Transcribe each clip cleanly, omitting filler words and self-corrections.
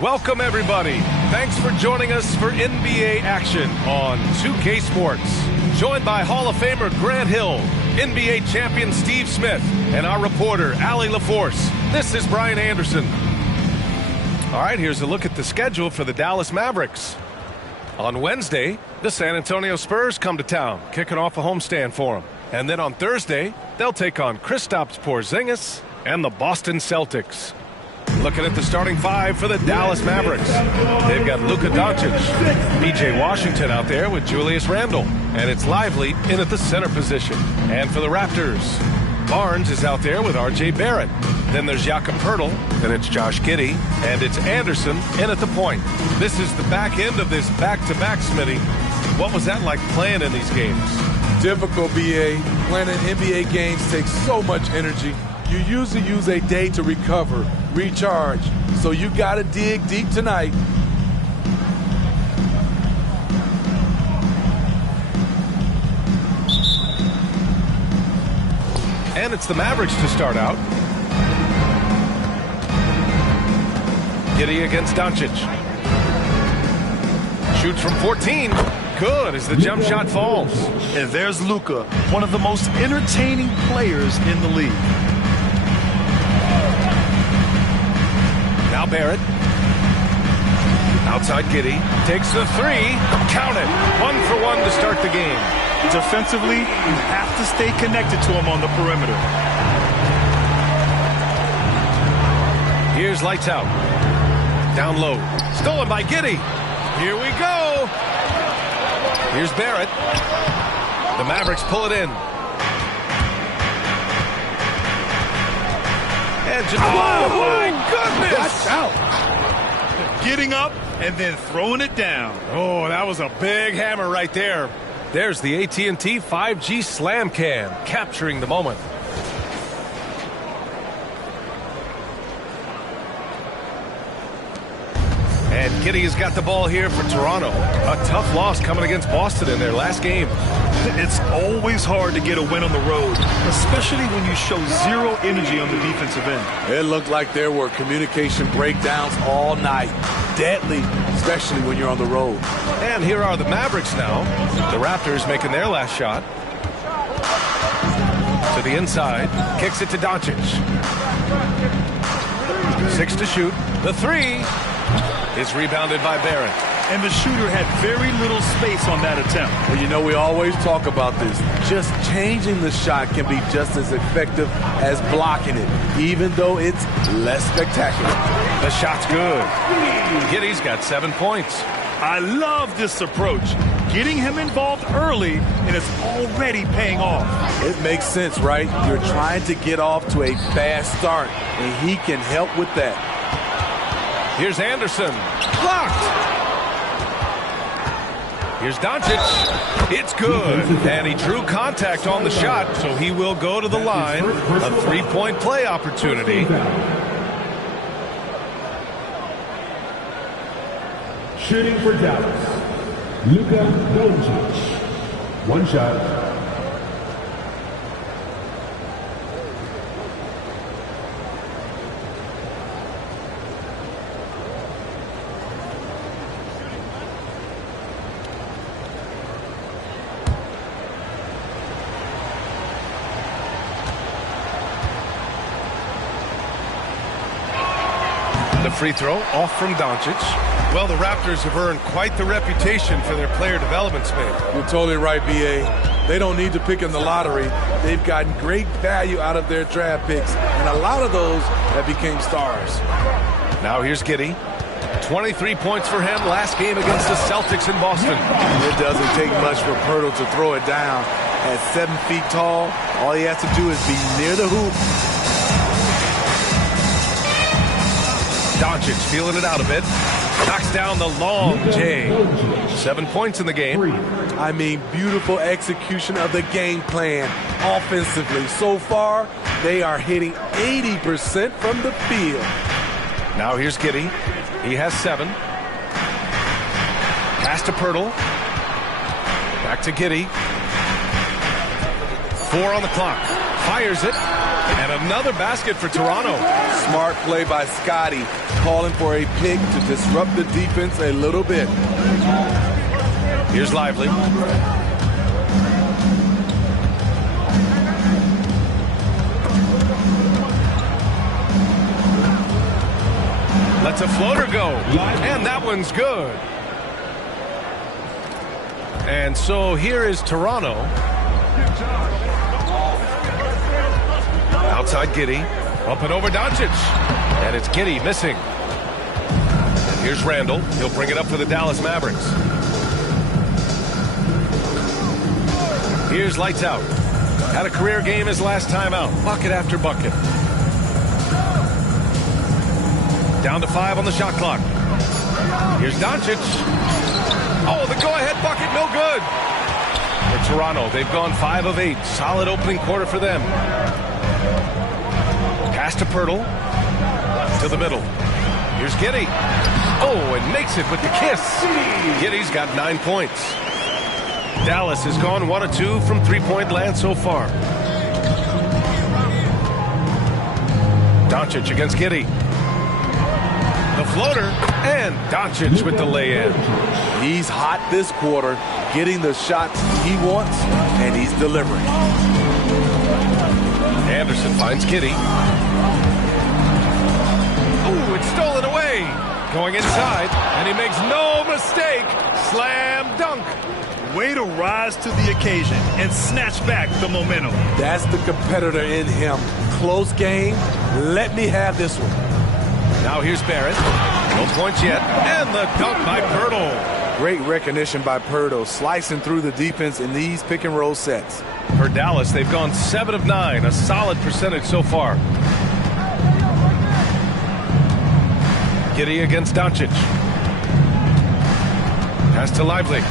Welcome, everybody. Thanks for joining us for NBA action on 2K Sports. Joined by Hall of Famer Grant Hill, NBA champion Steve Smith, and our reporter, Allie LaForce. This is Brian Anderson. All right, here's a look at the schedule for the Dallas Mavericks. On Wednesday, the San Antonio Spurs come to town, kicking off a homestand for them. And then on Thursday, they'll take on Kristaps Porzingis and the Boston Celtics. Looking at the starting five for the Dallas Mavericks. They've got Luka Doncic, P.J. Washington out there with Julius Randle, and it's Lively in at the center position. And for the Raptors, Barnes is out there with R.J. Barrett. Then there's Jakob Poeltl, then it's Josh Giddey, and it's Anderson in at the point. This is the back end of this back-to-back, Smitty. What was that like playing in these games? Difficult, B.A. Playing in NBA games takes so much energy. You usually use a day to recover, recharge. So you got to dig deep tonight. And it's the Mavericks to start out. Giddey against Doncic. Shoots from 14. Good as the jump shot falls. And there's Luka, one of the most entertaining players in the league. Now Barrett. Outside Giddey. Takes the three. Count it. 1 for 1 to start the game. Defensively, you have to stay connected to him on the perimeter. Here's lights out. Down low. Stolen by Giddey. Here we go. Here's Barrett. The Mavericks pull it in. And just, oh my goodness! Watch out. Getting up and then throwing it down. Oh, that was a big hammer right there. There's the AT&T 5G Slam Cam, capturing the moment. And Giddey's got the ball here for Toronto. A tough loss coming against Boston in their last game. It's always hard to get a win on the road, especially when you show zero energy on the defensive end. It looked like there were communication breakdowns all night. Deadly, especially when you're on the road. And here are the Mavericks now. The Raptors making their last shot. To the inside. Kicks it to Doncic. 6 to shoot. The three is rebounded by Barrett. And the shooter had very little space on that attempt. Well, you know, we always talk about this. Just changing the shot can be just as effective as blocking it, even though it's less spectacular. The shot's good. Giddey's got 7 points. I love this approach. Getting him involved early, and it's already paying off. It makes sense, right? You're trying to get off to a fast start, and he can help with that. Here's Anderson. Blocked. Here's Doncic. It's good. And he drew contact on the shot, so he will go to the line. A 3-point play opportunity. Shooting for Dallas, Luka Doncic. 1 shot. The free throw off from Doncic. Well, the Raptors have earned quite the reputation for their player development, Smith. You're totally right, B.A. They don't need to pick in the lottery. They've gotten great value out of their draft picks, and a lot of those have become stars. Now here's Giddey. 23 points for him last game against the Celtics in Boston. It doesn't take much for Poeltl to throw it down. At 7 feet tall, all he has to do is be near the hoop. Doncic feeling it out a bit. Knocks down the long J. 7 points in the game. I mean, beautiful execution of the game plan offensively. So far, they are hitting 80% from the field. Now here's Giddey. He has 7. Pass to Poeltl. Back to Giddey. 4 on the clock. Fires it. And another basket for Toronto. Smart play by Scotty, calling for a pick to disrupt the defense a little bit. Here's Lively. Lets a floater go. And that one's good. And so here is Toronto. Outside Giddey. Up and over Doncic. And it's Giddey missing. And here's Randall. He'll bring it up for the Dallas Mavericks. Here's Lights Out. Had a career game his last time out. Bucket after bucket. Down to 5 on the shot clock. Here's Doncic. Oh, the go-ahead bucket, no good. For Toronto, they've gone 5 of 8. Solid opening quarter for them. Pass to Pirtle. To the middle. Here's Giddey. Oh, and makes it with the kiss. Giddey's got 9 points. Dallas has gone 1 of 2 from three-point land so far. Doncic against Giddey. The floater, and Doncic with the lay-in. He's hot this quarter, getting the shots he wants, and he's delivering. Anderson finds Giddey. Ooh, it's stolen away. Going inside, and he makes no mistake. Slam dunk. Way to rise to the occasion and snatch back the momentum. That's the competitor in him. Close game. Let me have this one. Now here's Barrett. No points yet. And the dunk by Pirtle. Great recognition by Pirtle, slicing through the defense in these pick-and-roll sets. For Dallas, they've gone 7 of 9, a solid percentage so far. Giddey against Doncic. Pass to Lively.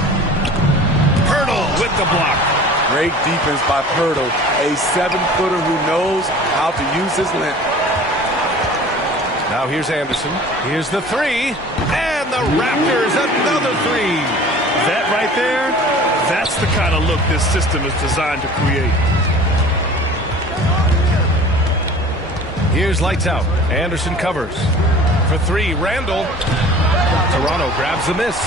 Pirtle with the block. Great defense by Pirtle, a 7-footer who knows how to use his length. Now here's Anderson. Here's the 3. And the Raptors, another 3. That right there, that's the kind of look this system is designed to create. Here's Lights Out. Anderson covers. For 3, Randall. Toronto grabs the miss.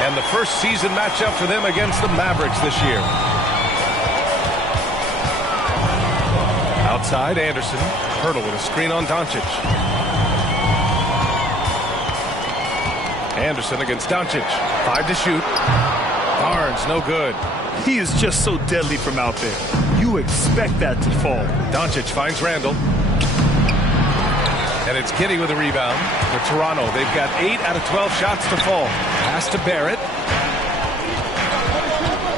And the first season matchup for them against the Mavericks this year. Outside, Anderson. Pirtle with a screen on Doncic. Anderson against Doncic. 5 to shoot. Barnes, no good. He is just so deadly from out there. You expect that to fall. Doncic finds Randall. And it's Giddey with a rebound. For Toronto, they've got 8 out of 12 shots to fall. Pass to Barrett.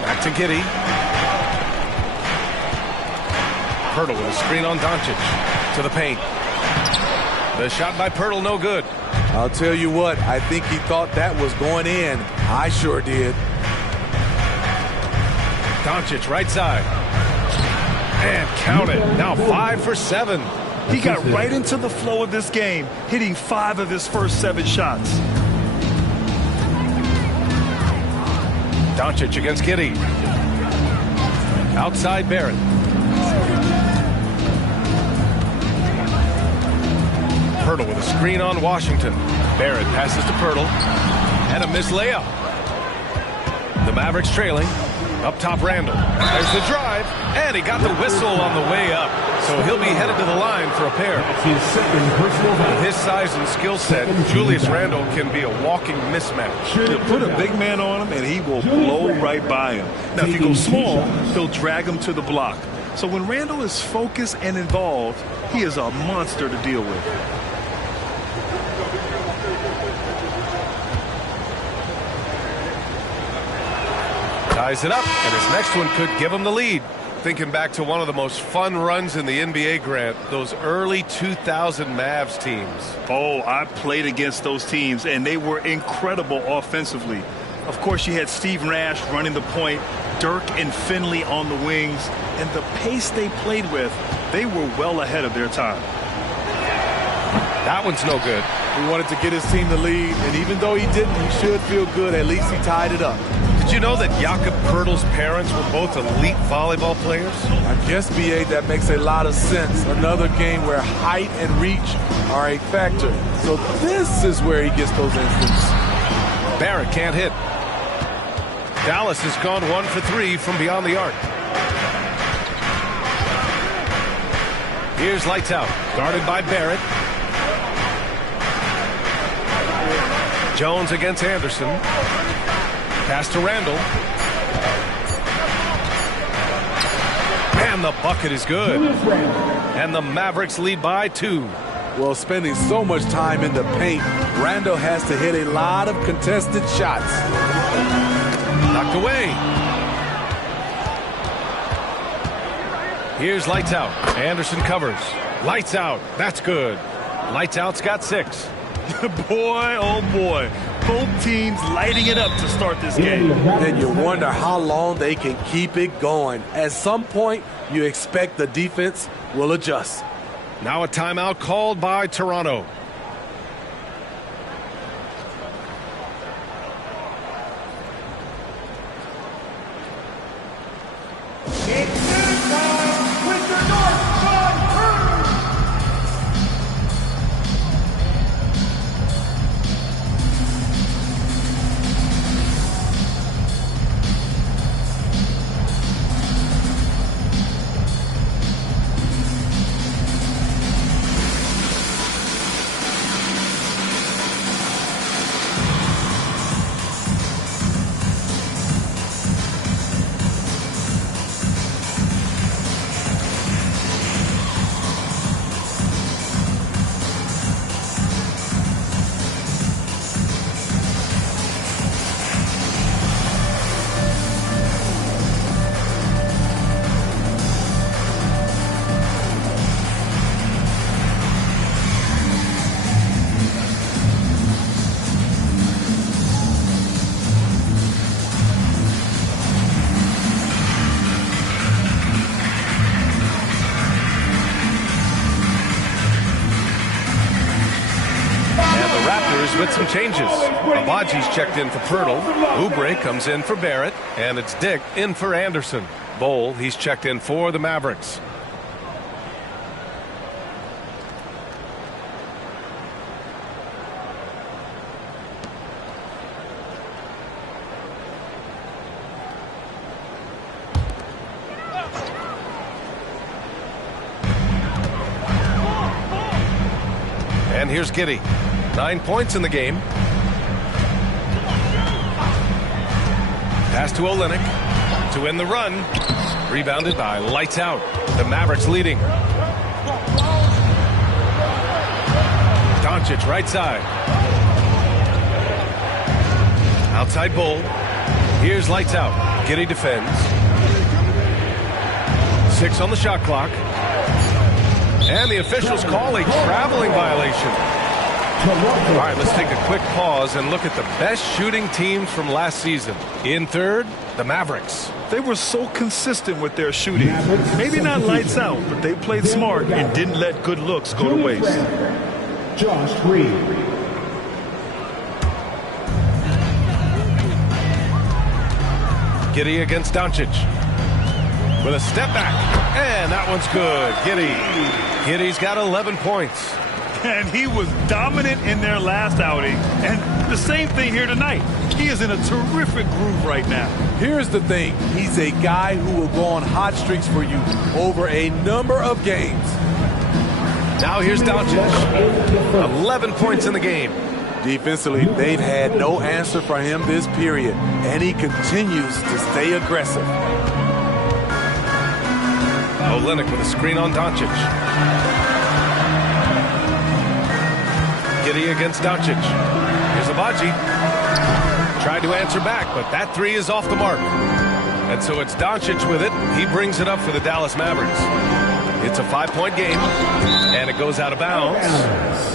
Back to Giddey. Pirtle with a screen on Doncic. To the paint. The shot by Pirtle, no good. I'll tell you what, I think he thought that was going in. I sure did. Doncic, right side. And count it. Now 5 for 7. He got right into the flow of this game, hitting 5 of his first 7 shots. Doncic against Giddey. Outside Barrett. Pirtle with a screen on Washington. Barrett passes to Pirtle. And a missed layup. The Mavericks trailing. Up top, Randall. There's the drive. And he got the whistle on the way up. So he'll be headed to the line for a pair. With his size and skill set, Julius Randall can be a walking mismatch. You put a big man on him, and he will blow right by him. Now, if you go small, he'll drag him to the block. So when Randall is focused and involved, he is a monster to deal with. Ties it up, and his next one could give him the lead. Thinking back to one of the most fun runs in the NBA, Grant, those early 2000 Mavs teams. Oh, I played against those teams, and they were incredible offensively. Of course, you had Steve Nash running the point, Dirk and Finley on the wings, and the pace they played with, they were well ahead of their time. That one's no good. He wanted to get his team the lead, and even though he didn't, he should feel good. At least he tied it up. Did you know that Jakob Poeltl's parents were both elite volleyball players? I guess, B.A., that makes a lot of sense. Another game where height and reach are a factor. So this is where he gets those instincts. Barrett can't hit. Dallas has gone 1 for 3 from beyond the arc. Here's lights out. Guarded by Barrett. Jones against Anderson. Pass to Randall. And the bucket is good. And the Mavericks lead by 2. Well, spending so much time in the paint, Randall has to hit a lot of contested shots. Knocked away. Here's lights out. Anderson covers. Lights out. That's good. Lights out's got 6. Boy, oh boy. Both teams lighting it up to start this game. And you wonder how long they can keep it going. At some point, you expect the defense will adjust. Now a timeout called by Toronto. With some changes. Abaji's checked in for Poeltl. Oubre comes in for Barrett. And it's Dick in for Anderson. Bol, he's checked in for the Mavericks. And here's Giddey. 9 points in the game. Pass to Olynyk to win the run. Rebounded by Lights Out. The Mavericks leading. Doncic right side. Outside Bol. Here's Lights Out. Giddey defends. 6 on the shot clock. And the officials call a traveling violation. All right, let's take a quick pause and look at the best shooting teams from last season. In third, the Mavericks. They were so consistent with their shooting. Maybe not lights out, but they played smart and didn't let good looks go to waste. Josh Green. Giddey against Doncic. With a step back. And that one's good. Giddey's got 11 points. And he was dominant in their last outing. And the same thing here tonight. He is in a terrific groove right now. Here's the thing. He's a guy who will go on hot streaks for you over a number of games. Now here's Doncic. 11 points in the game. Defensively, they've had no answer for him this period. And he continues to stay aggressive. Olynyk with a screen on Doncic. Giddey against Doncic. Here's Abaji. Tried to answer back, but that 3 is off the mark. And so it's Doncic with it. He brings it up for the Dallas Mavericks. It's a 5-point game, and it goes out of bounds.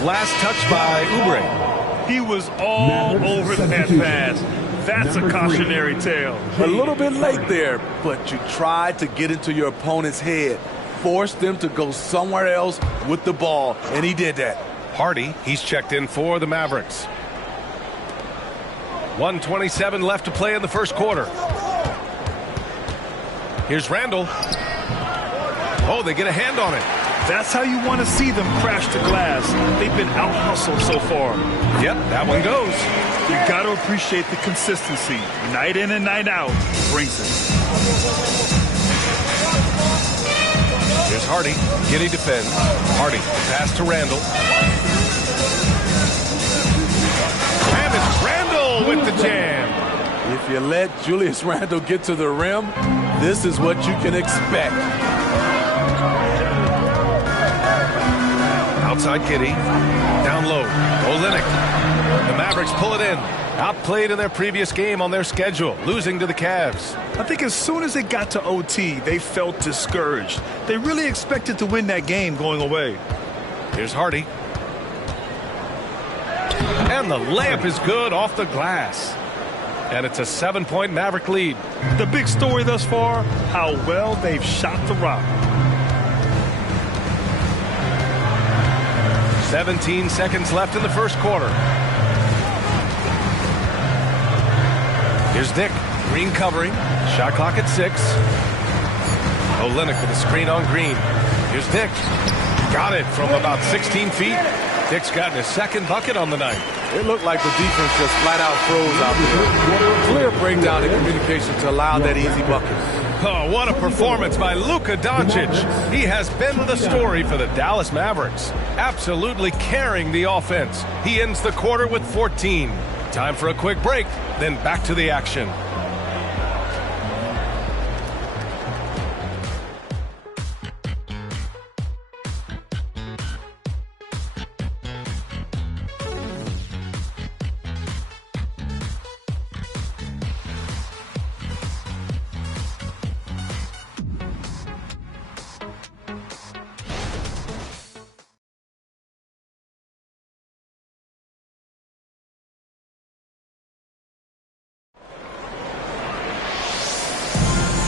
Last touch by Oubre. He was all over that pass. That's a cautionary tale. A little bit late there, but you tried to get into your opponent's head. Force them to go somewhere else with the ball, and he did that. Hardy, he's checked in for the Mavericks. 1:27 left to play in the first quarter. Here's Randall. Oh, they get a hand on it. That's how you want to see them crash the glass. They've been out-hustled so far. Yep, that one goes. You got to appreciate the consistency. Night in and night out brings it. Here's Hardy. Giddy defends. Hardy, pass to Randall. And it's Randall with the jam. If you let Julius Randle get to the rim, this is what you can expect. Outside Giddy. Down low. Olynyk. The Mavericks pull it in. Outplayed in their previous game on their schedule, losing to the Cavs. I think as soon as it got to OT, they felt discouraged. They really expected to win that game going away. Here's Hardy. And the layup is good off the glass. And it's a 7-point Maverick lead. The big story thus far, how well they've shot the rock. 17 seconds left in the first quarter. Here's Dick. Green covering. Shot clock at 6. Olynyk with a screen on Green. Here's Dick. Got it from about 16 feet. Dick's gotten his second bucket on the night. It looked like the defense just flat out froze out there. Clear breakdown in communication to allow that easy bucket. Oh, what a performance by Luka Doncic. He has been the story for the Dallas Mavericks, absolutely carrying the offense. He ends the quarter with 14. Time for a quick break, then back to the action.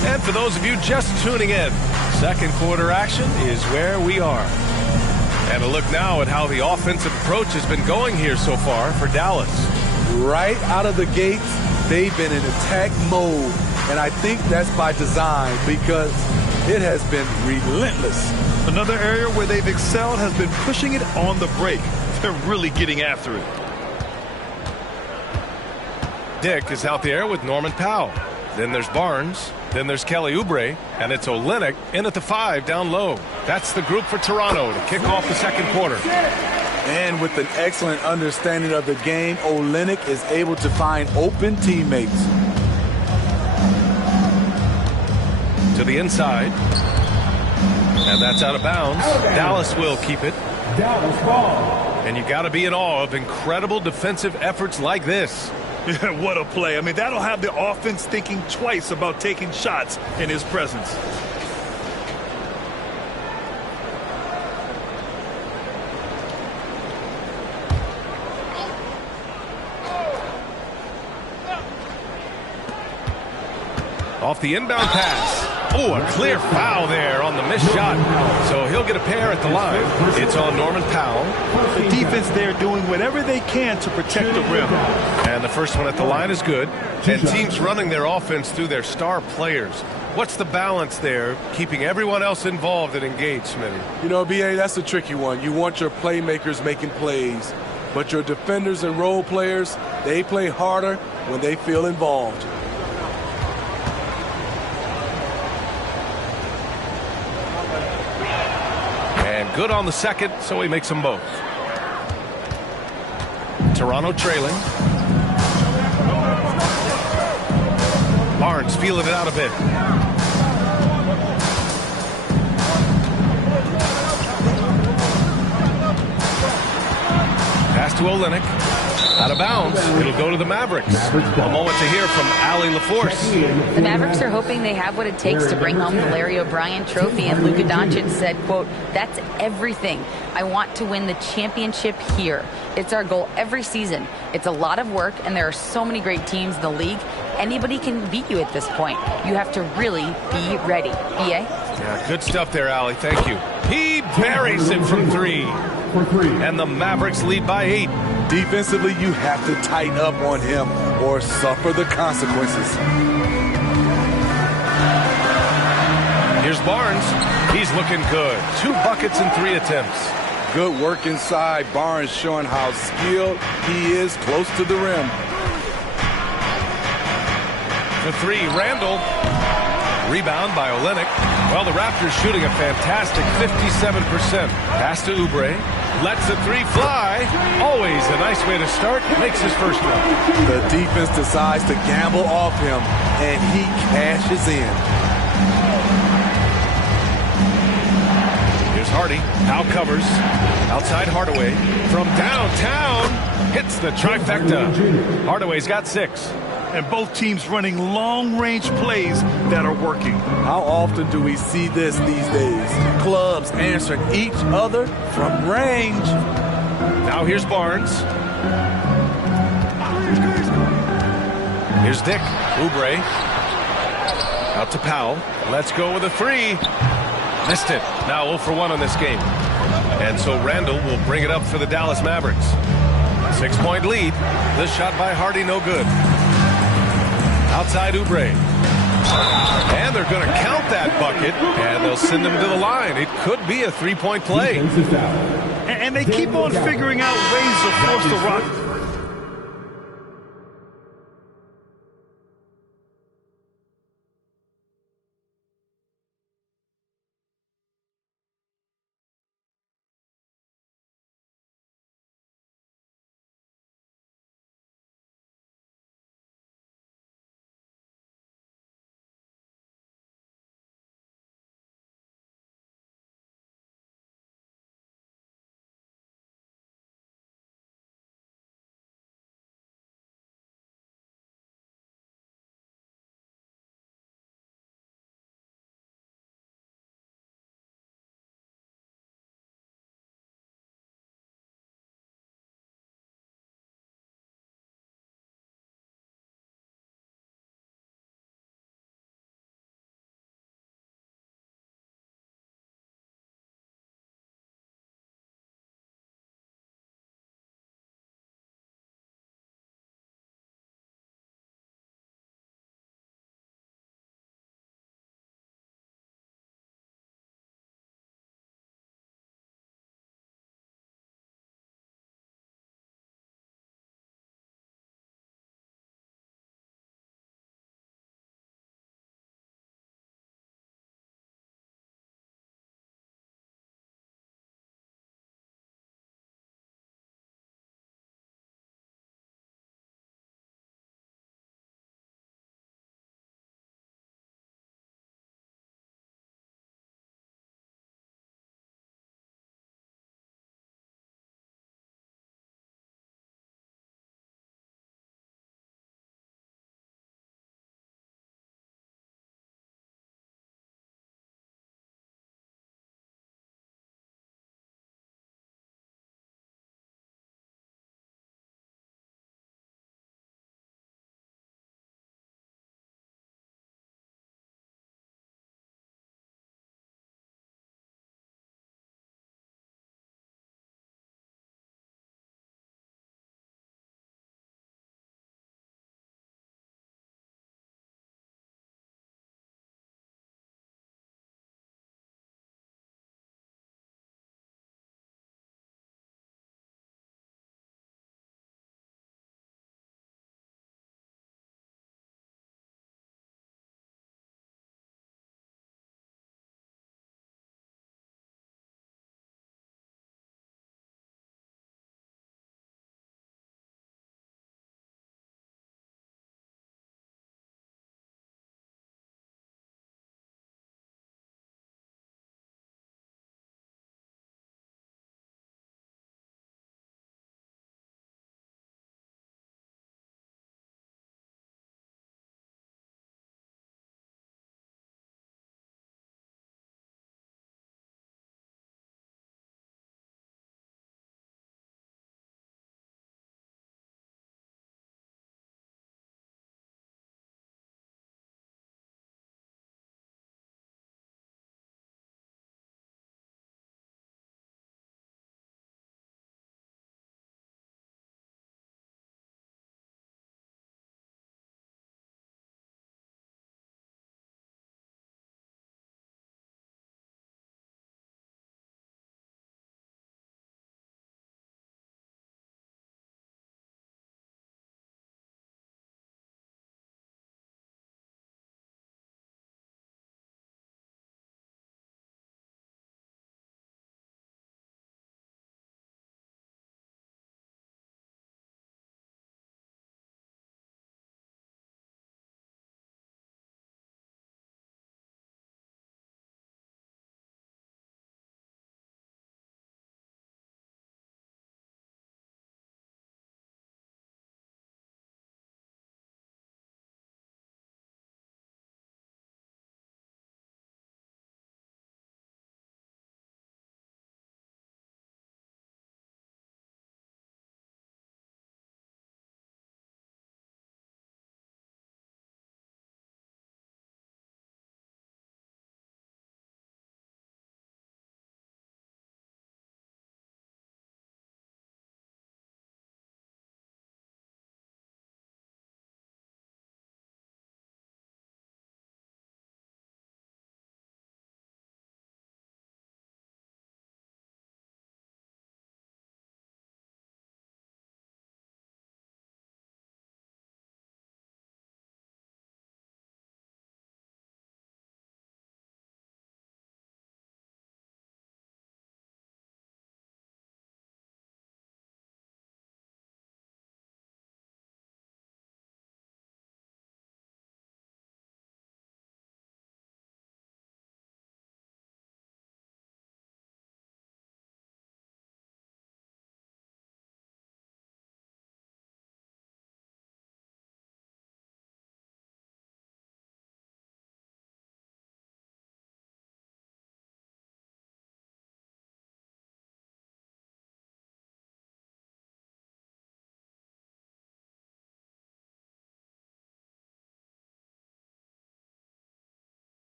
And for those of you just tuning in, second quarter action is where we are. And a look now at how the offensive approach has been going here so far for Dallas. Right out of the gates, they've been in attack mode. And I think that's by design because it has been relentless. Another area where they've excelled has been pushing it on the break. They're really getting after it. Dick is out there with Norman Powell. Then there's Barnes. Then there's Kelly Oubre. And it's Olynyk in at the 5 down low. That's the group for Toronto to kick off the second quarter. And with an excellent understanding of the game, Olynyk is able to find open teammates. To the inside. And that's out of bounds. Dallas will keep it. Dallas ball. And you got to be in awe of incredible defensive efforts like this. Yeah, what a play. I mean, that'll have the offense thinking twice about taking shots in his presence. Off the inbound pass. Oh, a clear foul there on the missed shot. So he'll get a pair at the line. It's on Norman Powell. The defense there doing whatever they can to protect the rim. And the first one at the line is good. And teams running their offense through their star players. What's the balance there, keeping everyone else involved and engaged, Smitty? You know, B.A., that's a tricky one. You want your playmakers making plays, but your defenders and role players, they play harder when they feel involved. Good on the second, so he makes them both. Toronto trailing. Barnes feeling it out a bit. Pass to Olynyk. Out of bounds. It'll go to the Mavericks. A moment to hear from Allie LaForce. The Mavericks are hoping they have what it takes to bring home the Larry O'Brien trophy, and Luka Doncic said, quote, "That's everything. I want to win the championship here. It's our goal every season. It's a lot of work, and there are so many great teams in the league. Anybody can beat you at this point. You have to really be ready." B.A.? Yeah, good stuff there, Allie. Thank you. He buries it from 3. And the Mavericks lead by 8. Defensively, you have to tighten up on him or suffer the consequences. Here's Barnes. He's looking good. 2 buckets in 3 attempts. Good work inside. Barnes showing how skilled he is close to the rim. For 3, Randall. Rebound by Olynyk. Well, the Raptors shooting a fantastic 57%. Pass to Oubre. Lets the 3 fly. Always a nice way to start. Makes his first one. The defense decides to gamble off him, and he cashes in. Here's Hardy. Now covers. Outside Hardaway. From downtown. Hits the trifecta. Hardaway's got 6. And both teams running long-range plays that are working. How often do we see this these days? Clubs answering each other from range. Now here's Barnes. Here's Dick. Oubre. Out to Powell. Let's go with a 3. Missed it. Now 0 for 1 on this game. And so Randall will bring it up for the Dallas Mavericks. 6-point lead. This shot by Hardy, no good. Outside Oubre. And they're going to count that bucket, and they'll send him to the line. It could be a 3-point play. And they keep on figuring out ways to force the Rockets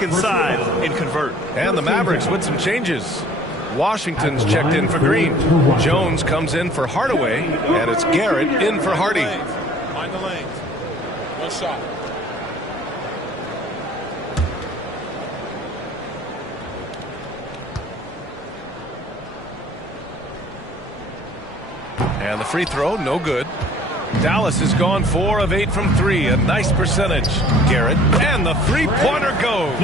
inside and convert. And the Mavericks with some changes. Washington's checked in for Green. Jones comes in for Hardaway, and it's Garrett in for Hardy. Mind the lanes. One shot. And the free throw, no good. Dallas has gone 4 of 8 from 3, a nice percentage. Garrett, and the three-pointer goes.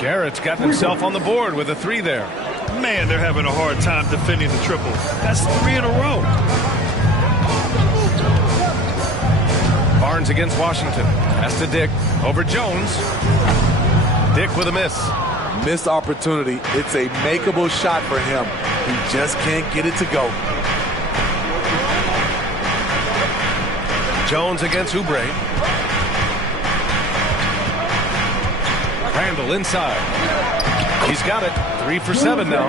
Garrett's gotten himself on the board with a 3 there. Man, they're having a hard time defending the triple. That's 3 in a row. Barnes against Washington. Pass to Dick. Over Jones. Dick with a miss. Missed opportunity. It's a makeable shot for him. He just can't get it to go. Jones against Oubre. Randall inside. He's got it. 3 for 7 now.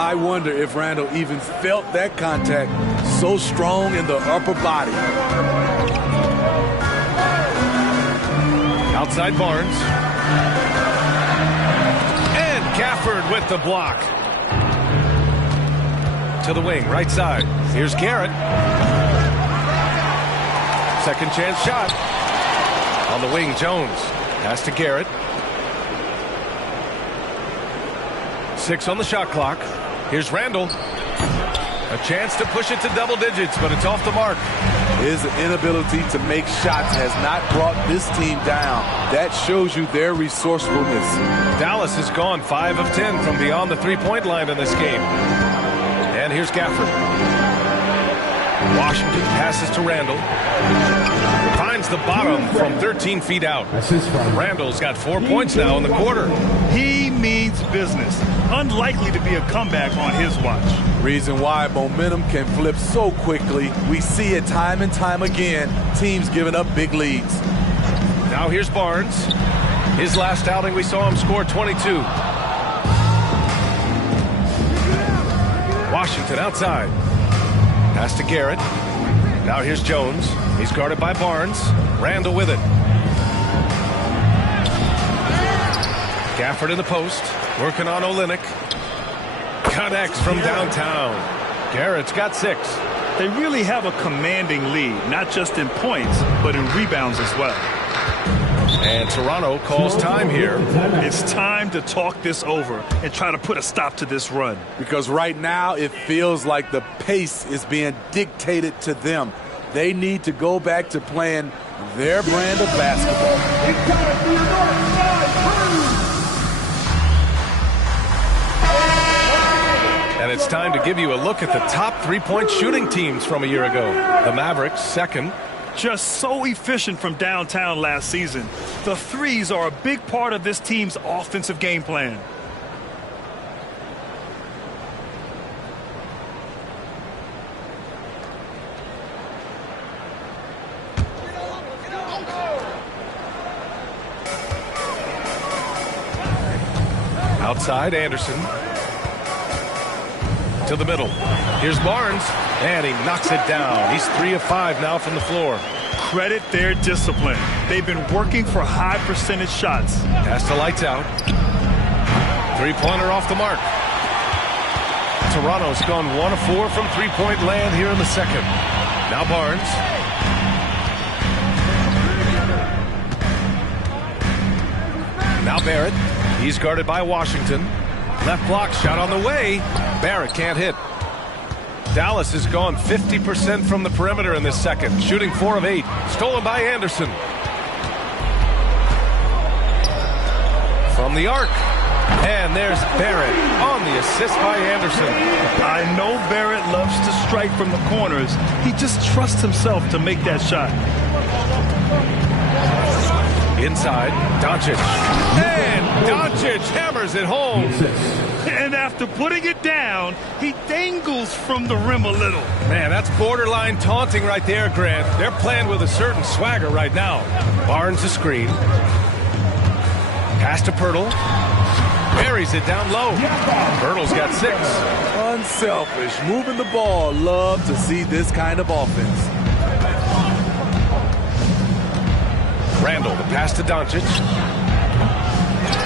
I wonder if Randall even felt that contact. So strong in the upper body. Outside Barnes. And Gafford with the block. To the wing, right side. Here's Garrett. Second chance shot. On the wing, Jones. Pass to Garrett. 6 on the shot clock. Here's Randall. A chance to push it to double digits, but it's off the mark. His inability to make shots has not brought this team down. That shows you their resourcefulness. Dallas has gone 5 of 10 from beyond the three-point line in this game. And here's Gafford. Washington passes to Randall. Finds the bottom from 13 feet out. Randall's got 4 points now in the quarter. He means business. Unlikely to be a comeback on his watch. Reason why momentum can flip so quickly. We see it time and time again. Teams giving up big leads. Now here's Barnes. His last outing, we saw him score 22. Washington outside. Pass to Garrett. Now here's Jones. He's guarded by Barnes. Randall with it. Gafford in the post. Working on Olynyk. Connects from downtown. Garrett's got 6. They really have a commanding lead, not just in points, but in rebounds as well. And Toronto calls time here. It's time to talk this over and try to put a stop to this run. Because right now it feels like the pace is being dictated to them. They need to go back to playing their brand of basketball. And it's time to give you a look at the top three-point shooting teams from a year ago. The Mavericks, second. Just so efficient from downtown last season. The threes are a big part of this team's offensive game plan. Outside, Anderson. To the middle. Here's Barnes, and he knocks it down. He's 3 of 5 now from the floor. Credit their discipline. They've been working for high percentage shots. Pass to lights out. Three-pointer off the mark. Toronto's gone 1 of 4 from three-point land here in the second. Now Barnes. Now Barrett. He's guarded by Washington. Left block shot on the way. Barrett can't hit. Dallas has gone 50% from the perimeter in this second, shooting 4 of 8. Stolen by Anderson. From the arc. And there's Barrett on the assist by Anderson. I know Barrett loves to strike from the corners. He just trusts himself to make that shot. Inside, Doncic. And Doncic hammers it home. And after putting it down, he dangles from the rim a little. Man, that's borderline taunting right there, Grant. They're playing with a certain swagger right now. Barnes the screen. Pass to Pirtle. Buries it down low. Pirtle's got 6. Unselfish, moving the ball. Love to see this kind of offense. Randall, the pass to Doncic.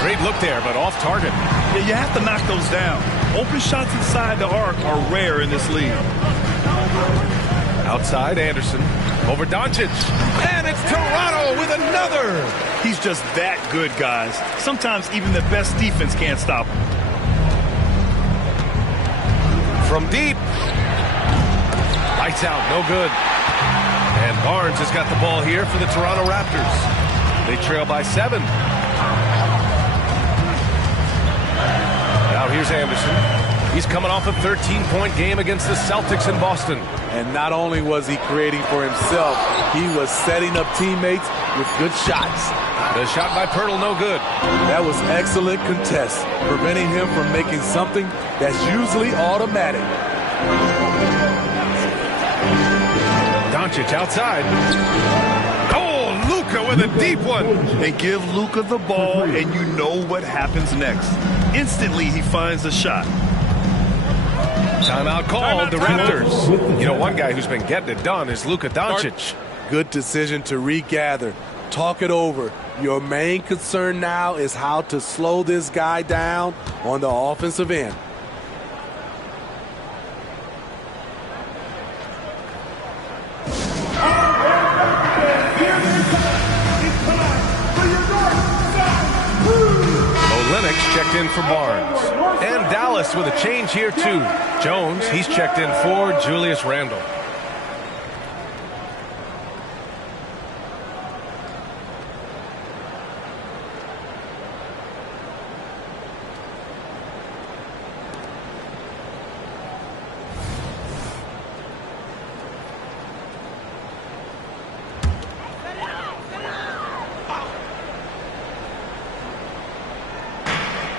Great look there, but off target. Yeah, you have to knock those down. Open shots inside the arc are rare in this league. Outside, Anderson. Over Doncic. And it's Toronto with another. He's just that good, guys. Sometimes even the best defense can't stop him. From deep. Lights out, no good. And Barnes has got the ball here for the Toronto Raptors. They trail by 7. Now here's Anderson. He's coming off a 13-point game against the Celtics in Boston. And not only was he creating for himself, he was setting up teammates with good shots. The shot by Pirtle, no good. That was excellent contest, preventing him from making something that's usually automatic. Doncic outside. Oh, Luka with a deep one. They give Luka the ball, and you know what happens next. Instantly, he finds a shot. Timeout called, the Raptors. You know, one guy who's been getting it done is Luka Doncic. Good decision to regather. Talk it over. Your main concern now is how to slow this guy down on the offensive end. Lennox checked in for Barnes. And Dallas with a change here, too. Jones, he's checked in for Julius Randle.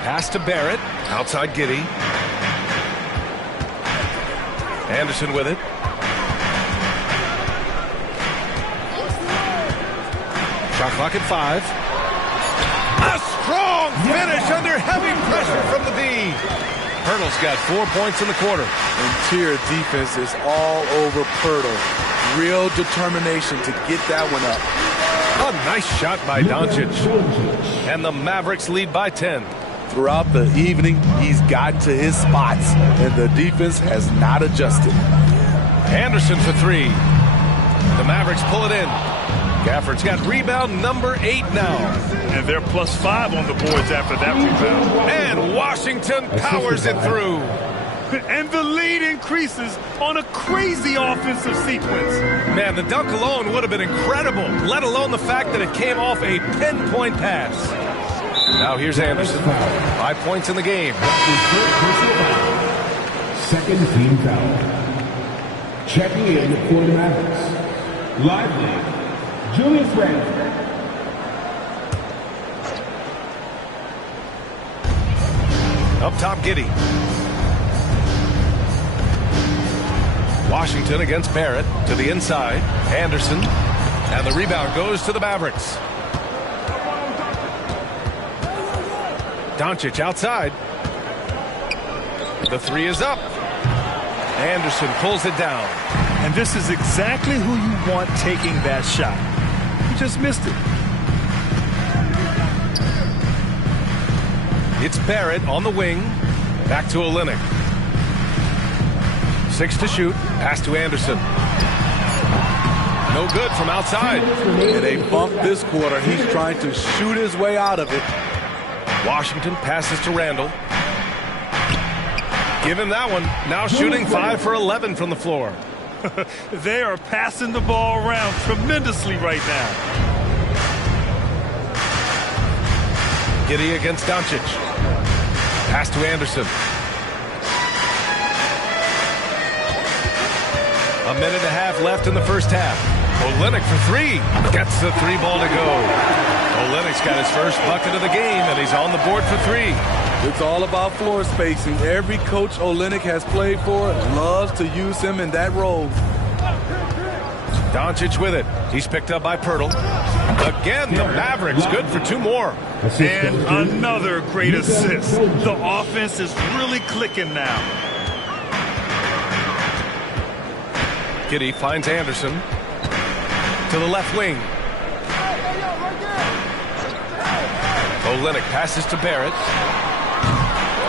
Pass to Barrett. Outside Giddey. Anderson with it. Shot clock at 5. A strong finish under heavy pressure from the B. Pirtle's got 4 points in the quarter. Interior defense is all over Pirtle. Real determination to get that one up. A nice shot by Doncic. And the Mavericks lead by 10. Throughout the evening, he's gotten to his spots, and the defense has not adjusted. Anderson for 3. The Mavericks pull it in. Gafford's got rebound number 8 now. And they're +5 on the boards after that rebound. And Washington powers it through. And the lead increases on a crazy offensive sequence. Man, the dunk alone would have been incredible, let alone the fact that it came off a pinpoint pass. Now here's Anderson. 5 points in the game. Second team foul. Checking in for the Mavericks. Lively, Julius Randle. Up top, Giddey. Washington against Barrett to the inside. Anderson. And the rebound goes to the Mavericks. Doncic outside. The 3 is up. Anderson pulls it down. And this is exactly who you want taking that shot. He just missed it. It's Barrett on the wing. Back to Olynyk. 6 to shoot. Pass to Anderson. No good from outside. And they bump this quarter. He's trying to shoot his way out of it. Washington passes to Randle. Give him that one. Now shooting 5 for 11 from the floor. They are passing the ball around tremendously right now. Giddey against Doncic. Pass to Anderson. A minute and a half left in the first half. Olynyk for 3. Gets the 3 ball to go. Olynyk's got his first bucket of the game, and he's on the board for 3. It's all about floor spacing. Every coach Olynyk has played for loves to use him in that role. Doncic with it. He's picked up by Pirtle. Again, the Mavericks good for 2 more. And another great assist. The offense is really clicking now. Giddey finds Anderson to the left wing. Olynyk passes to Barrett.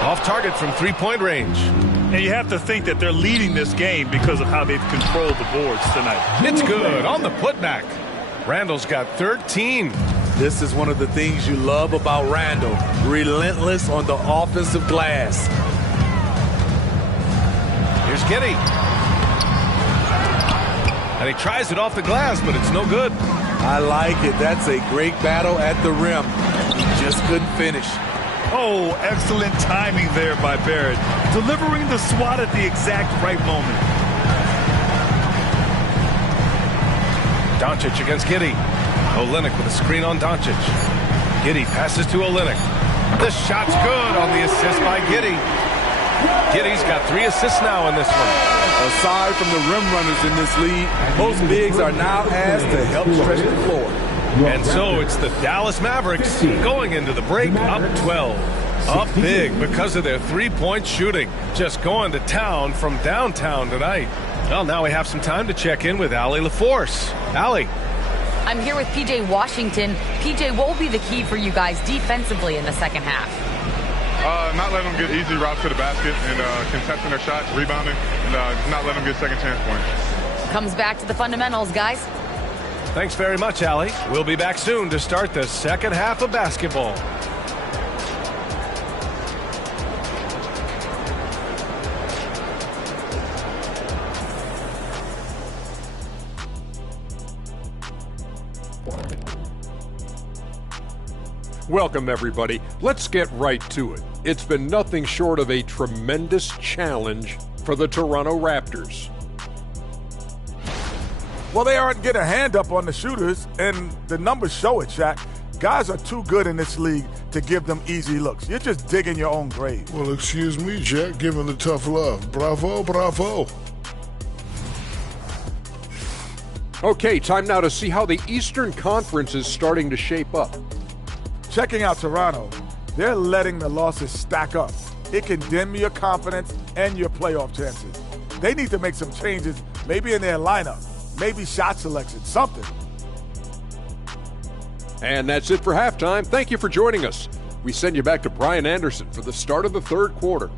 Off target from three-point range. And you have to think that they're leading this game because of how they've controlled the boards tonight. It's good on the putback. Randall's got 13. This is one of the things you love about Randall. Relentless on the offensive glass. Here's Giddey. And he tries it off the glass, but it's no good. I like it. That's a great battle at the rim. He just couldn't finish. Oh, excellent timing there by Barrett. Delivering the swat at the exact right moment. Doncic against Giddey. Olynyk with a screen on Doncic. Giddey passes to Olynyk. The shot's good on the assist by Giddey. Giddey's got 3 assists now in this one. Aside from the rim runners in this league, most bigs are now asked to help stretch the floor. And so it's the Dallas Mavericks going into the break up 12. Up big because of their three-point shooting. Just going to town from downtown tonight. Well, now we have some time to check in with Allie LaForce. Allie. I'm here with P.J. Washington. P.J., what will be the key for you guys defensively in the second half? Not letting them get easy routes to the basket and contesting their shots, rebounding, and not letting them get second chance points. Comes back to the fundamentals, guys. Thanks very much, Allie. We'll be back soon to start the second half of basketball. Welcome, everybody. Let's get right to it. It's been nothing short of a tremendous challenge for the Toronto Raptors. Well, they aren't getting a hand up on the shooters, and the numbers show it, Shaq. Guys are too good in this league to give them easy looks. You're just digging your own grave. Well, excuse me, Jack, giving the tough love. Bravo, bravo. Okay, time now to see how the Eastern Conference is starting to shape up. Checking out Toronto, they're letting the losses stack up. It can dim your confidence and your playoff chances. They need to make some changes, maybe in their lineup, maybe shot selection, something. And that's it for halftime. Thank you for joining us. We send you back to Brian Anderson for the start of the third quarter.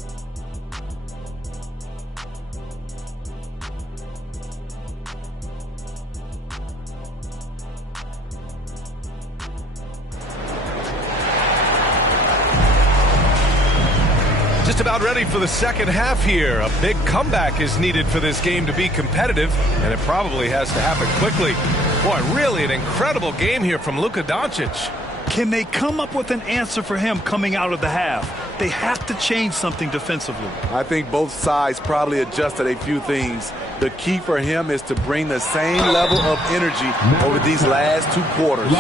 Just about ready for the second half here. A big comeback is needed for this game to be competitive, and it probably has to happen quickly. Boy, really an incredible game here from Luka Doncic. Can they come up with an answer for him coming out of the half? They have to change something defensively. I think both sides probably adjusted a few things. The key for him is to bring the same level of energy over these last 2 quarters.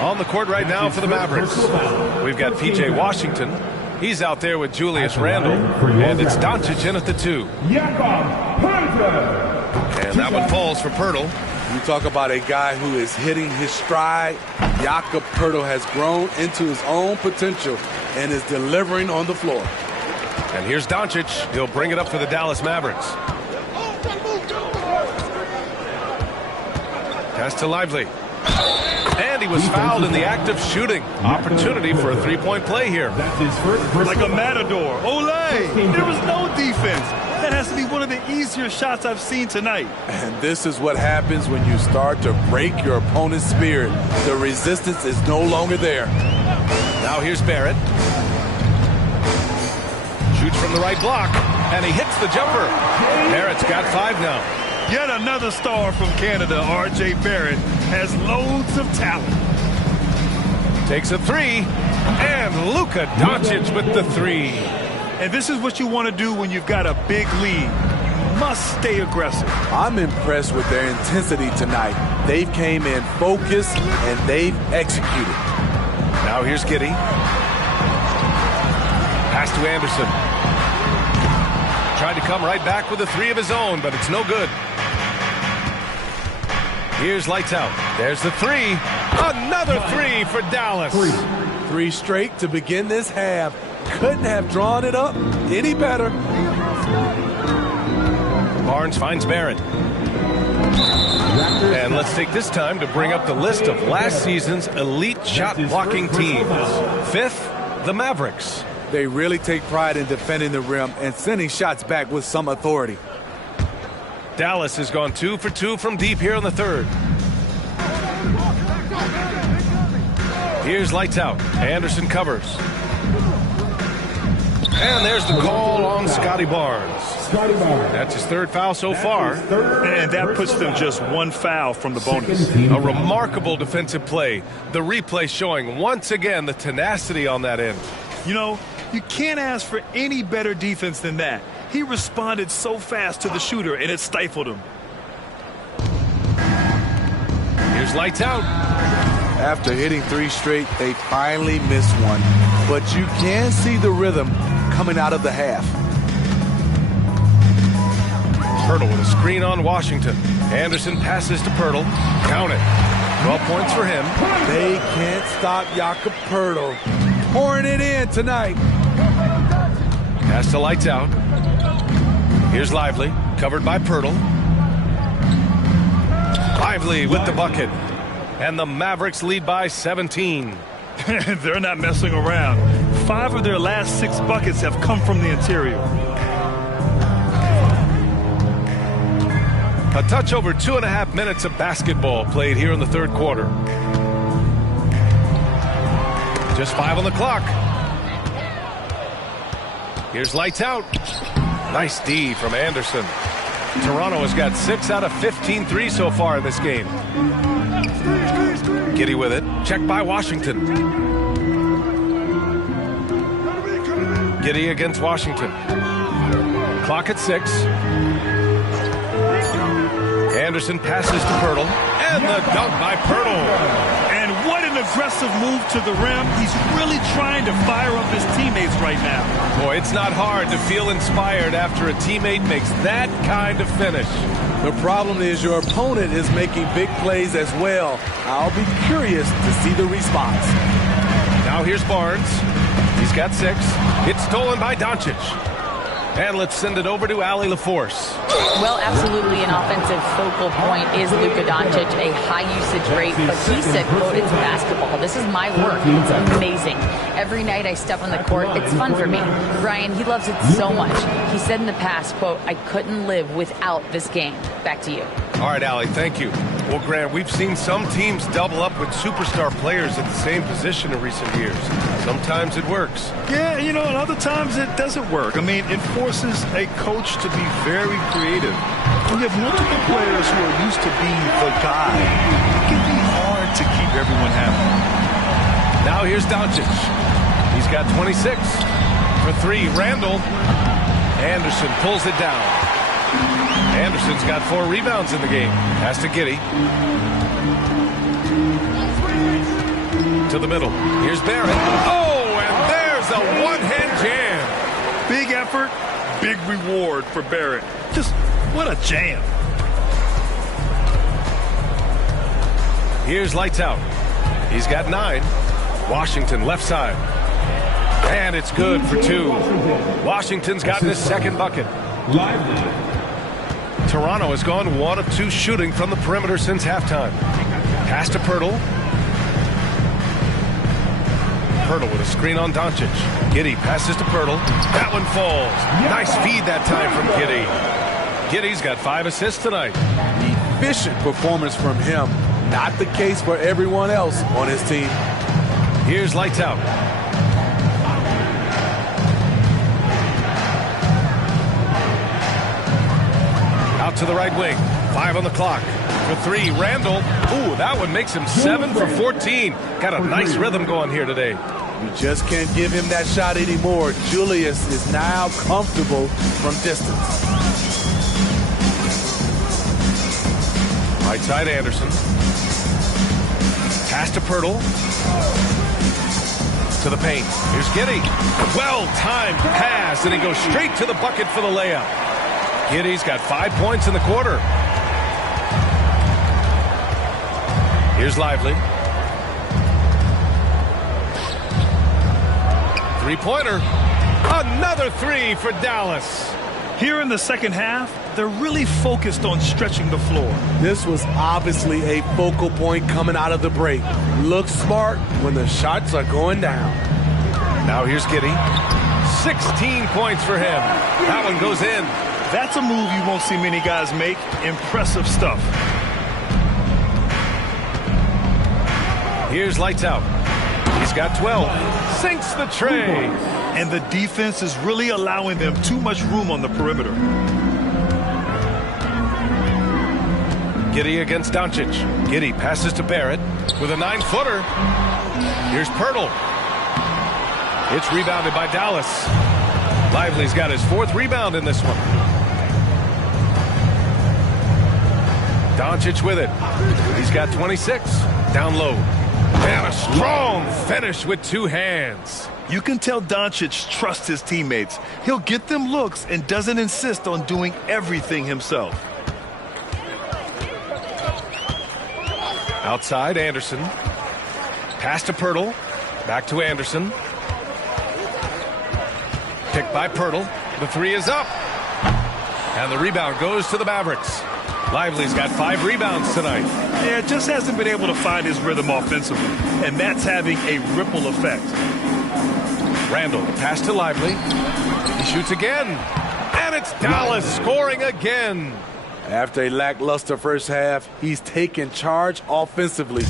On the court right now for the Mavericks, we've got P.J. Washington. He's out there with Julius Randle, and it's Doncic in at the 2. And that one falls for Poeltl. You talk about a guy who is hitting his stride. Jakob Poeltl has grown into his own potential and is delivering on the floor. And here's Doncic. He'll bring it up for the Dallas Mavericks. Pass to Lively. And he was fouled in the act of shooting. Opportunity for a three-point play here. Like a matador. Olay! There was no defense. That has to be one of the easier shots I've seen tonight. And this is what happens when you start to break your opponent's spirit. The resistance is no longer there. Now here's Barrett. Shoots from the right block, and he hits the jumper. Barrett's got 5 now. Yet another star from Canada, R.J. Barrett, has loads of talent. Takes a 3, and Luka Doncic with the 3. And this is what you want to do when you've got a big lead. You must stay aggressive. I'm impressed with their intensity tonight. They've came in focused, and they've executed. Now here's Giddey. Pass to Anderson. Tried to come right back with a 3 of his own, but it's no good. Here's lights out. There's the 3. Another 3 for Dallas. 3 straight to begin this half. Couldn't have drawn it up any better. Barnes finds Barrett. And let's take this time to bring up the list of last season's elite shot blocking teams. Fifth, the Mavericks. They really take pride in defending the rim and sending shots back with some authority. Dallas has gone 2 for 2 from deep here in the third. Here's lights out. Anderson covers. And there's the call on Scotty Barnes. That's his third foul so far. And that puts them just one foul from the bonus. A remarkable defensive play. The replay showing once again the tenacity on that end. You know, you can't ask for any better defense than that. He responded so fast to the shooter, and it stifled him. Here's lights out. After hitting 3 straight, they finally missed one. But you can see the rhythm coming out of the half. Pirtle with a screen on Washington. Anderson passes to Pirtle. Count it. 12 points for him. They can't stop Jakob Pirtle. Pouring it in tonight. Pass to lights out. Here's Lively, covered by Pirtle. Lively with the bucket. And the Mavericks lead by 17. They're not messing around. 5 of their last 6 buckets have come from the interior. A touch over 2.5 minutes of basketball played here in the third quarter. Just 5 on the clock. Here's lights out. Nice D from Anderson. Toronto has got 6 out of 15 threes so far in this game. Giddey with it. Checked by Washington. Giddey against Washington. Clock at 6. Anderson passes to Pirtle. And the dunk by Pirtle. And what an aggressive move to the rim. He's really trying to fire up his teammates right now. Boy, it's not hard to feel inspired after a teammate makes that kind of finish. The problem is your opponent is making big plays as well. I'll be curious to see the response. Now here's Barnes. He's got 6. It's stolen by Doncic. And let's send it over to Allie LaForce. Well, absolutely an offensive focal point is Luka Doncic, a high usage rate, but he said, quote, it's basketball. This is my work. It's amazing. Every night I step on the court, it's fun for me. Brian, he loves it so much. He said in the past, quote, I couldn't live without this game. Back to you. All right, Allie, thank you. Well, Grant, we've seen some teams double up with superstar players at the same position in recent years. Sometimes it works. Yeah, you know, and other times it doesn't work. I mean, it forces a coach to be very creative. When you have multiple players who are used to being the guy, it can be hard to keep everyone happy. Now here's Doncic. He's got 26. For 3, Randall. Anderson pulls it down. Anderson's got 4 rebounds in the game. Pass to Giddey. To the middle. Here's Barrett. Oh, and there's a one-hand jam. Big effort, big reward for Barrett. Just what a jam. Here's lights out. He's got 9. Washington left side. And it's good for 2. Washington's gotten his second bucket. Toronto has gone 1 of 2 shooting from the perimeter since halftime. Pass to Pirtle. Pirtle with a screen on Doncic. Giddey passes to Pirtle. That one falls. Nice feed that time from Giddey. Giddey's got 5 assists tonight. Efficient performance from him. Not the case for everyone else on his team. Here's lights out. Out to the right wing. 5 on the clock. For 3, Randall. Ooh, that one makes him 7 for 14. Got a nice rhythm going here today. You just can't give him that shot anymore. Julius is now comfortable from distance. Right side, Anderson. Pass to Pirtle. To the paint. Here's Giddey. Well-timed pass, and he goes straight to the bucket for the layup. Giddey's got 5 points in the quarter. Here's Lively. 3-pointer. Another 3 for Dallas. Here in the second half, They're really focused on stretching the floor. This was obviously a focal point coming out of the break. Look smart when the shots are going down. Now here's Giddey. 16 points for him. That one goes in. That's a move you won't see many guys make. Impressive stuff. Here's lights out. He's got 12. Sinks the tray. And the defense is really allowing them too much room on the perimeter. Giddey against Doncic. Giddey passes to Barrett with a 9-footer. Here's Pirtle. It's rebounded by Dallas. Lively's got his 4th rebound in this one. Doncic with it. He's got 26. Down low. And a strong finish with 2 hands. You can tell Doncic trusts his teammates. He'll get them looks and doesn't insist on doing everything himself. Outside, Anderson. Pass to Pirtle. Back to Anderson. Picked by Pirtle. The 3 is up. And the rebound goes to the Mavericks. Lively's got 5 rebounds tonight. Yeah, just hasn't been able to find his rhythm offensively. And that's having a ripple effect. Randall, pass to Lively. He shoots again. And it's Dallas scoring again. After a lackluster first half, he's taken charge offensively.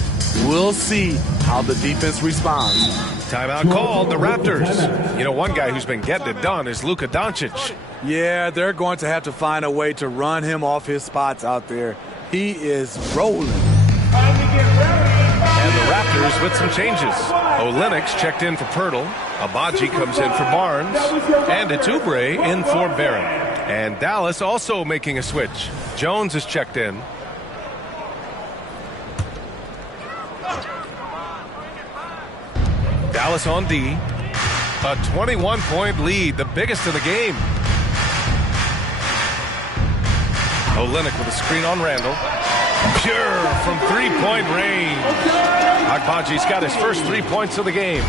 We'll see how the defense responds. Timeout called, the Raptors. You know, one guy who's been getting it done is Luka Doncic. Yeah, they're going to have to find a way to run him off his spots out there. He is rolling. And the Raptors with some changes. Olynyk's checked in for Pirtle. Abaji comes in for Barnes. And it's Oubre in for Barrett. And Dallas also making a switch. Jones is checked in. Dallas on D. A 21-point lead, the biggest of the game. Olynyk with a screen on Randall. Pure from 3-point range. Agbaji's got his first 3 points of the game.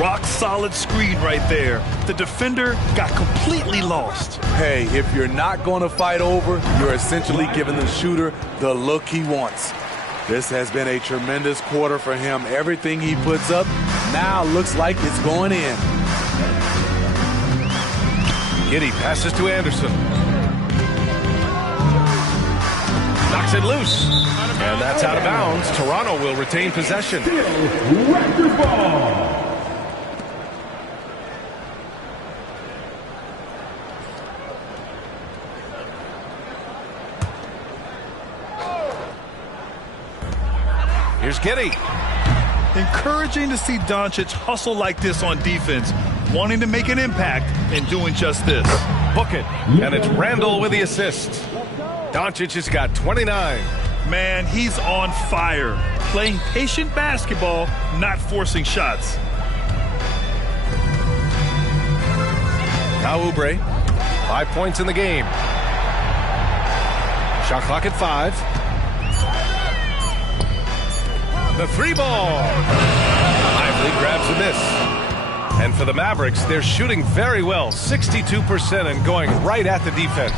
Rock solid screen right there. The defender got completely lost. Hey, if you're not going to fight over, you're essentially giving the shooter the look he wants. This has been a tremendous quarter for him. Everything he puts up now looks like it's going in. Giddey passes to Anderson. Knocks it loose. And that's out of bounds. Toronto will retain possession. Raptors ball. Here's Giddey. Encouraging to see Doncic hustle like this on defense, wanting to make an impact and doing just this. Book it. And it's Randall with the assist. Doncic has got 29. Man, he's on fire. Playing patient basketball, not forcing shots. Now Oubre. 5 points in the game. Shot clock at 5. The 3-ball. Lively grabs a miss. And for the Mavericks, they're shooting very well. 62% and going right at the defense.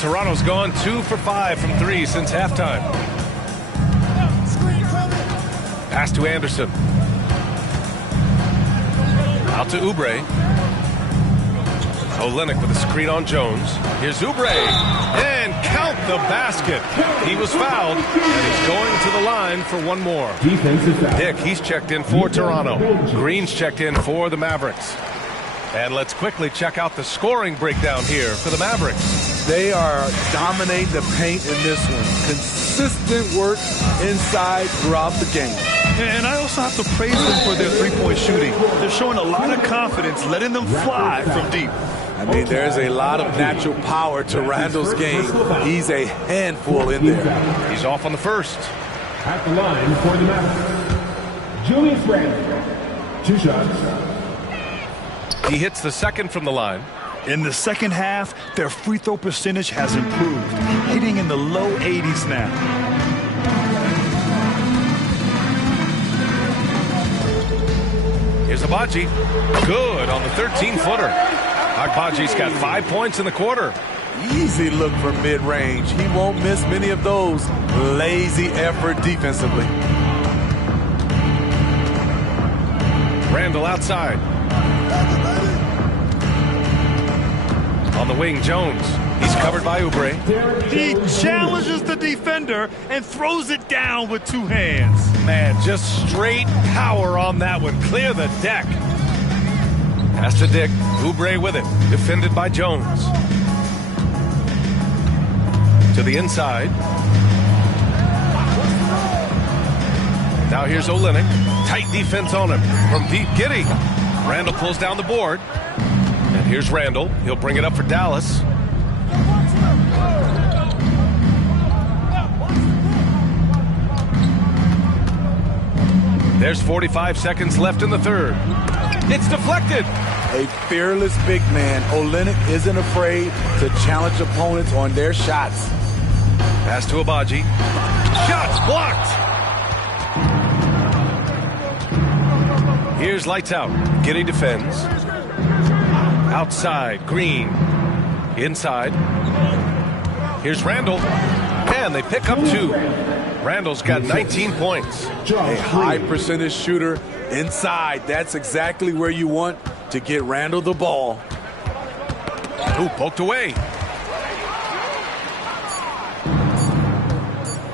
Toronto's gone 2 for 5 from 3 since halftime. Pass to Anderson. Out to Oubre. Olynyk with a screen on Jones. Here's Oubre. And count the basket. He was fouled, and he's going to the line for one more. Dick, he's checked in for Toronto. Green's checked in for the Mavericks. And let's quickly check out the scoring breakdown here for the Mavericks. They are dominating the paint in this one. Consistent work inside throughout the game. And I also have to praise them for their three-point shooting. They're showing a lot of confidence, letting them fly from deep. I mean, there's a lot of natural power to Randall's game. He's a handful in there. He's off on the first. At the line for the Mavericks, Julius Randle. 2 shots. He hits the second from the line. In the second half, their free throw percentage has improved, hitting in the low 80s now. Here's Agbaji. Good on the 13-footer. Agbaji's got 5 points in the quarter. Easy look from mid-range. He won't miss many of those. Lazy effort defensively. Randall outside. On the wing, Jones. He's covered by Oubre. He challenges the defender and throws it down with two hands. Man, just straight power on that one. Clear the deck. Pass to Dick. Oubre with it. Defended by Jones. To the inside. Now here's Olynyk. Tight defense on him. From deep, Giddey. Randall pulls down the board. And here's Randall. He'll bring it up for Dallas. There's 45 seconds left in the third. It's deflected. A fearless big man. Olynyk isn't afraid to challenge opponents on their shots. Pass to Abaji. Shots blocked. Here's lights out. Giddey defends. Outside, Green. Inside. Here's Randall. And they pick up 2. Randall's got 19 points. A high percentage shooter inside. That's exactly where you want to get Randall the ball. Ooh, poked away.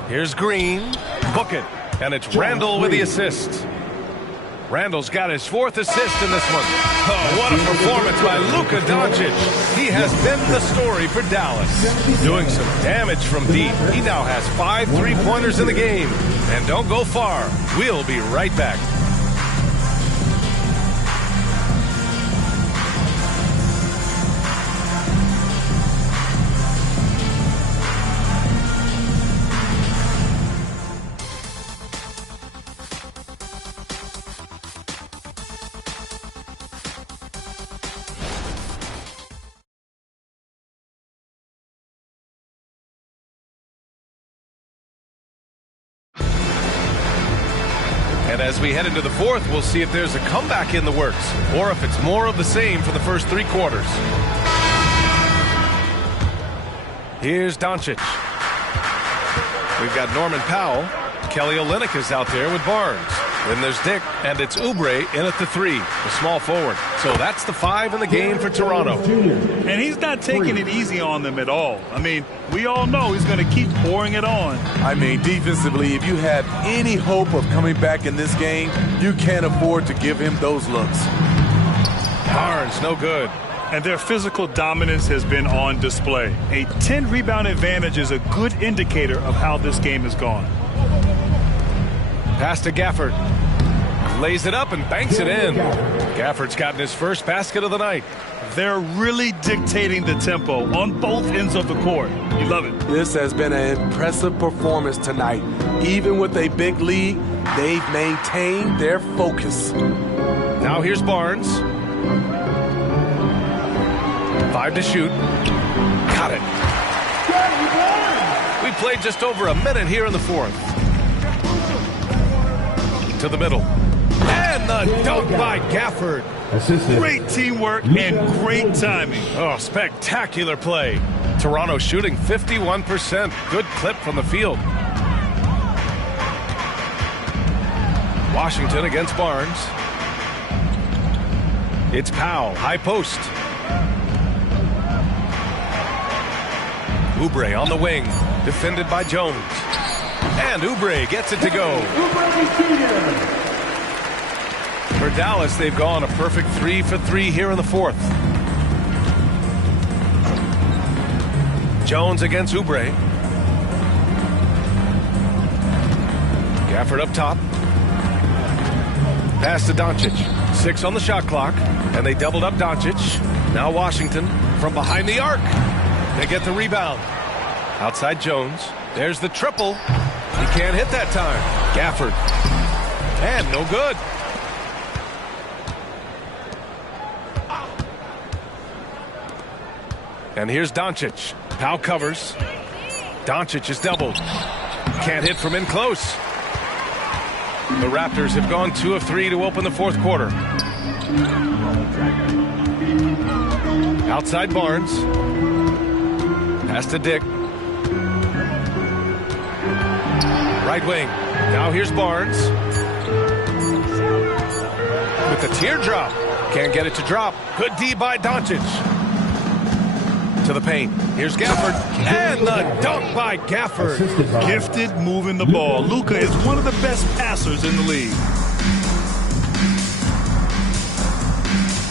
Here's Green. Book it. And it's Randall with the assist. Randall's got his 4th assist in this one. Oh, what a performance by Luka Doncic. He has been the story for Dallas. Doing some damage from deep. He now has 5 3-pointers in the game. And don't go far. We'll be right back. And as we head into the fourth, we'll see if there's a comeback in the works or if it's more of the same for the first 3 quarters. Here's Doncic. We've got Norman Powell. Kelly Olynyk is out there with Barnes. Then there's Dick, and it's Oubre in at the 3, the small forward. So that's the 5 in the game for Toronto. And he's not taking it easy on them at all. I mean, we all know he's going to keep pouring it on. I mean, defensively, if you have any hope of coming back in this game, you can't afford to give him those looks. Barnes, no good. And their physical dominance has been on display. A 10-rebound advantage is a good indicator of how this game has gone. Pass to Gafford. Lays it up and banks it in. Gafford's gotten his first basket of the night. They're really dictating the tempo on both ends of the court. You love it. This has been an impressive performance tonight. Even with a big lead, they've maintained their focus. Now here's Barnes. 5 to shoot. Got it. We played just over a minute here in the fourth. To the middle. And the dunk by Gafford. Great teamwork and great timing. Oh, spectacular play. Toronto shooting 51%. Good clip from the field. Washington against Barnes. It's Powell, high post. Oubre on the wing, defended by Jones. And Oubre gets it to go. For Dallas, they've gone a perfect 3 for 3 here in the fourth. Jones against Oubre. Gafford up top. Pass to Doncic. 6 on the shot clock. And they doubled up Doncic. Now Washington from behind the arc. They get the rebound. Outside Jones. There's the triple. He can't hit that time. Gafford. And no good. And here's Doncic. Powell covers. Doncic is doubled. Can't hit from in close. The Raptors have gone 2 of 3 to open the fourth quarter. Outside Barnes. Pass to Dick. Right wing. Now here's Barnes. With the teardrop. Can't get it to drop. Good D by Doncic. To the paint. Here's Gafford. And the dunk by Gafford. Gifted moving the ball. Luka is one of the best passers in the league.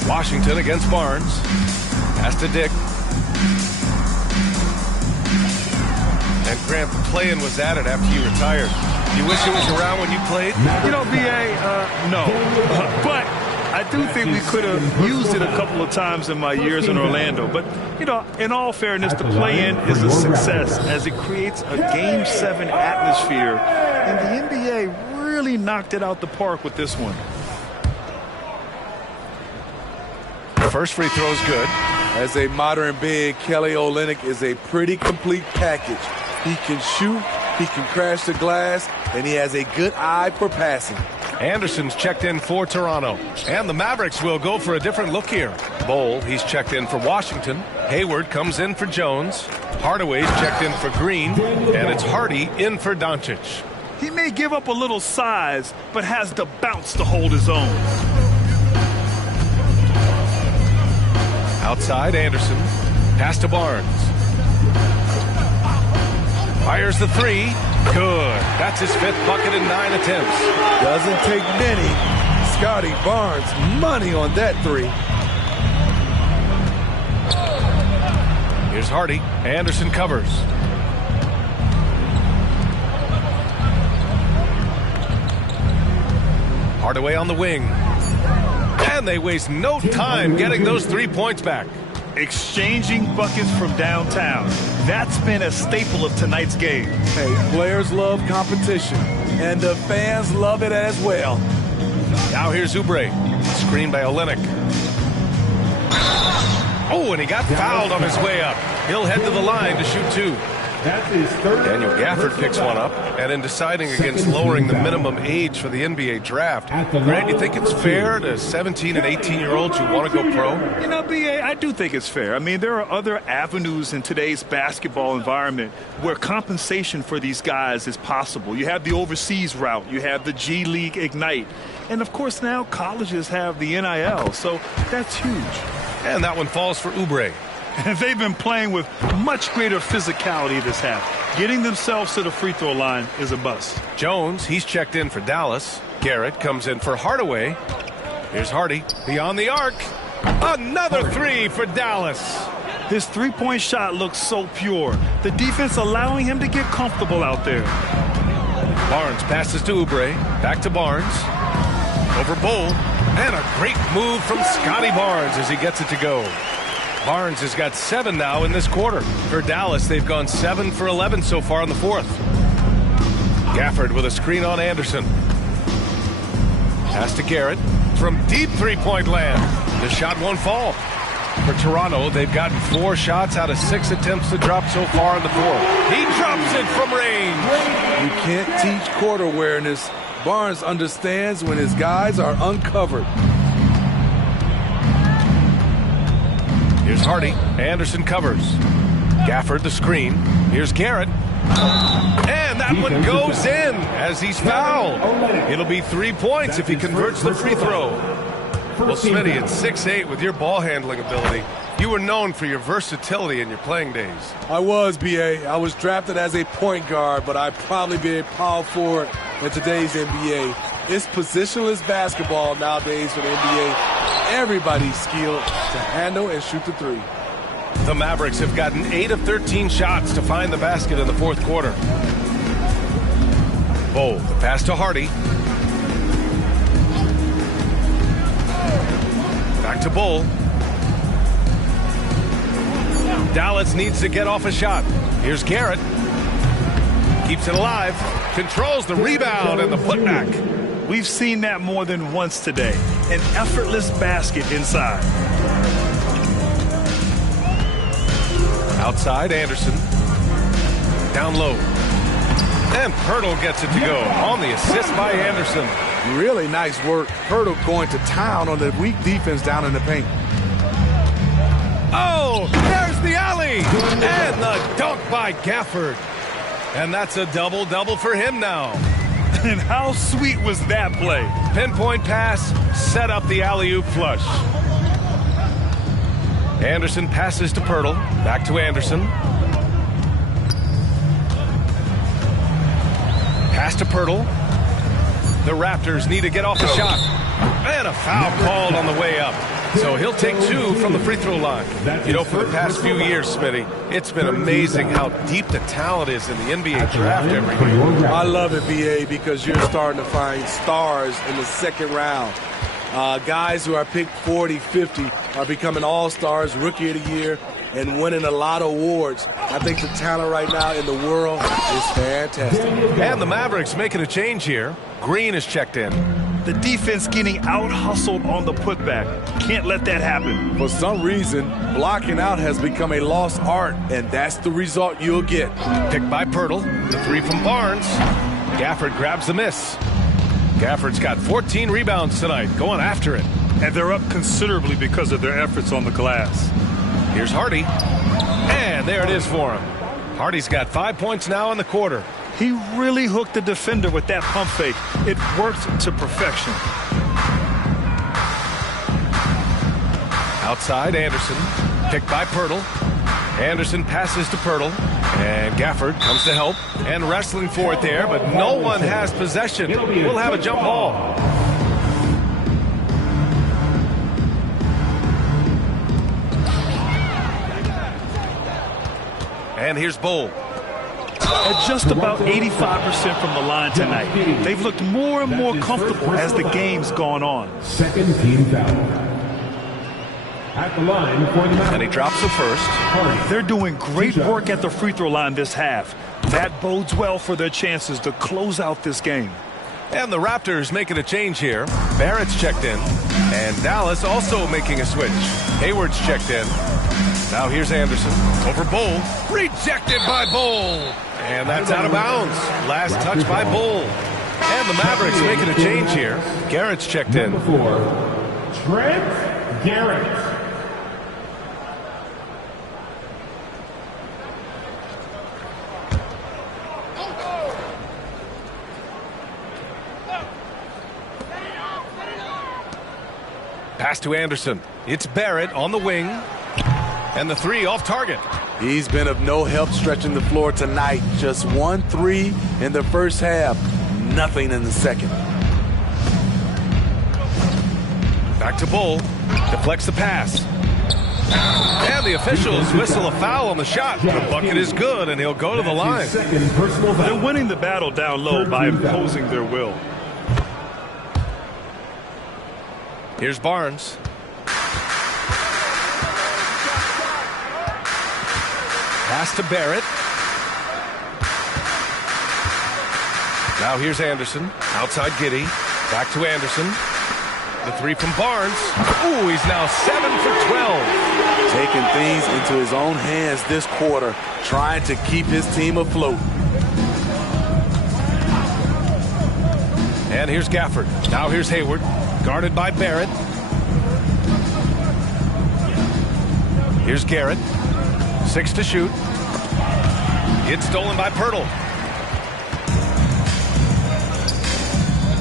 Washington against Barnes. Pass to Dick. And Grant, playing was at it after you retired. You wish it was around when you played? You know, B.A., no. But I do think we could have used it a couple of times in my years in Orlando. But, you know, in all fairness, the play-in is a success as it creates a Game 7 atmosphere. And the NBA really knocked it out the park with this one. First free throw is good. As a modern big, Kelly Olynyk is a pretty complete package. He can shoot, he can crash the glass, and he has a good eye for passing. Anderson's checked in for Toronto. And the Mavericks will go for a different look here. Bol, he's checked in for Washington. Hayward comes in for Jones. Hardaway's checked in for Green. And it's Hardy in for Doncic. He may give up a little size, but has the bounce to hold his own. Outside, Anderson. Pass to Barnes. Fires the three. Good. That's his 5th bucket in 9 attempts. Doesn't take many. Scotty Barnes, money on that three. Here's Hardy. Anderson covers. Hardaway on the wing. And they waste no time getting those 3 points back. Exchanging buckets from downtown. That's been a staple of tonight's game. Hey, players love competition, and the fans love it as well. Now here's Oubre. Screen by Olynyk. Oh, and he got fouled on his way up. He'll head to the line to shoot 2. Daniel Gafford picks one up, and in deciding against lowering the minimum age for the NBA draft, Grant, you think it's fair to 17 and 18-year-olds who want to go pro? You know, B.A., I do think it's fair. I mean, there are other avenues in today's basketball environment where compensation for these guys is possible. You have the overseas route. You have the G League Ignite. And, of course, now colleges have the NIL, so that's huge. And that one falls for Oubre. And they've been playing with much greater physicality this half. Getting themselves to the free throw line is a bust. Jones, he's checked in for Dallas. Garrett comes in for Hardaway. Here's Hardy beyond the arc. Another 3 for Dallas. His three-point shot looks so pure. The defense allowing him to get comfortable out there. Barnes passes to Oubre. Back to Barnes. Over Bol. And a great move from Scotty Barnes as he gets it to go. Barnes has got 7 now in this quarter. For Dallas, they've gone 7 for 11 so far in the 4th. Gafford with a screen on Anderson. Pass to Garrett from deep three-point land. The shot won't fall. For Toronto, they've gotten 4 shots out of 6 attempts to drop so far in the 4th. He drops it from range. You can't teach court awareness. Barnes understands when his guys are uncovered. Here's Hardy. Anderson covers. Gafford the screen. Here's Garrett. And that one goes in as he's fouled. It'll be 3 points if he converts the free throw. Well, Smitty, at 6'8", with your ball handling ability, you were known for your versatility in your playing days. I was, B.A. I was drafted as a point guard, but I'd probably be a power forward in today's NBA. It's positionless basketball nowadays for the NBA. Everybody's skilled to handle and shoot the 3. The Mavericks have gotten 8 of 13 shots to find the basket in the 4th quarter. Bol, the pass to Hardy. Back to Bol. Dallas needs to get off a shot. Here's Garrett. Keeps it alive. Controls the rebound and the putback. We've seen that more than once today. An effortless basket inside. Outside, Anderson. Down low. And Pirtle gets it to go on the assist by Anderson. Really nice work. Pirtle going to town on the weak defense down in the paint. Oh, there's the alley. alley. And the dunk by Gafford. And that's a double-double for him now. And how sweet was that play? Pinpoint pass, set up the alley-oop flush. Anderson passes to Pirtle. Back to Anderson. Pass to Pirtle. The Raptors need to get off the shot. And a foul called on the way up. So he'll take 2 from the free throw line. You know, for the past few years, Smitty, it's been amazing how deep the talent is in the NBA draft every year. I love it, BA, because you're starting to find stars in the second round. Guys who are picked 40, 50 are becoming all-stars, rookie of the year, and winning a lot of awards. I think the talent right now in the world is fantastic. And the Mavericks making a change here. Green is checked in. The defense getting out-hustled on the putback. Can't let that happen. For some reason, blocking out has become a lost art, and that's the result you'll get. Picked by Pirtle. The 3 from Barnes. Gafford grabs the miss. Gafford's got 14 rebounds tonight, going after it. And they're up considerably because of their efforts on the glass. Here's Hardy. And there it is for him. Hardy's got 5 points now in the quarter. He really hooked the defender with that pump fake. It worked to perfection. Outside, Anderson. Picked by Pirtle. Anderson passes to Pirtle. And Gafford comes to help. And wrestling for it there, but no one has possession. We'll have a jump ball. And here's Bowl. At just about 85% from the line tonight. They've looked more and more comfortable as the game's gone on. Second team foul. At the line for the And he drops the first. They're doing great work at the free throw line this half. That bodes well for their chances to close out this game. And the Raptors making a change here. Barrett's checked in. And Dallas also making a switch. Hayward's checked in. Now here's Anderson. Over Bull. Rejected by Bull. And that's out of bounds. Last touch by Bull. And the Mavericks making a change here. Garrett's checked in. Number 4, Trent Garrett. Pass to Anderson. It's Barrett on the wing. And the 3 off target. He's been of no help stretching the floor tonight. Just 1 3 in the first half. Nothing in the second. Back to Bull. Deflects the pass. And the officials whistle a foul on the shot. The bucket is good, and he'll go to the line. They're winning the battle down low by imposing their will. Here's Barnes. Pass to Barrett. Now here's Anderson. Outside Giddey. Back to Anderson. The 3 from Barnes. Ooh, he's now 7 for 12. Taking things into his own hands this quarter, trying to keep his team afloat. And here's Gafford. Now here's Hayward. Guarded by Barrett. Here's Garrett. 6 to shoot. It's stolen by Pirtle.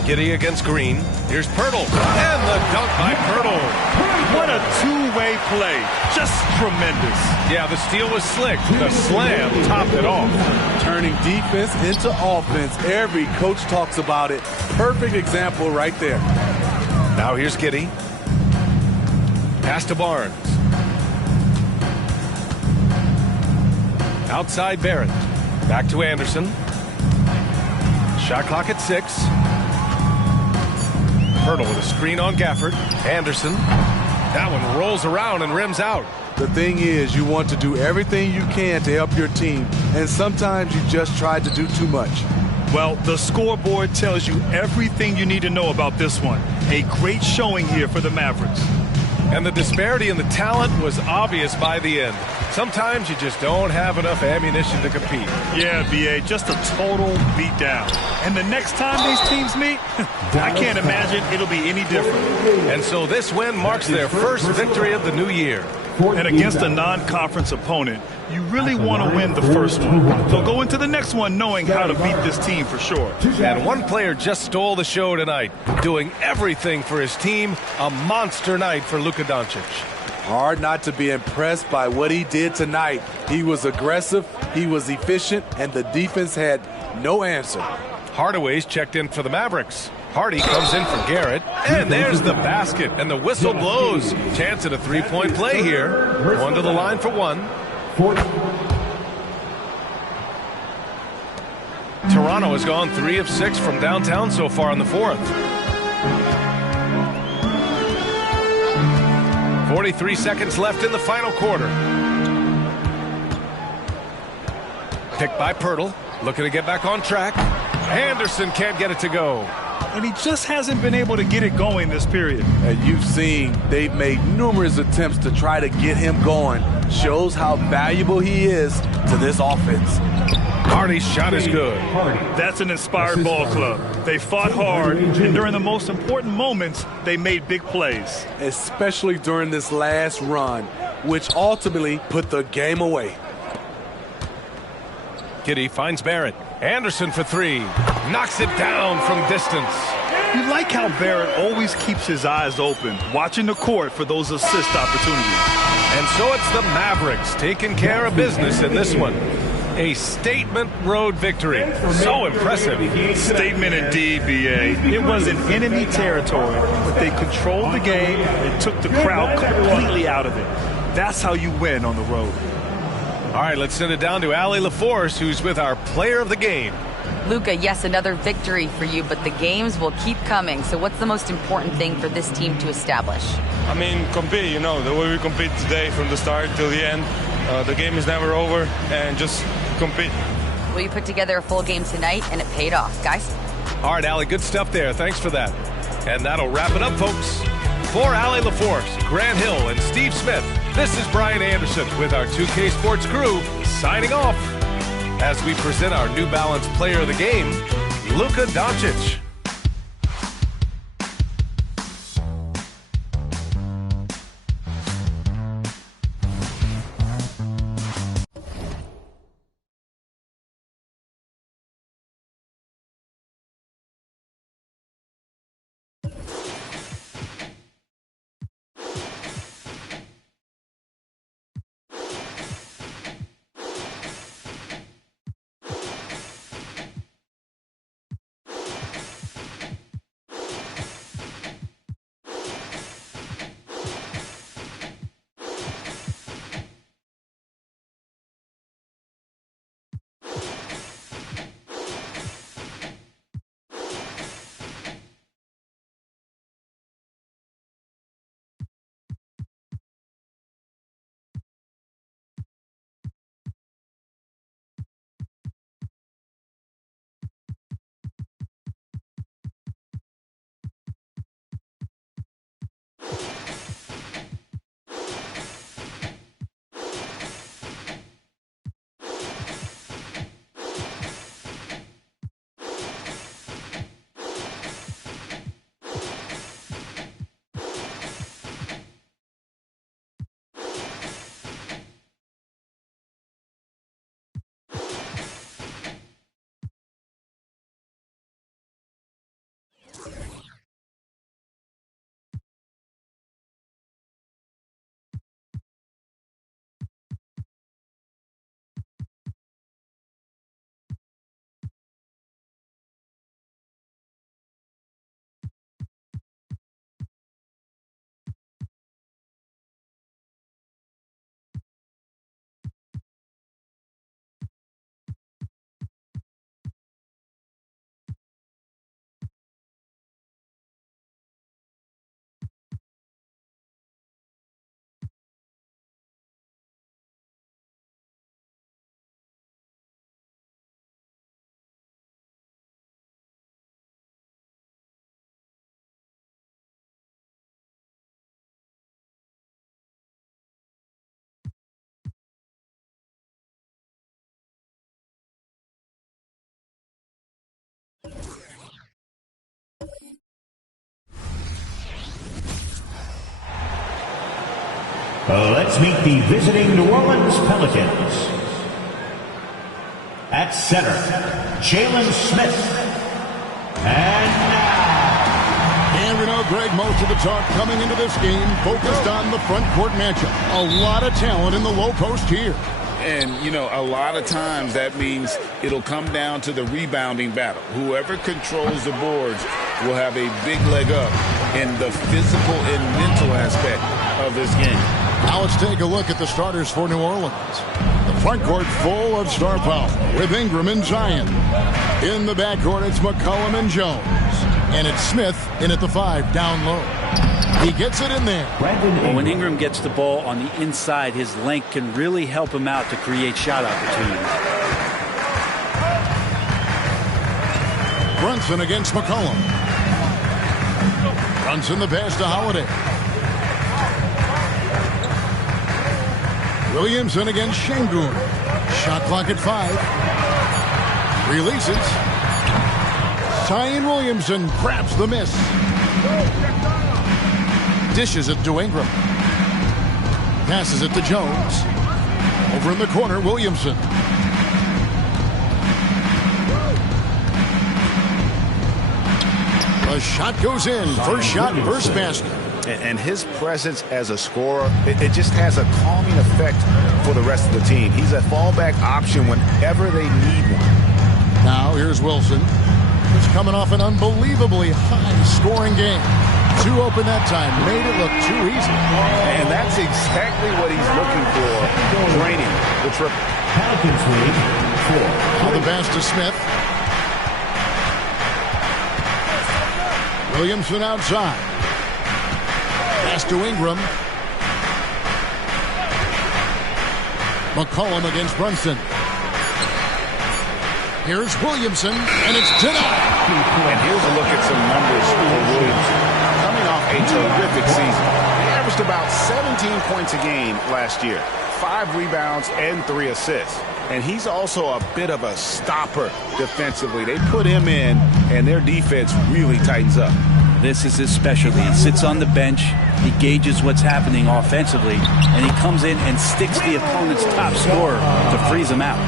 Giddey against Green. Here's Pirtle. And the dunk by Pirtle. What a two-way play. Just tremendous. Yeah, the steal was slick. The slam topped it off. Turning defense into offense. Every coach talks about it. Perfect example right there. Now here's Giddey. Pass to Barnes. Outside Barrett. Back to Anderson. Shot clock at 6. Pirtle with a screen on Gafford. Anderson. That one rolls around and rims out. The thing is, you want to do everything you can to help your team, and sometimes you just try to do too much. Well, the scoreboard tells you everything you need to know about this one. A great showing here for the Mavericks. And the disparity in the talent was obvious by the end. Sometimes you just don't have enough ammunition to compete. Yeah, BA, just a total beatdown. And the next time these teams meet, I can't imagine it'll be any different. And so this win marks their first victory of the new year. And against a non-conference opponent, you really want to win the first one. So go into the next one knowing how to beat this team for sure. And one player just stole the show tonight, doing everything for his team. A monster night for Luka Doncic. Hard not to be impressed by what he did tonight. He was aggressive, he was efficient, and the defense had no answer. Hardaway's checked in for the Mavericks. Hardy comes in for Garrett, and there's the basket, and the whistle blows. Chance at a three-point play here. Going to the line for one. Toronto has gone 3 of 6 from downtown so far in the fourth. 43 seconds left in the final quarter. Picked by Pirtle, looking to get back on track. Anderson can't get it to go. And he just hasn't been able to get it going this period. And you've seen they've made numerous attempts to try to get him going. Shows how valuable he is to this offense. Hardy's shot is good. That's an inspired ball club. They fought hard, and during the most important moments, they made big plays. Especially during this last run, which ultimately put the game away. Giddey finds Barrett. Anderson for 3. Knocks it down from distance. You like how Barrett always keeps his eyes open, watching the court for those assist opportunities. And so it's the Mavericks taking care of business in this one. A statement road victory. So impressive. Statement indeed, B.A. It was in enemy territory, but they controlled the game and took the crowd completely out of it. That's how you win on the road. All right, let's send it down to Allie LaForce, who's with our player of the game. Luka, yes, another victory for you, but the games will keep coming. So what's the most important thing for this team to establish? I mean, compete, the way we compete today from the start till the end. The game is never over, and just compete. Well, you put together a full game tonight, and it paid off, guys. All right, Allie, good stuff there. Thanks for that. And that'll wrap it up, folks. For Allie LaForce, Grant Hill, and Steve Smith, this is Brian Anderson with our 2K Sports crew signing off as we present our New Balance player of the game, Luka Doncic. Let's meet the visiting New Orleans Pelicans. At center, Jalen Smith. And we know, Greg, most of the talk coming into this game focused on the front court matchup. A lot of talent in the low post here. And, you know, a lot of times that means it'll come down to the rebounding battle. Whoever controls the boards will have a big leg up in the physical and mental aspect of this game. Now let's take a look at the starters for New Orleans. The front court full of star power with Ingram and Zion. In the backcourt, it's McCollum and Jones. And it's Smith in at the 5 down low. He gets it in there. Well, when Ingram gets the ball on the inside, his length can really help him out to create shot opportunities. Brunson against McCollum. Brunson the pass to Holiday. Williamson against Şengün. Shot clock at 5. Releases. Zion Williamson grabs the miss. Dishes it to Ingram. Passes it to Jones. Over in the corner, Williamson. The shot goes in. First shot, first basket. And his presence as a scorer, it just has a calming effect for the rest of the team. He's a fallback option whenever they need one. Now here's Wilson. He's coming off an unbelievably high-scoring game. Too open that time. Made it look too easy. And that's exactly what he's looking for. Draining the triple. Pelicans lead 4. Now the pass to Smith. Williamson outside. Pass to Ingram. McCollum against Brunson. Here's Williamson, and it's denied. And here's a look at some numbers for Williamson. Coming off a terrific season. He averaged about 17 points a game last year. 5 rebounds and 3 assists. And he's also a bit of a stopper defensively. They put him in, and their defense really tightens up. This is his specialty. He sits on the bench, he gauges what's happening offensively, and he comes in and sticks the opponent's top scorer to freeze him out.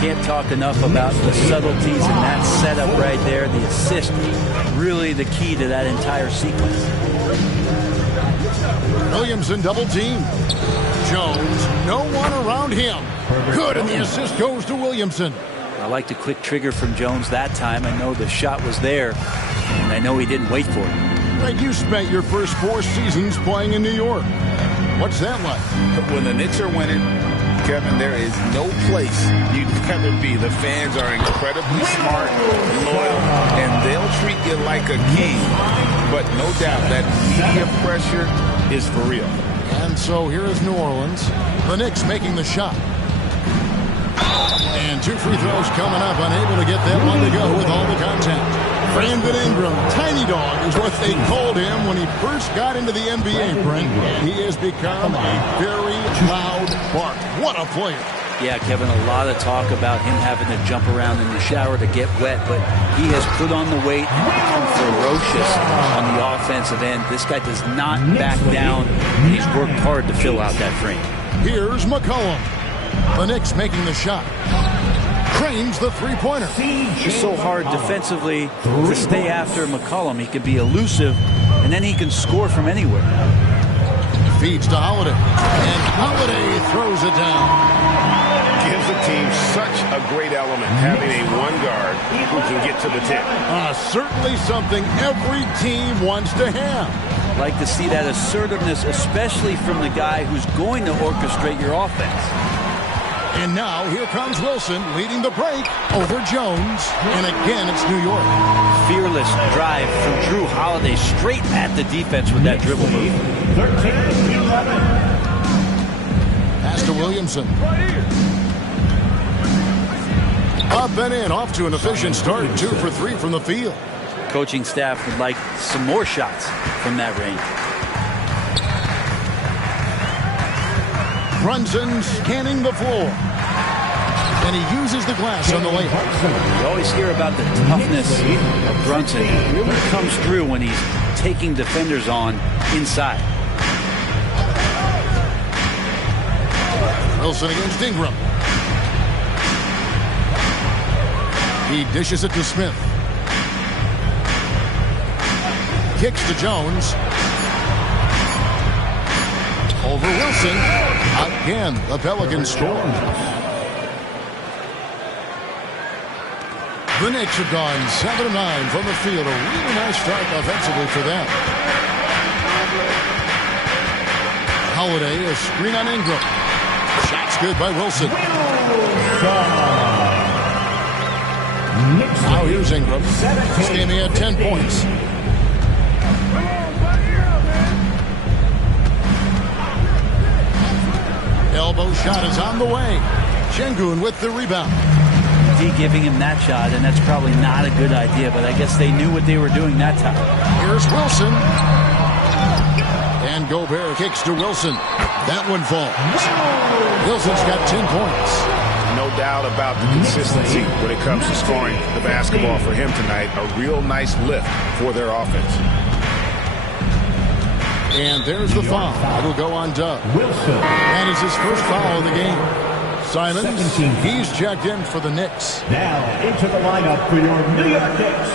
Can't talk enough about the subtleties in that setup right there. The assist, really the key to that entire sequence. Williamson double team. Jones, no one around him. Good, and the assist goes to Williamson. I like the quick trigger from Jones that time. I know the shot was there, and I know he didn't wait for it. Right, you spent your first 4 seasons playing in New York. What's that like? When the Knicks are winning, Kevin, there is no place you'd ever be. The fans are incredibly smart, loyal, and they'll treat you like a king. But no doubt that media pressure is for real. And so here is New Orleans. The Knicks making the shot. And 2 free throws coming up, unable to get that one to go with all the contact. Brandon Ingram, tiny dog, is what they called him when he first got into the NBA, Brent. He has become a very loud bark. What a player. Yeah, Kevin, a lot of talk about him having to jump around in the shower to get wet, but he has put on the weight and become ferocious on the offensive end. This guy does not back down, and he's worked hard to fill out that frame. Here's McCollum. The Knicks making the shot. Cranes the three-pointer. It's so hard defensively to stay after McCollum. He can be elusive, and then he can score from anywhere. Feeds to Holiday, and Holiday throws it down. Gives the team such a great element, having a one guard who can get to the tip. Certainly something every team wants to have. Like to see that assertiveness, especially from the guy who's going to orchestrate your offense. And now here comes Wilson leading the break over Jones. And again, it's New York. Fearless drive from Drew Holiday straight at the defense with that dribble move. 13-11. Pass to Williamson. Up and in, off to an efficient start. 2 for 3 from the field. Coaching staff would like some more shots from that range. Brunson scanning the floor. And he uses the glass on the layup. You always hear about the toughness of Brunson. It really comes through when he's taking defenders on inside. Wilson against Ingram. He dishes it to Smith. Kicks to Jones. Over Wilson. Again, the Pelicans score. The Knicks have gone 7 of 9 from the field. A really nice start offensively for them. Holiday, a screen on Ingram. Shot's good by Wilson. Now here's Ingram. This game he had 10 points. Elbow shot is on the way. Şengün with the rebound. D giving him that shot, and that's probably not a good idea, but I guess they knew what they were doing that time. Here's Wilson. And Gobert kicks to Wilson. That one falls. Wilson's got 10 points. No doubt about the consistency when it comes to scoring the basketball for him tonight. A real nice lift for their offense. And there's the foul. It'll go on Doug. Wilson. And it's his first foul of the game. Simons, he's checked in for the Knicks. Now into the lineup for your New York Knicks,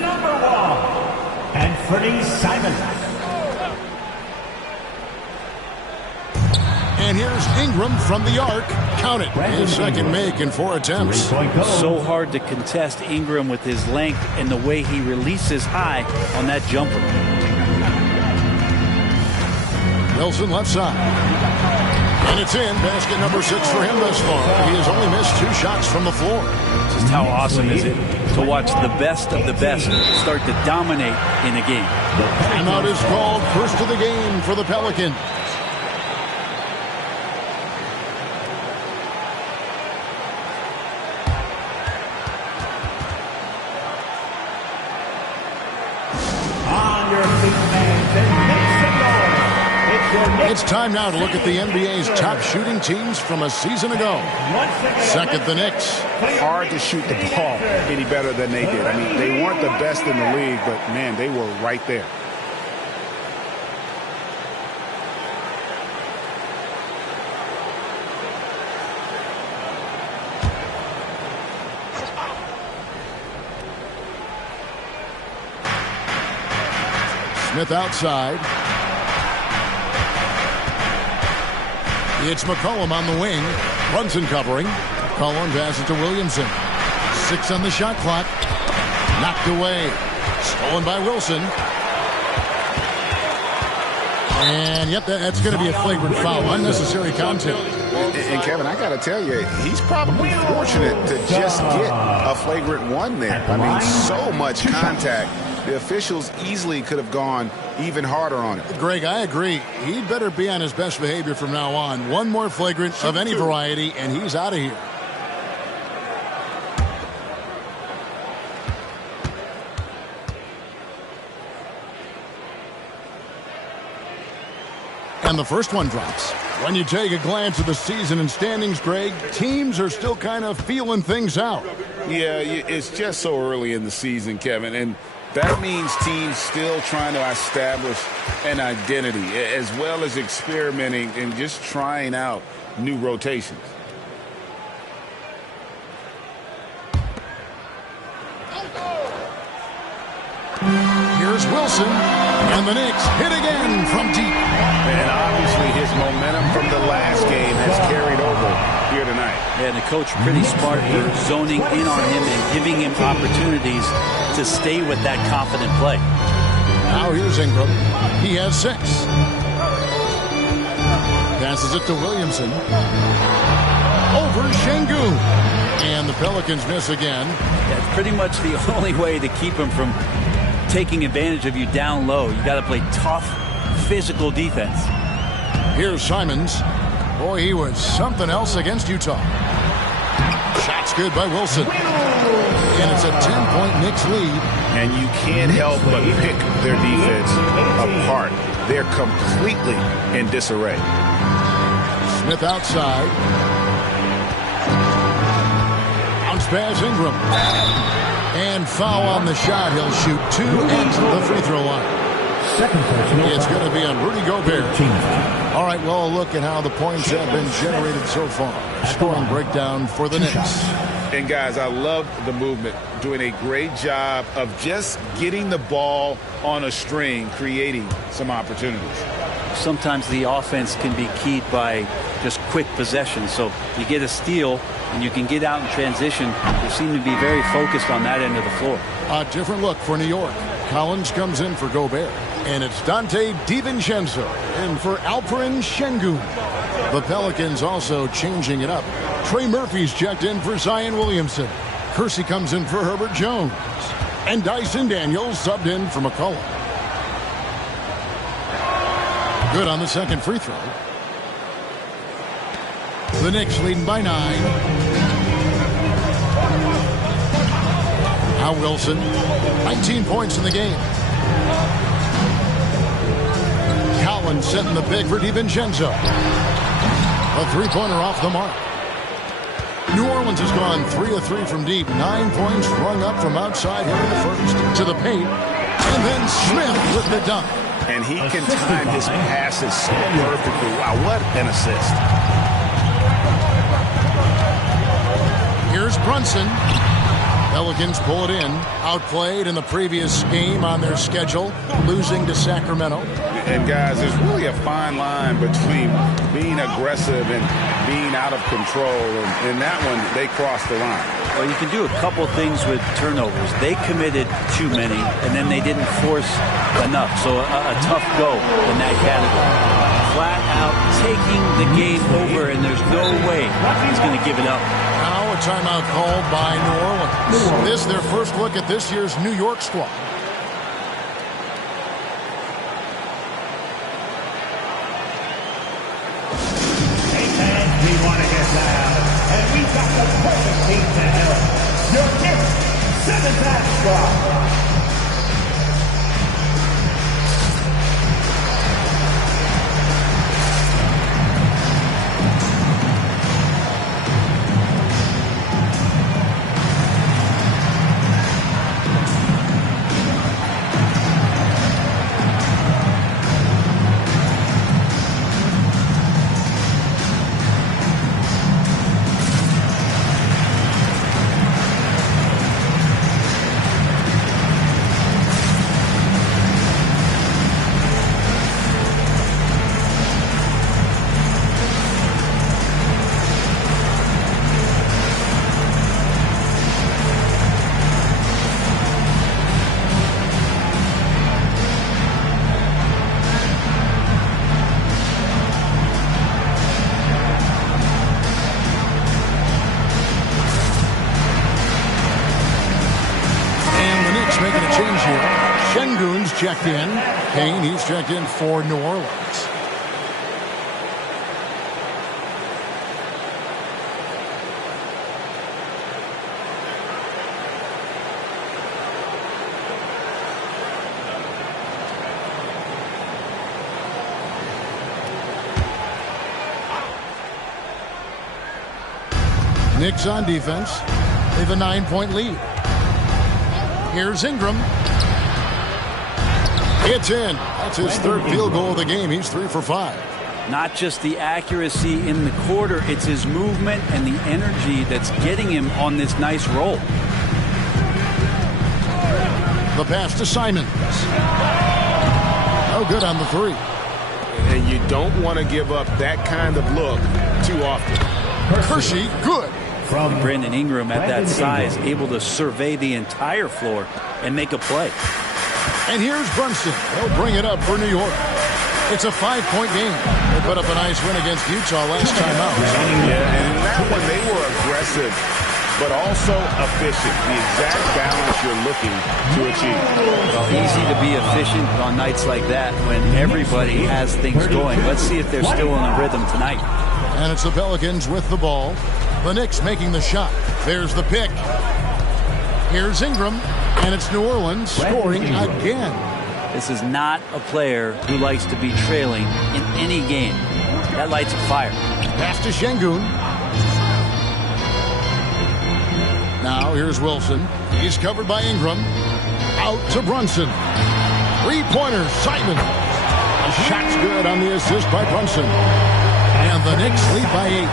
number 1, Anthony Simons. And here's Ingram from the arc. Count it. His second make in 4 attempts. So hard to contest Ingram with his length and the way he releases high on that jumper. Wilson left side. And it's in. Basket number 6 for him thus far. He has only missed 2 shots from the floor. Just how awesome is it to watch the best of the best start to dominate in a game. Timeout is called. First of the game for the Pelicans. On your feet, fans, and make some noise. It's time now to look at the NBA's top shooting teams from a season ago. Second, the Knicks. Hard to shoot the ball any better than they did. I mean, they weren't the best in the league, but, man, they were right there. Smith outside. It's McCollum on the wing. Brunson covering. McCollum passes to Williamson. 6 on the shot clock. Knocked away. Stolen by Wilson. And, yep, that's going to be a flagrant foul. Unnecessary contact. And Kevin, I got to tell you, he's probably fortunate to just get a flagrant one there. I mean, so much contact. The officials easily could have gone even harder on it. Greg, I agree. He'd better be on his best behavior from now on. One more flagrant of any variety, and he's out of here. And the first one drops. When you take a glance at the season and standings, Greg, teams are still kind of feeling things out. Yeah, it's just so early in the season, Kevin, and that means teams still trying to establish an identity as well as experimenting and just trying out new rotations. Here's Wilson, and the Knicks hit again from deep. And obviously his momentum from the last game has carried over here tonight. Yeah, and the coach pretty smart for zoning in on him and giving him opportunities to stay with that confident play. Now here's Ingram. He has 6. Passes it to Williamson. Over Şengün. And the Pelicans miss again. That's pretty much the only way to keep him from taking advantage of you down low. You got to play tough, physical defense. Here's Simons. Boy, he was something else against Utah. Shot's good by Wilson. And it's a 10-point Knicks lead. And you can't help but pick their defense apart. They're completely in disarray. Smith outside. Bounce pass Ingram. And foul on the shot. He'll shoot 2 at the free throw line. Second personal It's foul. going to be on Rudy Gobert. Team foul. All right, well, a look at how the points have been generated so far. Scoring breakdown for the Knicks. And guys, I love the movement, doing a great job of just getting the ball on a string, creating some opportunities. Sometimes the offense can be keyed by just quick possession. So you get a steal and you can get out in transition. They seem to be very focused on that end of the floor. A different look for New York. Collins comes in for Gobert. And it's Dante DiVincenzo in for Alperen Şengün. The Pelicans also changing it up. Trey Murphy's checked in for Zion Williamson. Kersey comes in for Herbert Jones. And Dyson Daniels subbed in for McCollum. Good on the second free throw. The Knicks leading by 9. Now Wilson. 19 points in the game. Collins setting the pick for DiVincenzo. A three-pointer off the mark. New Orleans has gone 3 of 3 from deep. 9 points rung up from outside here in the first. To the paint. And then Smith with the dunk. And he can time his passes so perfectly. Wow, what an assist. Here's Brunson. Pelicans pull it in. Outplayed in the previous game on their schedule. Losing to Sacramento. And guys, there's really a fine line between being aggressive and being out of control. And in that one, they crossed the line. Well, you can do a couple things with turnovers. They committed too many, and then they didn't force enough. So a tough go in that category. Flat out taking the game over, and there's no way he's going to give it up. Now a timeout called by New Orleans. This is their first look at this year's New York squad. We want to get loud, and we've got the perfect team to help. Your Knicks 7-man squad. Checked in. Payne, he's checked in for New Orleans. Knicks on defense. They have a 9-point lead. Here's Ingram. It's in. That's his third field goal of the game. He's 3 for 5. Not just the accuracy in the quarter, it's his movement and the energy that's getting him on this nice roll. The pass to Simons. No good on the three. And you don't want to give up that kind of look too often. Kersey, good. From Brandon Ingram at that size, able to survey the entire floor and make a play. And here's Brunson. They'll bring it up for New York. It's a 5-point game. They put up a nice win against Utah last time out. Yeah, and in that one they were aggressive, but also efficient. The exact balance you're looking to achieve. Well, easy to be efficient on nights like that when everybody has things going. Let's see if they're still in a rhythm tonight. And it's the Pelicans with the ball. The Knicks making the shot. There's the pick. Here's Ingram, and it's New Orleans scoring again. This is not a player who likes to be trailing in any game. That lights a fire. Pass to Şengün. Now here's Wilson. He's covered by Ingram. Out to Brunson. Three-pointer, Simon. A shot's good on the assist by Brunson. And the Knicks lead by 8.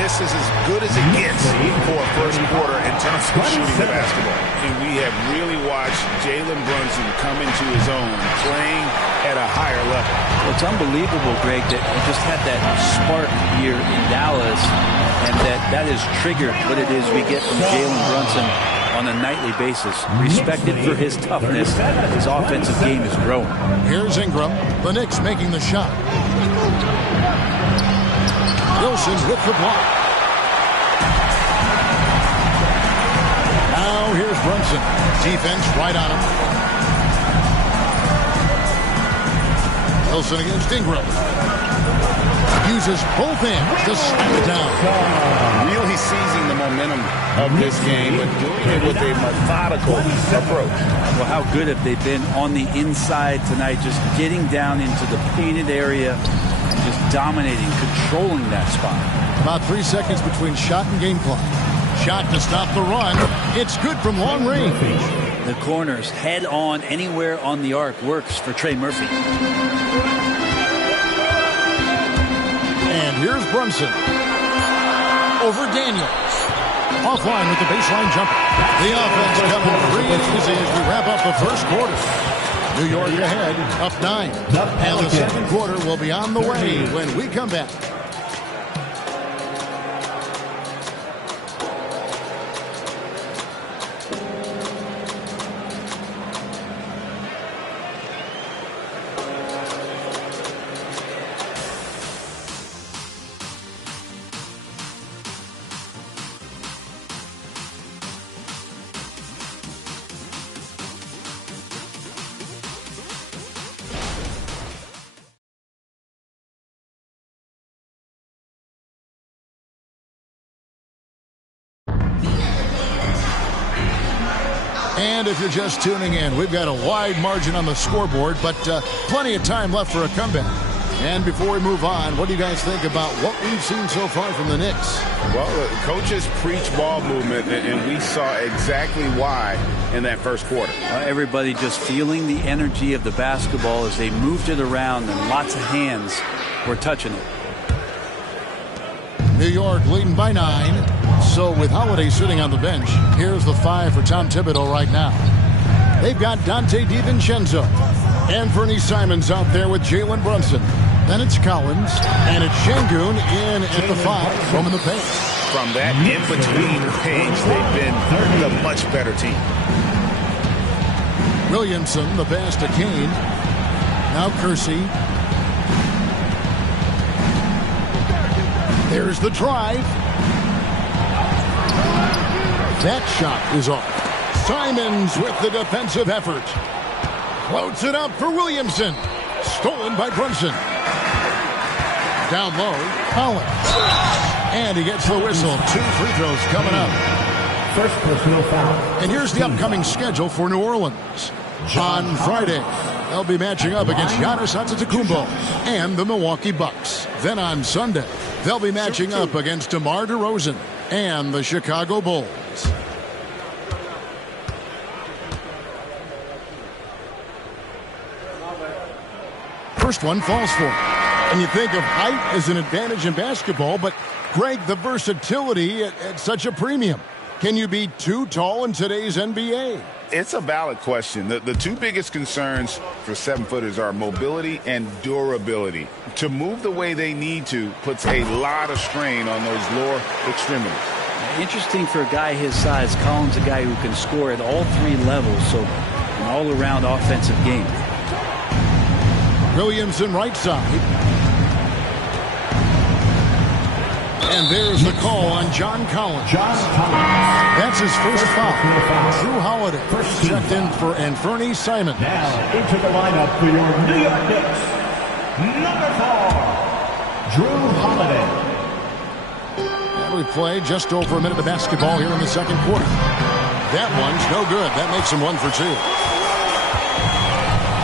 This is as good as it gets for a first quarter in terms of shooting the basketball. And we have really watched Jalen Brunson come into his own, playing at a higher level. Well, it's unbelievable, Greg, that he just had that spark here in Dallas, and that has triggered what it is we get from Jalen Brunson on a nightly basis. Respected for his toughness, his offensive game is growing. Here's Ingram, the Knicks making the shot. Wilson with the block. Now here's Brunson. Defense right on him. Wilson against Ingram. Uses both hands to slam it down. Really seizing the momentum of this game, but doing it with a methodical approach. Well, how good have they been on the inside tonight, just getting down into the painted area, just dominating, controlling that spot. About 3 seconds between shot and game clock. Shot to stop the run. It's good from long range. The corners head on anywhere on the arc works for Trey Murphy. And here's Brunson. Over Daniels. Offline with the baseline jumper. The offense coming free and easy as we wrap up the first quarter. New York ahead, up 9. And the second quarter will be on the way when we come back. And if you're just tuning in, we've got a wide margin on the scoreboard, but plenty of time left for a comeback. And before we move on, what do you guys think about what we've seen so far from the Knicks? Well, coaches preach ball movement, and we saw exactly why in that first quarter. Everybody just feeling the energy of the basketball as they moved it around, and lots of hands were touching it. New York leading by 9. So with Holiday sitting on the bench, here's the 5 for Tom Thibodeau right now. They've got Dante DiVincenzo. And Fernie Simons out there with Jalen Brunson. Then it's Collins. And it's Şengün in at the 5. Roaming the paint. From that in-between range, they've been the much better team. Williamson, the pass to Kane. Now Kersey. There's the drive. That shot is off. Simons with the defensive effort. Floats it up for Williamson. Stolen by Brunson. Down low, Collins. And he gets the whistle. 2 free throws coming up. First personal foul. And here's the upcoming schedule for New Orleans. On Friday, they'll be matching up against Giannis Antetokounmpo and the Milwaukee Bucks. Then on Sunday, they'll be matching up against DeMar DeRozan and the Chicago Bulls. First one falls for him. And you think of height as an advantage in basketball, but Greg, the versatility at such a premium. Can you be too tall in today's NBA? It's a valid question. The two biggest concerns for 7-footers are mobility and durability. To move the way they need to puts a lot of strain on those lower extremities. Interesting for a guy his size. Collins, a guy who can score at all 3 levels, so an all-around offensive game. Williamson right side. And there's the call on John Collins. That's his first foul. Drew Holiday checked in for Fernie Simons. Now into the lineup for your New York Knicks, number 4, Drew Holiday. And we play just over a minute of basketball here in the second quarter. That one's no good. That makes him 1 for 2.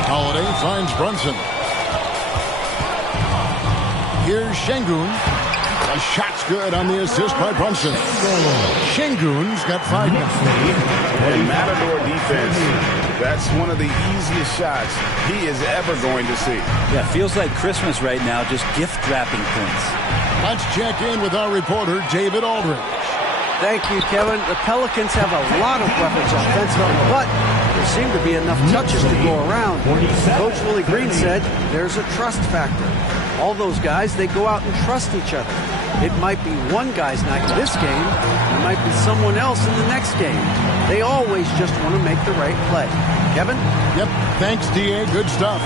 Holiday finds Brunson. Here's Şengün. A shot's good on the assist by Brunson. Şengün's got 5 now. And Matador defense That's one of the easiest shots he is ever going to see. Yeah, feels like Christmas right now, just gift wrapping points. Let's check in with our reporter, David Aldridge. Thank you, Kevin. The Pelicans have a lot of weapons offensively, but there seem to be enough touches to go around. Coach Willie Green said there's a trust factor. All those guys, they go out and trust each other. It might be one guy's night in this game. It might be someone else in the next game. They always just want to make the right play. Kevin? Yep. Thanks, D.A. Good stuff.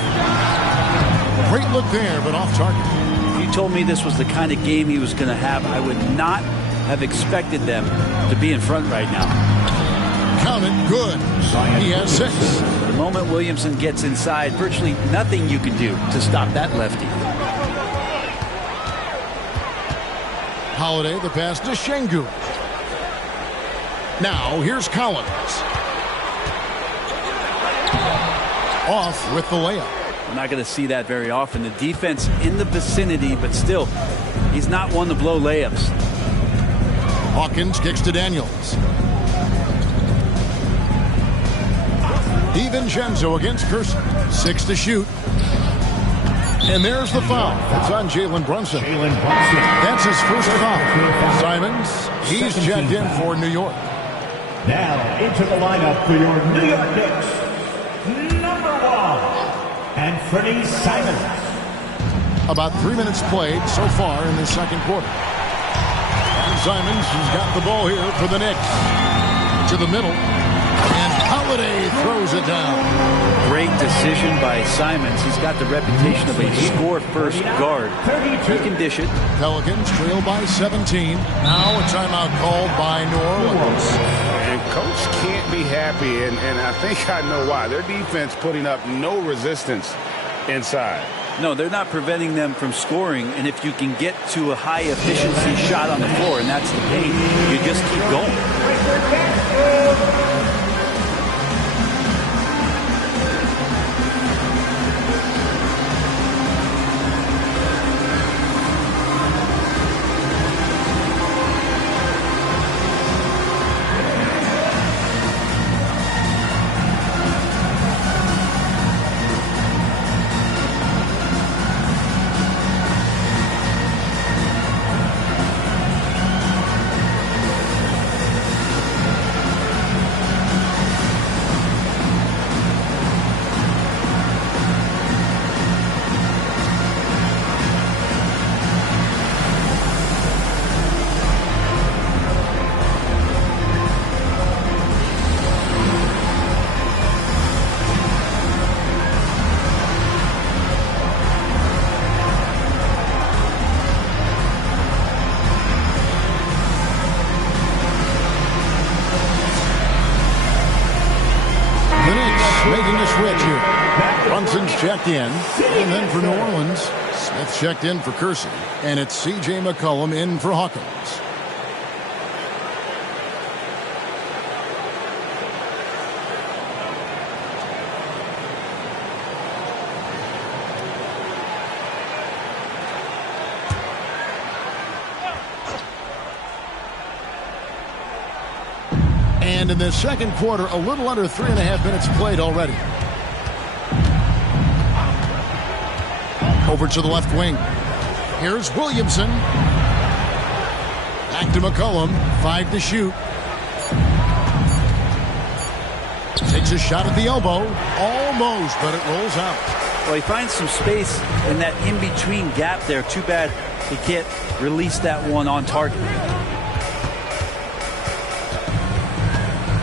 Great look there, but off target. If you told me this was the kind of game he was going to have, I would not have expected them to be in front right now. Count it, good. He has 6. The moment Williamson gets inside, virtually nothing you can do to stop that lefty. Holiday, the pass to Şengün. Now, here's Collins. Off with the layup. We're not going to see that very often. The defense in the vicinity, but still, he's not one to blow layups. Hawkins kicks to Daniels. DiVincenzo against Curson. 6 to shoot. And there's the foul. It's on Jalen Brunson. That's his first foul. Simons, he's checked in for New York. Now into the lineup for your New York Knicks, number 1, Anthony Simons. About 3 minutes played so far in the second quarter. Simons has got the ball here for the Knicks. To the middle. And Holiday throws it down. Great decision by Simons. He's got the reputation of a score-first guard. He can dish it. Pelicans trail by 17. Now a timeout called by New Orleans. And Coach can't be happy, and I think I know why. Their defense putting up no resistance inside. No, they're not preventing them from scoring, and if you can get to a high-efficiency shot on the floor, and that's the paint, you just keep going. Checked in, and then for New Orleans, Smith checked in for Kersey, and it's C.J. McCollum in for Hawkins. And in the second quarter, a little under 3.5 minutes played already. Over to the left wing. Here's Williamson. Back to McCollum. 5 to shoot. Takes a shot at the elbow. Almost, but it rolls out. Well, he finds some space in that in-between gap there. Too bad he can't release that one on target.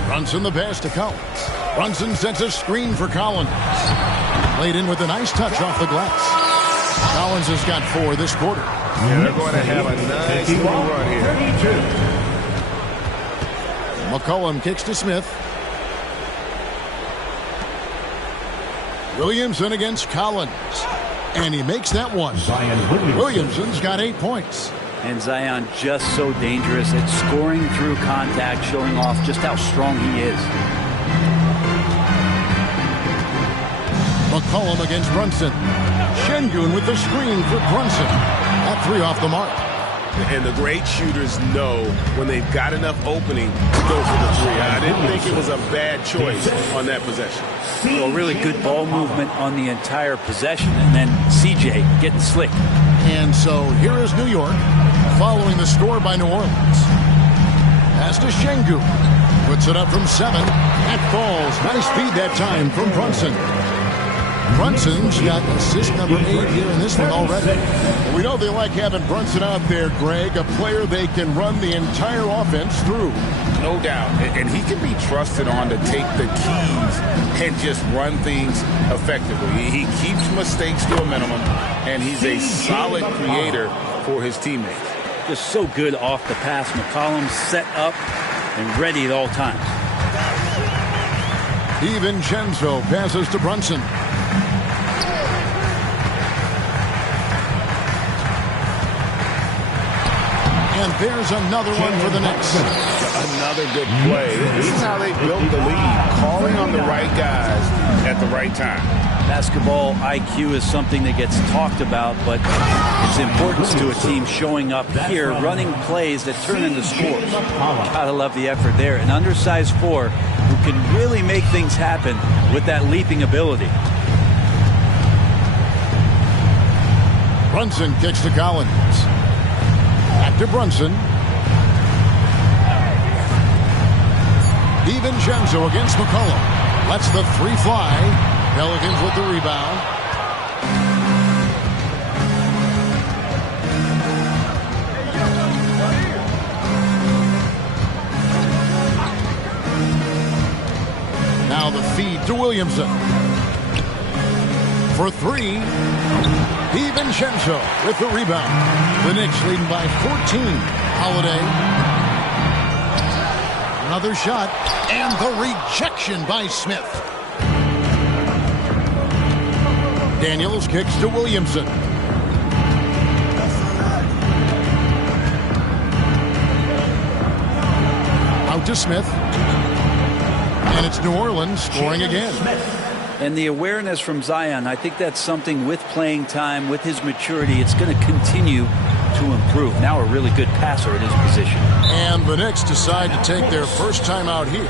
Brunson the pass to Collins. Brunson sets a screen for Collins. Laid in with a nice touch off the glass. Collins has got 4 this quarter. Yeah, they're going to have a nice little run here. McCollum kicks to Smith. Williamson against Collins. And he makes that one. Williamson's got 8 points. And Zion just so dangerous at scoring through contact, showing off just how strong he is. McCollum against Brunson. Şengün with the screen for Brunson. That 3 off the mark. And the great shooters know when they've got enough opening to go for the 3. I didn't think think it was a bad choice on that possession. So really good ball movement on the entire possession, and then CJ getting slick. And so here is New York following the score by New Orleans. Pass to Şengün. Puts it up from 7. That falls. Nice speed that time from Brunson. Brunson's got assist number 8 here in this one already. We know they like having Brunson out there, Greg, a player they can run the entire offense through. No doubt. And he can be trusted on to take the keys and just run things effectively. He keeps mistakes to a minimum, and he's a solid creator for his teammates. Just so good off the pass. McCollum set up and ready at all times. DiVincenzo passes to Brunson. And there's another one for the Knicks. Another good play. This is how they built the lead, calling on the right guys at the right time. Basketball IQ is something that gets talked about, but its importance to a team showing up here, running plays that turn into scores. Gotta love the effort there. An undersized 4 who can really make things happen with that leaping ability. Brunson kicks to Collins. Back to Brunson. DiVincenzo against McCollum. Lets the 3 fly. Pelicans with the rebound. Now the feed to Williamson. For 3. DiVincenzo with the rebound. The Knicks leading by 14. Holiday. Another shot. And the rejection by Smith. Daniels kicks to Williamson. Out to Smith. And it's New Orleans scoring again. And the awareness from Zion, I think that's something with playing time, with his maturity, it's going to continue to improve. Now a really good passer at his position. And the Knicks decide to take their first time out here.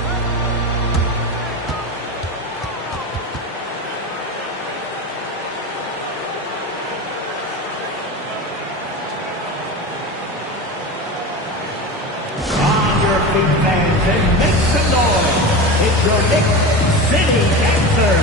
And make some noise. It's your Knicks City Dancer.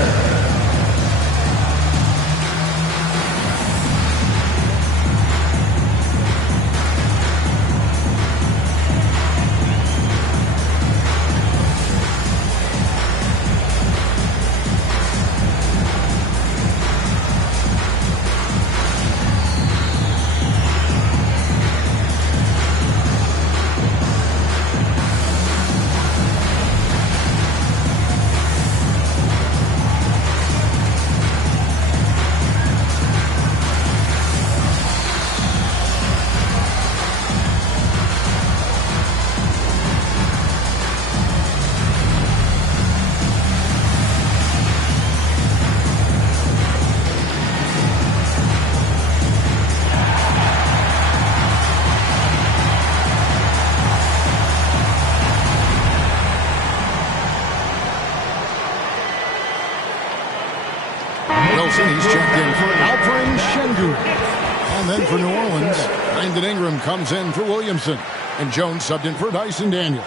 He's checked in for Alperen Şengün. And then for New Orleans, Brandon Ingram comes in for Williamson. And Jones subbed in for Dyson Daniels.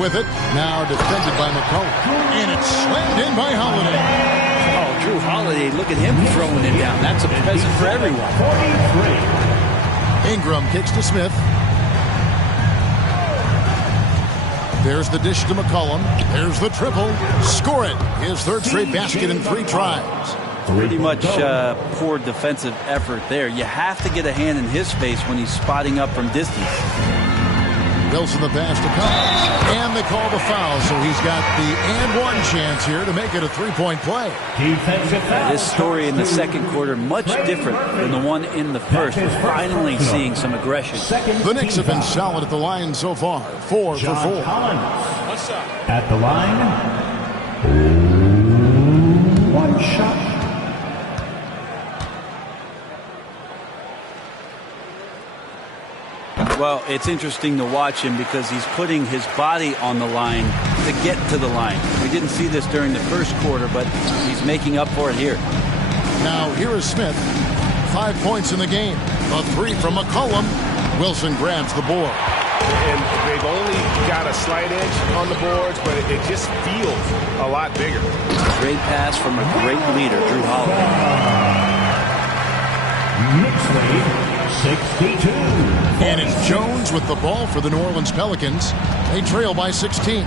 With it, now defended by McCollum, and it's slammed in by Holiday. Oh, Drew Holiday, look at him throwing it down. That's a present for everyone. 43. Ingram kicks to Smith. There's the dish to McCollum. There's the triple. Score it. His third straight basket in 3 tries. Pretty much poor defensive effort there. You have to get a hand in his face when he's spotting up from distance. Wilson the pass to Collins. And they call the foul, so he's got the and one chance here to make it a three-point play. This story in the second quarter much different than the one in the first. We're finally seeing some aggression. The Knicks have been solid at the line so far. 4 for 4. What's up? At the line, one shot. Well, it's interesting to watch him because he's putting his body on the line to get to the line. We didn't see this during the first quarter, but he's making up for it here. Now, here is Smith. 5 points in the game. A 3 from McCollum. Wilson grabs the board. And they've only got a slight edge on the boards, but it just feels a lot bigger. Great pass from a great leader, Drew Holiday. Knicks lead 62. And it's Jones with the ball for the New Orleans Pelicans. They trail by 16. And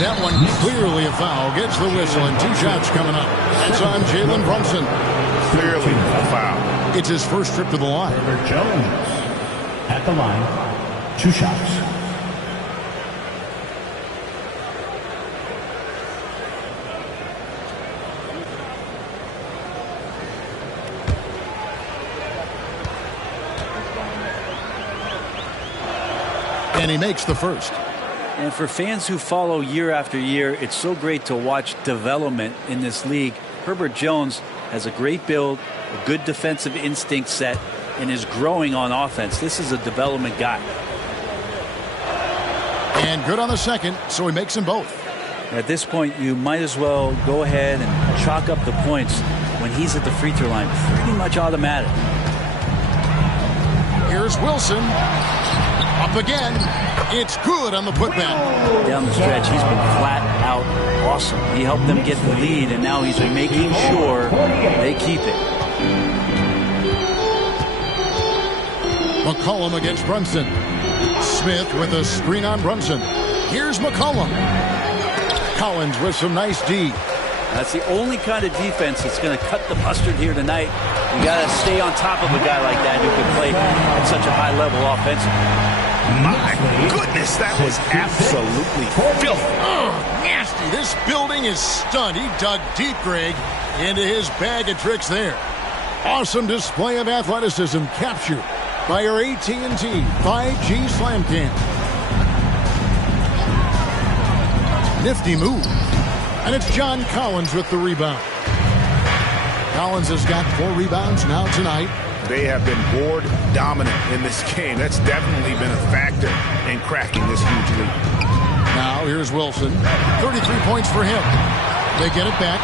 that one clearly a foul. Gets the whistle and 2 shots coming up. That's on Jalen Brunson. Clearly a foul. It's his first trip to the line. Jones at the line. 2 shots. And he makes the first. And for fans who follow year after year, it's so great to watch development in this league. Herbert Jones has a great build, a good defensive instinct set, and is growing on offense. This is a development guy. And good on the second, so he makes them both. At this point, you might as well go ahead and chalk up the points when he's at the free throw line. Pretty much automatic. Here's Wilson. Up again. It's good on the putback. Down the stretch, he's been flat out awesome. He helped them get the lead, and now he's making sure they keep it. McCollum against Brunson. Smith with a screen on Brunson. Here's McCollum. Collins with some nice D. That's the only kind of defense that's going to cut the mustard here tonight. You got to stay on top of a guy like that who can play at such a high level offensively. My goodness, that was absolutely filthy. Nasty. This building is stunned. He dug deep, Greg, into his bag of tricks there. Awesome display of athleticism captured by our AT&T 5G Slam Cam. Nifty move. And it's John Collins with the rebound. Collins has got 4 rebounds now tonight. They have been board dominant in this game. That's definitely been a factor in cracking this huge lead. Now here's Wilson. 33 points for him. They get it back.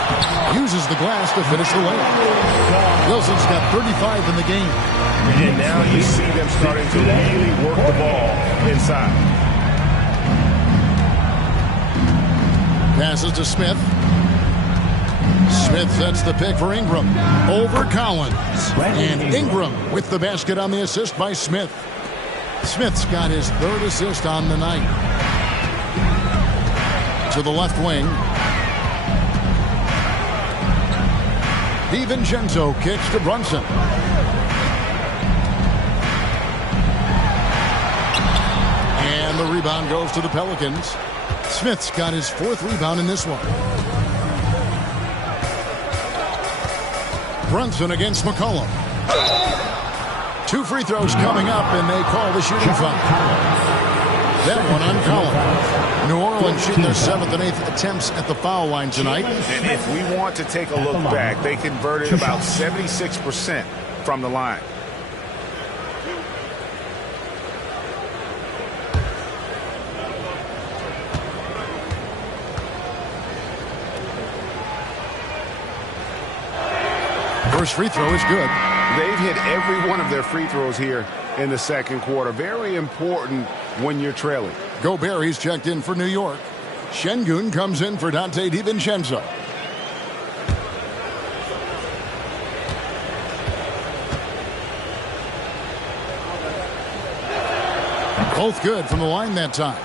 Uses the glass to finish the layup. Wilson's got 35 in the game. And now you see them starting to really work the ball inside. Passes to Smith. Smith sets the pick for Ingram. Over Collins. And Ingram with the basket on the assist by Smith. Smith's got his 3rd assist on the night. To the left wing. DiVincenzo kicks to Brunson. And the rebound goes to the Pelicans. Smith's got his 4th rebound in this one. Brunson against McCollum. 2 free throws coming up, and they call the shooting foul. That one on Collins. New Orleans shooting their 7th and 8th attempts at the foul line tonight. And if we want to take a look back, they converted about 76% from the line. First free throw is good. They've hit every one of their free throws here in the second quarter. Very important when you're trailing. Gobert, he's checked in for New York. Şengün comes in for Dante DiVincenzo. Both good from the line that time.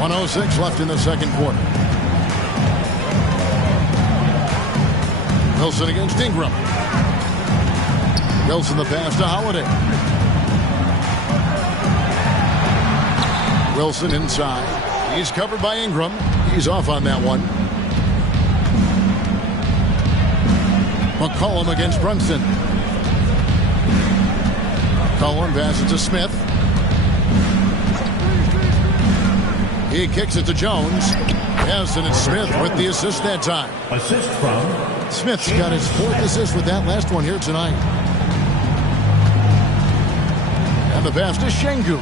1:06 left in the second quarter. Wilson against Ingram. Wilson the pass to Holiday. Wilson inside. He's covered by Ingram. He's off on that one. McCollum against Brunson. McCollum passes to Smith. He kicks it to Jones. Yes, and it's Smith with the assist that time. Assist from Smith's got his 4th assist with that last one here tonight. And the pass to Şengün.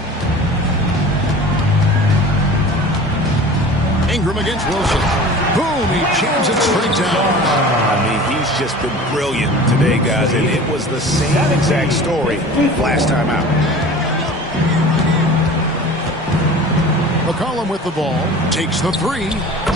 Ingram against Wilson. Boom, he jams it straight down. I mean, he's just been brilliant today, guys, and it was the same exact story last time out. McCollum with the ball, takes the 3,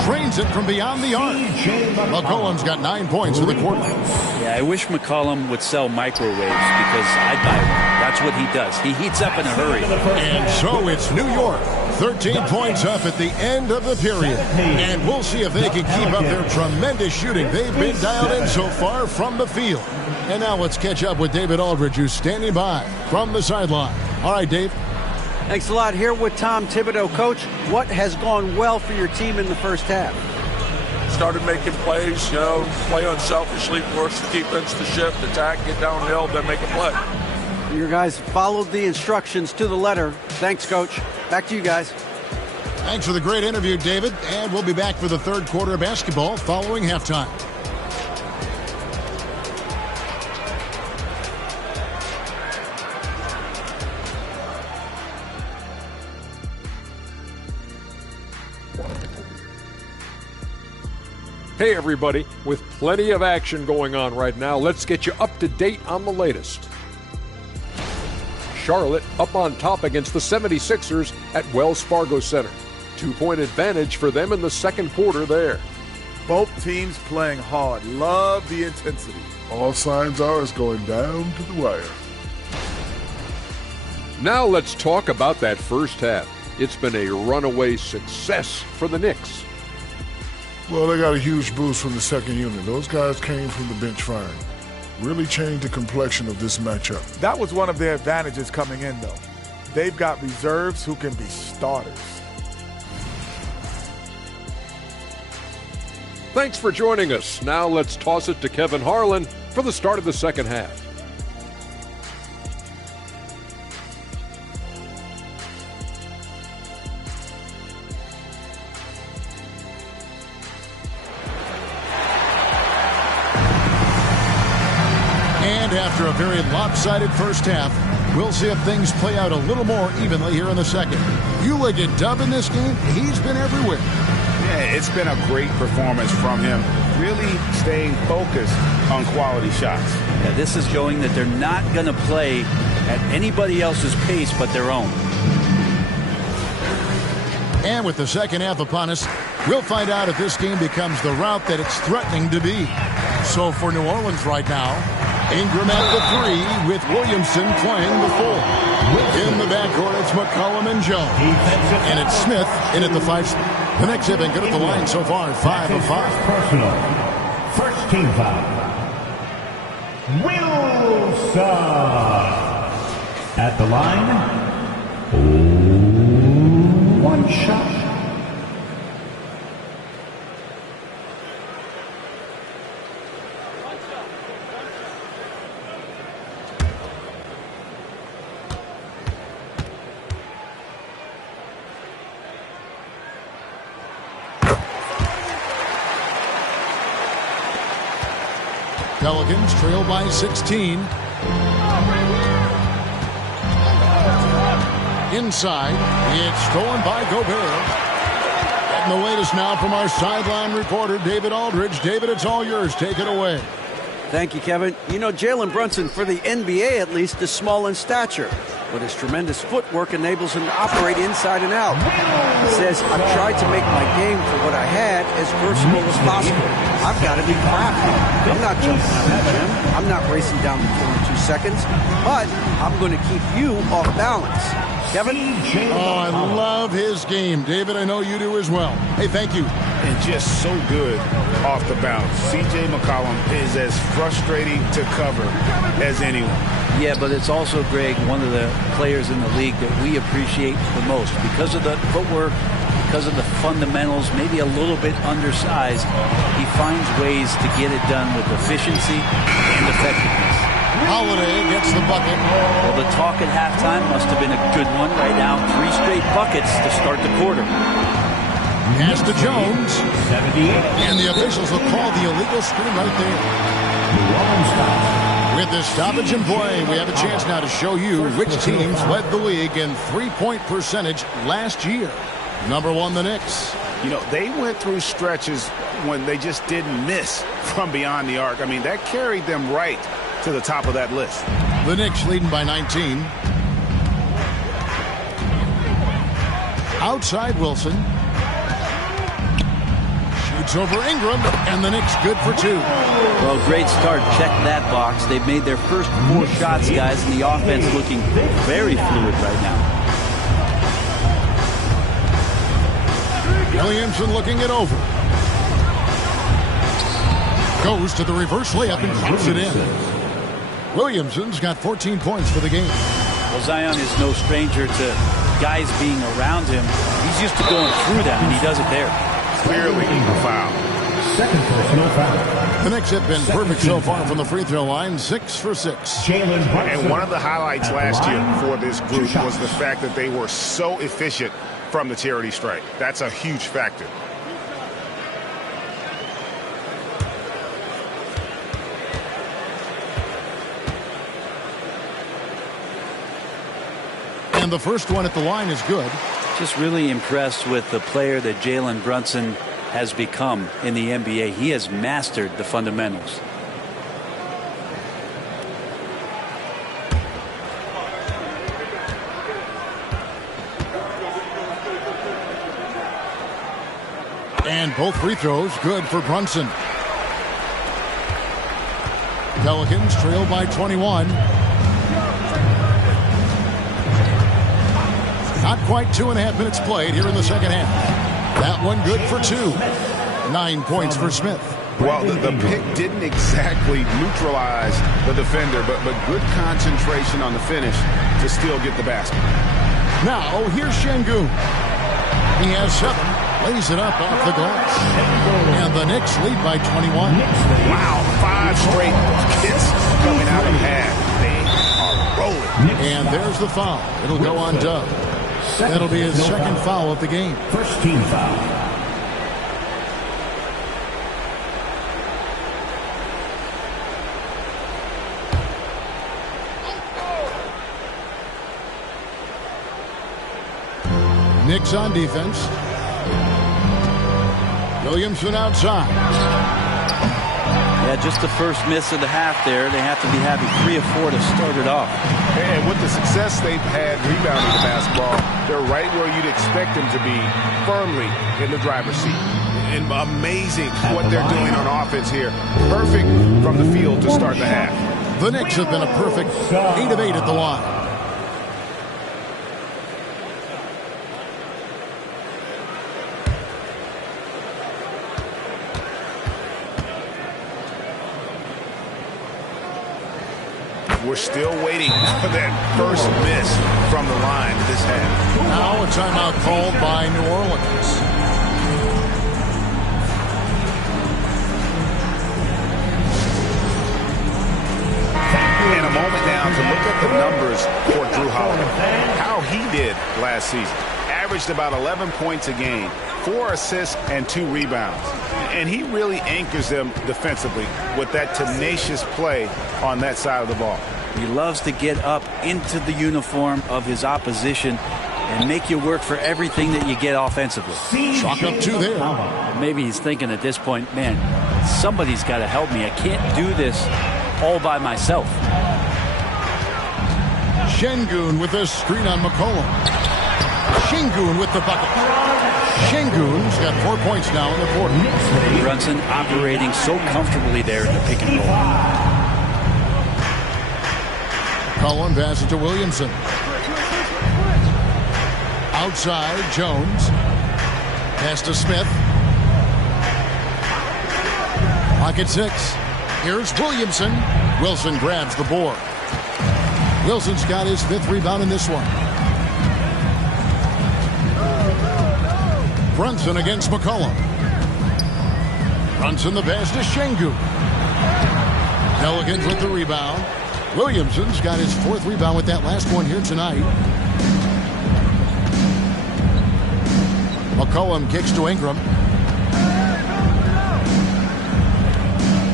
drains it from beyond the arc. McCollum's got 9 points for the quarter. Yeah, I wish McCollum would sell microwaves because I'd buy one. That's what he does. He heats up in a hurry. And so it's New York, 13 points up at the end of the period. And we'll see if they can keep up their tremendous shooting. They've been dialed in so far from the field. And now let's catch up with David Aldridge, who's standing by from the sideline. All right, Dave. Thanks a lot. Here with Tom Thibodeau. Coach, what has gone well for your team in the first half? Started making plays, play unselfishly, force the defense to shift, attack, get downhill, then make a play. Your guys followed the instructions to the letter. Thanks, Coach. Back to you guys. Thanks for the great interview, David. And we'll be back for the third quarter of basketball following halftime. Hey everybody, with plenty of action going on right now, let's get you up to date on the latest. Charlotte up on top against the 76ers at Wells Fargo Center. 2-point advantage for them in the second quarter there. Both teams playing hard. Love the intensity. All signs are it's going down to the wire. Now let's talk about that first half. It's been a runaway success for the Knicks. Well, they got a huge boost from the second unit. Those guys came from the bench firing. Really changed the complexion of this matchup. That was one of their advantages coming in, though. They've got reserves who can be starters. Thanks for joining us. Now let's toss it to Kevin Harlan for the start of the second half. After a very lopsided first half, we'll see if things play out a little more evenly here in the second. Ulig a dub in this game. He's been everywhere. Yeah, it's been a great performance from him. Really staying focused on quality shots. Yeah, this is showing that they're not going to play at anybody else's pace but their own. And with the second half upon us, we'll find out if this game becomes the route that it's threatening to be. So for New Orleans right now, Ingram at the 3 with Williamson playing the 4. In the backcourt, it's McCollum and Jones. And it's Smith in at the 5. The Knicks have been good at the line so far, 5 of 5. Personal. First team foul. Wilson. At the line. One shot. Pelicans trail by 16. Inside, it's stolen by Gobert. And the latest now from our sideline reporter, David Aldridge. David, it's all yours. Take it away. Thank you, Kevin. You know, Jalen Brunson, for the NBA at least, is small in stature, but his tremendous footwork enables him to operate inside and out. He says, I've tried to make my game for what I had as versatile as possible. I've got to be crafty. I'm not jumping out of the gym. I'm not racing down the floor in 2 seconds, but I'm going to keep you off balance. Kevin? Oh, I love his game. David, I know you do as well. Hey, thank you. and just so good off the bounce. C.J. McCollum is as frustrating to cover as anyone. Yeah, but it's also, Greg, one of the players in the league that we appreciate the most because of the footwork, because of the fundamentals, maybe a little bit undersized. He finds ways to get it done with efficiency and effectiveness. Holiday gets the bucket. Well, the talk at halftime must have been a good one. Right now, 3 straight buckets to start the quarter. Pass to Jones. And the officials will call the illegal screen right there. With this stoppage in play, we have a chance now to show you which teams led the league in three-point percentage last year. Number 1, the Knicks. You know, they went through stretches when they just didn't miss from beyond the arc. I mean, that carried them right to the top of that list. The Knicks leading by 19. Outside Wilson. Shoots over Ingram, and the Knicks good for 2. Well, great start. Check that box. They've made their first 4 shots, guys, and the offense looking very fluid right now. Williamson looking it over. Goes to the reverse layup and puts it in. Williamson's got 14 points for the game. Well, Zion is no stranger to guys being around him. He's used to going through them, and he does it there. Clearly a foul. Second personal foul. The Knicks have been perfect so far from the free throw line, 6 for 6. And one of the highlights last year for this group was the fact that they were so efficient from the charity stripe. That's a huge factor. And the first one at the line is good. Just really impressed with the player that Jalen Brunson has become in the NBA. He has mastered the fundamentals. And both free throws good for Brunson. Pelicans trail by 21. Not quite 2.5 minutes played here in the second half. That one good for 2. 9 points for Smith. Well, the pick didn't exactly neutralize the defender, but good concentration on the finish to still get the basket. Now, here's Şengün. He has 7. Lays it up off the glass. And the Knicks lead by 21. Wow, 5 straight buckets coming out of half. They are rolling. And there's the foul. It'll go on Dub. That'll be his second foul of the game. First team foul. Knicks on defense. Williamson outside. Yeah, just the first miss of the half there. They have to be having 3 or 4 to start it off. And with the success they've had rebounding the basketball, they're right where you'd expect them to be, firmly in the driver's seat. And amazing what they're doing on offense here. Perfect from the field to start the half. The Knicks have been a perfect 8 of 8 at the line. We're still waiting for that first miss from the line this half. Now a timeout called by New Orleans. And a moment now to look at the numbers for Drew Holiday. How he did last season. Averaged about 11 points a game, 4 assists and 2 rebounds. And he really anchors them defensively with that tenacious play on that side of the ball. He loves to get up into the uniform of his opposition and make you work for everything that you get offensively. Chalk up 2 there. Maybe he's thinking at this point, man, somebody's got to help me. I can't do this all by myself. Şengün with a screen on McCollum. Şengün with the bucket. Şengün's got 4 points now in the quarter. Brunson operating so comfortably there in the pick and roll. Cullen passes to Williamson. Outside, Jones. Pass to Smith. Clock at 6. Here's Williamson. Wilson grabs the board. Wilson's got his 5th rebound in this one. Brunson against McCollum. Brunson the pass to Şengün. Pelicans with the rebound. Williamson's got his 4th rebound with that last one here tonight. McCollum kicks to Ingram.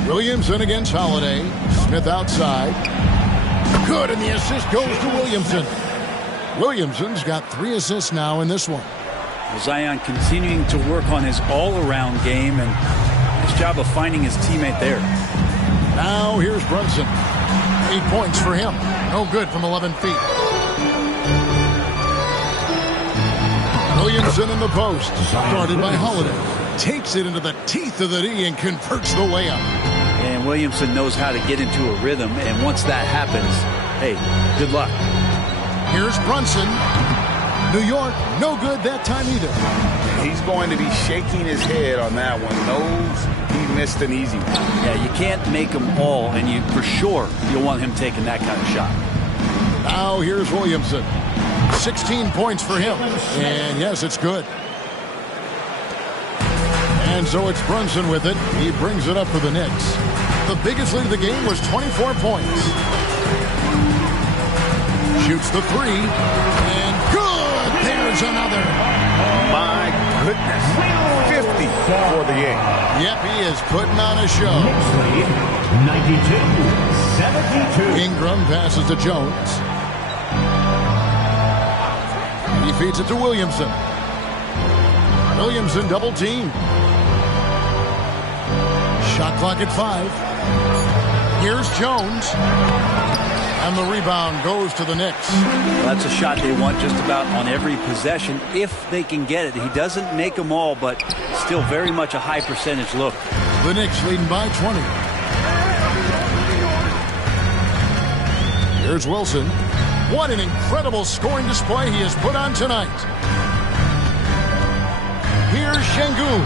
Williamson against Holiday. Smith outside. Good, and the assist goes to Williamson. Williamson's got 3 assists now in this one. Zion continuing to work on his all-around game and his job of finding his teammate there. Now here's Brunson. 8 points for him. No good from 11 feet. Williamson in the post. Started by Holiday. Takes it into the teeth of the D and converts the layup. And Williamson knows how to get into a rhythm, and once that happens, hey, good luck. Here's Brunson. New York, no good that time either. He's going to be shaking his head on that one. Knows he missed an easy one. Yeah, you can't make them all, and you for sure you'll want him taking that kind of shot. Now here's Williamson. 16 points for him. And yes, it's good. And so it's Brunson with it. He brings it up for the Knicks. The biggest lead of the game was 24 points. Shoots the 3. And good! There's another. My goodness. 50 for the game. Yep, he is putting on a show. 92-72. Ingram passes to Jones. He feeds it to Williamson. Williamson double team. Shot clock at 5. Here's Jones. And the rebound goes to the Knicks. Well, that's a shot they want just about on every possession if they can get it. He doesn't make them all, but still very much a high percentage look. The Knicks leading by 20. Here's Wilson. What an incredible scoring display he has put on tonight. Here's Şengün.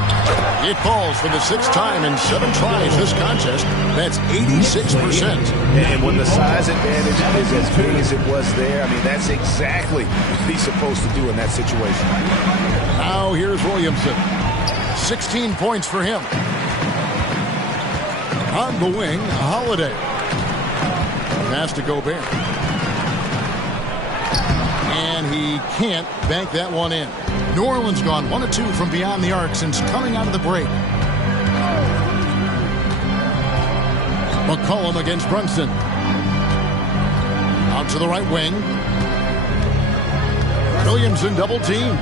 It falls for the 6th time in 7 tries this contest. That's 86%. And when the size advantage is as big as it was there, I mean, that's exactly what he's supposed to do in that situation. Now here's Williamson. 16 points for him. On the wing, Holiday. Pass to Gobert. And he can't bank that one in. New Orleans gone 1 of 2 from beyond the arc since coming out of the break. McCollum against Brunson. Out to the right wing. Williamson double team.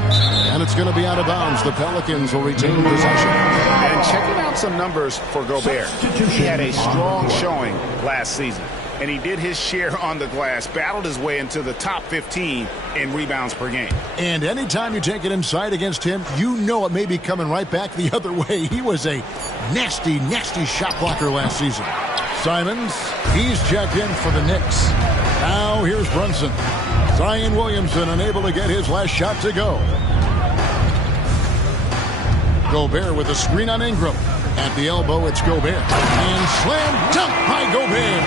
And it's going to be out of bounds. The Pelicans will retain possession. And checking out some numbers for Gobert. He had a strong showing last season. And he did his share on the glass, battled his way into the top 15 in rebounds per game. And anytime you take it inside against him, you know it may be coming right back the other way. He was a nasty, nasty shot blocker last season. Simons, he's checked in for the Knicks. Now here's Brunson. Zion Williamson unable to get his last shot to go. Gobert with a screen on Ingram. At the elbow, it's Gobert. And slam dunk by Gobert.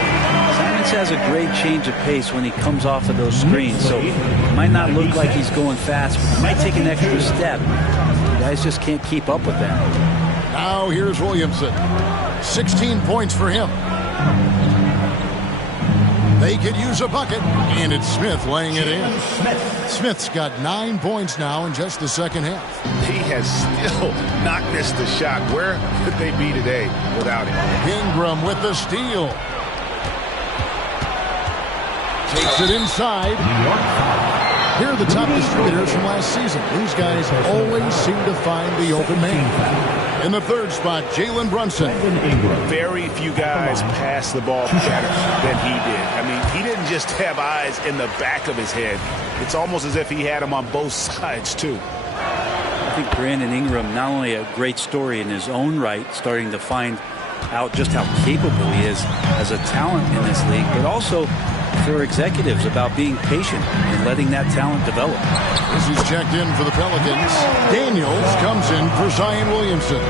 Simons has a great change of pace when he comes off of those screens, so it might not look like he's going fast, but he might take an extra step. The guys just can't keep up with that. Now here's Williamson. 16 points for him. They could use a bucket, and it's Smith laying it in. Smith's got 9 points now in just the second half. He has still not missed a shot. Where could they be today without him? Ingram with the steal. Takes it inside. Here are the top distributors from last season. These guys always seem to find the open man. In the 3rd spot, Jalen Brunson. Very few guys pass the ball better than he did. I mean, he didn't just have eyes in the back of his head. It's almost as if he had them on both sides, too. I think Brandon Ingram, not only a great story in his own right, starting to find out just how capable he is as a talent in this league, but also for executives about being patient and letting that talent develop. This is checked in for the Pelicans. Daniels comes in for Zion Williamson.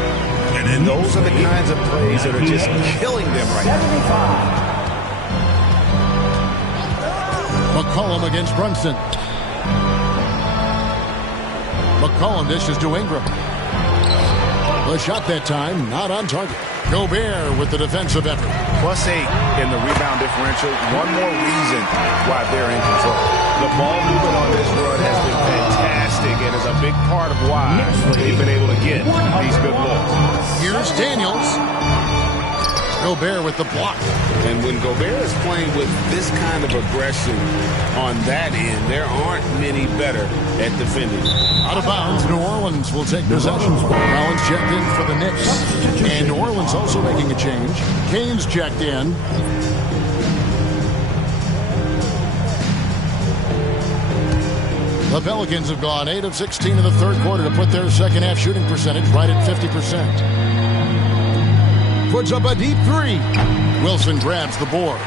And And those are the kinds of plays that are just killing them right now. McCollum against Brunson. McCollum dishes to Ingram. The shot that time, not on target. Gobert with the defensive effort. +8 in the rebound differential. One more reason why they're in control. The ball movement on this run has been fantastic and is a big part of why they've been able to get these good looks. Here's Daniels. Gobert with the block. And when Gobert is playing with this kind of aggression on that end, there aren't many better at defending. Out of bounds, New Orleans will take possession. Collins checked in for the Knicks. And New Orleans also making a change. Kane's checked in. The Pelicans have gone 8 of 16 in the third quarter to put their second half shooting percentage right at 50%. Puts up a deep three. Wilson grabs the board.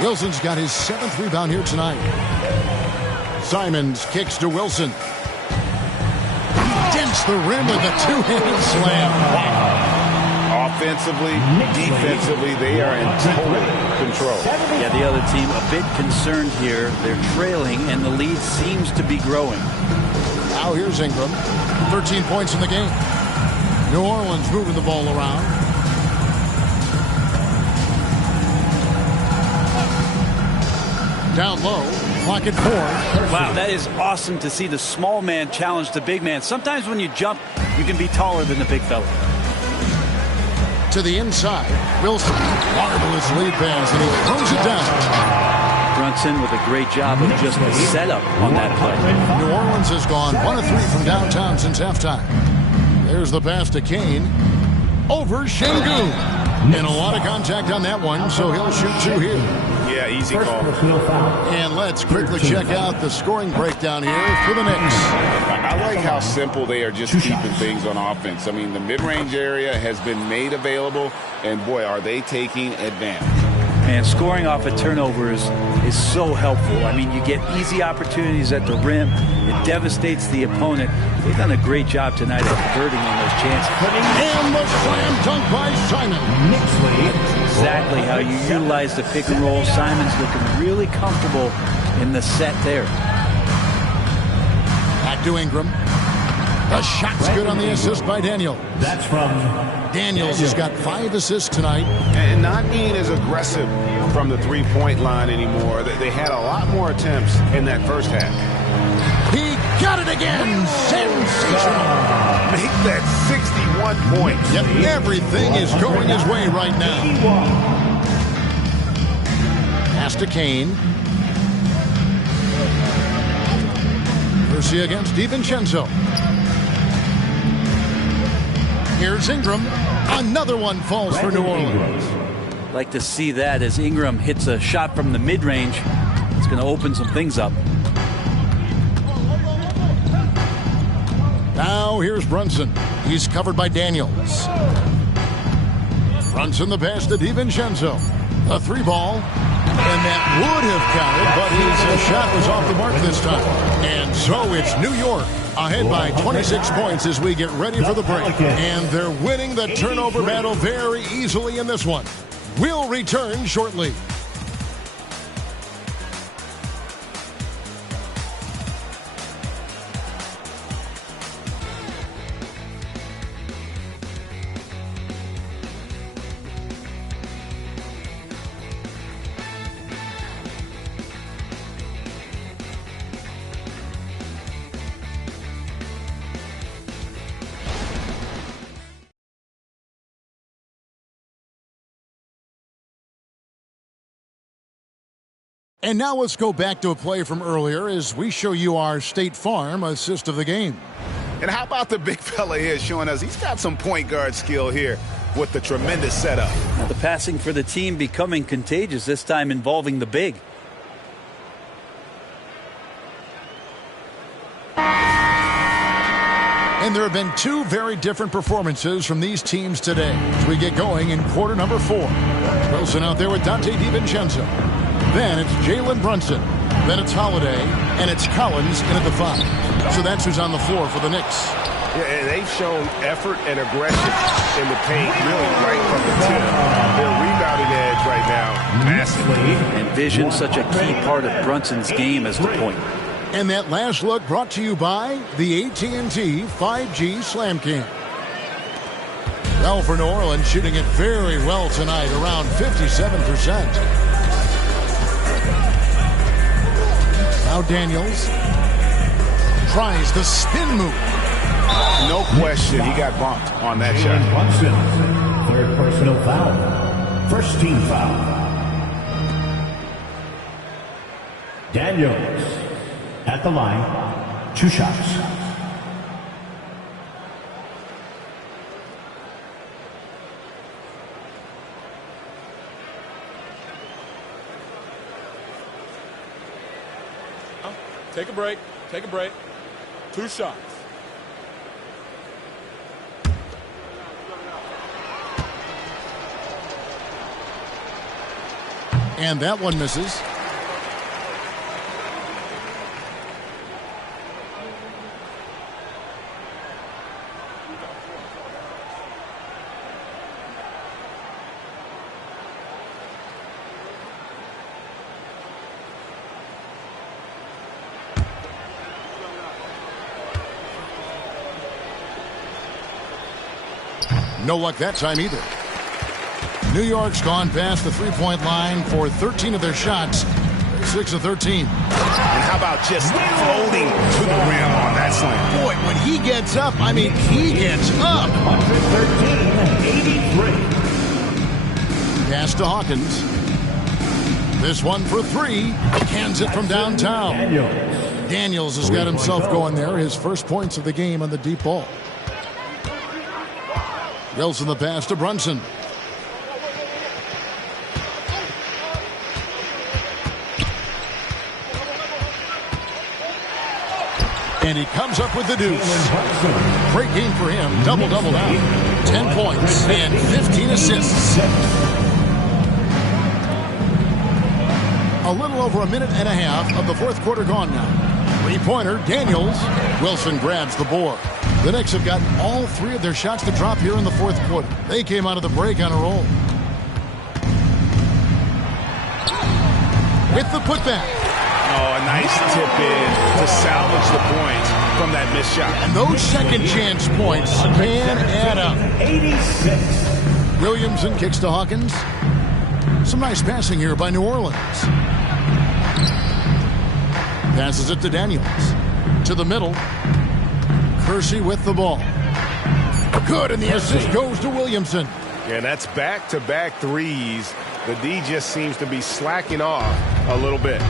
Wilson's got his 7th rebound here tonight. Simons kicks to Wilson. Dents the rim with a two-handed slam. Wow. Offensively, defensively, they are in total control. Yeah, the other team a bit concerned here. They're trailing, and the lead seems to be growing. Now here's Ingram. 13 points in the game. New Orleans moving the ball around. Down low, clock at 4. Wow, that is awesome to see the small man challenge the big man. Sometimes when you jump, you can be taller than the big fella. To the inside, Wilson, marvelous lead pass, and he throws it down. Brunson with a great job of just the setup on that play. New Orleans has gone 1 of 3 from downtown since halftime. There's the pass to Kane. Over Şengün. And a lot of contact on that one, so he'll shoot 2 here. Yeah, easy call. And let's quickly check out the scoring breakdown here for the Knicks. I like how simple they are just keeping things on offense. I mean, the mid-range area has been made available, and boy, are they taking advantage. And scoring off of turnovers is so helpful. I mean, you get easy opportunities at the rim. It devastates the opponent. They've done a great job tonight of converting on those chances. And the slam dunk by Simon. Exactly how you utilize the pick and roll. Simon's looking really comfortable in the set there. Back to Ingram. The shot's good on the assist by Daniels. That's from Daniels has got 5 assists tonight. And not being as aggressive from the three-point line anymore. They had a lot more attempts in that first half. He got it again. Sensational. Make that 61 points. Yep, everything is going his way right now. Pass to Kane. Mercy against DiVincenzo. Here's Ingram. Another one falls for New Orleans. Like to see that as Ingram hits a shot from the mid-range. It's going to open some things up. Now here's Brunson. He's covered by Daniels. Brunson the pass to DiVincenzo. A 3-ball. And that would have counted, but his shot was off the mark this time. And so it's New York ahead by 26 points as we get ready for the break. And they're winning the turnover battle very easily in this one. We'll return shortly. And now let's go back to a play from earlier as we show you our State Farm assist of the game. And how about the big fella here showing us he's got some point guard skill here with the tremendous setup. Now the passing for the team becoming contagious, this time involving the big. And there have been 2 very different performances from these teams today as we get going in quarter number 4. Wilson out there with Dante DiVincenzo. Then it's Jalen Brunson. Then it's Holiday. And it's Collins in at the 5. So that's who's on the floor for the Knicks. Yeah, and they've shown effort and aggression in the paint really right from the tip. Their rebounding edge right now, massive. And vision, such a key part of Brunson's game as the point. And that last look brought to you by the AT&T 5G Slam Cam. Well, for New Orleans, shooting it very well tonight, around 57%. Now Daniels tries the spin move. No question, he got bumped on that shot. Brunson, third personal foul. First team foul. Daniels at the line, 2 shots. Take a break. Take a break. 2 shots. And that one misses. No luck that time either. New York's gone past the three-point line for 13 of their shots. 6 of 13. And how about just floating to the rim on that slam? Boy, when he gets up, I mean, he gets up. 113-83. Pass to Hawkins. This one for 3. Hands it from downtown. Daniels has got himself going there. His first points of the game on the deep ball. Wilson the pass to Brunson. And he comes up with the deuce. Great game for him. Double-double now. 10 points and 15 assists. A little over a minute and a half of the fourth quarter gone now. Three-pointer, Daniels. Wilson grabs the board. The Knicks have gotten all 3 of their shots to drop here in the fourth quarter. They came out of the break on a roll. With the putback. Oh, a nice tip in to salvage the points from that missed shot. And those second chance points can add up. 86. Williamson kicks to Hawkins. Some nice passing here by New Orleans. Passes it to Daniels. To the middle. Kersey with the ball. Good, and the assist goes to Williamson. Yeah, and that's back-to-back threes. The D just seems to be slacking off a little bit.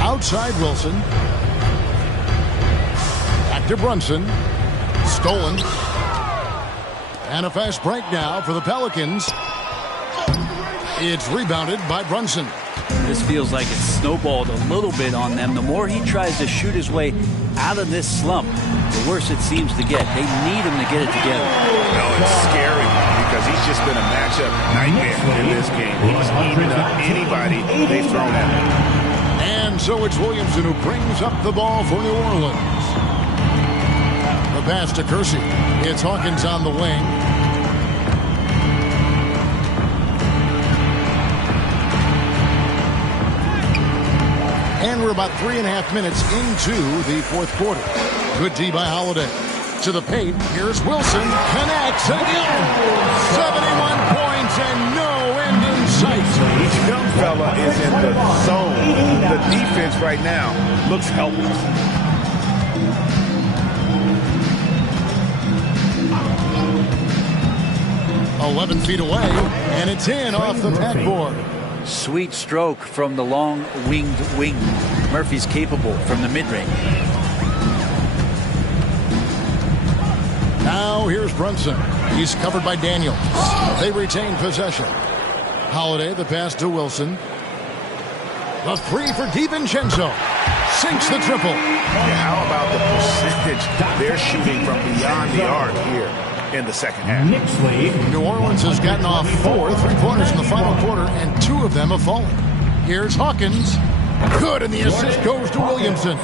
Outside Wilson. Back to Brunson. Stolen. And a fast break now for the Pelicans. It's rebounded by Brunson. This feels like it's snowballed a little bit on them. The more he tries to shoot his way out of this slump, the worse it seems to get. They need him to get it together. No, it's scary because he's just been a matchup nightmare in this game. He's eating up anybody they've thrown at him. And so it's Williamson who brings up the ball for New Orleans. The pass to Kersey. It's Hawkins on the wing. And we're about 3.5 minutes into the fourth quarter. Good D by Holiday. To the paint. Here's Wilson. Connects again. 71 points and no end in sight. Each young fella is in the zone. The defense right now looks helpless. "11 feet away, and it's in off the backboard." Sweet stroke from the long winged wing. Murphy's capable from the mid-range. Now here's Brunson. He's covered by Daniels. They retain possession. Holiday, the pass to Wilson. The 3 for DiVincenzo. Sinks the triple. Yeah, how about the percentage they're shooting from beyond the arc here in the second half? New Orleans has gotten off 4 3-pointers in the final quarter, and 2 of them have fallen. Here's Hawkins. Good, and the assist goes to Williamson.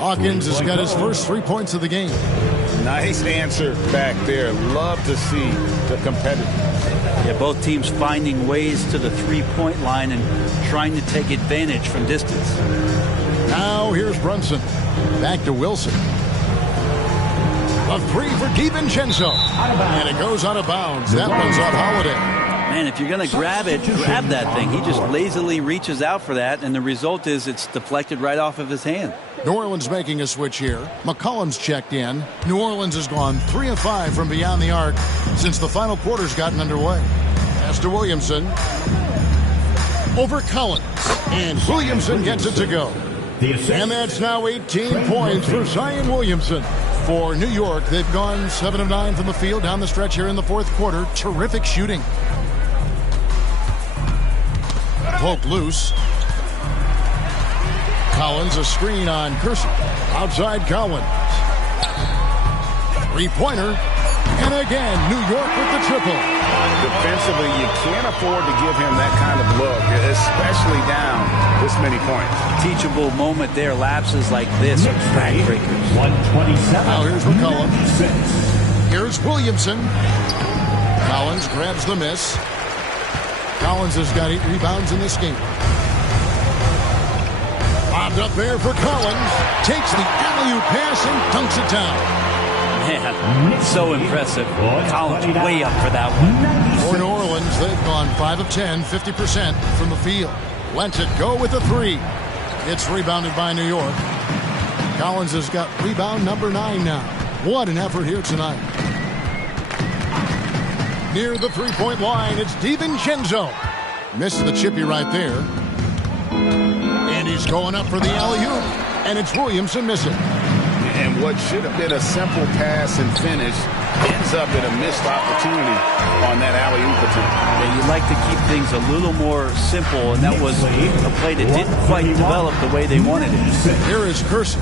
Hawkins has got his first 3 points of the game. Nice answer back there. Love to see the competitiveness. Yeah, both teams finding ways to the three-point line and trying to take advantage from distance. Now here's Brunson. Back to Wilson. A three for DiVincenzo. And it goes out of bounds. That one's off Holiday. Man, if you're going to grab it, grab that thing. He just lazily reaches out for that, and the result is it's deflected right off of his hand. New Orleans making a switch here. McCollum's checked in. New Orleans has gone 3 of 5 from beyond the arc since the final quarter's gotten underway. Pass to Williamson. Over Collins. And Williamson gets it to go. And that's now 18 points for Zion Williamson. For New York, they've gone 7 of 9 from the field down the stretch here in the fourth quarter. Terrific shooting. Poke loose. Collins, a screen on Kersey. Outside Collins. Three-pointer. And again, New York with the triple. Defensively, you can't afford to give him that kind of look, especially down this many points. Teachable moment there. Lapses like this are backbreakers. 127. Now here's McCollum. Here's Williamson. Collins grabs the miss. Collins has got 8 rebounds in this game. Bobbed up there for Collins. Takes the alley-oop pass and dunks it down. Man, so impressive. Collins way up for that one. For New Orleans, they've gone 5 of 10, 50% from the field. Lets it go with a 3. It's rebounded by New York. Collins has got rebound number 9 now. What an effort here tonight. Near the three-point line, it's DiVincenzo. Misses the chippy right there. And he's going up for the alley-oop. And it's Williamson missing. And what should have been a simple pass and finish ends up in a missed opportunity on that alley-oop attempt. Yeah, you'd like to keep things a little more simple, and that was a play that didn't quite develop the way they wanted it. Here is Kersey.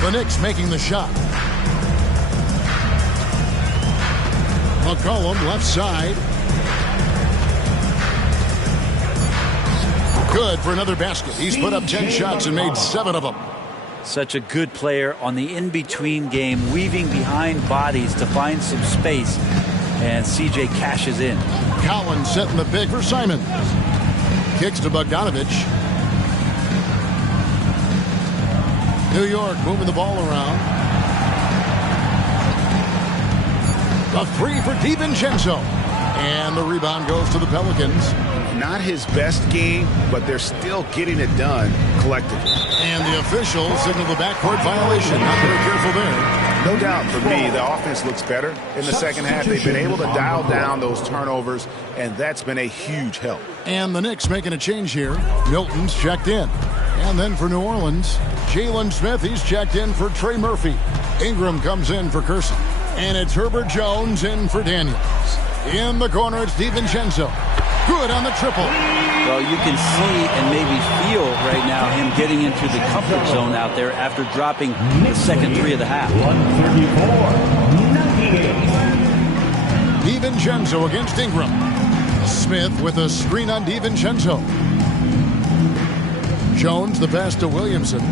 The Knicks making the shot. McCollum left side. Good for another basket. He's put up 10 shots and made 7 of them. Such a good player on the in-between game, weaving behind bodies to find some space. And CJ cashes in. Collins setting the pick for Simons. Kicks to Bogdanovich. New York moving the ball around. A 3 for DiVincenzo. And the rebound goes to the Pelicans. Not his best game, but they're still getting it done collectively. And the officials signal the backcourt violation. Not very careful there. No doubt for me, the offense looks better in the second half. They've been able to dial down those turnovers, and that's been a huge help. And the Knicks making a change here. Milton's checked in. And then for New Orleans, Jalen Smith, he's checked in for Trey Murphy. Ingram comes in for Kersey. And it's Herbert Jones in for Daniels. In the corner, it's DiVincenzo. Good on the triple. Well, you can see and maybe feel right now him getting into the comfort zone out there after dropping the second 3 of the half. 134. DiVincenzo against Ingram. Smith with a screen on DiVincenzo. Jones the pass to Williamson.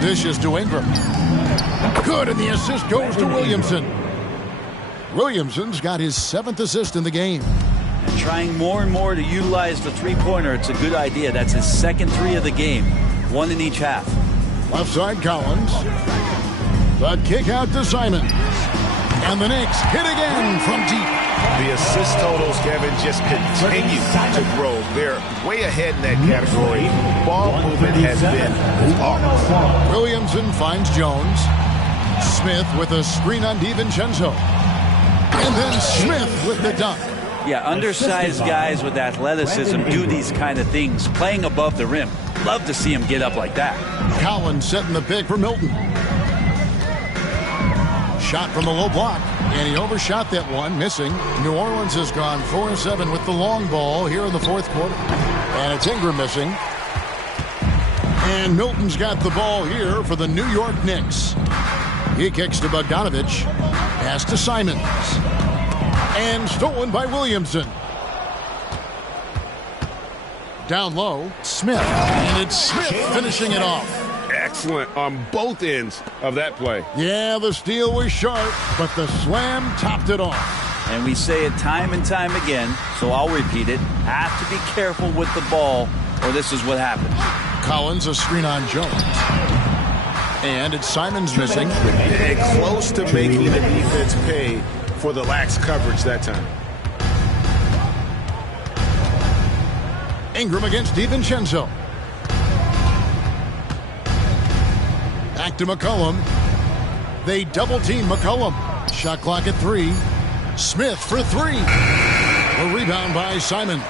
Dishes to Ingram. Good, and the assist goes to Williamson. Williamson's got his 7th assist in the game. And trying more and more to utilize the three-pointer. It's a good idea. That's his second 3 of the game. 1 in each half. Left side Collins. The kick out to Simons. And the Knicks hit again from deep. The assist totals, Kevin, just continue to grow. They're way ahead in that category. Ball movement has been awesome. Williamson finds Jones. Smith with a screen on DiVincenzo. And then Smith with the dunk. Yeah, undersized guys with athleticism do these kind of things, playing above the rim. Love to see him get up like that. Collins setting the pick for Milton. Shot from the low block, and he overshot that one, missing. New Orleans has gone 4 of 7 with the long ball here in the fourth quarter. And it's Ingram missing. And Milton's got the ball here for the New York Knicks. He kicks to Bogdanovich. Pass to Simons. And stolen by Williamson. Down low, Smith. And it's Smith finishing it off. Excellent on both ends of that play. Yeah, the steal was sharp, but the slam topped it off. And we say it time and time again, so I'll repeat it. Have to be careful with the ball, or this is what happens. Collins, a screen on Jones. And it's Simons missing. And close to making the defense pay for the lax coverage that time. Ingram against DiVincenzo. Back to McCollum. They double-team McCollum. Shot clock at 3. Smith for 3. A rebound by Simons.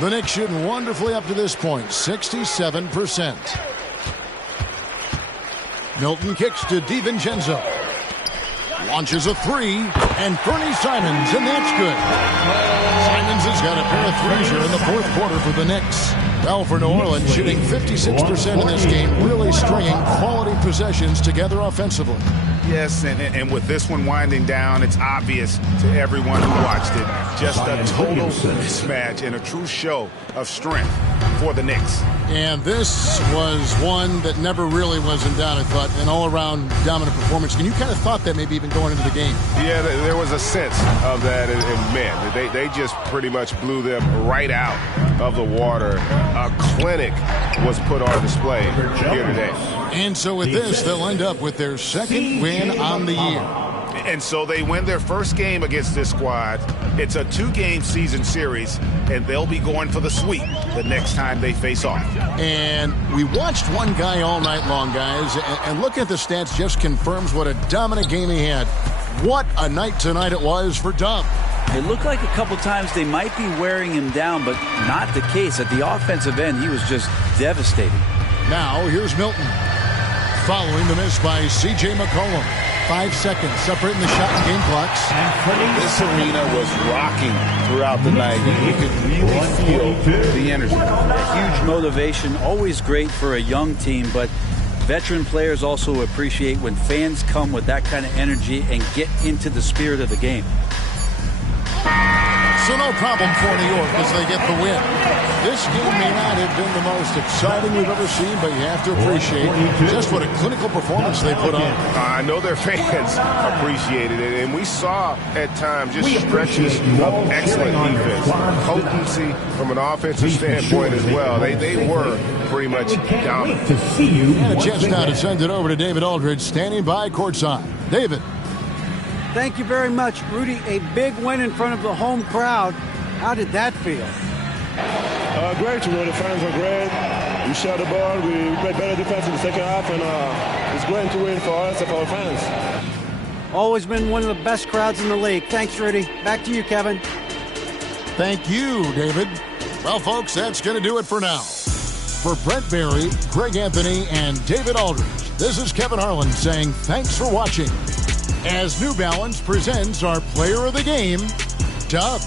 The Knicks shooting wonderfully up to this point, 67%. Milton kicks to DiVincenzo. Launches a 3, and Fernie Simons, and that's good. Simons has got a pair of threes here in the fourth quarter for the Knicks. Well, for New Orleans, shooting 56% in this game, really stringing quality possessions together offensively. Yes, and with this one winding down, it's obvious to everyone who watched it. Just a total mismatch and a true show of strength for the Knicks. And this was one that never really was in doubt, I thought, an all-around dominant performance. And you kind of thought that maybe even going into the game. Yeah, there was a sense of that, and man, they just pretty much blew them right out of the water. A clinic was put on display here today. And so with this, they'll end up with their second win on the year. And so they win their first game against this squad. It's a 2-game season series, and they'll be going for the sweep the next time they face off. And we watched one guy all night long, guys, and looking at the stats just confirms what a dominant game he had. What a night tonight it was for Dub. It looked like a couple times they might be wearing him down, but not the case. At the offensive end, he was just devastating. Now, here's Milton. Following the miss by C.J. McCollum. 5 seconds separating the shot and game clocks. This arena was rocking throughout the night. You could really feel the energy. A huge motivation, always great for a young team, but veteran players also appreciate when fans come with that kind of energy and get into the spirit of the game. So no problem for New York as they get the win. This game may not have been the most exciting we've ever seen, but you have to appreciate just what a clinical performance they put on. I know their fans appreciated it, and we saw at times just stretches of excellent defense. Potency from an offensive standpoint as well. They were pretty much dominant. And a chance now to send it over to David Aldridge, standing by courtside. David. Thank you very much, Rudy. A big win in front of the home crowd. How did that feel? Great. The fans are great. We shot the ball. We played better defense in the second half, and it's great to win for us and for our fans. Always been one of the best crowds in the league. Thanks, Rudy. Back to you, Kevin. Thank you, David. Well, folks, that's going to do it for now. For Brent Barry, Greg Anthony, and David Aldridge, this is Kevin Harlan saying thanks for watching. As New Balance presents our Player of the Game, Dub.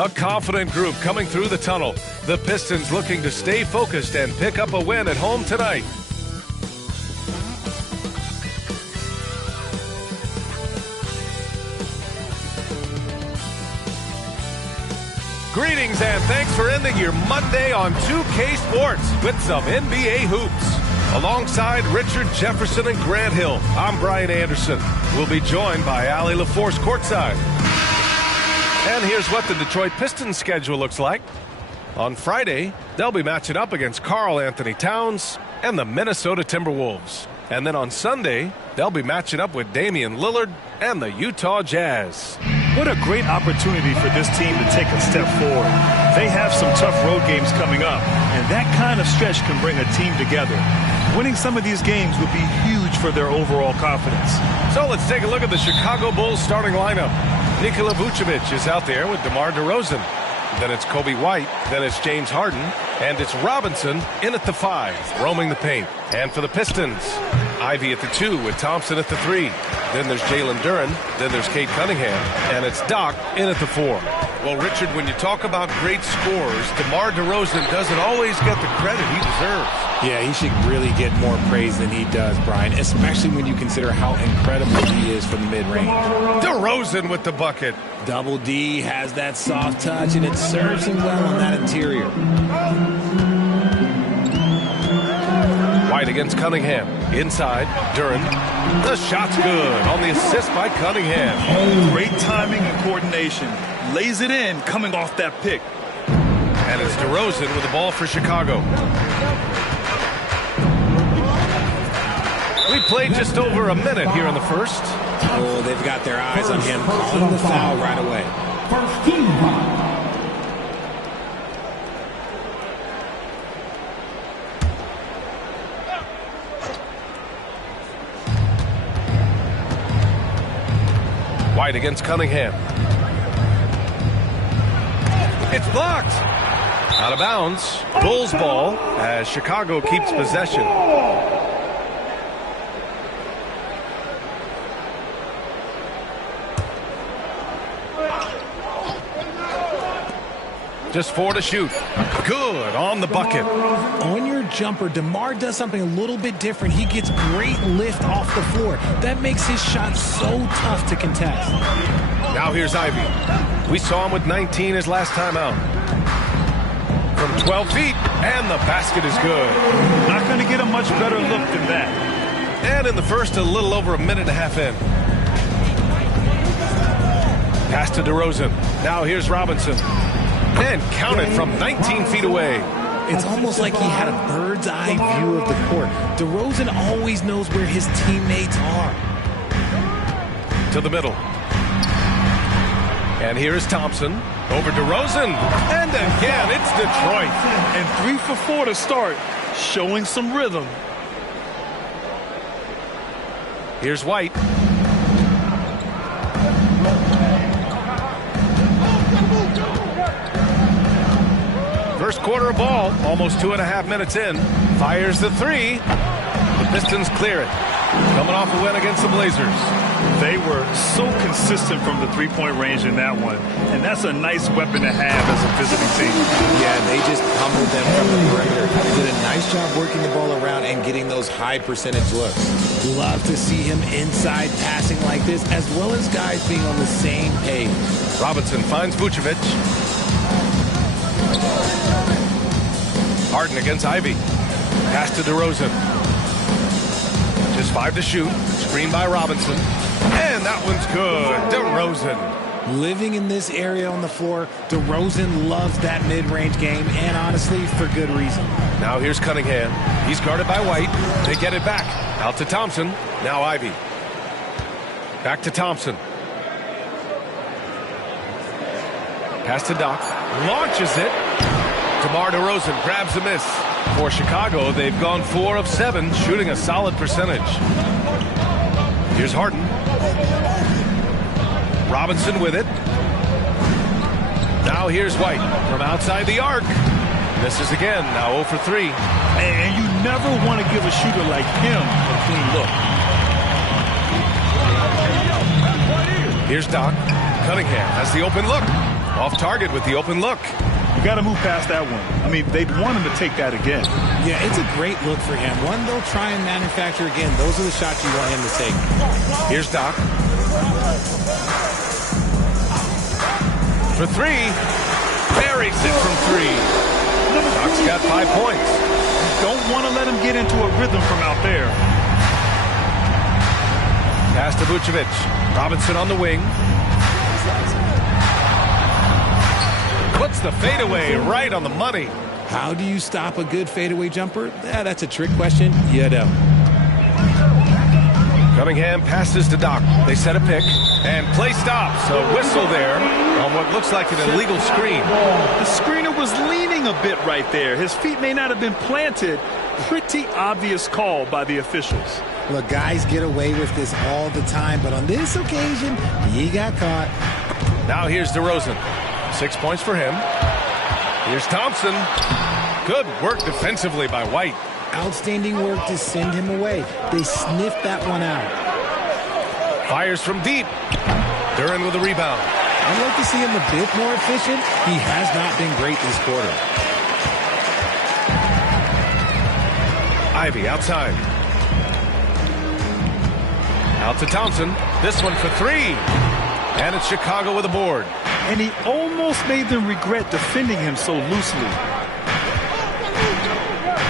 A confident group coming through the tunnel. The Pistons looking to stay focused and pick up a win at home tonight. Greetings and thanks for ending your Monday on 2K Sports with some NBA hoops. Alongside Richard Jefferson and Grant Hill, I'm Brian Anderson. We'll be joined by Allie LaForce courtside. And here's what the Detroit Pistons schedule looks like. On Friday, they'll be matching up against Karl Anthony Towns and the Minnesota Timberwolves. And then on Sunday, they'll be matching up with Damian Lillard and the Utah Jazz. What a great opportunity for this team to take a step forward. They have some tough road games coming up, and that kind of stretch can bring a team together. Winning some of these games would be huge for their overall confidence. So let's take a look at the Chicago Bulls starting lineup. Nikola Vucevic is out there with DeMar DeRozan. Then it's Kobe White. Then it's James Harden. And it's Robinson in at the 5, roaming the paint. And for the Pistons, Ivy at the 2 with Thompson at the 3. Then there's Jalen Duren. Then there's Cade Cunningham. And it's Doc in at the 4. Well, Richard, when you talk about great scorers, DeMar DeRozan doesn't always get the credit he deserves. Yeah, he should really get more praise than he does, Brian, especially when you consider how incredible he is from the mid-range. DeRozan with the bucket. Double D has that soft touch, and it serves him well on that interior. White against Cunningham. Inside, Duran. The shot's good on the assist by Cunningham. Great timing and coordination. Lays it in coming off that pick. And it's DeRozan with the ball for Chicago. We played just over a minute here in the first. Oh, they've got their eyes on him, calling the foul right away. First team foul. White against Cunningham. It's blocked. Out of bounds. Bulls ball as Chicago keeps possession. Just 4 to shoot. Good on the bucket. On your jumper, DeMar does something a little bit different. He gets great lift off the floor. That makes his shot so tough to contest. Now here's Ivy. We saw him with 19 his last time out. From 12 feet, and the basket is good. Not going to get a much better look than that. And in the first, a little over a minute and a half in. Pass to DeRozan. Now here's Robinson. And counted from 19 feet away. It's almost like he had a bird's eye view of the court. DeRozan always knows where his teammates are. To the middle. And here is Thompson. Over DeRozan. And again, it's Detroit. And 3 for 4 to start. Showing some rhythm. Here's White. First quarter of ball, almost 2.5 minutes in. Fires the 3. The Pistons clear it. Coming off a win against the Blazers. They were so consistent from the three-point range in that one. And that's a nice weapon to have as a visiting team. Yeah, they just humbled them from the perimeter. They did a nice job working the ball around and getting those high percentage looks. Love to see him inside passing like this, as well as guys being on the same page. Robinson finds Vucevic. Harden against Ivy. Pass to DeRozan. Just 5 to shoot. Screen by Robinson. And that one's good. DeRozan. Living in this area on the floor, DeRozan loves that mid-range game, and honestly, for good reason. Now here's Cunningham. He's guarded by White. They get it back. Out to Thompson. Now Ivy. Back to Thompson. Pass to Doc. Launches it. DeMar DeRozan grabs the miss. For Chicago, they've gone 4 of 7, shooting a solid percentage. Here's Harden. Robinson with it. Now here's White from outside the arc. Misses again, now 0 for 3. And you never want to give a shooter like him a clean look. Here's Doc. Cunningham has the open look. Off target with the open look. You got to move past that one. I mean, they'd want him to take that again. Yeah, it's a great look for him. One they'll try and manufacture again. Those are the shots you want him to take. Here's Doc. For 3. Buries it from 3. Doc's got 5 points. Don't want to let him get into a rhythm from out there. Pass to Vucevic. Robinson on the wing. Puts the fadeaway right on the money. How do you stop a good fadeaway jumper? Yeah, that's a trick question. You know. Cunningham passes to Doc. They set a pick. And play stops. A whistle there on what looks like an illegal screen. The screener was leaning a bit right there. His feet may not have been planted. Pretty obvious call by the officials. Look, guys get away with this all the time, but on this occasion, he got caught. Now here's DeRozan. 6 points for him. Here's Thompson. Good work defensively by White. Outstanding work to send him away. They sniffed that one out. Fires from deep. Duran with a rebound. I'd like to see him a bit more efficient. He has not been great this quarter. Ivy outside. Out to Thompson. This one for 3. And it's Chicago with a board. And he almost made them regret defending him so loosely.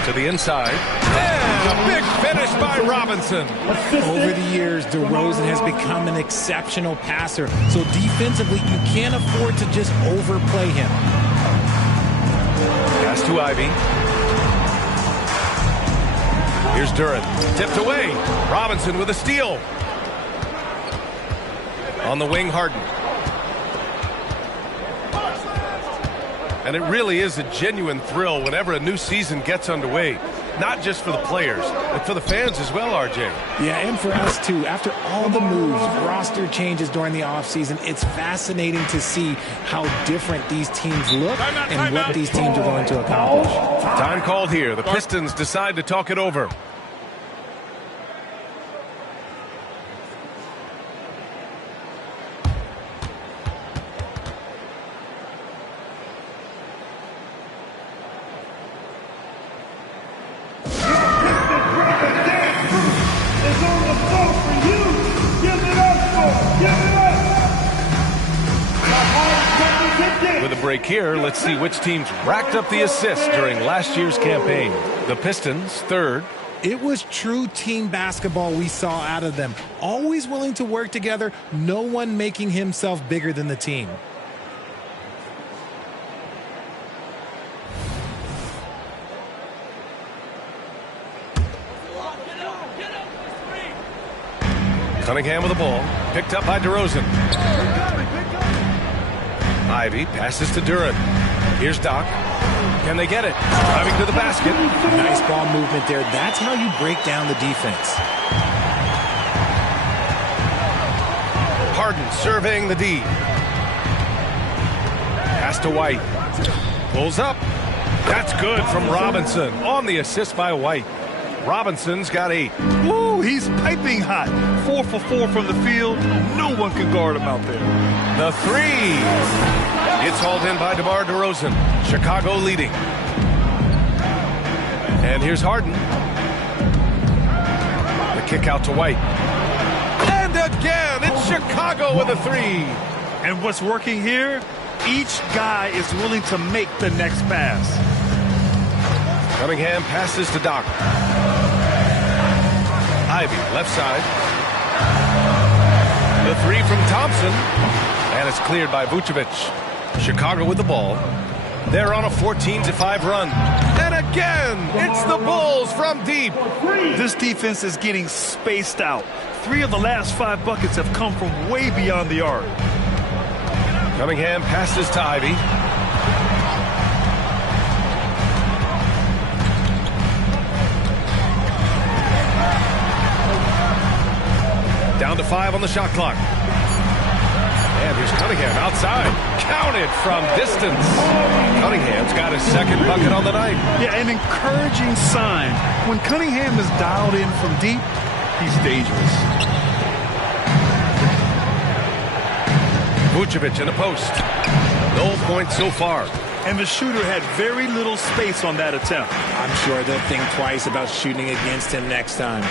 To the inside. And a big finish by Robinson. Over the years, DeRozan has become an exceptional passer. So defensively, you can't afford to just overplay him. Pass to Ivy. Here's Duran. Tipped away. Robinson with a steal. On the wing, Harden. And it really is a genuine thrill whenever a new season gets underway. Not just for the players, but for the fans as well, RJ. Yeah, and for us too. After all the moves, roster changes during the offseason, it's fascinating to see how different these teams look and what these teams are going to accomplish. Time called here. The Pistons decide to talk it over. With a break here, let's see which teams racked up the assists during last year's campaign. The Pistons, third. It was true team basketball we saw out of them. Always willing to work together, no one making himself bigger than the team. Cunningham with the ball. Picked up by DeRozan. Ivy passes to Duran. Here's Doc. Can they get it? Driving to the basket. Nice ball movement there. That's how you break down the defense. Harden surveying the D. Pass to White. Pulls up. That's good from Robinson on the assist by White. Robinson's got 8. Ooh, he's piping hot. 4 for 4 from the field. No one can guard him out there. The 3. It's hauled in by DeMar DeRozan. Chicago leading. And here's Harden. The kick out to White. And again, it's Chicago with a 3. And what's working here? Each guy is willing to make the next pass. Cunningham passes to Doc. Ivy, left side. The 3 from Thompson. And it's cleared by Vucevic. Chicago with the ball. They're on a 14-5 run. And again, it's the Bulls from deep. This defense is getting spaced out. 3 of the last 5 buckets have come from way beyond the arc. Cunningham passes to Ivy. Down to 5 on the shot clock. And here's Cunningham outside. Counted from distance. Cunningham's got his second bucket on the night. Yeah, an encouraging sign. When Cunningham is dialed in from deep, he's dangerous. Vucevic in the post. No points so far. And the shooter had very little space on that attempt. I'm sure they'll think twice about shooting against him next time.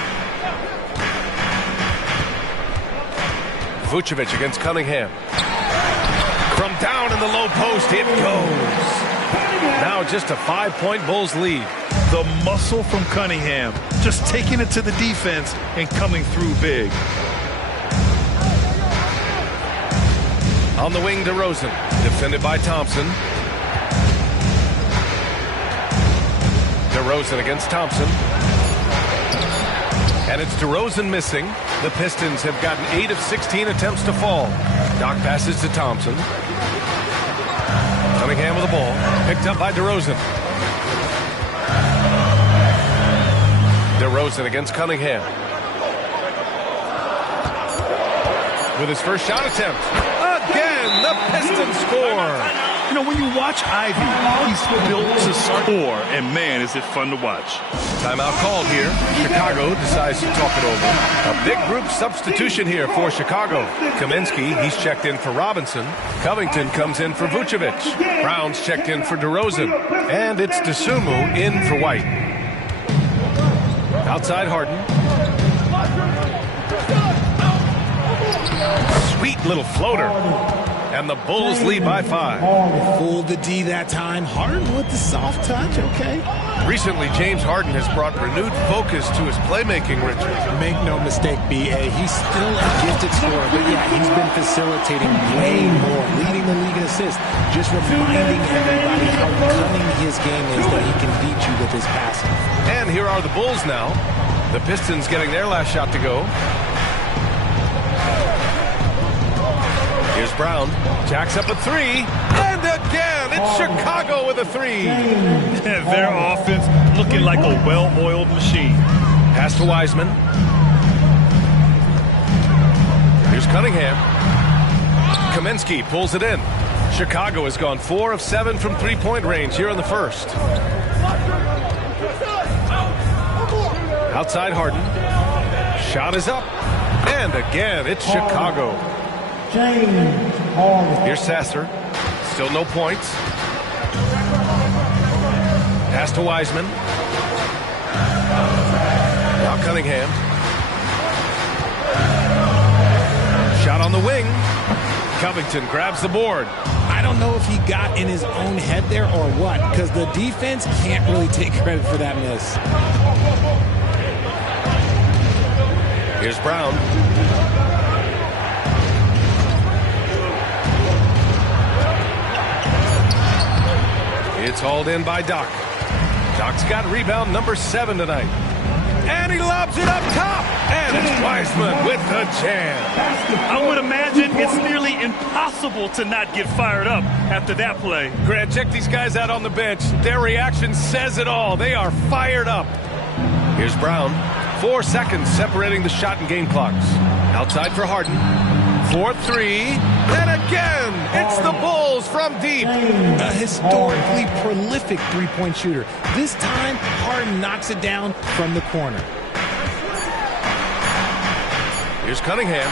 Vucevic against Cunningham. From down in the low post, it goes. Now just a 5-point Bulls lead. The muscle from Cunningham, just taking it to the defense and coming through big. On the wing, DeRozan, defended by Thompson. DeRozan against Thompson. And it's DeRozan missing. The Pistons have gotten 8 of 16 attempts to fall. Doc passes to Thompson. Cunningham with the ball. Picked up by DeRozan. DeRozan against Cunningham. With his first shot attempt. Again, the Pistons score. You know, when you watch Ivy, he's built to score, and man, is it fun to watch. Timeout called here. Chicago decides to talk it over. A big group substitution here for Chicago. Kaminsky, he's checked in for Robinson. Covington comes in for Vucevic. Brown's checked in for DeRozan. And it's DeSumo in for White. Outside Harden. Sweet little floater. And the Bulls lead by 5. Fooled the D that time. Harden with the soft touch. Okay. Recently, James Harden has brought renewed focus to his playmaking, Richard. Make no mistake, B.A., he's still a gifted scorer, but yeah, he's been facilitating way more, leading the league in assists, just reminding everybody how cunning his game is, that he can beat you with his passing. And here are the Bulls now. The Pistons getting their last shot to go. Here's Brown. Jacks up a three. And again, it's Chicago with a three. Their offense looking like a well-oiled machine. Pass to Wiseman. Here's Cunningham. Kaminsky pulls it in. Chicago has gone 4 of 7 from three-point range here in the first. Outside Harden. Shot is up. And again, it's Chicago. Here's Sasser. Still no points. Pass to Wiseman. Now Cunningham. Shot on the wing. Covington grabs the board. I don't know if he got in his own head there or what, because the defense can't really take credit for that miss. Here's Brown. It's hauled in by Doc. Doc's got rebound number 7 tonight. And he lobs it up top. And it's Wiseman with the jam. I would imagine it's nearly impossible to not get fired up after that play. Grant, check these guys out on the bench. Their reaction says it all. They are fired up. Here's Brown. 4 seconds separating the shot and game clocks. Outside for Harden. 4-3. And again, it's the Bulls from deep. A historically prolific three-point shooter. This time, Harden knocks it down from the corner. Here's Cunningham.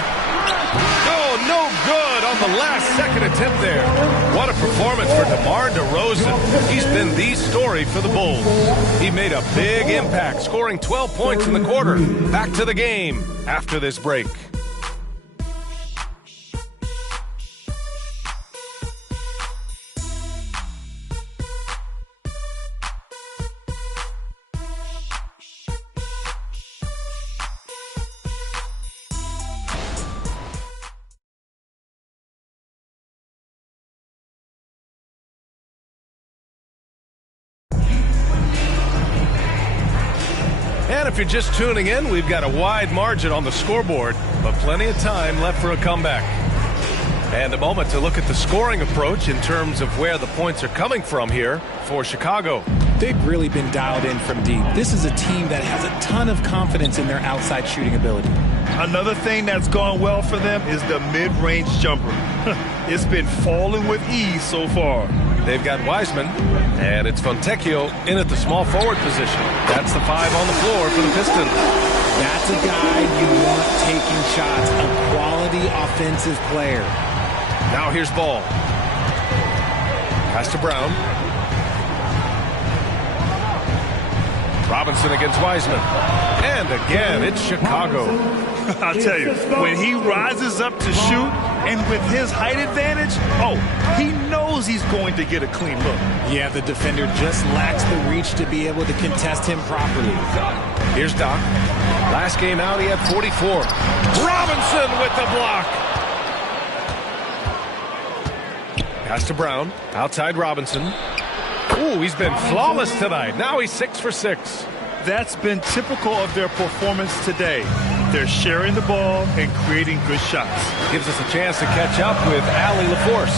Oh, no good on the last second attempt there. What a performance for DeMar DeRozan. He's been the story for the Bulls. He made a big impact, scoring 12 points in the quarter. Back to the game after this break. And if you're just tuning in, we've got a wide margin on the scoreboard, but plenty of time left for a comeback. And a moment to look at the scoring approach in terms of where the points are coming from here for Chicago. They've really been dialed in from deep. This is a team that has a ton of confidence in their outside shooting ability. Another thing that's gone well for them is the mid-range jumper. It's been falling with ease so far. They've got Wiseman, and it's Fontecchio in at the small forward position. That's the 5 on the floor for the Pistons. That's a guy you want taking shots, a quality offensive player. Now here's Ball. Pass to Brown. Robinson against Wiseman. And again, it's Chicago. I'll tell you, when he rises up to shoot, and with his height advantage, he knows he's going to get a clean look. Yeah, the defender just lacks the reach to be able to contest him properly. Here's Doc. Last game out, he had 44. Robinson with the block. Pass to Brown. Outside Robinson. Ooh, he's been flawless tonight. Now he's 6 for 6. That's been typical of their performance today. They're sharing the ball and creating good shots. Gives us a chance to catch up with Allie LaForce.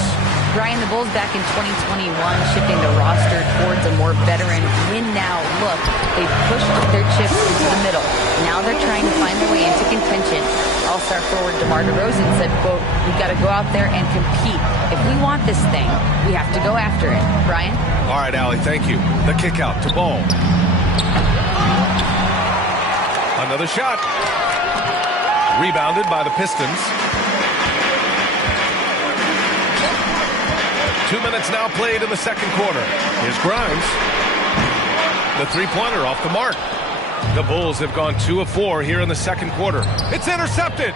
Brian, the Bulls back in 2021 shifting the roster towards a more veteran win-now look. They pushed their chips into the middle. Now they're trying to find their way into contention. All-star forward DeMar DeRozan said, quote, "We've got to go out there and compete. If we want this thing, we have to go after it." Brian? All right, Allie, thank you. The kick out to Ball. Another shot. Rebounded by the Pistons. 2 minutes now played in the second quarter. Here's Grimes. The three-pointer off the mark. The Bulls have gone 2 of 4 here in the second quarter. It's intercepted.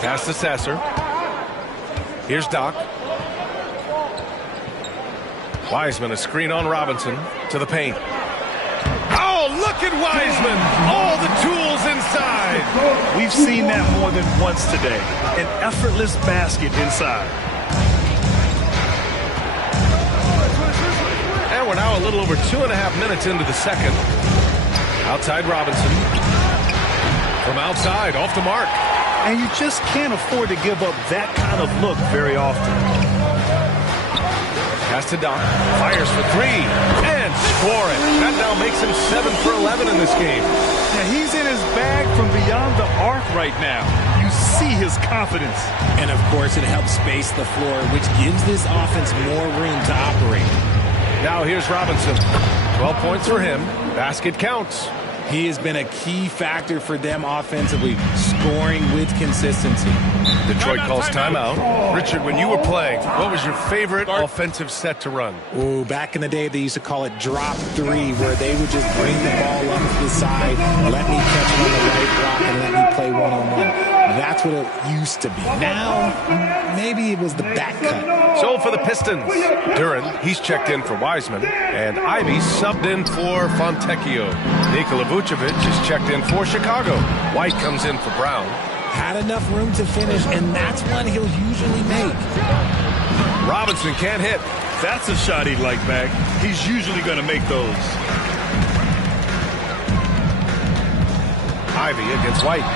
Pass to Sasser. Here's Doc. Wiseman, a screen on Robinson to the paint. Oh, look at Wiseman. All the tools inside. We've seen that more than once today. An effortless basket inside. And we're now a little over 2.5 minutes into the second. Outside Robinson. From outside, off the mark. And you just can't afford to give up that kind of look very often. Pass to Doc. Fires for three. And score it. That now makes him 7 for 11 in this game. Now he's in his bag from beyond the arc right now. You see his confidence. And, of course, it helps space the floor, which gives this offense more room to operate. Now here's Robinson. 12 points for him. Basket counts. He has been a key factor for them offensively, scoring with consistency. Detroit calls timeout. Richard, when you were playing, what was your favorite offensive set to run? Ooh, back in the day, they used to call it drop three, where they would just bring the ball up to the side, let me catch it on the right block, and let me play one-on-one. That's what it used to be. Now, maybe it was the back cut. So for the Pistons, Duren, he's checked in for Wiseman, and Ivy subbed in for Fontecchio. Nikola Vucevic is checked in for Chicago. White comes in for Brown. Had enough room to finish, and that's one he'll usually make. Robinson can't hit. That's a shot he'd like back. He's usually going to make those. Ivy against White.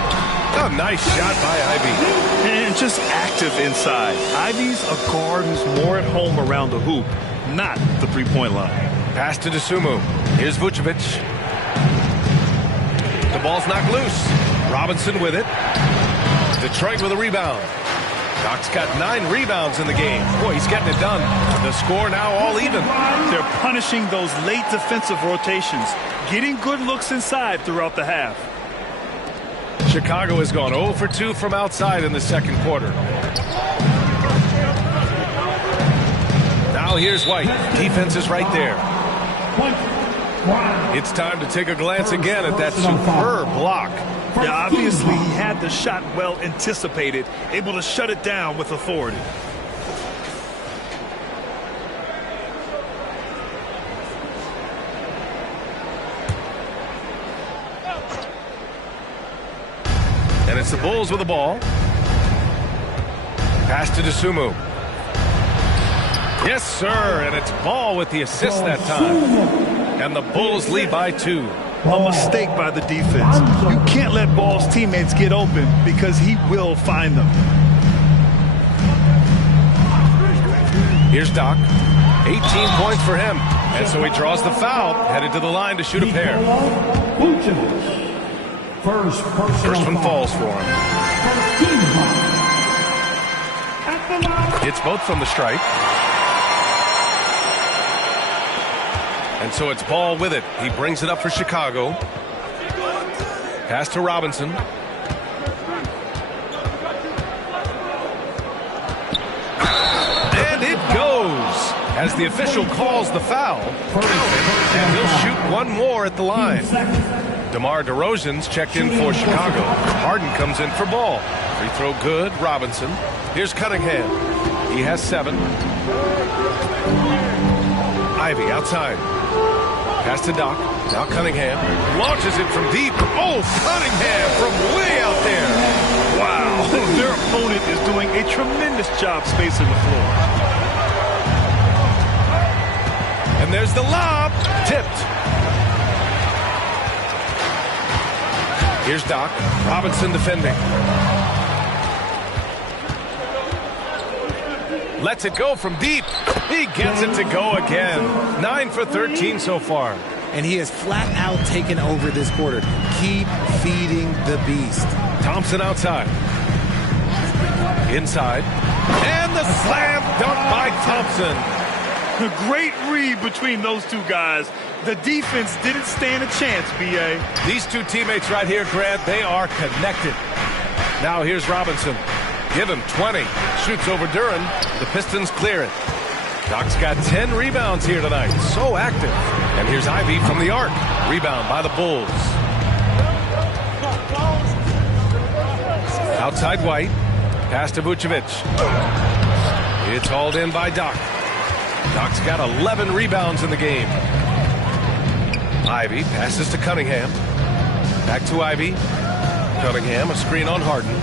A nice shot by Ivy. And just active inside. Ivy's a guard who's more at home around the hoop, not the three-point line. Pass to DeSumo. Here's Vucevic. The ball's knocked loose. Robinson with it. Detroit with a rebound. Doc's got 9 rebounds in the game. Boy, he's getting it done. The score now all even. They're punishing those late defensive rotations, getting good looks inside throughout the half. Chicago has gone 0 for 2 from outside in the second quarter. Now here's White. Defense is right there. It's time to take a glance again at that superb block. Yeah, obviously he had the shot well anticipated, able to shut it down with authority. And it's the Bulls with the ball. Pass to DeSumo. Yes, sir, and it's Ball with the assist that time. And the Bulls lead by 2. A mistake by the defense. You can't let Ball's teammates get open because he will find them. Here's Doc. 18 points for him. And so he draws the foul, headed to the line to shoot a pair. First one falls for him. It's both from the stripe. And so it's Ball with it. He brings it up for Chicago. Pass to Robinson. And it goes as the official calls the foul. And he'll shoot one more at the line. DeMar DeRozan's checked in for Chicago. Harden comes in for Ball. Free throw good. Robinson. Here's Cunningham. He has 7. Ivy outside. Pass to Doc. Now Cunningham launches it from deep. Oh, Cunningham from way out there. Wow. Their opponent is doing a tremendous job spacing the floor. And there's the lob. Tipped. Here's Doc. Robinson defending. Lets it go from deep. He gets it to go again. 9 for 13 so far. And he has flat out taken over this quarter. Keep feeding the beast. Thompson outside. Inside. And the slam dunk by Thompson. A great read between those two guys. The defense didn't stand a chance, B.A. These two teammates right here, Grant, they are connected. Now here's Robinson. Give him 20. Shoots over Duren. The Pistons clear it. Doc's got 10 rebounds here tonight. So active. And here's Ivy from the arc. Rebound by the Bulls. Outside White. Pass to Vucevic. It's hauled in by Doc. Doc's got 11 rebounds in the game. Ivy passes to Cunningham. Back to Ivy. Cunningham, a screen on Harden.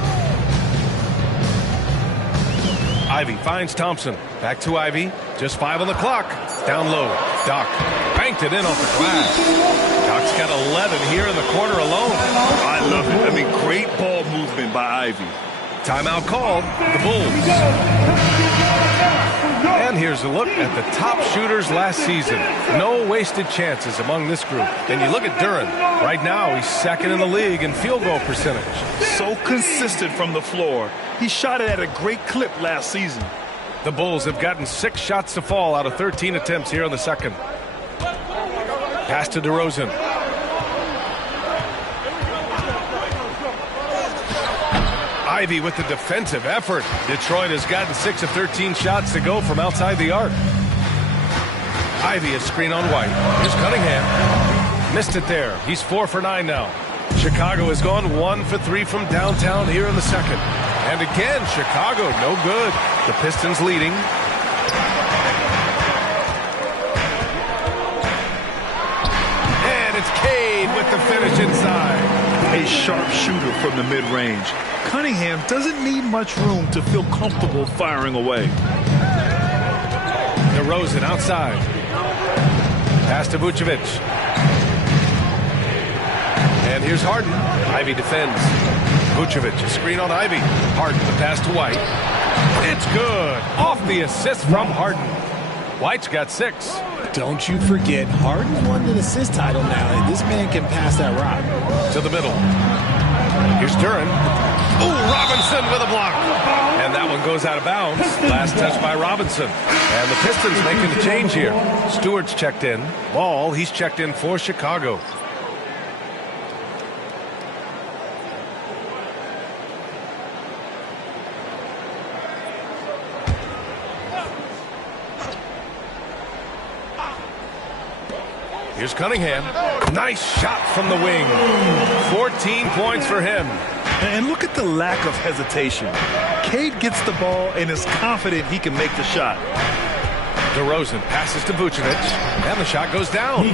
Ivy finds Thompson. Back to Ivy. Just 5 on the clock. Down low. Doc banked it in off the glass. Doc's got 11 here in the quarter alone. I love it. I mean, great ball movement by Ivy. Timeout called. The Bulls. And here's a look at the top shooters last season. No wasted chances among this group. And you look at Duren. Right now, he's second in the league in field goal percentage. So consistent from the floor. He shot it at a great clip last season. The Bulls have gotten 6 shots to fall out of 13 attempts here in the second. Pass to DeRozan. Ivy with the defensive effort. Detroit has gotten 6 of 13 shots to go from outside the arc. Ivy a screen on White. Here's Cunningham. Missed it there. He's 4 for 9 now. Chicago has gone 1 for 3 from downtown here in the second. And again, Chicago no good. The Pistons leading. And it's Cade with the finish inside. A sharp shooter from the mid-range. Cunningham doesn't need much room to feel comfortable firing away. DeRozan outside. Pass to Vucevic. And here's Harden. Ivy defends. Vucevic, a screen on Ivy. Harden, the pass to White. It's good. Off the assist from Harden. White's got 6. Don't you forget, Harden won the assist title now, and this man can pass that rock. To the middle. Here's Duren. Ooh, Robinson with a block. And that one goes out of bounds. Last touch by Robinson. And the Pistons making the change here. Stewart's checked in. Ball, he's checked in for Chicago. Here's Cunningham. Nice shot from the wing. 14 points for him. And look at the lack of hesitation. Cade gets the ball and is confident he can make the shot. DeRozan passes to Vucevic, and the shot goes down. He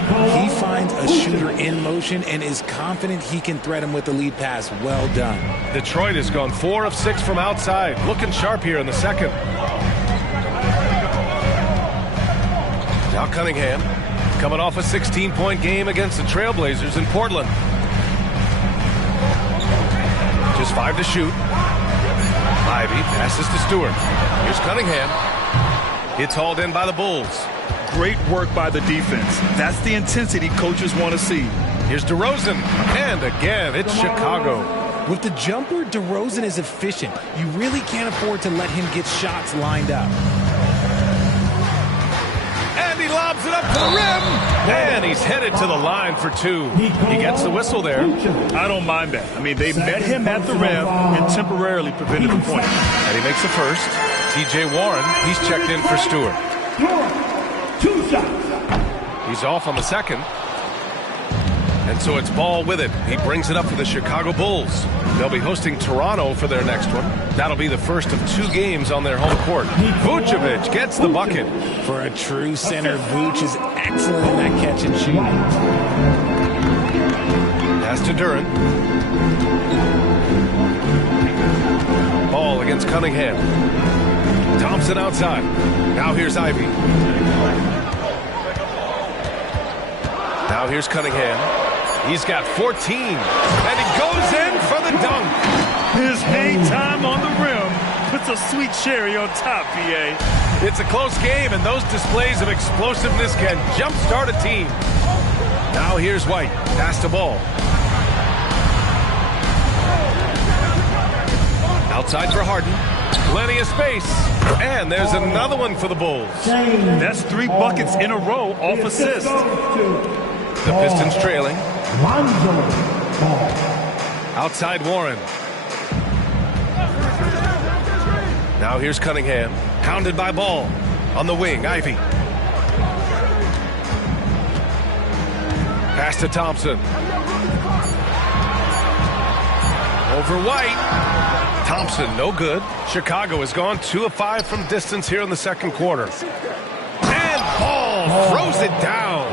finds a shooter in motion and is confident he can thread him with the lead pass. Well done. Detroit has gone 4 of 6 from outside. Looking sharp here in the second. Now Cunningham. Coming off a 16-point game against the Trailblazers in Portland. Just 5 to shoot. Ivy passes to Stewart. Here's Cunningham. It's hauled in by the Bulls. Great work by the defense. That's the intensity coaches want to see. Here's DeRozan. And again, it's Chicago. With the jumper, DeRozan is efficient. You really can't afford to let him get shots lined up. And he lobs it up to the rim. And he's headed to the line for 2. He gets the whistle there. I don't mind that. I mean, they met him at the rim and temporarily prevented the point. And he makes the first. T.J. Warren, he's checked in for Stewart. 2 shots. He's off on the second. And so it's Ball with it. He brings it up for the Chicago Bulls. They'll be hosting Toronto for their next one. That'll be the first of 2 games on their home court. Vucevic gets the bucket. For a true center, Vuce is excellent in that catch and shoot. Pass to Duren. Ball against Cunningham. Thompson outside. Now here's Ivy. Now here's Cunningham. He's got 14. And he goes in for the dunk. His hang time on the rim puts a sweet cherry on top, PA. It's a close game, and those displays of explosiveness can jumpstart a team. Now here's White. Pass to Ball. Outside for Harden. Plenty of space. And there's another one for the Bulls. That's 3 buckets in a row off assist. The Pistons trailing. Outside Warren. Now here's Cunningham. Pounded by Ball. On the wing, Ivy. Pass to Thompson. Over White. Thompson, no good. Chicago has gone 2 of 5 from distance here in the second quarter. And throws it down.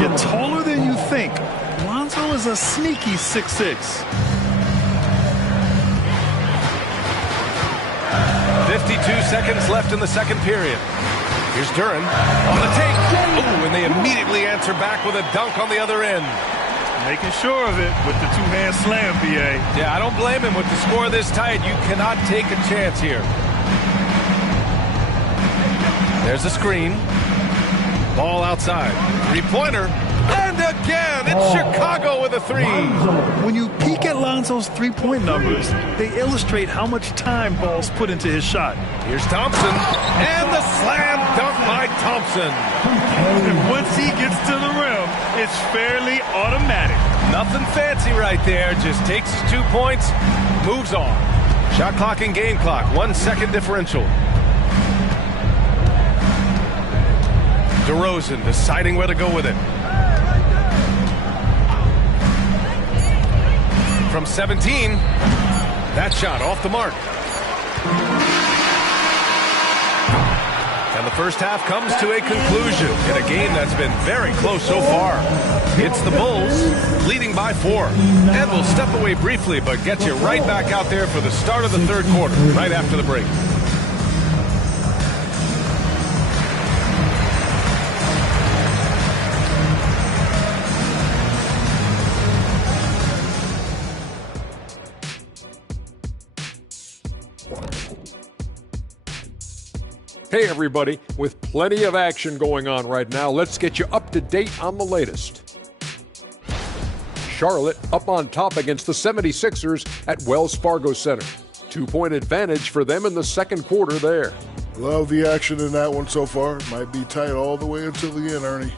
You're taller than you think. Lonzo is a sneaky 6'6". 52 seconds left in the second period. Here's Duran on the take. Oh, and they immediately answer back with a dunk on the other end. Making sure of it with the two-hand slam, B.A. Yeah, I don't blame him. With the score this tight, you cannot take a chance here. There's a screen. Ball outside. Three-pointer. And again, it's Chicago with a three. When you peek at Lonzo's three-point numbers, they illustrate how much time Ball's put into his shot. Here's Thompson. And the slam dunk by Thompson. And once he gets to the rim, it's fairly automatic. Nothing fancy right there. Just takes his 2 points, moves on. Shot clock and game clock. 1 second differential. DeRozan deciding where to go with it. From 17, that shot off the mark. And the first half comes to a conclusion in a game that's been very close so far. It's the Bulls leading by 4. And we'll step away briefly, but get you right back out there for the start of the third quarter, right after the break. Hey everybody, with plenty of action going on right now, let's get you up to date on the latest. Charlotte up on top against the 76ers at Wells Fargo Center. 2-point advantage for them in the second quarter there. Love the action in that one so far. Might be tight all the way until the end, Ernie.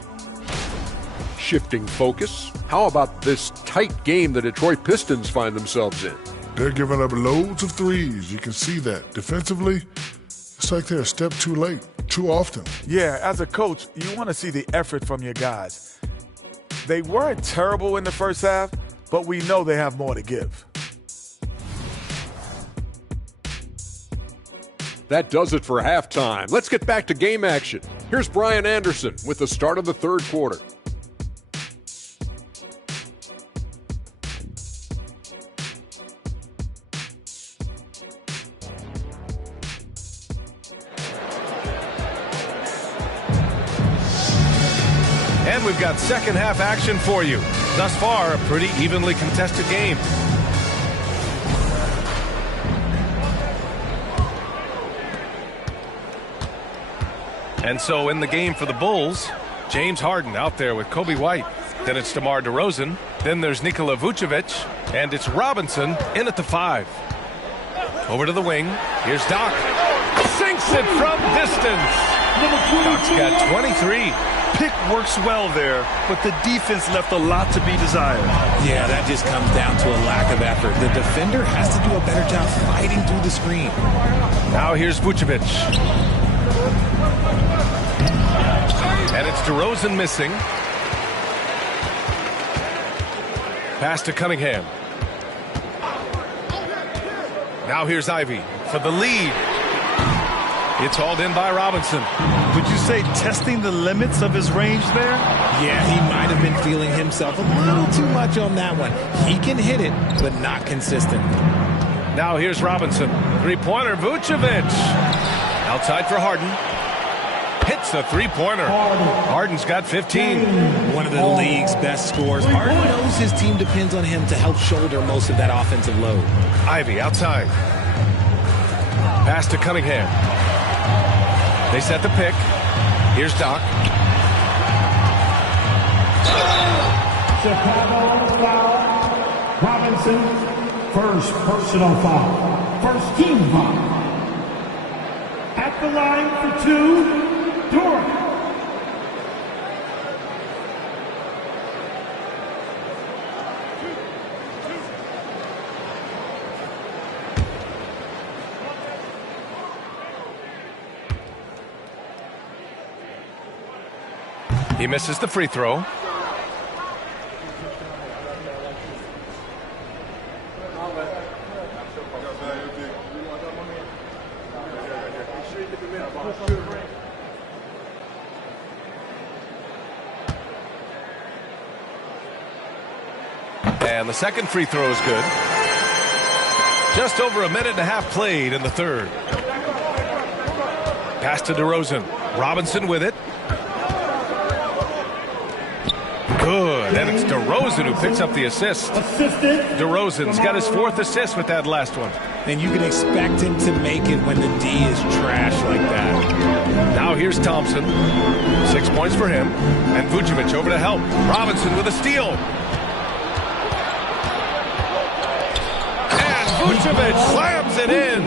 Shifting focus, how about this tight game the Detroit Pistons find themselves in? They're giving up loads of threes. You can see that. Defensively, it's like they're a step too late, too often. Yeah, as a coach, you want to see the effort from your guys. They weren't terrible in the first half, but we know they have more to give. That does it for halftime. Let's get back to game action. Here's Brian Anderson with the start of the third quarter. And we've got second half action for you. Thus far, a pretty evenly contested game. And so in the game for the Bulls, James Harden out there with Kobe White. Then it's DeMar DeRozan. Then there's Nikola Vucevic. And it's Robinson in at the 5. Over to the wing. Here's Doc. Sinks it from distance. Doc's got 23. Pick works well there, but the defense left a lot to be desired. Yeah, that just comes down to a lack of effort. The defender has to do a better job fighting through the screen. Now here's Vucevic. And it's DeRozan missing. Pass to Cunningham. Now here's Ivy for the lead. It's hauled in by Robinson. Would you say testing the limits of his range there? Yeah, he might have been feeling himself a little too much on that one. He can hit it, but not consistent. Now here's Robinson. Three-pointer, Vucevic. Outside for Harden. Hits a three-pointer. Harden's got 15. One of the league's best scorers. Harden knows his team depends on him to help shoulder most of that offensive load. Ivy outside. Pass to Cunningham. They set the pick. Here's Doc. Chicago foul. Robinson, first personal foul. First team foul. At the line for 2, Durant. He misses the free throw. And the second free throw is good. Just over a minute and a half played in the third. Pass to DeRozan. Robinson with it. Good, and it's DeRozan who picks up the assist. DeRozan's got his 4th assist with that last one. And you can expect him to make it when the D is trash like that. Now here's Thompson. 6 points for him. And Vucevic over to help. Robinson with a steal. And Vucevic slams it in.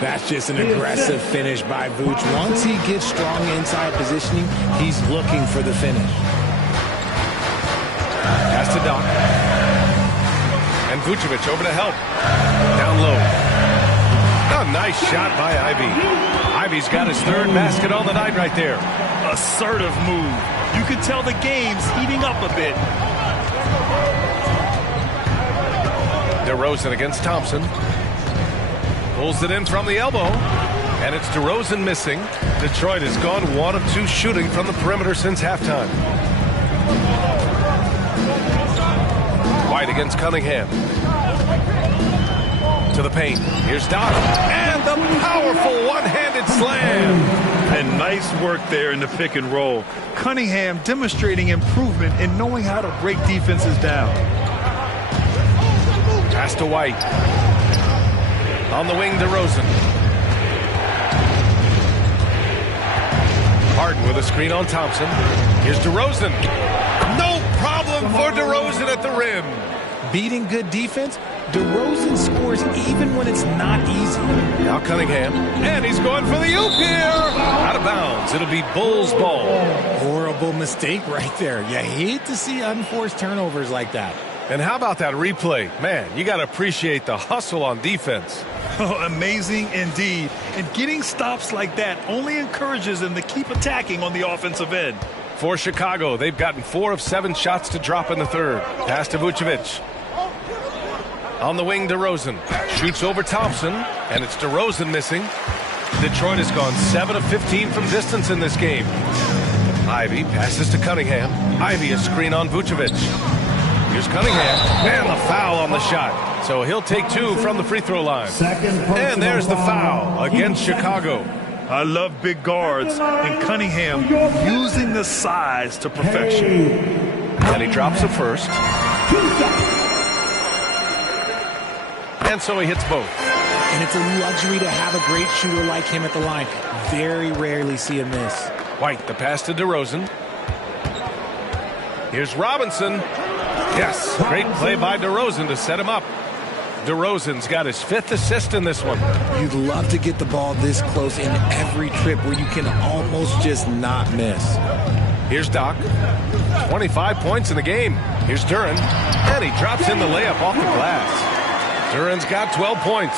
That's just an aggressive finish by Vuce. Once he gets strong inside positioning, he's looking for the finish. Pass to Doc. And Vucevic over to help. Down low. A nice shot by Ivy. Ivy's got his 3rd basket on the night right there. Assertive move. You can tell the game's heating up a bit. DeRozan against Thompson. Pulls it in from the elbow. And it's DeRozan missing. Detroit has gone 1 of 2 shooting from the perimeter since halftime. White against Cunningham. To the paint. Here's Doc. And the powerful one-handed slam. And nice work there in the pick and roll. Cunningham demonstrating improvement in knowing how to break defenses down. Pass to White. On the wing, DeRozan. Harden with a screen on Thompson. Here's DeRozan. No problem for DeRozan at the rim. Beating good defense, DeRozan scores even when it's not easy. Now Cunningham. And he's going for the oop here. Out of bounds. It'll be Bulls ball. Horrible mistake right there. You hate to see unforced turnovers like that. And how about that replay? Man, you got to appreciate the hustle on defense. Oh, amazing indeed. And getting stops like that only encourages them to keep attacking on the offensive end. For Chicago, they've gotten 4 of 7 shots to drop in the third. Pass to Vucevic. On the wing, DeRozan. Shoots over Thompson, and it's DeRozan missing. Detroit has gone 7 of 15 from distance in this game. Ivy passes to Cunningham. Ivy a screen on Vucevic. Here's Cunningham, and the foul on the shot. So he'll take 2 from the free throw line. And there's the foul against Chicago. I love big guards, and Cunningham using the size to perfection. And he drops the first. And so he hits both. And it's a luxury to have a great shooter like him at the line. Very rarely see him miss. White, the pass to DeRozan. Here's Robinson. Yes, great play by DeRozan to set him up. DeRozan's got his 5th assist in this one. You'd love to get the ball this close in every trip where you can almost just not miss. Here's Doc. 25 points in the game. Here's Duran. And he drops in the layup off the glass. Duran's got 12 points.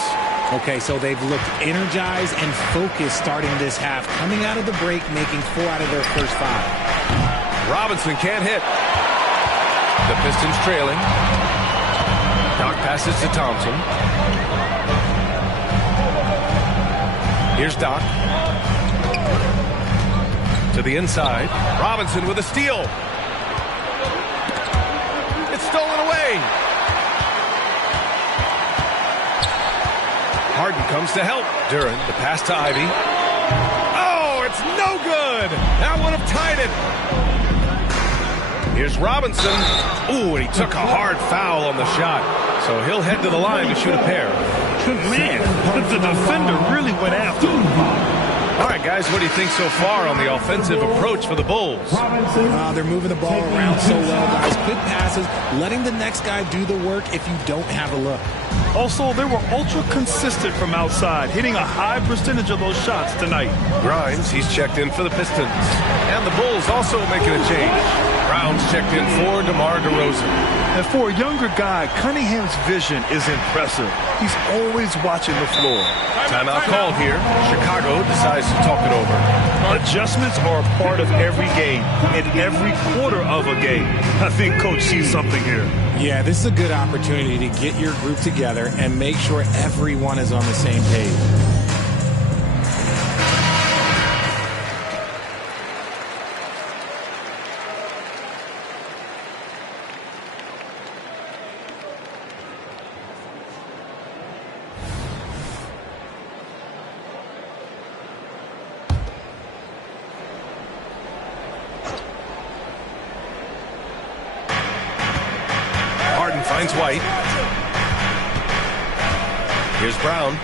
Okay, so they've looked energized and focused starting this half, coming out of the break, making 4 out of their first 5. Robinson can't hit. The Pistons trailing. Doc passes to Thompson. Here's Doc. To the inside. Robinson with a steal. It's stolen away. Harden comes to help. Duran, the pass to Ivy. Oh, it's no good. That would have tied it. Here's Robinson. Ooh, and he took a hard foul on the shot. So he'll head to the line to shoot a pair. Man, the defender really went after him. All right, guys, what do you think so far on the offensive approach for the Bulls? They're moving the ball around so well, guys. Good passes, letting the next guy do the work if you don't have a look. Also, they were ultra consistent from outside, hitting a high percentage of those shots tonight. Grimes, he's checked in for the Pistons. And the Bulls also making a change. Brown's checked in for DeMar DeRozan. And for a younger guy, Cunningham's vision is impressive. He's always watching the floor. Timeout called here. Chicago decides to talk it over. Adjustments are a part of every game, and every quarter of a game. I think Coach sees something here. Yeah, this is a good opportunity to get your group together and make sure everyone is on the same page. Harden finds White. Here's Brown.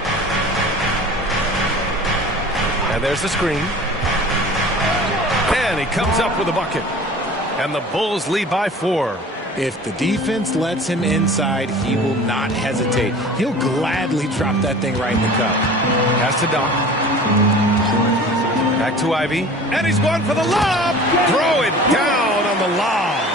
And there's the screen. And he comes up with a bucket. And the Bulls lead by 4. If the defense lets him inside, he will not hesitate. He'll gladly drop that thing right in the cup. Pass to Doc. Back to Ivy. And he's going for the lob. Throw it down on the lob.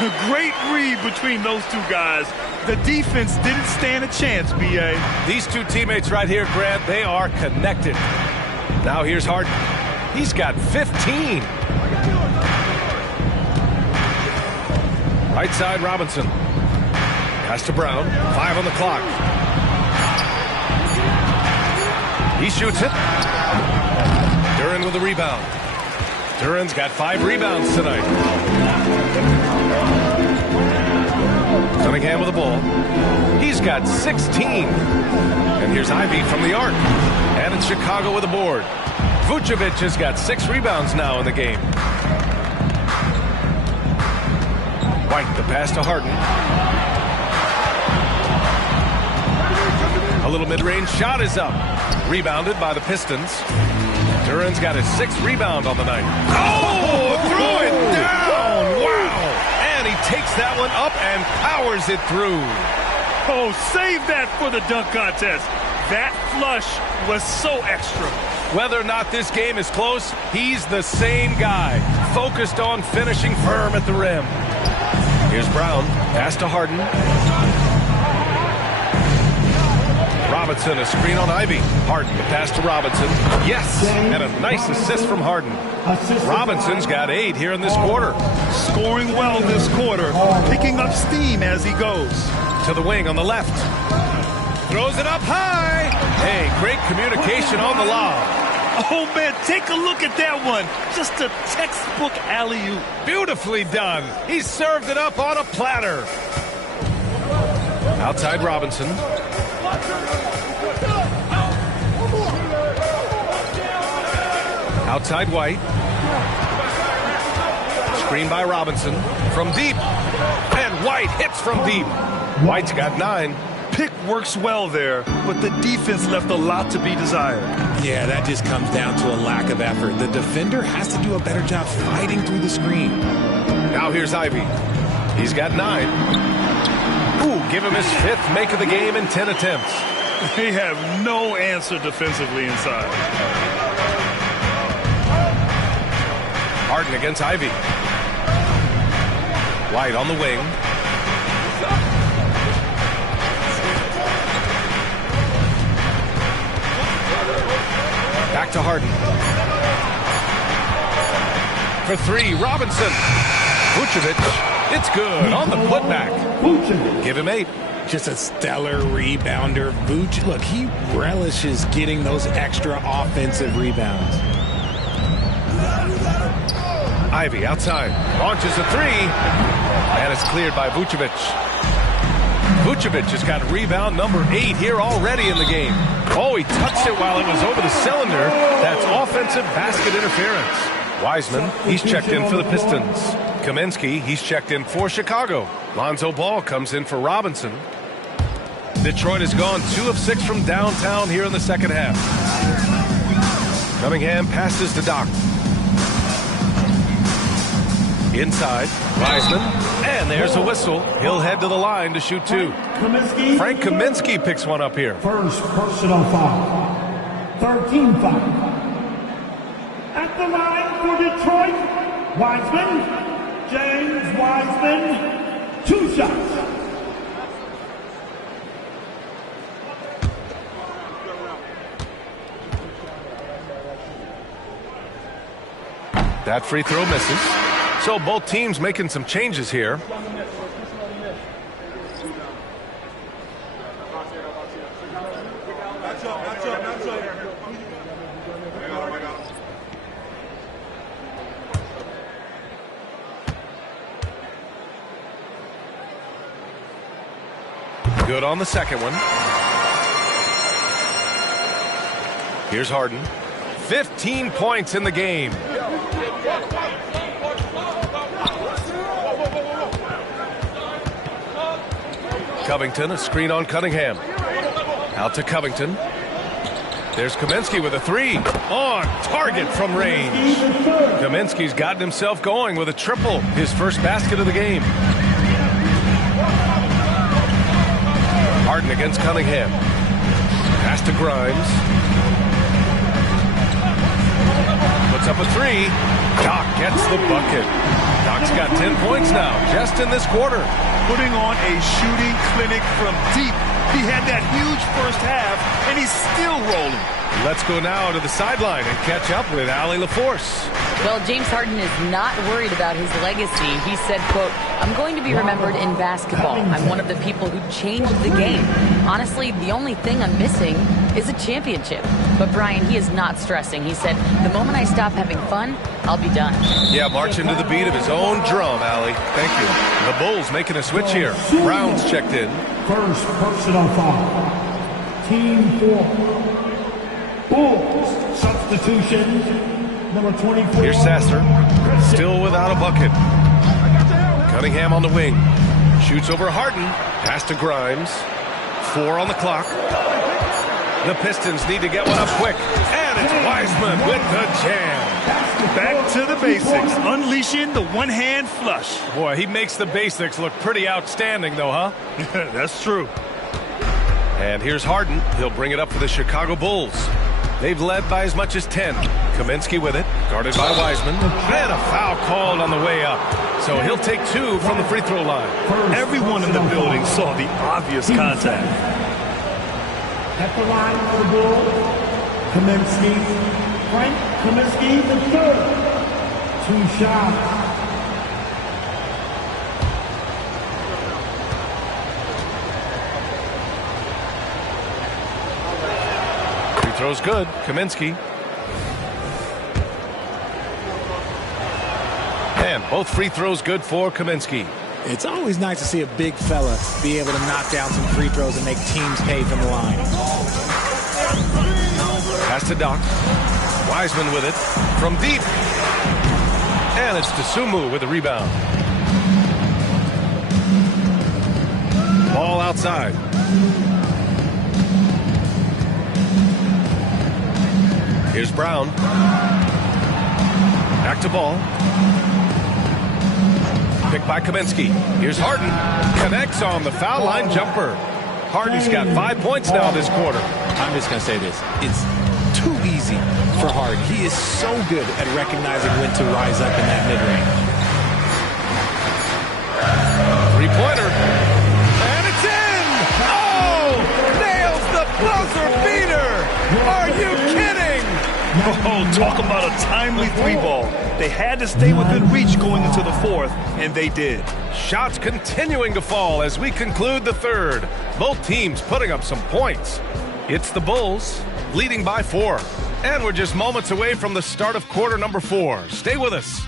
A great read between those two guys. The defense didn't stand a chance, B.A. These two teammates right here, Grant, they are connected. Now here's Harden. He's got 15. Right side, Robinson. Pass to Brown. 5 on the clock. He shoots it. Duren with the rebound. Duren's got 5 rebounds tonight. Cunningham with the ball. He's got 16. And here's Ivy from the arc. And it's Chicago with the board. Vucevic has got 6 rebounds now in the game. White, the pass to Harden. A little mid-range shot is up. Rebounded by the Pistons. Duren's got his 6th rebound on the night. Oh, threw it down. Wow. And he takes that one up and powers it through. Oh, save that for the dunk contest. That flush was so extra. Whether or not this game is close, he's the same guy. Focused on finishing firm at the rim. Here's Brown. Pass to Harden. Robinson, a screen on Ivy. Harden, the pass to Robinson. Yes, and a nice assist from Harden. Robinson's got 8 here in this quarter. Scoring well this quarter. Picking up steam as he goes. To the wing on the left. Throws it up high. Hey, great communication on the lob. Oh, man, take a look at that one. Just a textbook alley-oop. Beautifully done. He served it up on a platter. Outside Robinson. Outside White. Screen by Robinson. From deep. And White hits from deep. White's got 9. Pick works well there, but the defense left a lot to be desired. Yeah, that just comes down to a lack of effort. The defender has to do a better job fighting through the screen. Now here's Ivy. He's got 9. Ooh, give him his 5th make of the game in 10 attempts. They have no answer defensively inside. Harden against Ivy. White on the wing. Back to Harden. For 3, Robinson. Vucevic. It's good on the putback. Give him 8. Just a stellar rebounder. Vucevic, look, he relishes getting those extra offensive rebounds. Ivy outside. Launches a 3. And it's cleared by Vucevic. Vucevic has got rebound number 8 here already in the game. Oh, he touched it while it was over the cylinder. That's offensive basket interference. Wiseman, he's checked in for the Pistons. Kaminsky, he's checked in for Chicago. Lonzo Ball comes in for Robinson. Detroit has gone 2 of 6 from downtown here in the second half. Cunningham passes to Doc. Inside, Wiseman, and there's a whistle. He'll head to the line to shoot 2. Frank Kaminsky picks one up here. First personal foul. 13 foul. At the line for Detroit, Wiseman, James Wiseman, 2 shots. That free throw misses. So both teams making some changes here. Good on the second one. Here's Harden. 15 points in the game. Covington, a screen on Cunningham. Out to Covington. There's Kaminsky with a three. On target from range. Kaminsky's gotten himself going with a triple. His first basket of the game. Harden against Cunningham. Pass to Grimes. Puts up a three. Doc gets the bucket. Doc's got 10 points now, just in this quarter. Putting on a shooting clinic from deep. He had that huge first half, and he's still rolling. Let's go now to the sideline and catch up with Allie LaForce. Well, James Harden is not worried about his legacy. He said, quote, "I'm going to be remembered in basketball. I'm one of the people who changed the game. Honestly, the only thing I'm missing is a championship." But Brian, he is not stressing. He said, "The moment I stop having fun, I'll be done." Yeah, marching to the beat of his own drum, Allie. Thank you. The Bulls making a switch here. Brown's checked in. First personal foul. Team 4. Bulls. Substitution. Number 24. Here's Sasser. Still without a bucket. Cunningham on the wing. Shoots over Harden. Pass to Grimes. 4 on the clock. The Pistons need to get one up quick. And it's Wiseman with the jam. Back to the basics. Unleashing the one-hand flush. Boy, he makes the basics look pretty outstanding, though, huh? That's true. And here's Harden. He'll bring it up for the Chicago Bulls. They've led by as much as 10. Kaminsky with it, guarded by Wiseman. And a foul called on the way up. So he'll take 2 from the free throw line. Everyone in the building saw the obvious contact. At the line for the Bulls, Kaminsky. Frank Kaminsky, the third. 2 shots. Throw's good. Kaminsky. And both free throws good for Kaminsky. It's always nice to see a big fella be able to knock down some free throws and make teams pay from the line. Pass to Doc. Wiseman with it from deep. And it's Dosunmu with the rebound. Ball outside. Here's Brown. Back to ball. Picked by Kaminsky. Here's Harden. Connects on the foul line jumper. Harden's got 5 points now this quarter. I'm just going to say this. It's too easy for Harden. He is so good at recognizing when to rise up in that mid-range. Three-pointer. And it's in! Oh! Nails the buzzer beater! Are you kidding? Oh, talk about a timely 3-ball. They had to stay within reach going into the 4th, and they did. Shots continuing to fall as we conclude the 3rd. Both teams putting up some points. It's the Bulls leading by 4. And we're just moments away from the start of quarter number 4. Stay with us.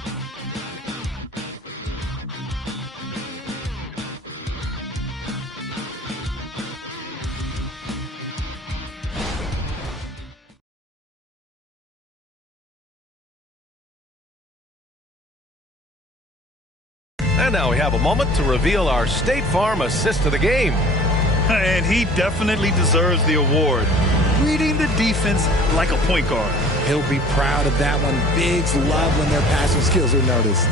And now we have a moment to reveal our State Farm assist of the game. And he definitely deserves the award. Reading the defense like a point guard. He'll be proud of that one. Bigs love when their passing skills are noticed.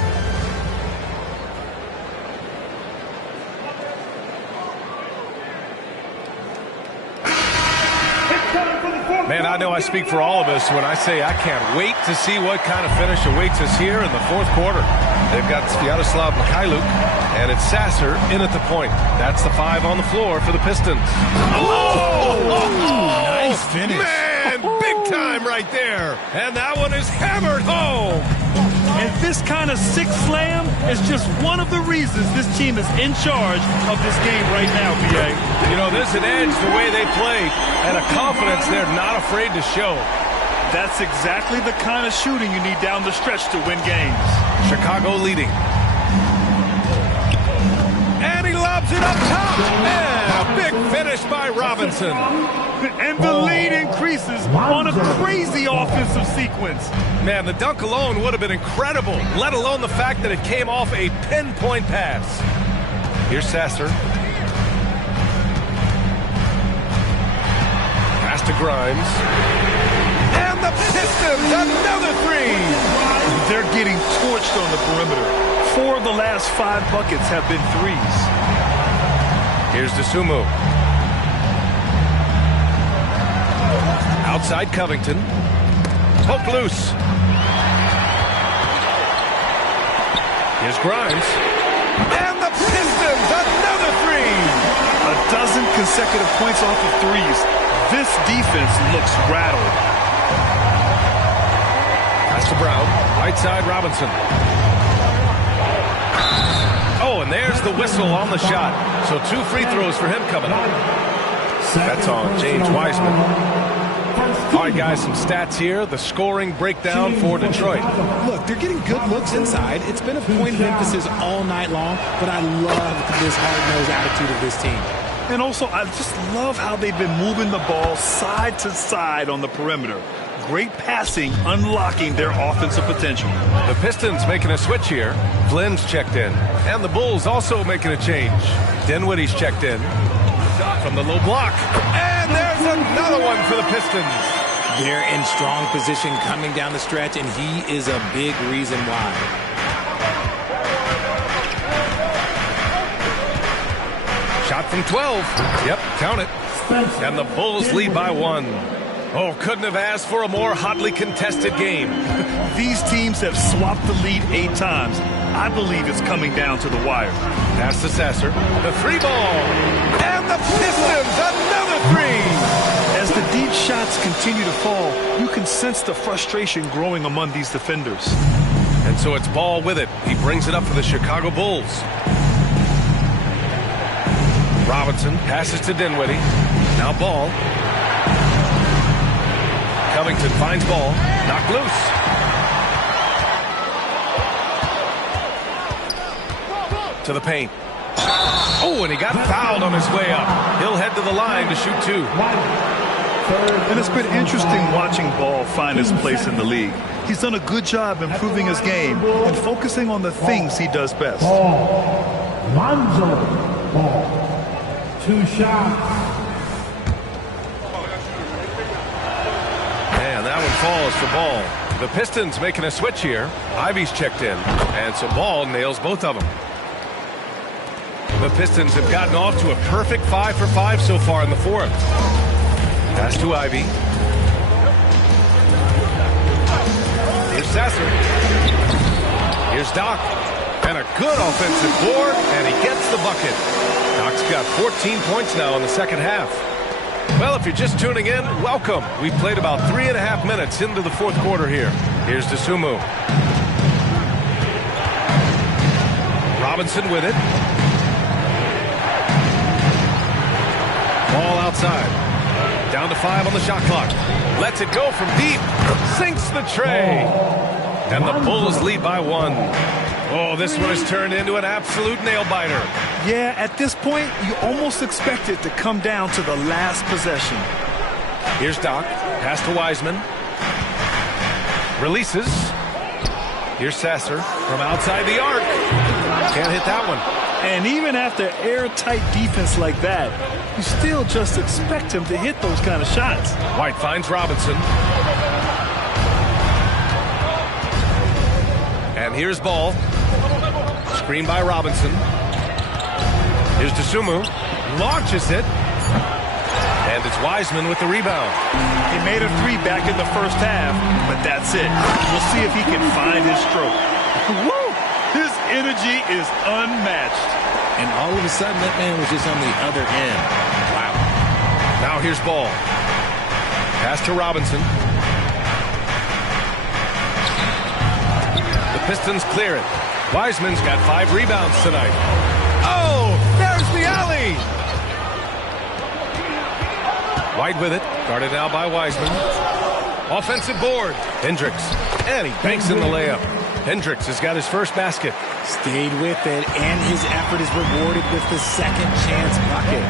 Man, I know I speak for all of us when I say I can't wait to see what kind of finish awaits us here in the 4th quarter. They've got Sviatoslav Mikhailuk, and it's Sasser in at the point. That's the 5 on the floor for the Pistons. Nice finish. Man, big time right there. And that one is hammered home. And this kind of sick slam is just one of the reasons this team is in charge of this game right now, B.A. You know, there's an edge the way they play and a confidence they're not afraid to show. That's exactly the kind of shooting you need down the stretch to win games. Chicago leading. And he lobs it up top. And a big finish by Robinson. And the lead increases on a crazy offensive sequence. Man, the dunk alone would have been incredible, let alone the fact that it came off a pinpoint pass. Here's Sasser. Pass to Grimes. And the Pistons, another three! They're getting torched on the perimeter. 4 of the last 5 buckets have been threes. Here's DeSumo. Outside Covington. Poke loose. Here's Grimes. And the Pistons, another three! A dozen consecutive points off of threes. This defense looks rattled. Pass to Brown. Right side, Robinson. Oh, and there's the whistle on the shot. So 2 free throws for him coming up. That's on James Wiseman. All right, guys, some stats here. The scoring breakdown for Detroit. Look, they're getting good looks inside. It's been a point of emphasis all night long, but I love this hard-nosed attitude of this team. And also, I just love how they've been moving the ball side to side on the perimeter. Great passing, unlocking their offensive potential. The Pistons making a switch here. Flynn's checked in. And the Bulls also making a change. Dinwiddie's checked in. From the low block. And there's another one for the Pistons. They're in strong position coming down the stretch, and he is a big reason why. Shot from 12. Yep, count it. And the Bulls lead by 1. Oh, couldn't have asked for a more hotly contested game. These teams have swapped the lead 8 times. I believe it's coming down to the wire. Pass to Sasser. The 3 ball. And the Pistons, another 3. As the deep shots continue to fall, you can sense the frustration growing among these defenders. And so it's Ball with it. He brings it up for the Chicago Bulls. Robinson passes to Dinwiddie. Now Ball. Covington finds Ball. Knocked loose. To the paint. Oh, and he got fouled on his way up. He'll head to the line to shoot 2. And it's been interesting watching Ball find his place in the league. He's done a good job improving his game and focusing on the things he does best. Lonzo Ball. 2 shots. And that one falls for Ball. The Pistons making a switch here. Ivy's checked in. And so Ball nails both of them. The Pistons have gotten off to a perfect 5 for 5 so far in the 4th. Pass to Ivy. Here's Sasser. Here's Doc. And a good offensive board, and he gets the bucket. Doc's got 14 points now in the second half. Well, if you're just tuning in, welcome. We've played about 3.5 minutes into the 4th quarter here. Here's DeSumo. Robinson with it. Ball outside. Down to 5 on the shot clock. Lets it go from deep. Sinks the tray. And the Bulls lead by 1. Oh, this one has turned into an absolute nail-biter. Yeah, at this point, you almost expect it to come down to the last possession. Here's Doc. Pass to Wiseman. Releases. Here's Sasser from outside the arc. Can't hit that one. And even after airtight defense like that, you still just expect him to hit those kind of shots. White finds Robinson. And here's Ball. Screen by Robinson. Here's DeSumo. Launches it. And it's Wiseman with the rebound. He made a 3 back in the first half, but that's it. We'll see if he can find his stroke. Woo! His energy is unmatched. And all of a sudden, that man was just on the other end. Wow. Now here's Ball. Pass to Robinson. The Pistons clear it. Wiseman's got 5 rebounds tonight. Oh, there's the alley. White with it. Guarded now by Wiseman. Offensive board. Hendricks. And he banks in the layup. Hendricks has got his first basket. Stayed with it, and his effort is rewarded with the second chance bucket.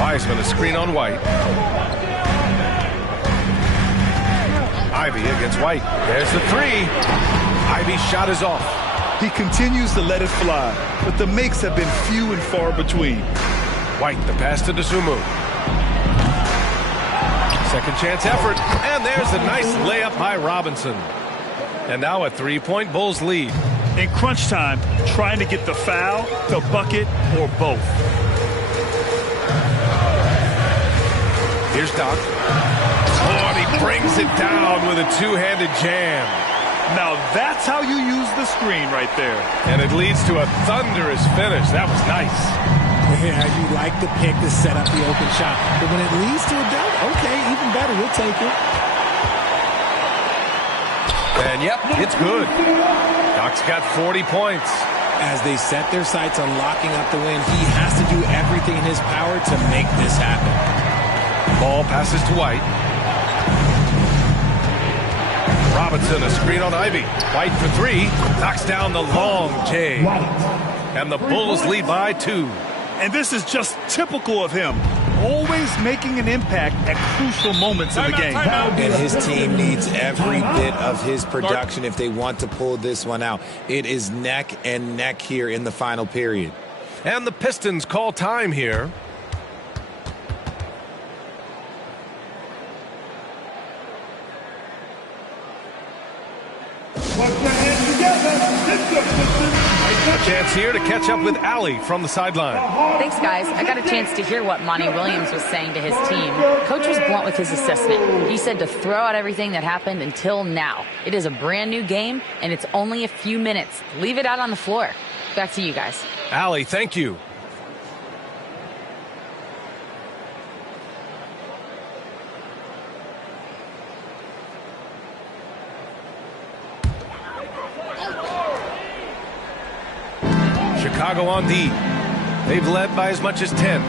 Wiseman a screen on White. Ivy against White. There's the 3. Ivy's shot is off. He continues to let it fly, but the makes have been few and far between. White, the pass to Dosunmu. Second chance effort, and there's a nice layup by Robinson. And now a 3-point Bulls lead. In crunch time, trying to get the foul, the bucket, or both. Here's Doc. Oh, and he brings it down with a two-handed jam. Now that's how you use the screen right there. And it leads to a thunderous finish. That was nice. Yeah, you like the pick to set up the open shot. But when it leads to a dunk, okay, even better. We'll take it. And yep, it's good. Doc's got 40 points. As they set their sights on locking up the win, he has to do everything in his power to make this happen. Ball passes to White. Robinson, a screen on Ivy. White for three. Knocks down the long J. And the Bulls lead by 2. And this is just typical of him. Always making an impact at crucial moments in the game. And his team needs every bit of his production if they want to pull this one out. It is neck and neck here in the final period. And the Pistons call time here. A chance here to catch up with Allie from the sideline. Thanks, guys. I got a chance to hear what Monty Williams was saying to his team. Coach was blunt with his assessment. He said to throw out everything that happened until now. It is a brand new game, and it's only a few minutes. Leave it out on the floor. Back to you guys. Allie, thank you. Chicago on D. They've led by as much as 10.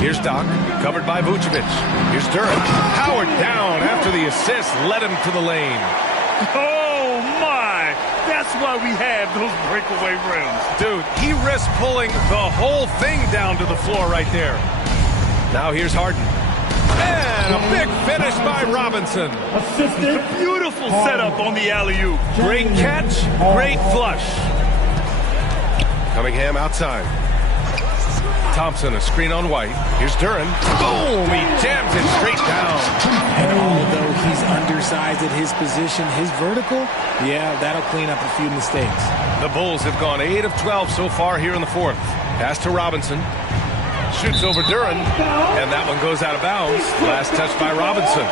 Here's Doc, covered by Vucevic. Here's Duran. Howard down after the assist led him to the lane. Oh, my. That's why we have those breakaway rims. Dude, he risked pulling the whole thing down to the floor right there. Now here's Harden. And a big finish by Robinson. Beautiful setup on the alley-oop. Great catch, great flush. Cunningham outside. Thompson, a screen on White. Here's Duran. Boom! He jams it straight down. And although he's undersized at his position, his vertical, yeah, that'll clean up a few mistakes. The Bulls have gone 8 of 12 so far here in the fourth. Pass to Robinson. Shoots over Duran, and that one goes out of bounds. Last touch by Robinson.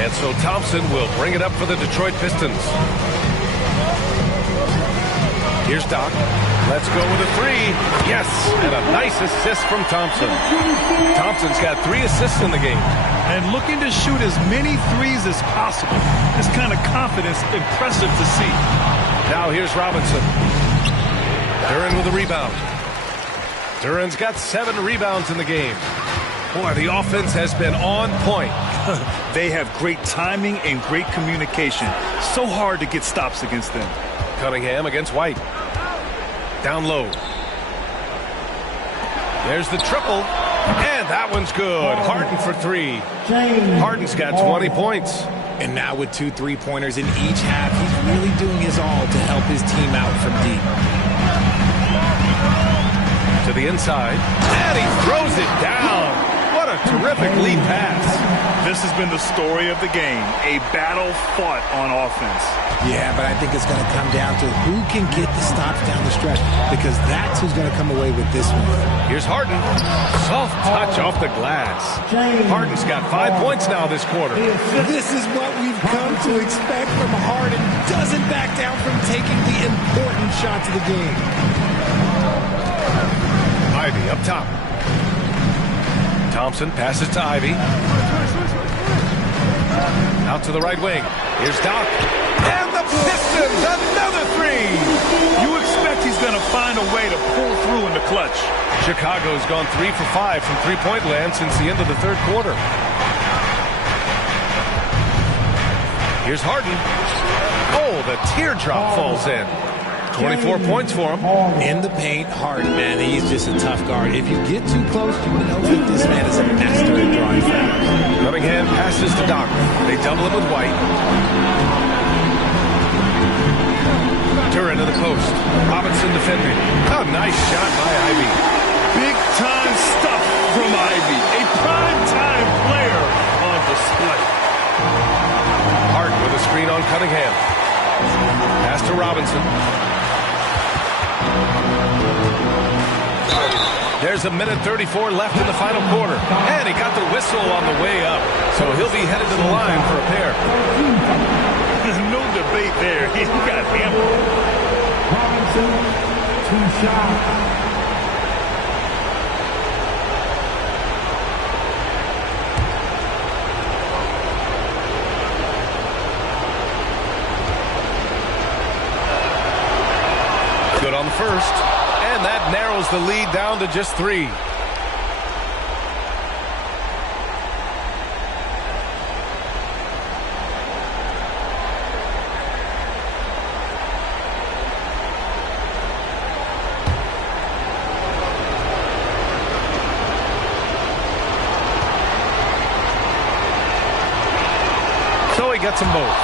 And so Thompson will bring it up for the Detroit Pistons. Here's Doc. Let's go with a three. Yes, and a nice assist from Thompson. Thompson's got 3 assists in the game. And looking to shoot as many threes as possible. This kind of confidence, impressive to see. Now here's Robinson. Duran with a rebound. Duran's got 7 rebounds in the game. Boy, the offense has been on point. They have great timing and great communication. So hard to get stops against them. Cunningham against White. Down low. There's the triple. And that one's good. Harden for 3. Harden's got 20 points. And now with 2 3-pointers in each half, he's really doing his all to help his team out from deep. To the inside. And he throws it down. What a terrific lead pass. This has been the story of the game. A battle fought on offense. Yeah, but I think it's going to come down to who can get the stops down the stretch, because that's who's going to come away with this one. Here's Harden. Soft touch off the glass. Harden's got 5 points now this quarter. This is what we've come to expect from Harden. Doesn't back down from taking the important shots of the game. Ivy up top. Thompson passes to Ivy. Out to the right wing. Here's Doc. And the Pistons, another 3. You expect he's going to find a way to pull through in the clutch. Chicago's gone 3 for 5 from three-point land since the end of the third quarter. Here's Harden. Oh, the teardrop falls in. 24 points for him. In the paint, Harden, man, he's just a tough guard. If you get too close, you know that this man is a master at drawing fouls. Cunningham passes to Doc. They double double him with White. Duran to the post. Robinson defending. Oh, nice shot by Ivy. Big-time stuff from Ivy. A prime-time player on display. Hart with a screen on Cunningham. Pass to Robinson. There's 1:34 left in the final quarter. And he got the whistle on the way up. So he'll be headed to the line for a pair. There's no debate there. He got hammered. Robinson, 2 shots. Good on the first. And that narrows the lead down to just 3. So he gets them both.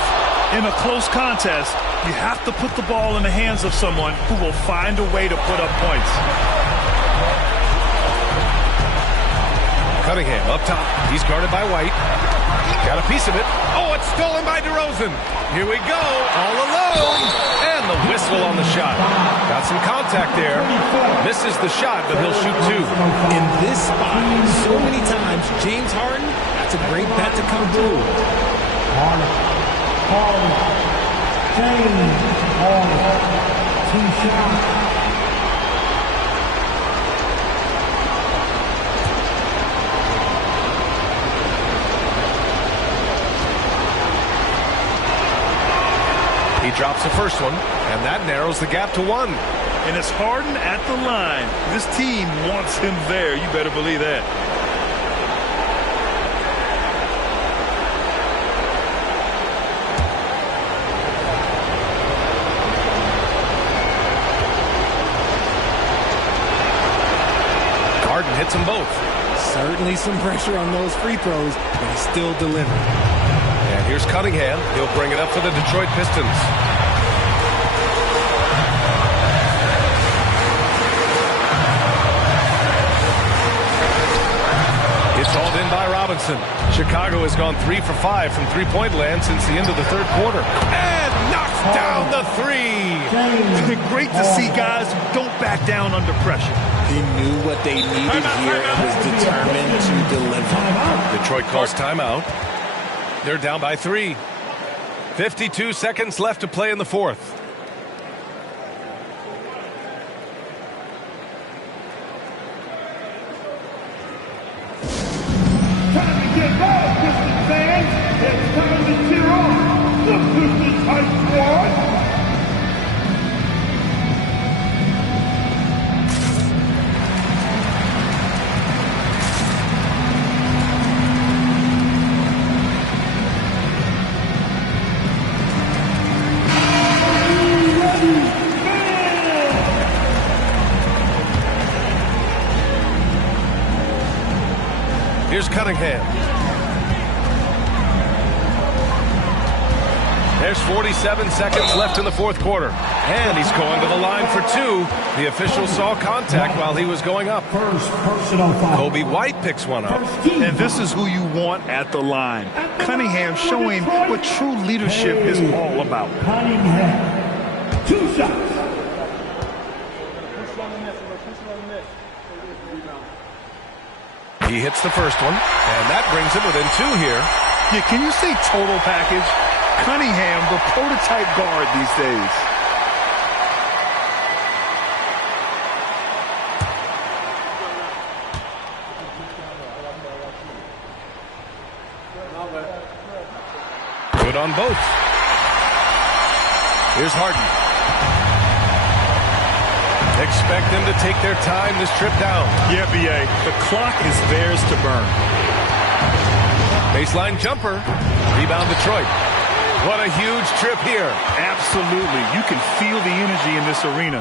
In a close contest, you have to put the ball in the hands of someone who will find a way to put up points. Cunningham up top. He's guarded by White. Got a piece of it. Oh, it's stolen by DeRozan. Here we go. All alone. And the whistle on the shot. Got some contact there. Misses the shot, but he'll shoot 2. In this spot, so many times, James Harden, that's a great bet to come through. James Harden, 2 shots. He drops the first one, and that narrows the gap to 1. And it's Harden at the line. This team wants him there. You better believe that. Harden hits them both. Certainly some pressure on those free throws, but he still delivered. And here's Cunningham. He'll bring it up for the Detroit Pistons. It's hauled in by Robinson. Chicago has gone 3 for 5 from three-point land since the end of the third quarter. And knocks down the 3. Great to see guys who don't back down under pressure. He knew what they needed here and was determined to deliver. Detroit calls timeout. They're down by 3. 52 seconds left to play in the fourth. Time to get right, Pistons fans. It's time to cheer on the Pistons Hype Squad. Here's Cunningham. There's 47 seconds left in the fourth quarter. And he's going to the line for 2. The official saw contact while he was going up. First personal foul. Kobe White picks one up. And this is who you want at the line. Cunningham showing what true leadership is all about. Cunningham, 2 shots. He hits the first one, and that brings him within 2 here. Yeah, can you say total package? Cunningham, the prototype guard these days. Good on both. Here's Harden. Expect them to take their time this trip down. Yeah, B.A. The clock is theirs to burn. Baseline jumper. Rebound Detroit. What a huge trip here. Absolutely. You can feel the energy in this arena.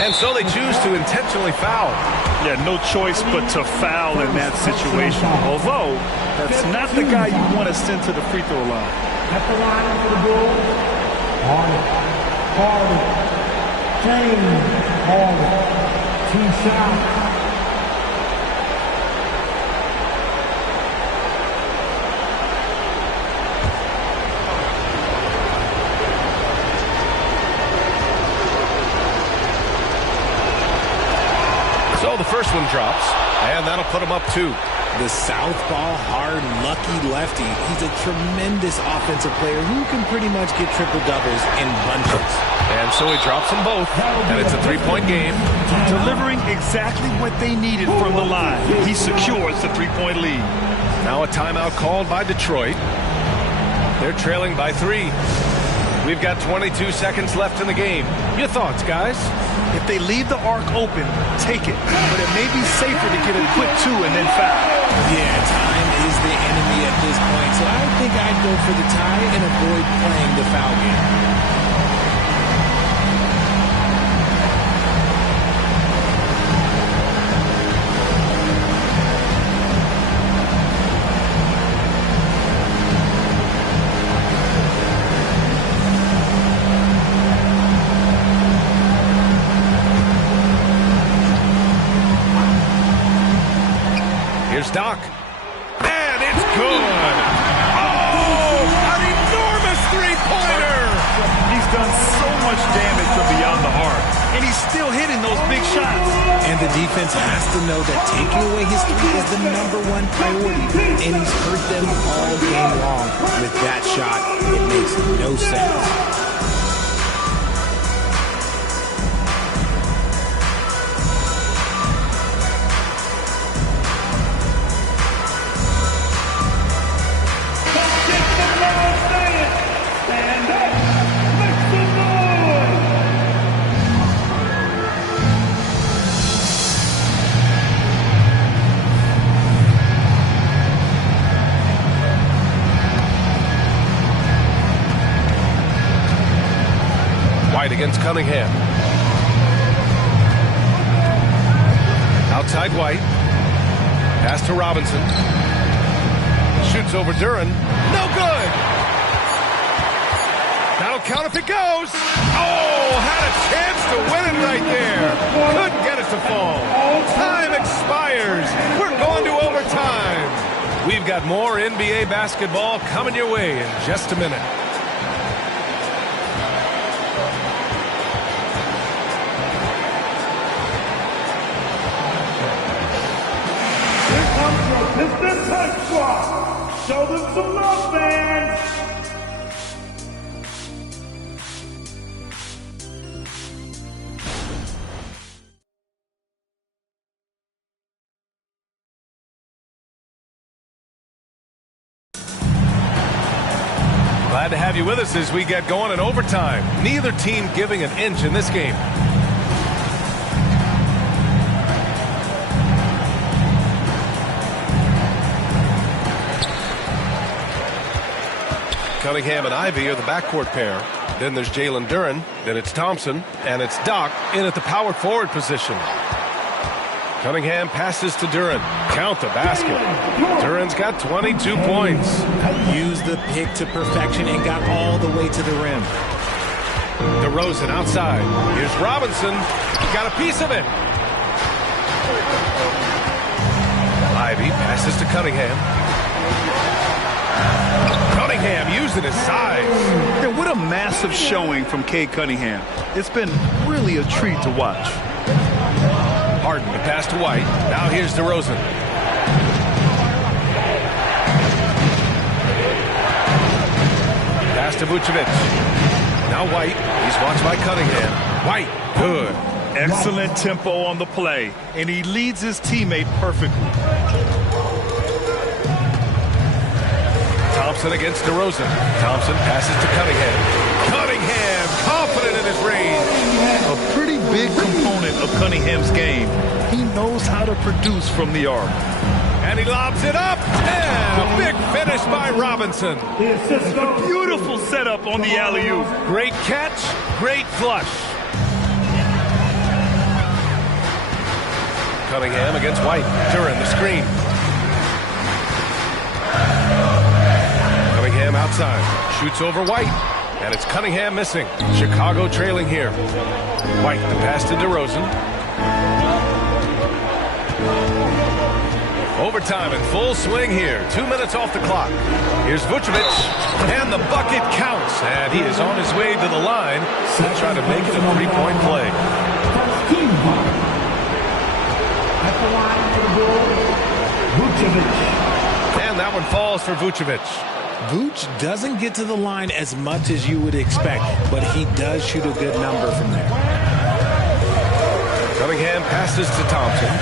And so they choose to intentionally foul. Yeah, no choice but to foul in that situation. Although, that's not the guy you want to send to the free throw line. At the line for the Bulls, Harden. James Harden. 2 shots. So the first one drops, and that'll put him up 2. The southpaw, hard, lucky lefty. He's a tremendous offensive player who can pretty much get triple-doubles in bunches. And so he drops them both, and it's a 3-point game. Delivering exactly what they needed from the line. He secures the 3-point lead. Now a timeout called by Detroit. They're trailing by 3. We've got 22 seconds left in the game. Your thoughts, guys? If they leave the arc open, take it. But it may be safer to get a quick 2 and then foul. Yeah, time is the enemy at this point, so I think I'd go for the tie and avoid playing the foul game. Here's Doc. And it's good. Oh, an enormous three-pointer. He's done so much damage from beyond the arc, and he's still hitting those big shots. And the defense has to know that taking away his 3 is the #1 priority, and he's hurt them all game long. With that shot, it makes no sense. Against Cunningham. Outside White. Pass to Robinson. Shoots over Duren. No good! That'll count if it goes. Oh, had a chance to win it right there. Couldn't get it to fall. Time expires. We're going to overtime. We've got more NBA basketball coming your way in just a minute. Pistons High Squad. Show them some love, fans. Glad to have you with us as we get going in overtime. Neither team giving an inch in this game. Cunningham and Ivy are the backcourt pair. Then there's Jalen Duren. Then it's Thompson. And it's Doc in at the power forward position. Cunningham passes to Duren. Count the basket. Duren's got 22 points. Used the pick to perfection and got all the way to the rim. DeRozan outside. Here's Robinson. Got a piece of it. Ivy passes to Cunningham. Cunningham using his size. Yeah, what a massive showing from Cade Cunningham. It's been really a treat to watch. Harden to pass to White. Now here's DeRozan. Pass to Vucevic. Now White. He's watched by Cunningham. White. Good. Excellent tempo on the play, and he leads his teammate perfectly. Thompson against DeRozan. Thompson passes to Cunningham. Cunningham confident in his range. A pretty big component of Cunningham's game. He knows how to produce from the arc. And he lobs it up. And a big finish by Robinson. A beautiful setup on the alley-oop. Great catch, great flush. Cunningham against White. Duran, the screen. Cunningham outside. Shoots over White. And it's Cunningham missing. Chicago trailing here. White, the pass to DeRozan. Overtime in full swing here. 2 minutes off the clock. Here's Vucevic, and the bucket counts. And he is on his way to the line to try to make it a three-point play. At the line for the goal, Vucevic. And that one falls for Vucevic. Vooch doesn't get to the line as much as you would expect, but he does shoot a good number from there. Cunningham passes to Thompson.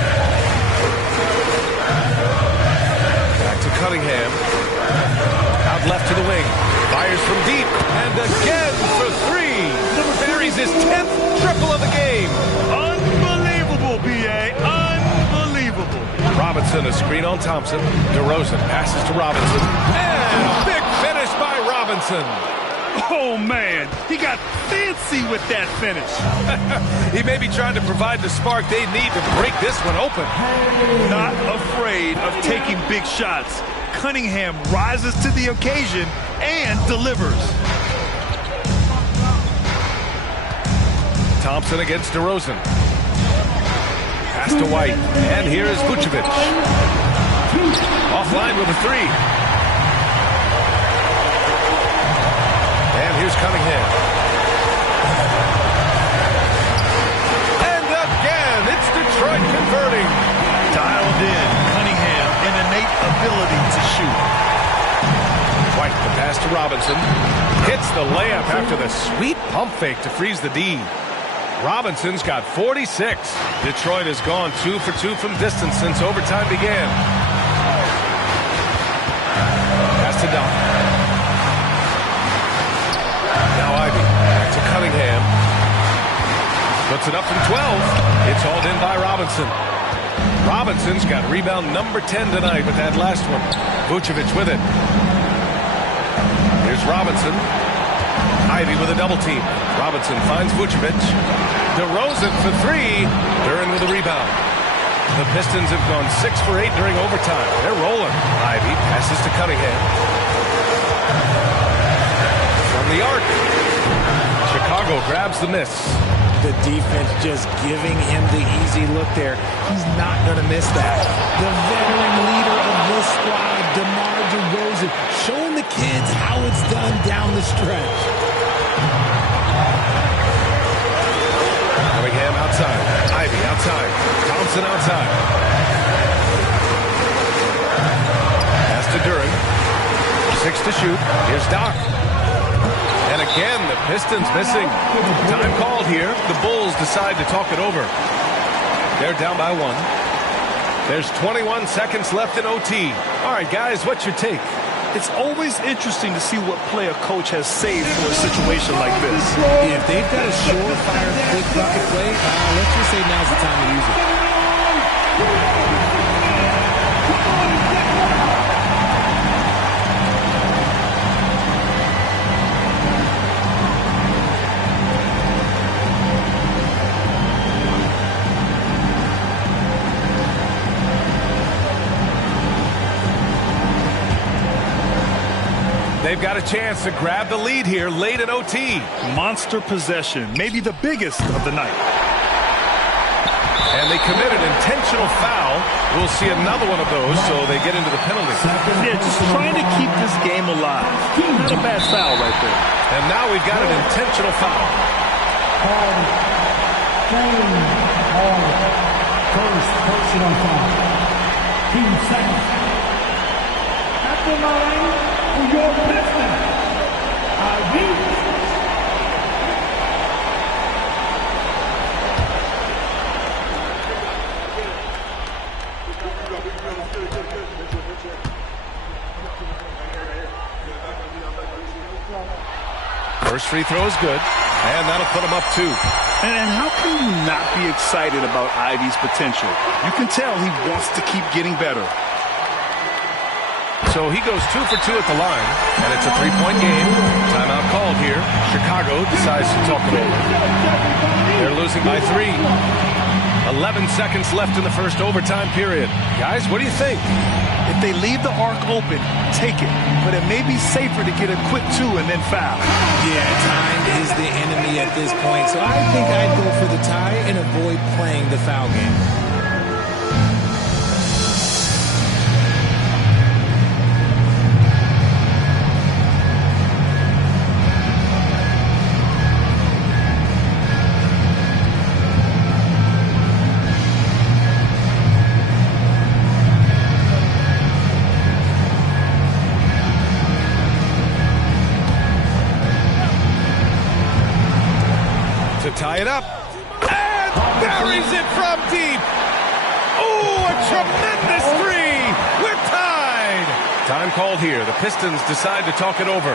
Back to Cunningham. Out left to the wing. Fires from deep. And again for three. Buries his 10th triple of the game. Unbelievable, B.A. Unbelievable. Robinson, a screen on Thompson. DeRozan passes to Robinson. And a big finish by Robinson. Oh, man. He got fancy with that finish. He may be trying to provide the spark they need to break this one open. Not afraid of taking big shots. Cunningham rises to the occasion and delivers. Thompson against DeRozan. Pass to White. And here is Vucevic. Offline with a three. And here's Cunningham. And again, it's Detroit converting. Dialed in. Cunningham, an innate ability to shoot. White, the pass to Robinson. Hits the layup after the sweet pump fake to freeze the D. Robinson's got 46. Detroit has gone 2 for 2 from distance since overtime began. Pass to Doc. Now Ivy. Back to Cunningham. Puts it up from 12. It's hauled in by Robinson. Robinson's got rebound number 10 tonight with that last one. Vucevic with it. Here's Robinson. Ivy with a double team. Robinson finds Vucevic. DeRozan for three. Duran with a rebound. The Pistons have gone 6 for 8 during overtime. They're rolling. Ivy passes to Cunningham. From the arc. Chicago grabs the miss. The defense just giving him the easy look there. He's not going to miss that. The veteran leader of this squad, DeMar DeRozan, showing the kids how it's done down the stretch. Cunningham outside. Ivy outside. Thompson outside. Pass to Duran. 6 to shoot. Here's Doc. And again, the Pistons missing. Time called here. The Bulls decide to talk it over. They're down by 1. There's 21 seconds left in OT. All right, guys, what's your take? It's always interesting to see what play a coach has saved for a situation like this. If they've got a surefire quick bucket play, let's just say now's the time to use it. They've got a chance to grab the lead here late in OT. Monster possession, maybe the biggest of the night. And they commit an intentional foul. We'll see another one of those, so they get into the penalty. Yeah, just trying to keep this game alive. Not a bad foul right there. And now we've got an intentional foul. First personal foul. 2 seconds. At the line for your Pistons. First free throw is good, and that'll put him up 2. And how can you not be excited about Ivy's potential? You can tell he wants to keep getting better. So he goes 2 for 2 at the line, and it's a 3-point game. Timeout called here. Chicago decides to talk it over. They're losing by 3. 11 seconds left in the first overtime period. Guys, what do you think? If they leave the arc open, take it. But it may be safer to get a quick 2 and then foul. Yeah, time is the enemy at this point, so I think I'd go for the tie and avoid playing the foul game. To tie it up, and buries it from deep. Oh, a tremendous three. We're tied. Time called here. The Pistons decide to talk it over.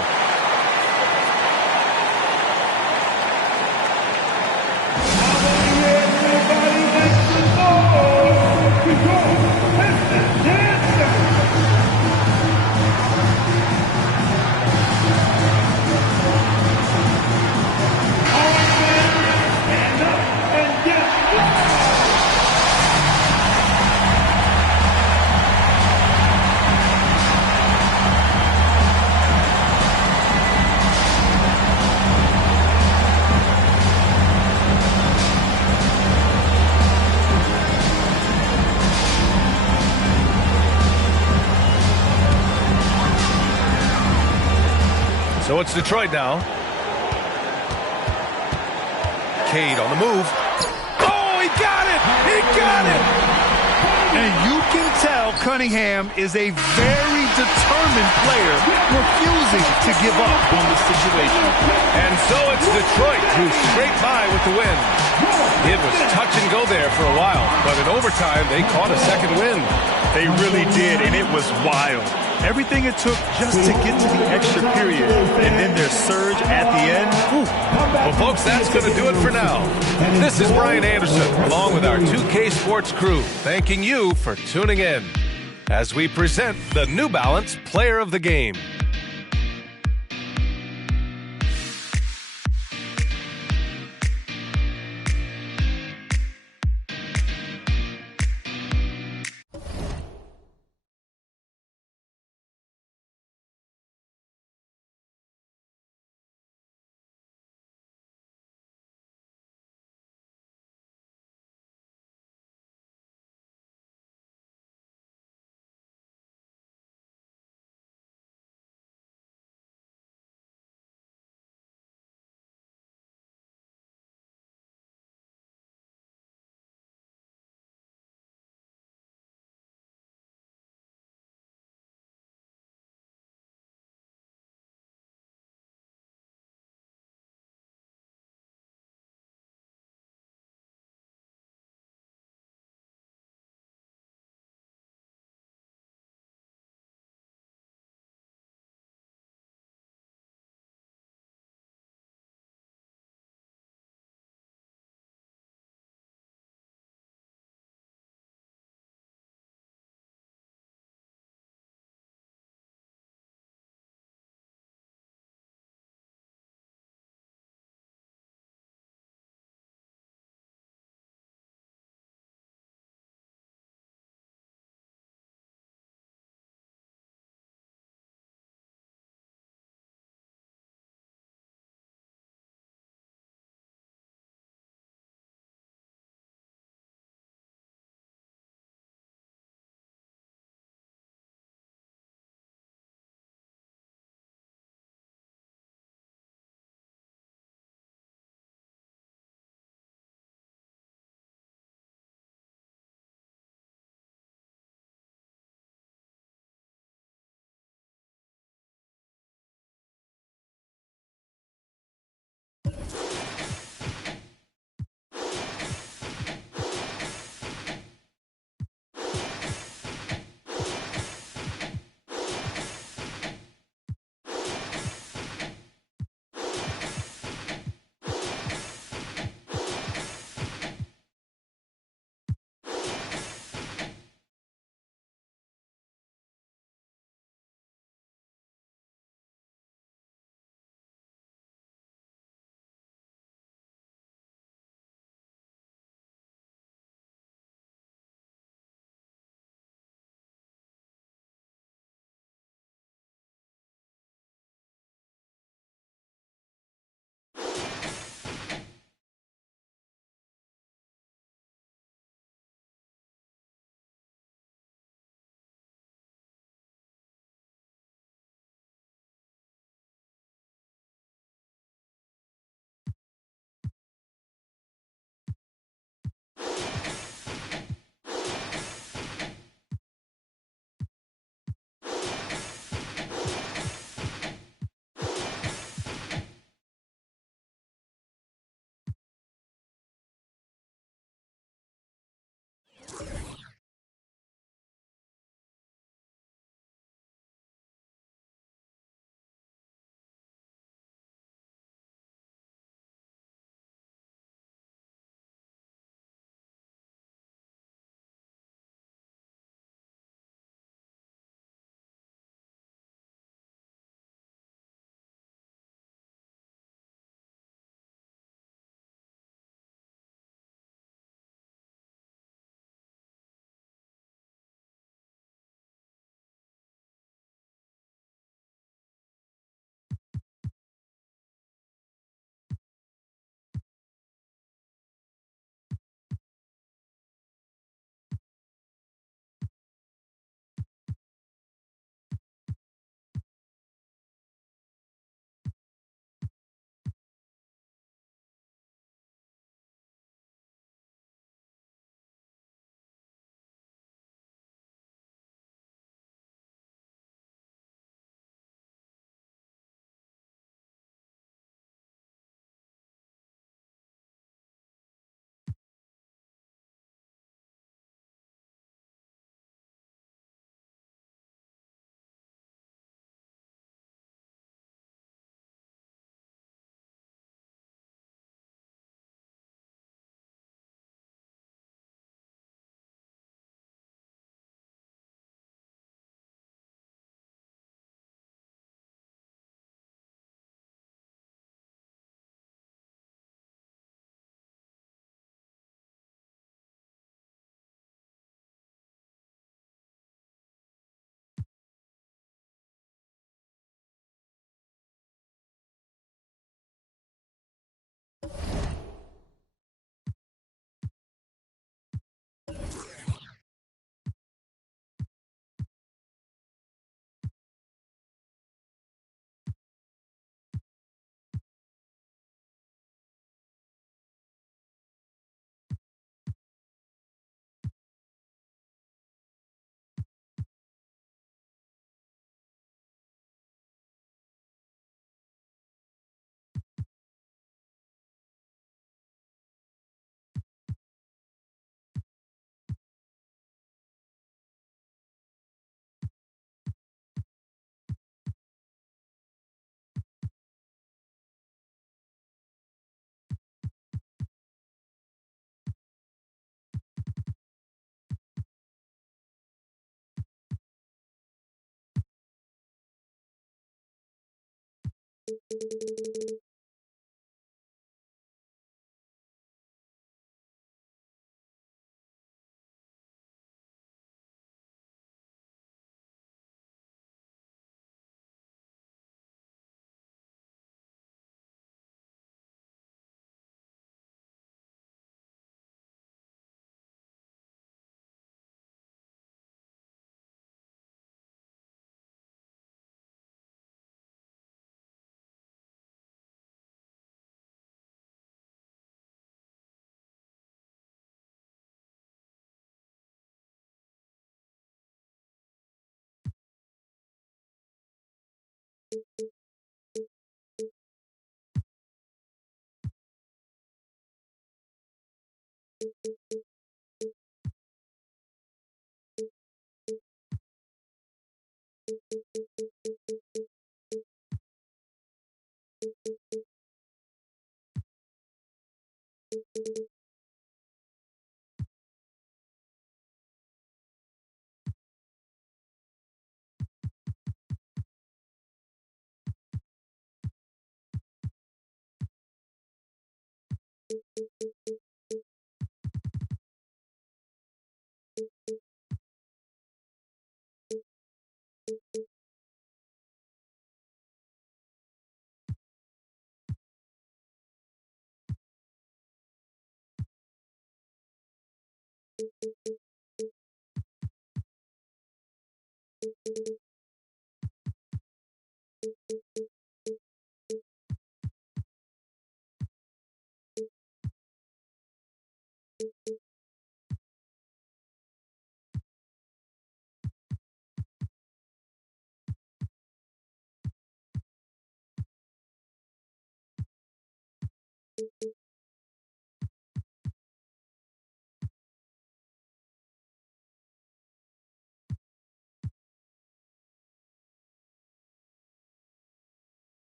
So it's Detroit now. Cade on the move. Oh, he got it! He got it! And you can tell Cunningham is a very determined player, refusing to give up on the situation. And so it's Detroit who scraped by with the win. It was touch and go there for a while, but in overtime they caught a second win. They really did, and it was wild. Everything it took just to get to the extra period, and then their surge at the end. Whew. Well, folks, that's going to do it for now. This is Brian Anderson, along with our 2K Sports crew, thanking you for tuning in as we present the New Balance Player of the Game.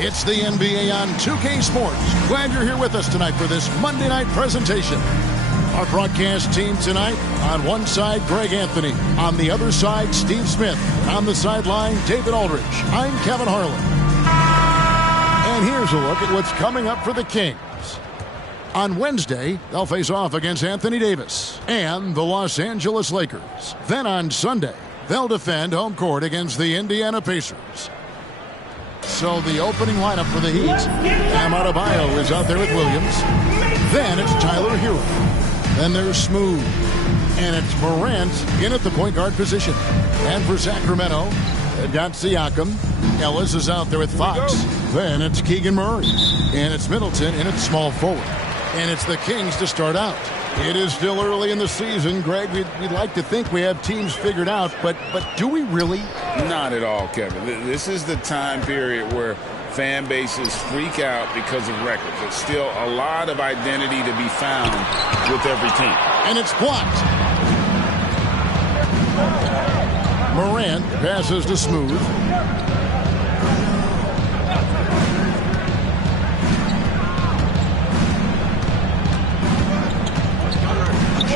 It's the NBA on 2K Sports. Glad you're here with us tonight for this Monday night presentation. Our broadcast team tonight, on one side, Greg Anthony. On the other side, Steve Smith. On the sideline, David Aldridge. I'm Kevin Harlan. And here's a look at what's coming up for the Kings. On Wednesday, they'll face off against Anthony Davis and the Los Angeles Lakers. Then on Sunday, they'll defend home court against the Indiana Pacers. So the opening lineup for the Heat, Bam Adebayo is out there with Williams. Then it's Tyler Hero. Then there's Smooth. And it's Morant in at the point guard position. And for Sacramento, they've got Siakam. Ellis is out there with Fox. Then it's Keegan Murray. And it's Middleton in at small forward. And it's the Kings to start out. It is still early in the season, Greg. We'd like to think we have teams figured out, but do we really? Not at all, Kevin. This is the time period where fan bases freak out because of records. There's still a lot of identity to be found with every team. And it's blocked. Morant passes to Smooth.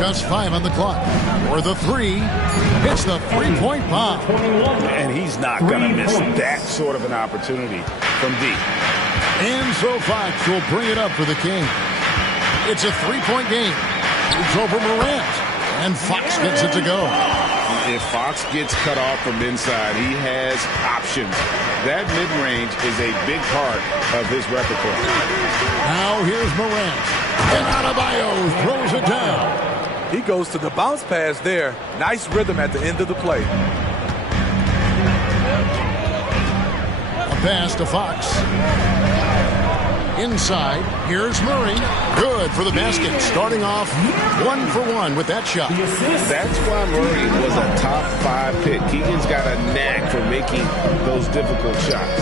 Just 5 on the clock. For the three, it's the three-point bomb. And he's not going to miss that sort of an opportunity from deep. And so Fox will bring it up for the King. It's a three-point game. It's over Morant. And Fox gets it to go. If Fox gets cut off from inside, he has options. That mid-range is a big part of his repertoire. Now here's Morant. And Adebayo throws it down. He goes to the bounce pass there. Nice rhythm at the end of the play. A pass to Fox. Inside, here's Murray. Good for the basket. Starting off 1 for 1 with that shot. That's why Murray was a top 5 pick. Keegan's got a knack for making those difficult shots.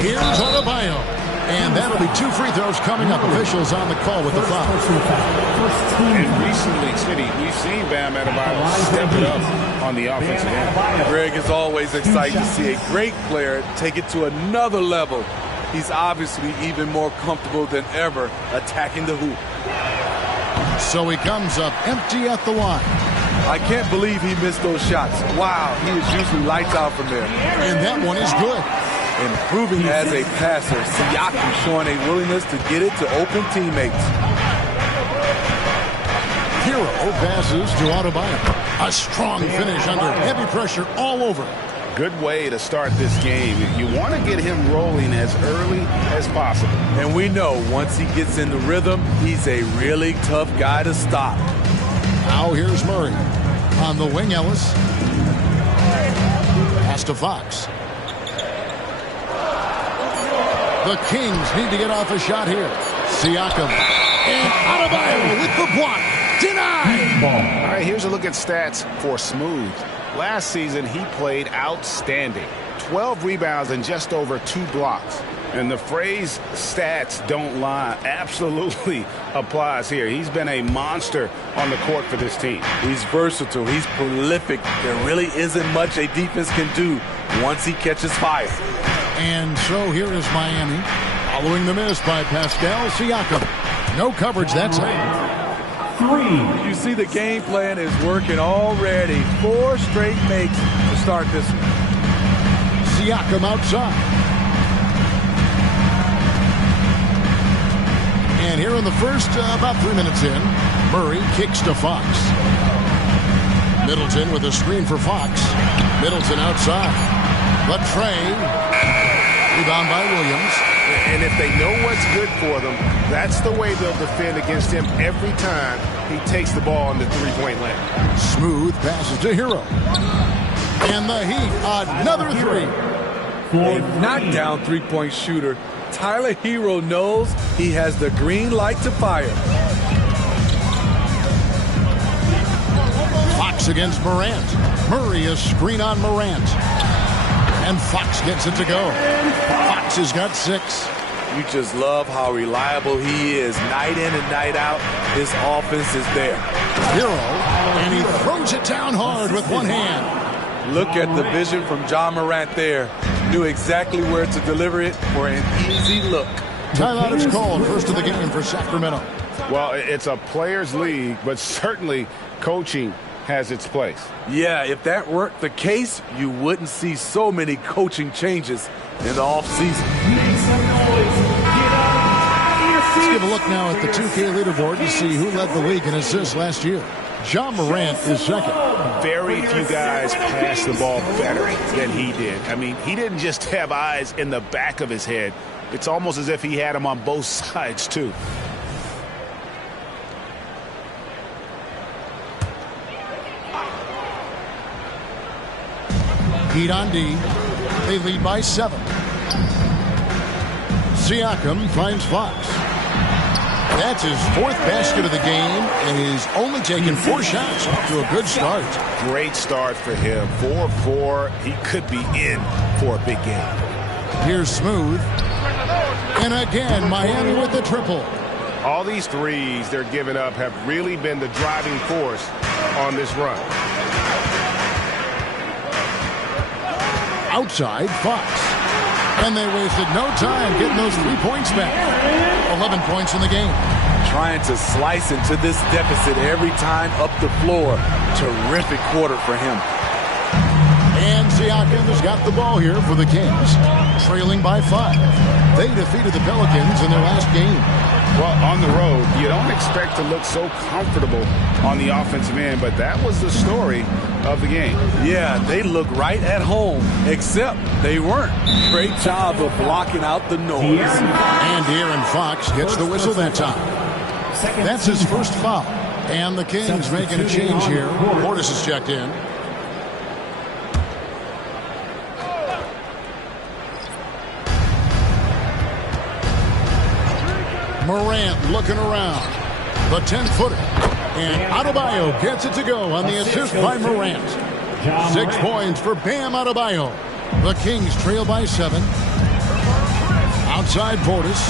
Here's Adebayo. And that'll be 2 free throws coming up. Officials on the call with the foul. And recently, Smitty, we've seen Bam Adebayo step it up on the offensive end. Greg, is always exciting to see a great player take it to another level. He's obviously even more comfortable than ever attacking the hoop. So he comes up empty at the line. I can't believe he missed those shots. Wow, he is usually lights out from there. And that one is good. Improving as a passer, Siakam showing a willingness to get it to open teammates. Hero passes to Adebayo. A strong finish under heavy pressure all over. Good way to start this game. You want to get him rolling as early as possible. And we know once he gets in the rhythm, he's a really tough guy to stop. Now here's Murray. On the wing, Ellis. Pass to Fox. The Kings need to get off a shot here. Siakam. And Adebayo with the block. Denied. All right, here's a look at stats for Smooth. Last season, he played outstanding. 12 rebounds and just over 2 blocks. And the phrase stats don't lie absolutely applies here. He's been a monster on the court for this team. He's versatile. He's prolific. There really isn't much a defense can do once he catches fire. And so here is Miami. Following the miss by Pascal Siakam. No coverage that time. You see the game plan is working already. 4 straight makes to start this one. Siakam outside. And here in the first, about 3 minutes in, Murray kicks to Fox. Middleton with a screen for Fox. Middleton outside. Latrey. Rebound by Williams. And if they know what's good for them, that's the way they'll defend against him every time he takes the ball in the three-point land. Smooth passes to Hero. And the Heat, another 3. A knockdown three-point shooter. Tyler Hero knows he has the green light to fire. Fox against Morant. Murray a screen on Morant. And Fox gets it to go. Fox has got 6. You just love how reliable he is. Night in and night out, his offense is there. Hero, and he throws it down hard with one hand. Look at the vision from John Morant there. Knew exactly where to deliver it for an easy look. Timeout is called. First of the game for Sacramento. Well, it's a players' league, but certainly coaching has its place. Yeah, if that weren't the case, you wouldn't see so many coaching changes in the offseason. Let's give a look now at the 2K leaderboard to see who led the league in assists last year. John Morant is second. Very few guys pass the ball better than he did. I mean, he didn't just have eyes in the back of his head. It's almost as if he had them on both sides, too. Heat on D. They lead by 7. Siakam finds Fox. That's his 4th basket of the game, and he's only taken 4 shots. Off to a good start. Great start for him. 4-4. He could be in for a big game. Here's Smooth. And again, Miami with the triple. All these threes they're giving up have really been the driving force on this run. Outside, Fox. And they wasted no time getting those 3 points back. 11 points in the game. Trying to slice into this deficit every time up the floor. Terrific quarter for him. And Siakam has got the ball here for the Kings. Trailing by 5. They defeated the Pelicans in their last game. Well, on the road, you don't expect to look so comfortable on the offensive end, but that was the story of the game. Yeah, they look right at home, except they weren't. Great job of blocking out the noise. And Aaron Fox gets the whistle that time. That's his first foul. And the Kings making a change here. Portis is checked in. Morant looking around. The 10-footer. And Adebayo gets it to go on the assist by Morant. 6 points for Bam Adebayo. The Kings trail by 7. Outside Portis.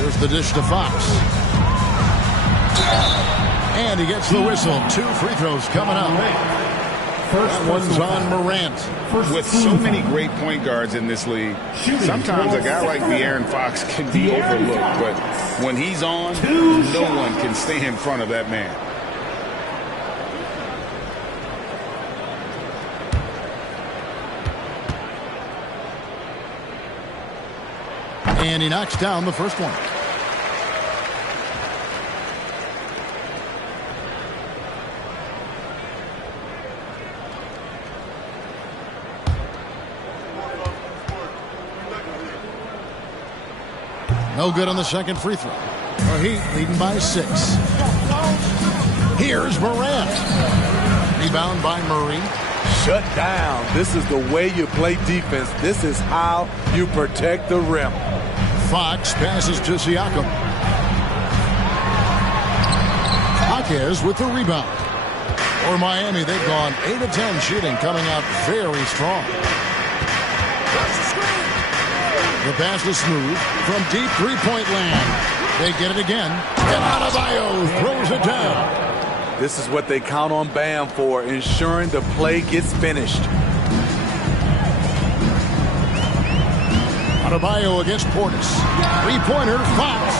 There's the dish to Fox. And he gets the whistle. 2 free throws coming up. That one's on Morant. With so many great point guards in this league, sometimes a guy like De'Aaron Fox can be overlooked, but when he's on, no one can stay in front of that man. And he knocks down the first one. No good on the second free throw. The Heat leading by 6. Here's Morant. Rebound by Murray. Shut down. This is the way you play defense. This is how you protect the rim. Fox passes to Siakam. Jaquez with the rebound. For Miami, they've gone 8 of 10 shooting, coming out very strong. The pass is smooth from deep three-point land. They get it again. And Adebayo throws it down. This is what they count on Bam for, ensuring the play gets finished. Adebayo against Portis. Three-pointer, Fox.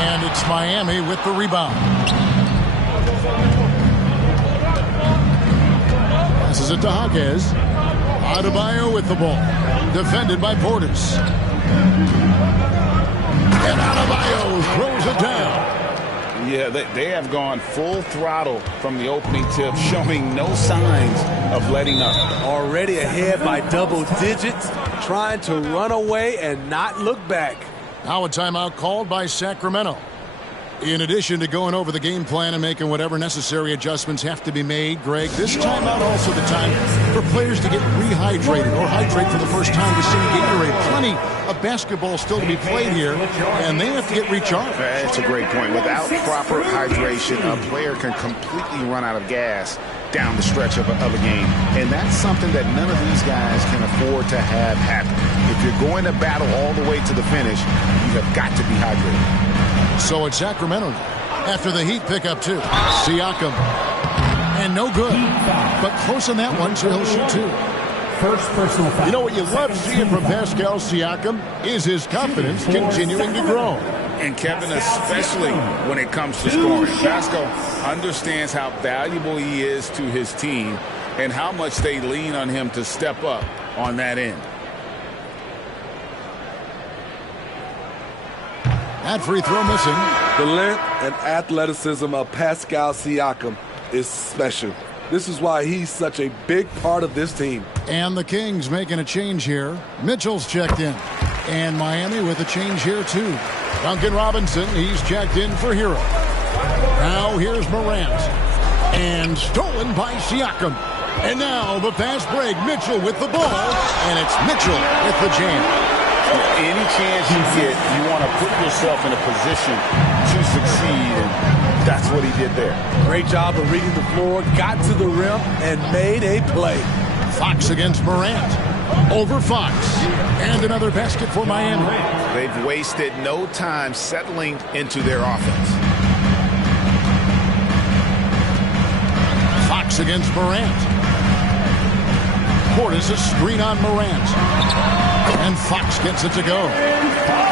And it's Miami with the rebound. Passes it to Jaquez. Adebayo with the ball. Defended by Portis. And Adebayo throws it down. Yeah, they have gone full throttle from the opening tip, showing no signs of letting up. Already ahead by double digits, trying to run away and not look back. Now a timeout called by Sacramento. In addition to going over the game plan and making whatever necessary adjustments have to be made, Greg, this timeout also the time for players to get rehydrated or hydrate for the first time with some Gatorade. Plenty of basketball still to be played here, and they have to get recharged. That's a great point. Without proper hydration, a player can completely run out of gas down the stretch of a game. And that's something that none of these guys can afford to have happen. If you're going to battle all the way to the finish, you have got to be hydrated. So it's Sacramento after the Heat pick up 2. Siakam. And no good. But close on that one, so he'll shoot 2. First personal foul. You know what you love seeing from Pascal Siakam is his confidence continuing to grow. And Kevin, especially when it comes to scoring. Pascal understands how valuable he is to his team and how much they lean on him to step up on that end. That free throw missing. The length and athleticism of Pascal Siakam is special. This is why he's such a big part of this team. And the Kings making a change here. Mitchell's checked in. And Miami with a change here too. Duncan Robinson, he's checked in for Hero. Now here's Morant. And stolen by Siakam. And now the fast break. Mitchell with the ball. And it's Mitchell with the jam. Any chance you get, you want to put yourself in a position to succeed, and that's what he did there. Great job of reading the floor, got to the rim, and made a play. Fox against Morant. Over Fox. And another basket for Miami. They've wasted no time settling into their offense. Fox against Morant. Portis a screen on Morant. And Fox gets it to go.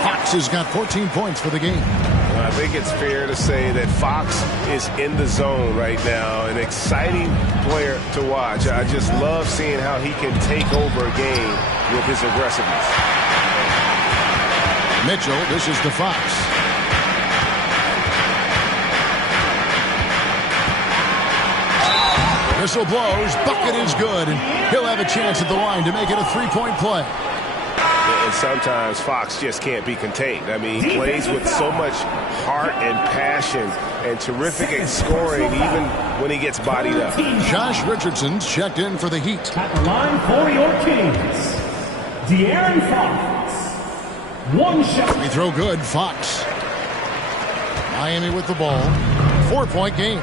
Fox has got 14 points for the game. I think it's fair to say that Fox is in the zone right now. An exciting player to watch. I just love seeing how he can take over a game with his aggressiveness. Mitchell, this is to Fox. Whistle blows, bucket is good, and he'll have a chance at the line to make it a three-point play. And sometimes Fox just can't be contained. I mean, he plays with so much heart and passion and terrific at scoring even when he gets bodied up. Josh Richardson's checked in for the Heat. At the line for your Kings, De'Aaron Fox. One shot. Free throw good, Fox. Miami with the ball. 4-point game.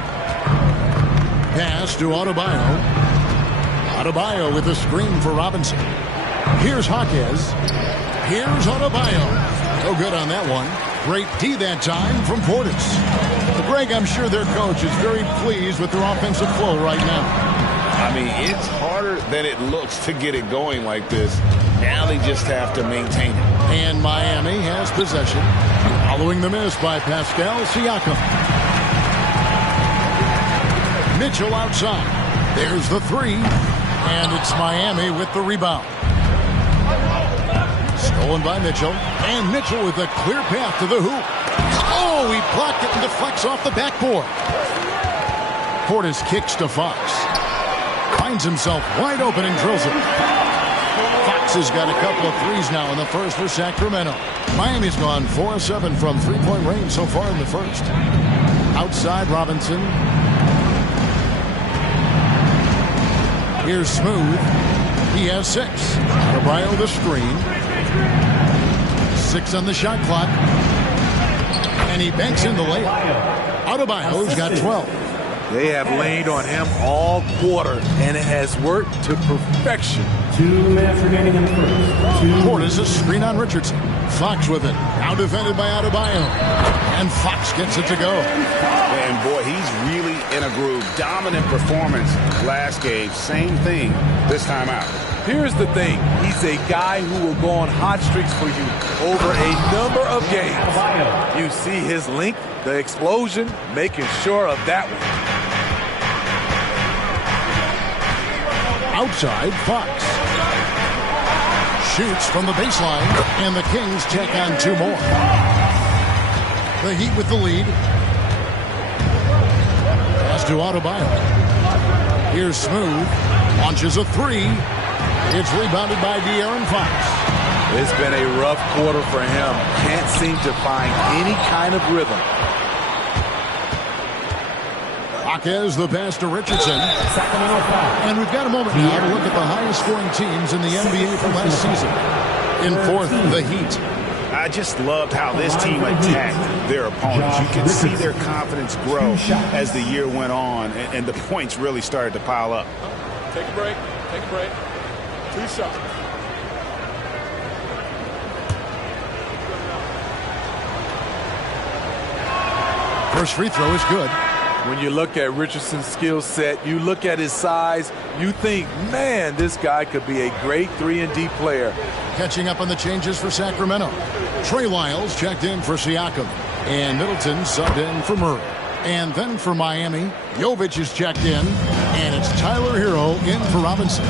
Pass to Adebayo. Adebayo with the screen for Robinson. Here's Jaquez. Here's Adebayo. No good on that one. Great D that time from Portis. Greg, I'm sure their coach is very pleased with their offensive flow right now. I mean, it's harder than it looks to get it going like this. Now they just have to maintain it. And Miami has possession following the miss by Pascal Siakam. Mitchell outside. There's the three. And it's Miami with the rebound. Stolen by Mitchell. And Mitchell with a clear path to the hoop. Oh, he blocked it and deflects off the backboard. Portis kicks to Fox. Finds himself wide open and drills it. Fox has got a couple of threes now in the first for Sacramento. Miami's gone 4 of 7 from three-point range so far in the first. Outside Robinson. Here's Smooth. He has 6. Adebayo the screen. 6 on the shot clock. And he banks in the layup. Adebayo's got 12. They have leaned on him all quarter, and it has worked to perfection. 2 minutes remaining in the first. Portis a screen on Richardson. Fox with it. Now defended by Adebayo. And Fox gets it to go. And boy, he's really in a groove. Dominant performance last game. Same thing this time out. Here's the thing. He's a guy who will go on hot streaks for you over a number of games. You see his length, the explosion, making sure of that one. Outside, Fox. Shoots from the baseline, and the Kings take on 2 more. The Heat with the lead. Pass to Adebayo. Here's Smooth. Launches a 3. It's rebounded by De'Aaron Fox. It's been a rough quarter for him. Can't seem to find any kind of rhythm. Jaquez the pass to Richardson. And we've got a moment now to look at the highest scoring teams in the NBA from last season. In 4th, the Heat. I just loved how this team attacked their opponents. You could see their confidence grow as the year went on, and the points really started to pile up. Take a break. Take a break. 2 shots. First free throw is good. When you look at Richardson's skill set, you look at his size, you think, man, this guy could be a great 3-and-D player. Catching up on the changes for Sacramento. Trey Lyles checked in for Siakam. And Middleton subbed in for Murray. And then for Miami, Jovic is checked in. And it's Tyler Hero in for Robinson.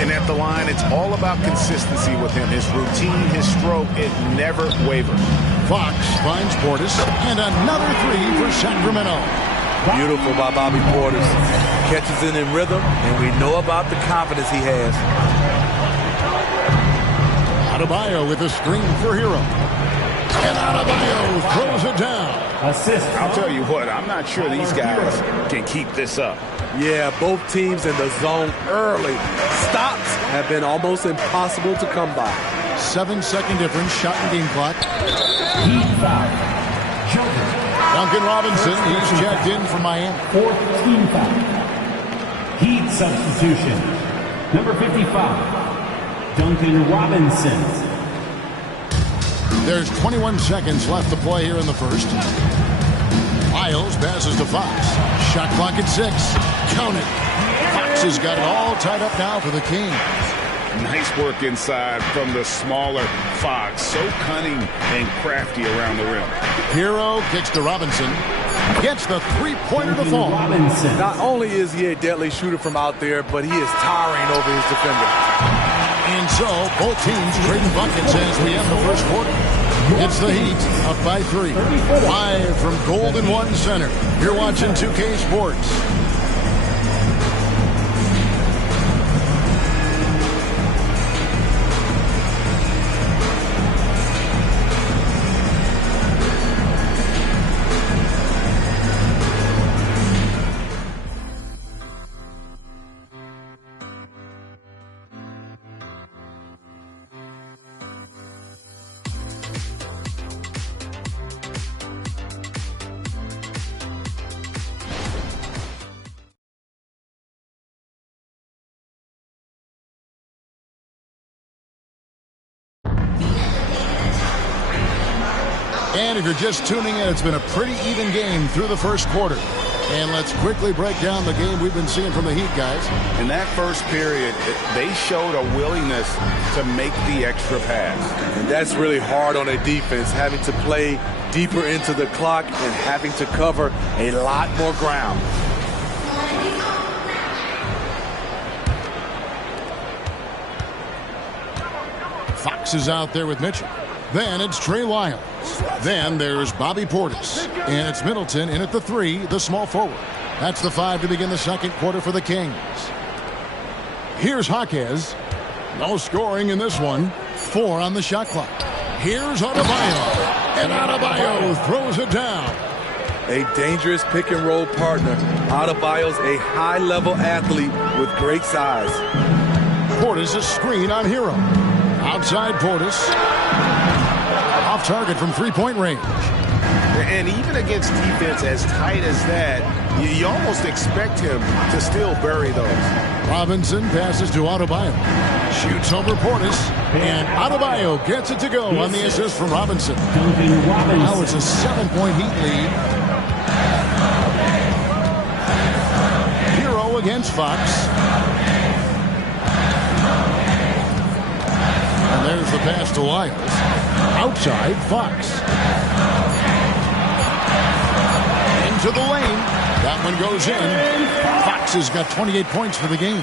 And at the line, it's all about consistency with him. His routine, his stroke, it never wavered. Fox finds Portis. And another 3 for Sacramento. Beautiful by Bobby Portis. Catches it in rhythm, and we know about the confidence he has. Adebayo with a screen for Hero. And Adebayo throws it down. Assist. I'll tell you what, I'm not sure these guys can keep this up. Yeah, both teams in the zone early. Stops have been almost impossible to come by. 7-second difference, shot and game clock. Heat foul. Duncan Robinson, he's checked in for Miami. 4th team foul. Heat substitution. Number 55, Duncan Robinson. There's 21 seconds left to play here in the first. Lyles passes to Fox. Shot clock at 6. Count it. Fox has got it all tied up now for the Kings. Nice work inside from the smaller Fox. So cunning and crafty around the rim. Hero kicks to Robinson. Gets the three-pointer to fall. Robinson. Not only is he a deadly shooter from out there, but he is towering over his defender. And so, both teams trading buckets as we end the first quarter. It's the Heat up by 3. Live from Golden One Center. You're watching 2K Sports. And if you're just tuning in, it's been a pretty even game through the first quarter. And let's quickly break down the game we've been seeing from the Heat, guys. In that first period, they showed a willingness to make the extra pass. And that's really hard on a defense, having to play deeper into the clock and having to cover a lot more ground. Fox is out there with Mitchell. Then it's Trey Lyles. Then there's Bobby Portis. And it's Middleton in at the 3, the small forward. That's the 5 to begin the second quarter for the Kings. Here's Jaquez. No scoring in this one. 4 on the shot clock. Here's Adebayo. And Adebayo throws it down. A dangerous pick and roll partner. Adebayo's a high-level athlete with great size. Portis a screen on Hero. Outside Portis. Off target from three-point range. And even against defense as tight as that, you almost expect him to still bury those. Robinson passes to Adebayo. Shoots over Portis. And Adebayo gets it to go on the assist from Robinson. Now it's a 7-point Heat lead. Hero against Fox. And there's the pass to Lyles. Outside, Fox. Into the lane. That one goes in. Fox has got 28 points for the game.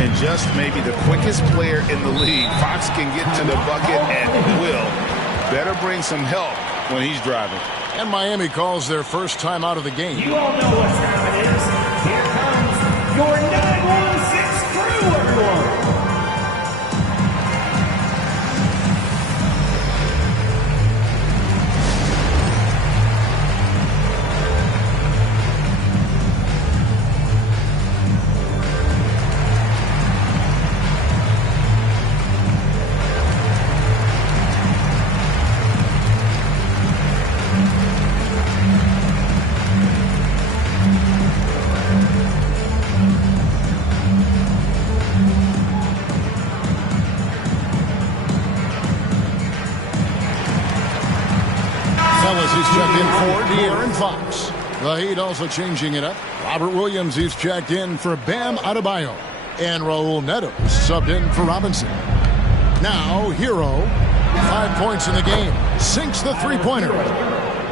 And just maybe the quickest player in the league. Fox can get to the bucket and will. Better bring some help when he's driving. And Miami calls their first time out of the game. You all know what time it is. Here comes your 916 crew, everyone. He's checked in for De'Aaron Fox. The Heat also changing it up. Robert Williams, he's checked in for Bam Adebayo. And Raul Neto subbed in for Robinson. Now, Hero, 5 points in the game. Sinks the three-pointer.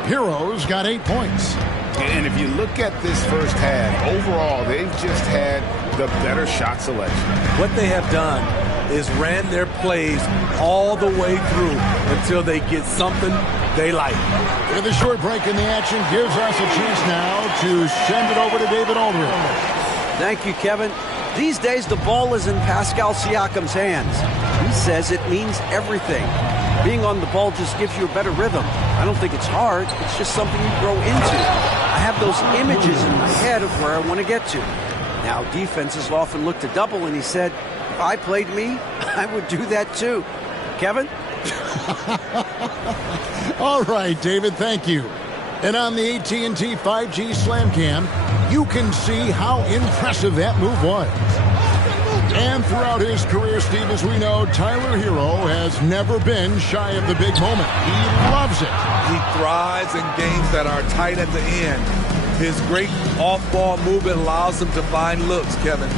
Hero's got 8 points. And if you look at this first half, overall, they've just had the better shot selection. What they have done is ran their plays all the way through until they get something they like. With a short break in the action, gives us a chance now to send it over to David Aldridge. Thank you, Kevin. These days, the ball is in Pascal Siakam's hands. He says it means everything. Being on the ball just gives you a better rhythm. I don't think it's hard. It's just something you grow into. I have those images in my head of where I want to get to. Now, defenses often look to double, and he said, if I played me, I would do that too. Kevin? All right, David, thank you. And on the AT&T 5G Slam Cam, you can see how impressive that move was. And throughout his career, Steve, as we know, Tyler Hero has never been shy of the big moment. He loves it. He thrives in games that are tight at the end. His great off-ball movement allows him to find looks, Kevin.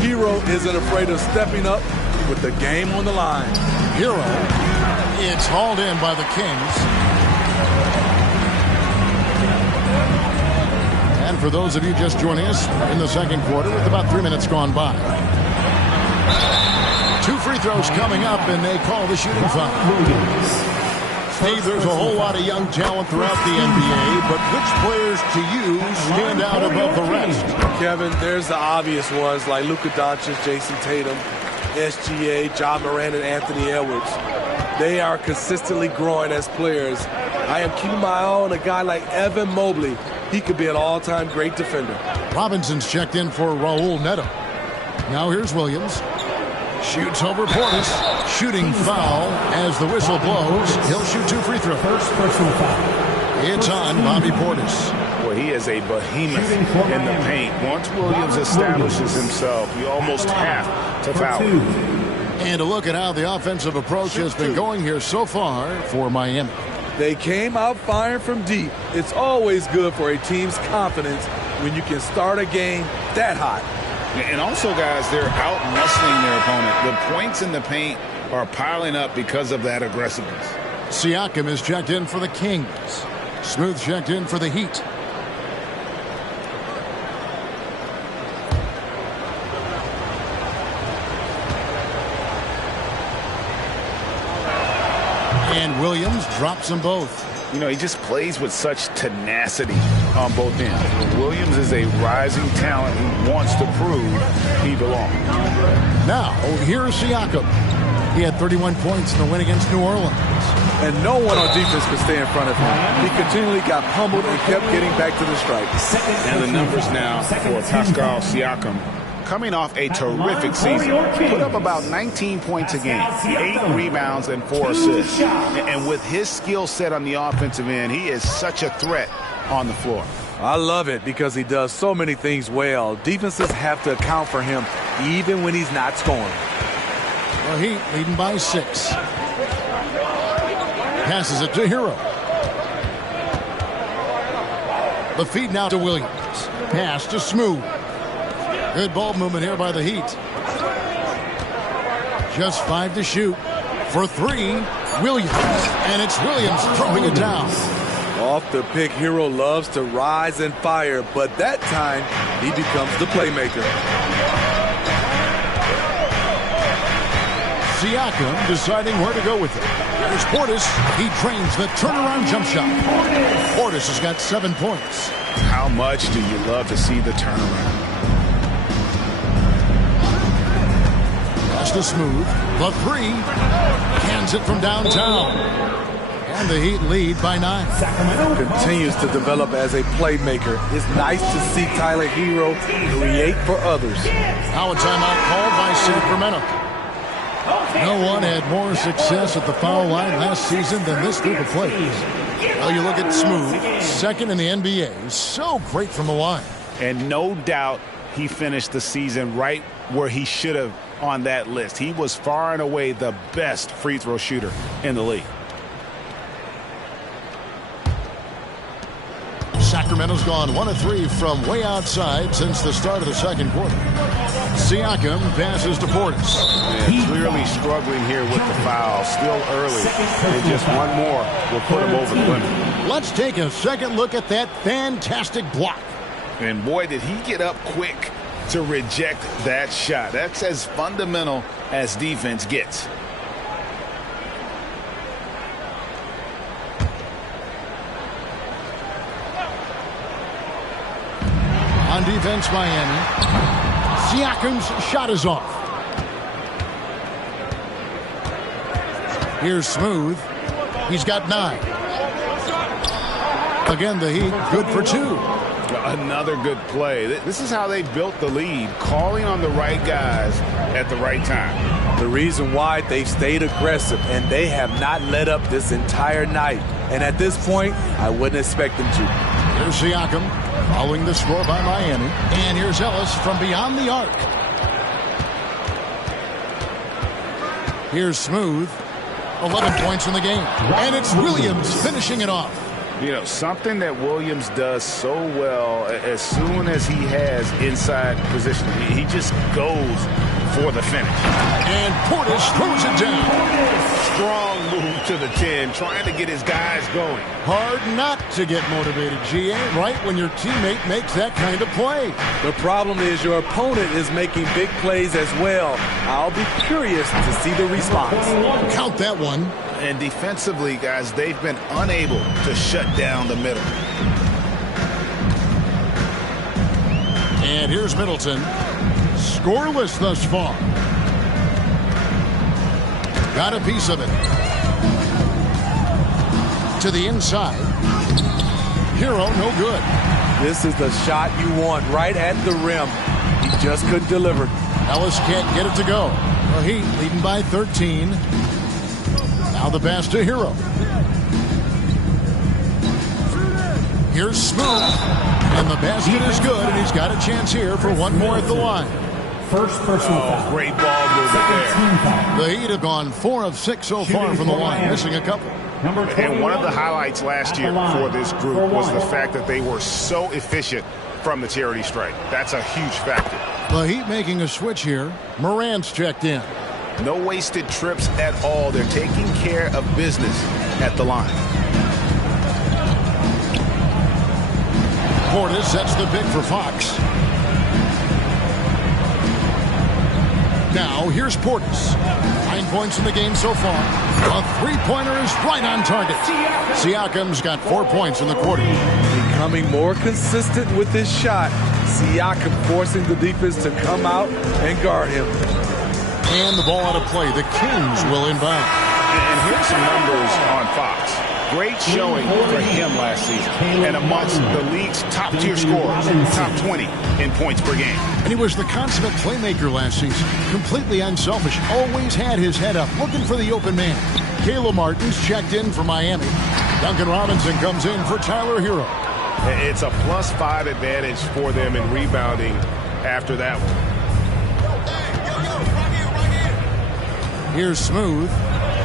Hero isn't afraid of stepping up with the game on the line. Hero, it's hauled in by the Kings. And for those of you just joining us in the second quarter with about 3 minutes gone by. 2 free throws coming up, and they call the shooting foul. Steve, there's a whole lot of young talent throughout the NBA, but which players to you stand out above the rest? Kevin, there's the obvious ones like Luka Doncic, Jason Tatum, SGA, John Moran, and Anthony Edwards. They are consistently growing as players. I am keeping my eye on a guy like Evan Mobley. He could be an all-time great defender. Robinson's checked in for Raul Neto. Now here's Williams. Shoots over Portis. Shooting foul as the whistle blows. He'll shoot 2 free throws. First personal foul. It's on Bobby Portis. Well, he is a behemoth in the paint. Once Williams establishes himself, you almost have to foul him. And to look at how the offensive approach has been going here so far for Miami. They came out firing from deep. It's always good for a team's confidence when you can start a game that hot. And also, guys, they're out-muscling their opponent. The points in the paint are piling up because of that aggressiveness. Siakam is checked in for the Kings. Smooth checked in for the Heat. And Williams drops them both. You know, he just plays with such tenacity on both ends. Williams is a rising talent who wants to prove he belongs. Now, here's Siakam. He had 31 points in the win against New Orleans. And no one on defense could stay in front of him. He continually got pummeled and kept getting back to the stripe. And the numbers now for Pascal Siakam. Coming off a terrific season, put up about 19 points a game, 8 rebounds and 4 assists. And with his skill set on the offensive end, he is such a threat on the floor. I love it because he does so many things well. Defenses have to account for him even when he's not scoring. The Heat leading by 6. Passes it to Hero. The feed now to Williams. Pass to Smooth. Good ball movement here by the Heat. Just 5 to shoot. For 3, Williams. And it's Williams throwing it down. Off the pick, Hero loves to rise and fire, but that time he becomes the playmaker. Siakam deciding where to go with it. Here's Portis. He trains the turnaround jump shot. Portis has got 7 points. How much do you love to see the turnaround? Pass to Smooth. The 3. Hands it from downtown. And the Heat lead by 9. Continues to develop as a playmaker. It's nice to see Tyler Hero create for others. Now a timeout called by Sacramento. No one had more success at the foul line last season than this group of players. Well, you look at Smooth, second in the NBA. So great from the line. And no doubt he finished the season right where he should have on that list. He was far and away the best free throw shooter in the league. Sacramento's gone 1 of 3 from way outside since the start of the second quarter. Siakam passes to Portis. Yeah, clearly struggling here with the foul. Still early. And just one more will put him over the limit. Let's take a second look at that fantastic block. And boy, did he get up quick to reject that shot. That's as fundamental as defense gets. On defense, Miami. Siakam's shot is off. Here's Smooth. He's got 9. Again, the Heat good for 2. Another good play. This is how they built the lead, calling on the right guys at the right time. The reason why they've stayed aggressive, and they have not let up this entire night. And at this point, I wouldn't expect them to. Here's Siakam following the score by Miami. And here's Ellis from beyond the arc. Here's Smooth. 11 points in the game. And it's Williams finishing it off. You know, something that Williams does so well, as soon as he has inside position, he just goes for the finish. And Portis throws it down. Strong move to the 10, trying to get his guys going. Hard not to get motivated, GA, right when your teammate makes that kind of play. The problem is your opponent is making big plays as well. I'll be curious to see the response. Count that one. And defensively, guys, they've been unable to shut down the middle. And here's Middleton. Scoreless thus far. Got a piece of it. To the inside. Hero, no good. This is the shot you want right at the rim. He just couldn't deliver. Ellis can't get it to go. The Heat leading by 13. Now the pass to Hero. Here's Smooth. And the basket is good, and he's got a chance here for one more at the line. First personal foul. Great ball movement there. The Heat have gone 4 of 6 so far from the line, missing a couple. And one of the highlights last year for this group was the fact that they were so efficient from the charity stripe. That's a huge factor. The Heat making a switch here. Morant's checked in. No wasted trips at all. They're taking care of business at the line. Portis sets the pick for Fox. Now, here's Portis. 9 points in the game so far. A three-pointer is right on target. Siakam's got 4 points in the quarter. Becoming more consistent with his shot. Siakam forcing the defense to come out and guard him. And the ball out of play. The Kings will inbound. And here's some numbers on Fox. Great showing for him last season. And amongst the league's top-tier scorers, top 20 in points per game. And he was the consummate playmaker last season. Completely unselfish. Always had his head up, looking for the open man. Caleb Martin's checked in for Miami. Duncan Robinson comes in for Tyler Hero. It's a +5 advantage for them in rebounding after that one. Here's Smooth.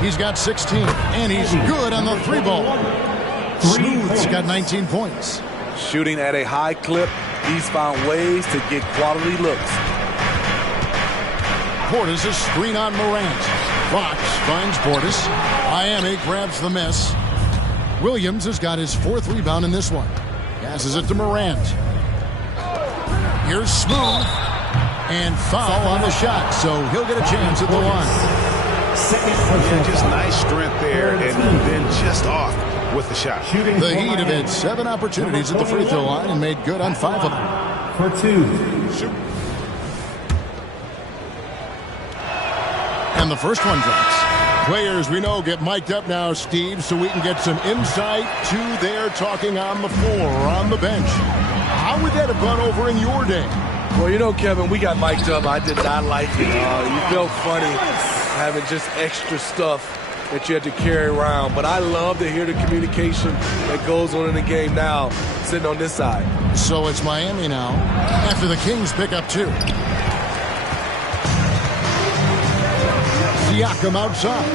He's got 16, and he's good on the three ball. Smooth's got 19 points. Shooting at a high clip, he's found ways to get quality looks. Portis a screen on Morant. Fox finds Portis. Miami grabs the miss. Williams has got his 4th rebound in this one. Passes it to Morant. Here's Smooth. And foul on the shot, so he'll get a chance at the line. Yeah, just nice strength there, and then just off with the shot. The Heat have had 7 opportunities at the free throw line and made good on 5 of them. For 2. And the first one drops. Players we know get mic'd up now, Steve, so we can get some insight to their talking on the floor or on the bench. How would that have gone over in your day? Well, you know, Kevin, we got mic'd up. I did not like it. You felt funny having just extra stuff that you had to carry around. But I love to hear the communication that goes on in the game now, sitting on this side. So it's Miami now, after the Kings pick up 2. Siakam outside.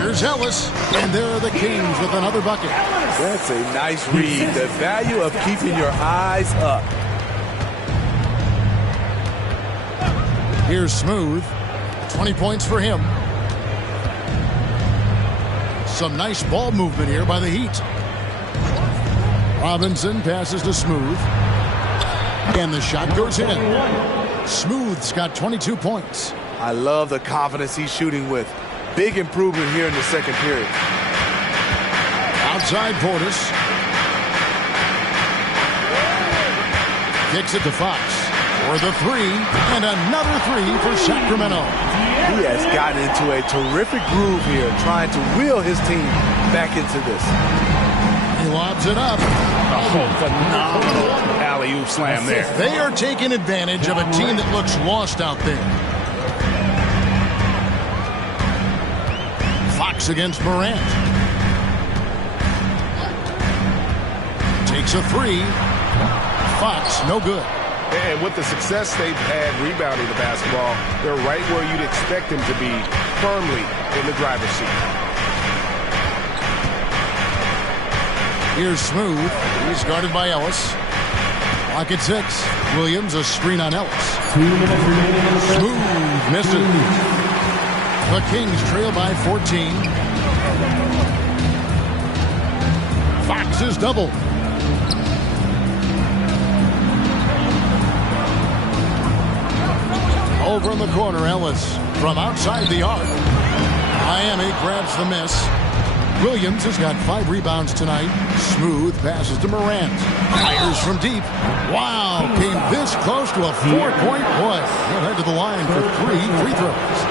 Here's Ellis, and there are the Kings with another bucket. That's a nice read. The value of keeping your eyes up. Here's Smooth. 20 points for him. Some nice ball movement here by the Heat. Robinson passes to Smooth. And the shot goes in. Smooth's got 22 points. I love the confidence he's shooting with. Big improvement here in the second period. Outside Portis. Kicks it to Fox. For the 3, and another 3 for Sacramento. He has gotten into a terrific groove here, trying to wheel his team back into this. He lobs it up. Oh, phenomenal alley-oop slam there. They are taking advantage of a team that looks lost out there. Fox against Morant. Takes a 3. Fox, no good. And with the success they've had rebounding the basketball, they're right where you'd expect them to be, firmly in the driver's seat. Here's Smooth. He's guarded by Ellis. Clock at 6. Williams a screen on Ellis. 2 minutes remaining. Smooth misses. The Kings trail by 14. Fox is double. Over in the corner, Ellis from outside the arc. Miami grabs the miss. Williams has got 5 rebounds tonight. Smooth passes to Morant. Fires from deep. Wow, came this close to a 4-point play. He'll head to the line for 3 free throws.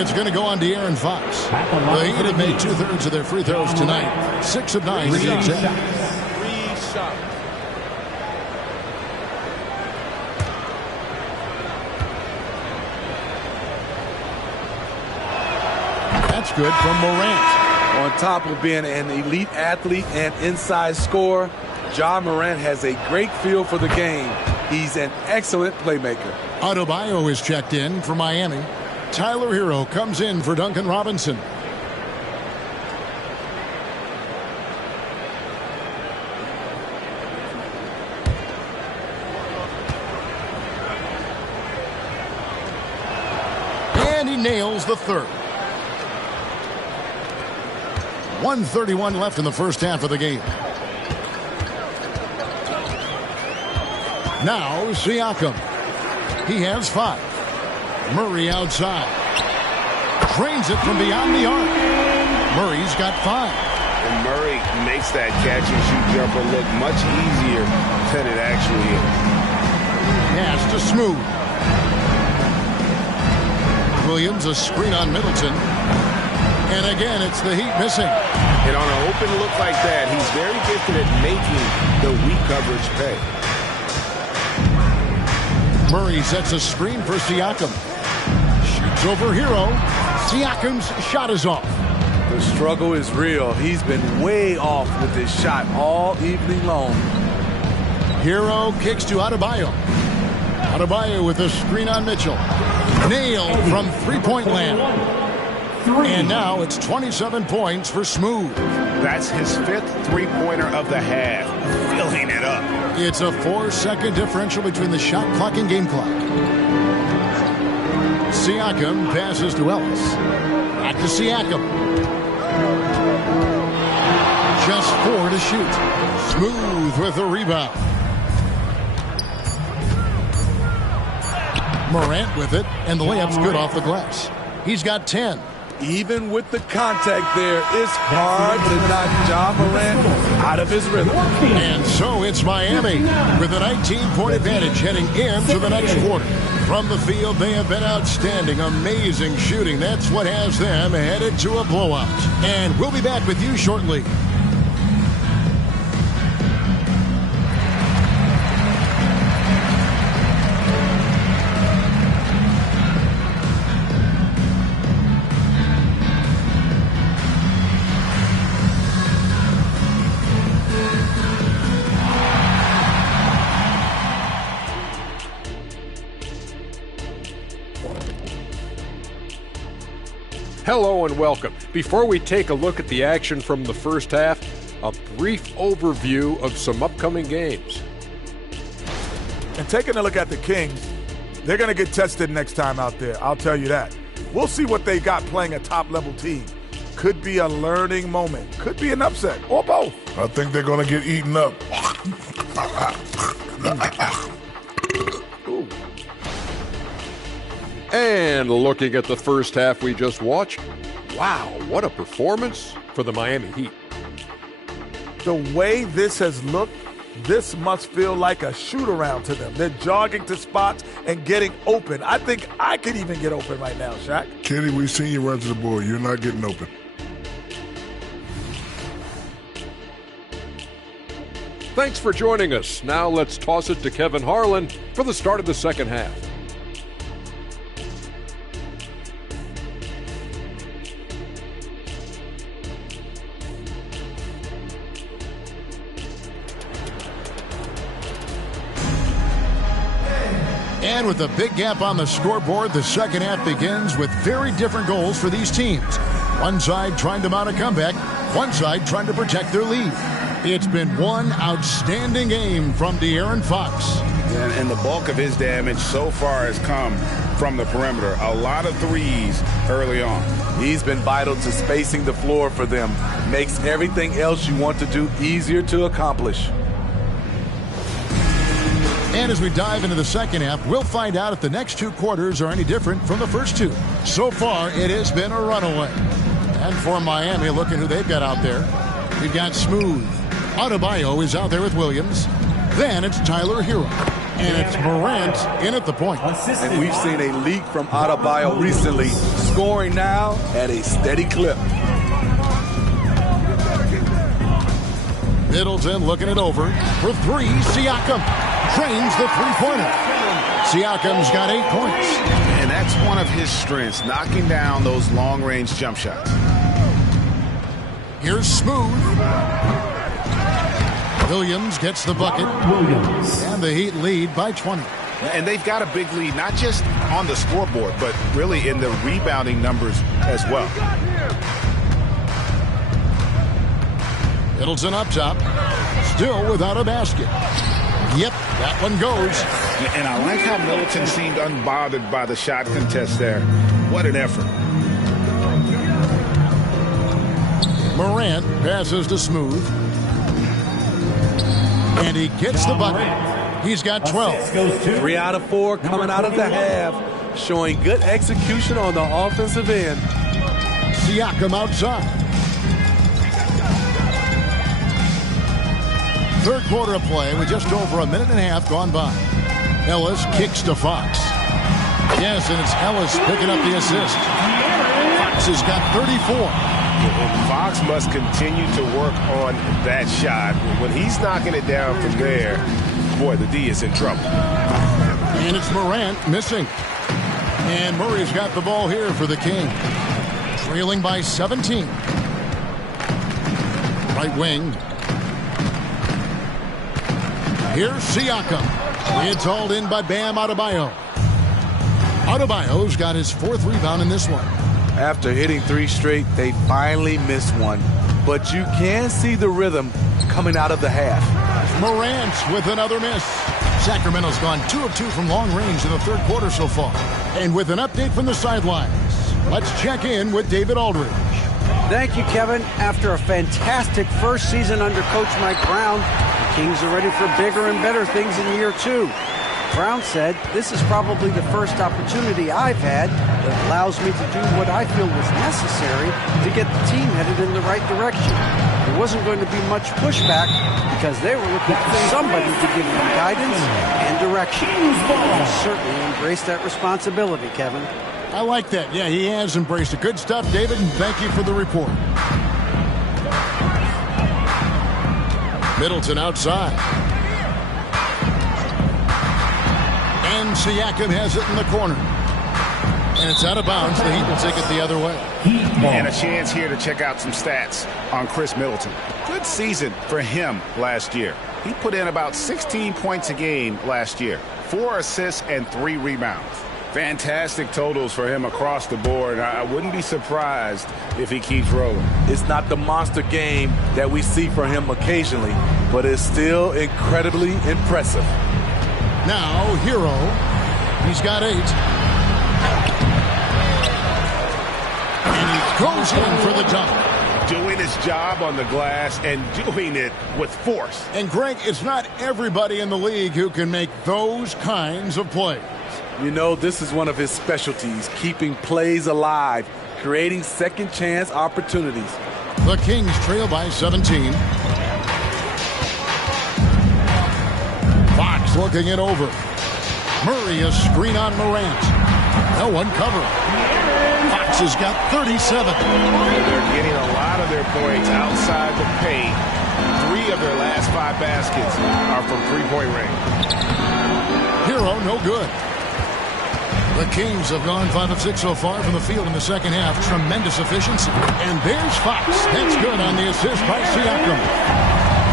It's going to go on De'Aaron Fox. The Heat have made 2/3 of their free throws tonight. 6 of 9 to be exact. That's good from Morant. On top of being an elite athlete and inside scorer, Ja Morant has a great feel for the game. He's an excellent playmaker. Adebayo is checked in for Miami. Tyler Hero comes in for Duncan Robinson. Mills the third. 1:31 left in the first half of the game. Now Siakam. He has 5. Murray outside. Drains it from beyond the arc. Murray's got 5. And Murray makes that catch-and-shoot jumper look much easier than it actually is. Pass to Smooth. Williams a screen on Middleton. And again, it's the Heat missing. And on an open look like that, he's very gifted at making the weak coverage pay. Murray sets a screen for Siakam. Shoots over Hero. Siakam's shot is off. The struggle is real. He's been way off with his shot all evening long. Hero kicks to Adebayo. Adebayo with a screen on Mitchell. Nailed from three-point land. And now it's 27 points for Smooth. That's his 5th three-pointer of the half. Filling it up. It's a 4-second differential between the shot clock and game clock. Siakam passes to Ellis. Back to Siakam. Just 4 to shoot. Smooth with the rebound. Morant with it, and the layup's good off the glass. He's got 10. Even with the contact there, it's hard to knock Ja Morant out of his rhythm. And so it's Miami with a 19-point advantage heading into the next quarter. From the field, they have been outstanding, amazing shooting. That's what has them headed to a blowout. And we'll be back with you shortly. Hello and welcome. Before we take a look at the action from the first half, a brief overview of some upcoming games. And taking a look at the Kings, they're going to get tested next time out there. I'll tell you that. We'll see what they got playing a top-level team. Could be a learning moment. Could be an upset, or both. I think they're going to get eaten up. And looking at the first half we just watched, wow, what a performance for the Miami Heat. The way this has looked, this must feel like a shoot-around to them. They're jogging to spots and getting open. I think I could even get open right now, Shaq. Kenny, we've seen you run to the board. You're not getting open. Thanks for joining us. Now let's toss it to Kevin Harlan for the start of the second half. And with a big gap on the scoreboard, the second half begins with very different goals for these teams. One side trying to mount a comeback, one side trying to protect their lead. It's been one outstanding game from De'Aaron Fox. And the bulk of his damage so far has come from the perimeter. A lot of threes early on. He's been vital to spacing the floor for them. Makes everything else you want to do easier to accomplish. And as we dive into the second half, we'll find out if the next two quarters are any different from the first two. So far, it has been a runaway. And for Miami, look at who they've got out there. We've got Smooth. Adebayo is out there with Williams. Then it's Tyler Hero. And it's Morant in at the point. And we've seen a leak from Adebayo recently, scoring now at a steady clip. Middleton looking it over. For three, Siakam trains the three-pointer. Siakam's got 8 points. And that's one of his strengths, knocking down those long-range jump shots. Here's Smooth. Williams gets the bucket. And the Heat lead by 20. And they've got a big lead, not just on the scoreboard, but really in the rebounding numbers as well. Middleton up top. Still without a basket. Yep, that one goes. And I like how Middleton seemed unbothered by the shot contest there. What an effort. Morant passes to Smooth. And he gets the bucket. He's got 12. 3 out of 4 coming out of the half, showing good execution on the offensive end. Siakam outside. Third quarter of play with just over a minute and a half gone by. Ellis kicks to Fox. Yes, and it's Ellis picking up the assist. Fox has got 34. Fox must continue to work on that shot. When he's knocking it down from there, boy, the D is in trouble. And it's Morant missing. And Murray's got the ball here for the King. Trailing by 17. Right wing. Here's Siakam. It's hauled in by Bam Adebayo. Adebayo's got his 4th rebound in this one. After hitting 3 straight, they finally missed one. But you can see the rhythm coming out of the half. Morant with another miss. Sacramento's gone 2 of 2 from long range in the third quarter so far. And with an update from the sidelines, let's check in with David Aldridge. Thank you, Kevin. After a fantastic first season under Coach Mike Brown, the Kings are ready for bigger and better things in year 2. Brown said, "This is probably the first opportunity I've had that allows me to do what I feel was necessary to get the team headed in the right direction." There wasn't going to be much pushback because they were looking for somebody to give them guidance and direction. He certainly embraced that responsibility, Kevin. I like that. Yeah, he has embraced it. Good stuff, David, and thank you for the report. Middleton outside. And Siakam has it in the corner. And it's out of bounds. The Heat will take it the other way. And a chance here to check out some stats on Chris Middleton. Good season for him last year. He put in about 16 points a game last year. 4 assists and 3 rebounds. Fantastic totals for him across the board. I wouldn't be surprised if he keeps rolling. It's not the monster game that we see from him occasionally, but it's still incredibly impressive. Now, Hero. He's got 8. And he goes in for the dunk. Doing his job on the glass and doing it with force. And, Greg, it's not everybody in the league who can make those kinds of plays. You know, this is one of his specialties, keeping plays alive, creating second chance opportunities. The Kings trail by 17. Fox looking it over. Murray a screen on Morant. No one covering. Fox has got 37. And they're getting a lot of their points outside the paint. 3 of their last 5 baskets are from three-point range. Hero no good. The Kings have gone 5 of 6 so far from the field in the second half. Tremendous efficiency. And there's Fox. That's good on the assist by Siakam.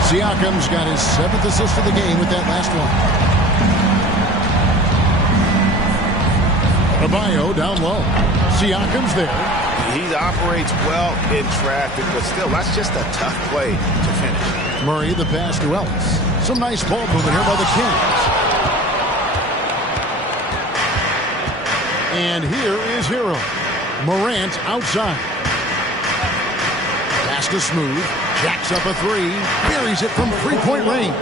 Siakam's got his 7th assist of the game with that last one. Adebayo down low. Siakam's there. He operates well in traffic, but still, that's just a tough play to finish. Murray the pass to Ellis. Some nice ball movement here by the Kings. And here is Hero. Morant outside. Pass to Smooth. Jacks up a 3. Buries it from 3-point range.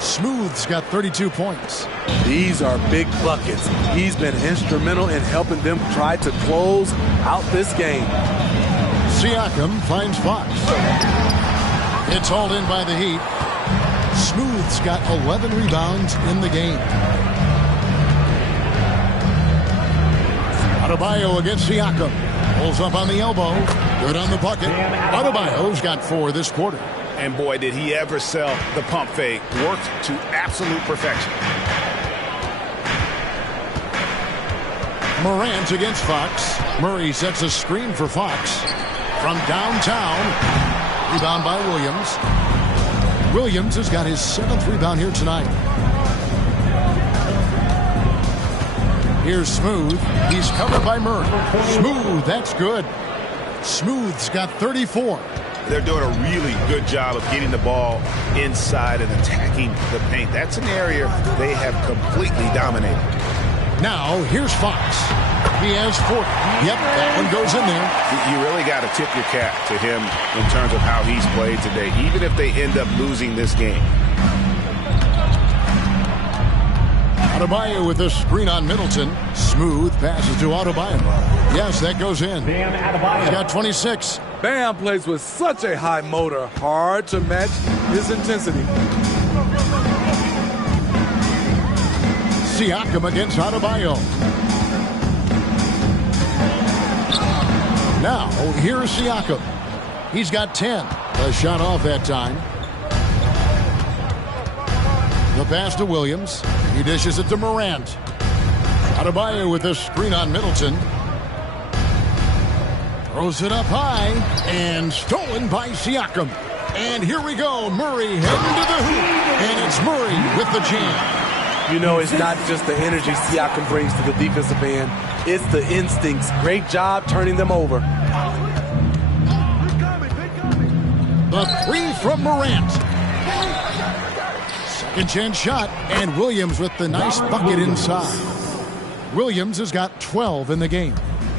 Smooth's got 32 points. These are big buckets. He's been instrumental in helping them try to close out this game. Siakam finds Fox. It's hauled in by the Heat. Smooth's got 11 rebounds in the game. Adebayo against Siakam. Pulls up on the elbow. Good on the bucket. Adebayo's got 4 this quarter. And boy, did he ever sell the pump fake. Worked to absolute perfection. Morant against Fox. Murray sets a screen for Fox. From downtown. Rebound by Williams. Williams has got his 7th rebound here tonight. Here's Smooth. He's covered by Murray. Smooth, that's good. Smooth's got 34. They're doing a really good job of getting the ball inside and attacking the paint. That's an area they have completely dominated. Now, here's Fox. He has 40. Yep, that one goes in there. You really got to tip your cap to him in terms of how he's played today, even if they end up losing this game. Adebayo with a screen on Middleton. Smooth passes to Adebayo. Yes, that goes in. Bam Adebayo. He's got 26. Bam plays with such a high motor. Hard to match his intensity. Siakam against Adebayo. Now, here's Siakam. He's got 10. A shot off that time. The pass to Williams. He dishes it to Morant. Adebayo with a screen on Middleton. Throws it up high. And stolen by Siakam. And here we go. Murray heading to the hoop. And it's Murray with the jam. You know, it's not just the energy Siakam brings to the defensive end. It's the instincts. Great job turning them over. The three from Morant. Second chance shot. And Williams with the nice bucket inside. Williams has got 12 in the game.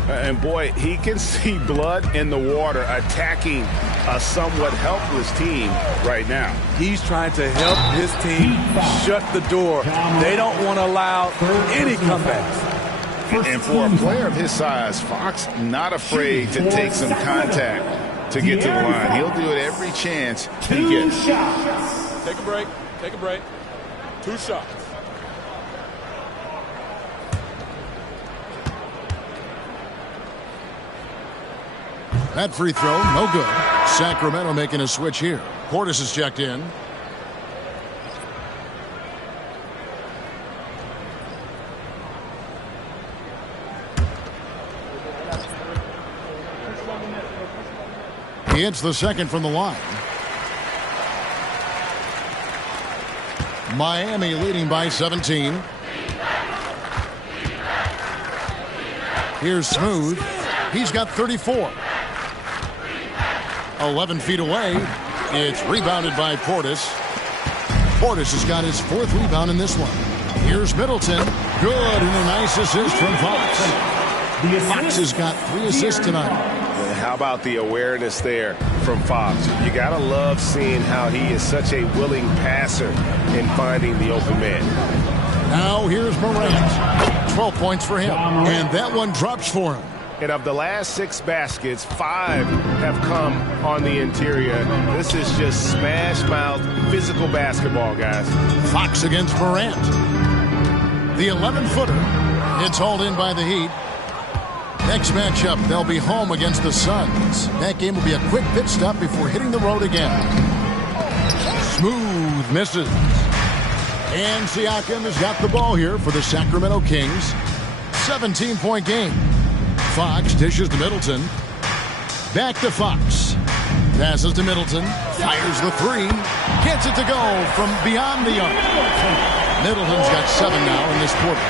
And boy, he can see blood in the water attacking a somewhat helpless team right now. He's trying to help his team shut the door. They don't want to allow any comebacks. And for a player of his size, Fox not afraid to take some contact to get to the line. He'll do it every chance he gets. Take a break. Take a break. 2 shots. That free throw, no good. Sacramento making a switch here. Portis is checked in. He hits the second from the line. Miami leading by 17. Here's Smooth. He's got 34. 11 feet away. It's rebounded by Portis. Portis has got his 4th rebound in this one. Here's Middleton. Good, and a nice assist from Fox. Fox has got 3 assists tonight. How about the awareness there from Fox? You got to love seeing how he is such a willing passer in finding the open man. Now here's Morant. 12 points for him. And that one drops for him. And of the last 6 baskets, 5 have come on the interior. This is just smash-mouth physical basketball, guys. Fox against Morant. The 11-footer. It's hauled in by the Heat. Next matchup, they'll be home against the Suns. That game will be a quick pit stop before hitting the road again. Smooth misses. And Siakam has got the ball here for the Sacramento Kings. 17-point game. Fox dishes to Middleton. Back to Fox. Passes to Middleton. Fires the 3. Gets it to go from beyond the arc. Middleton's got 7 now in this quarter.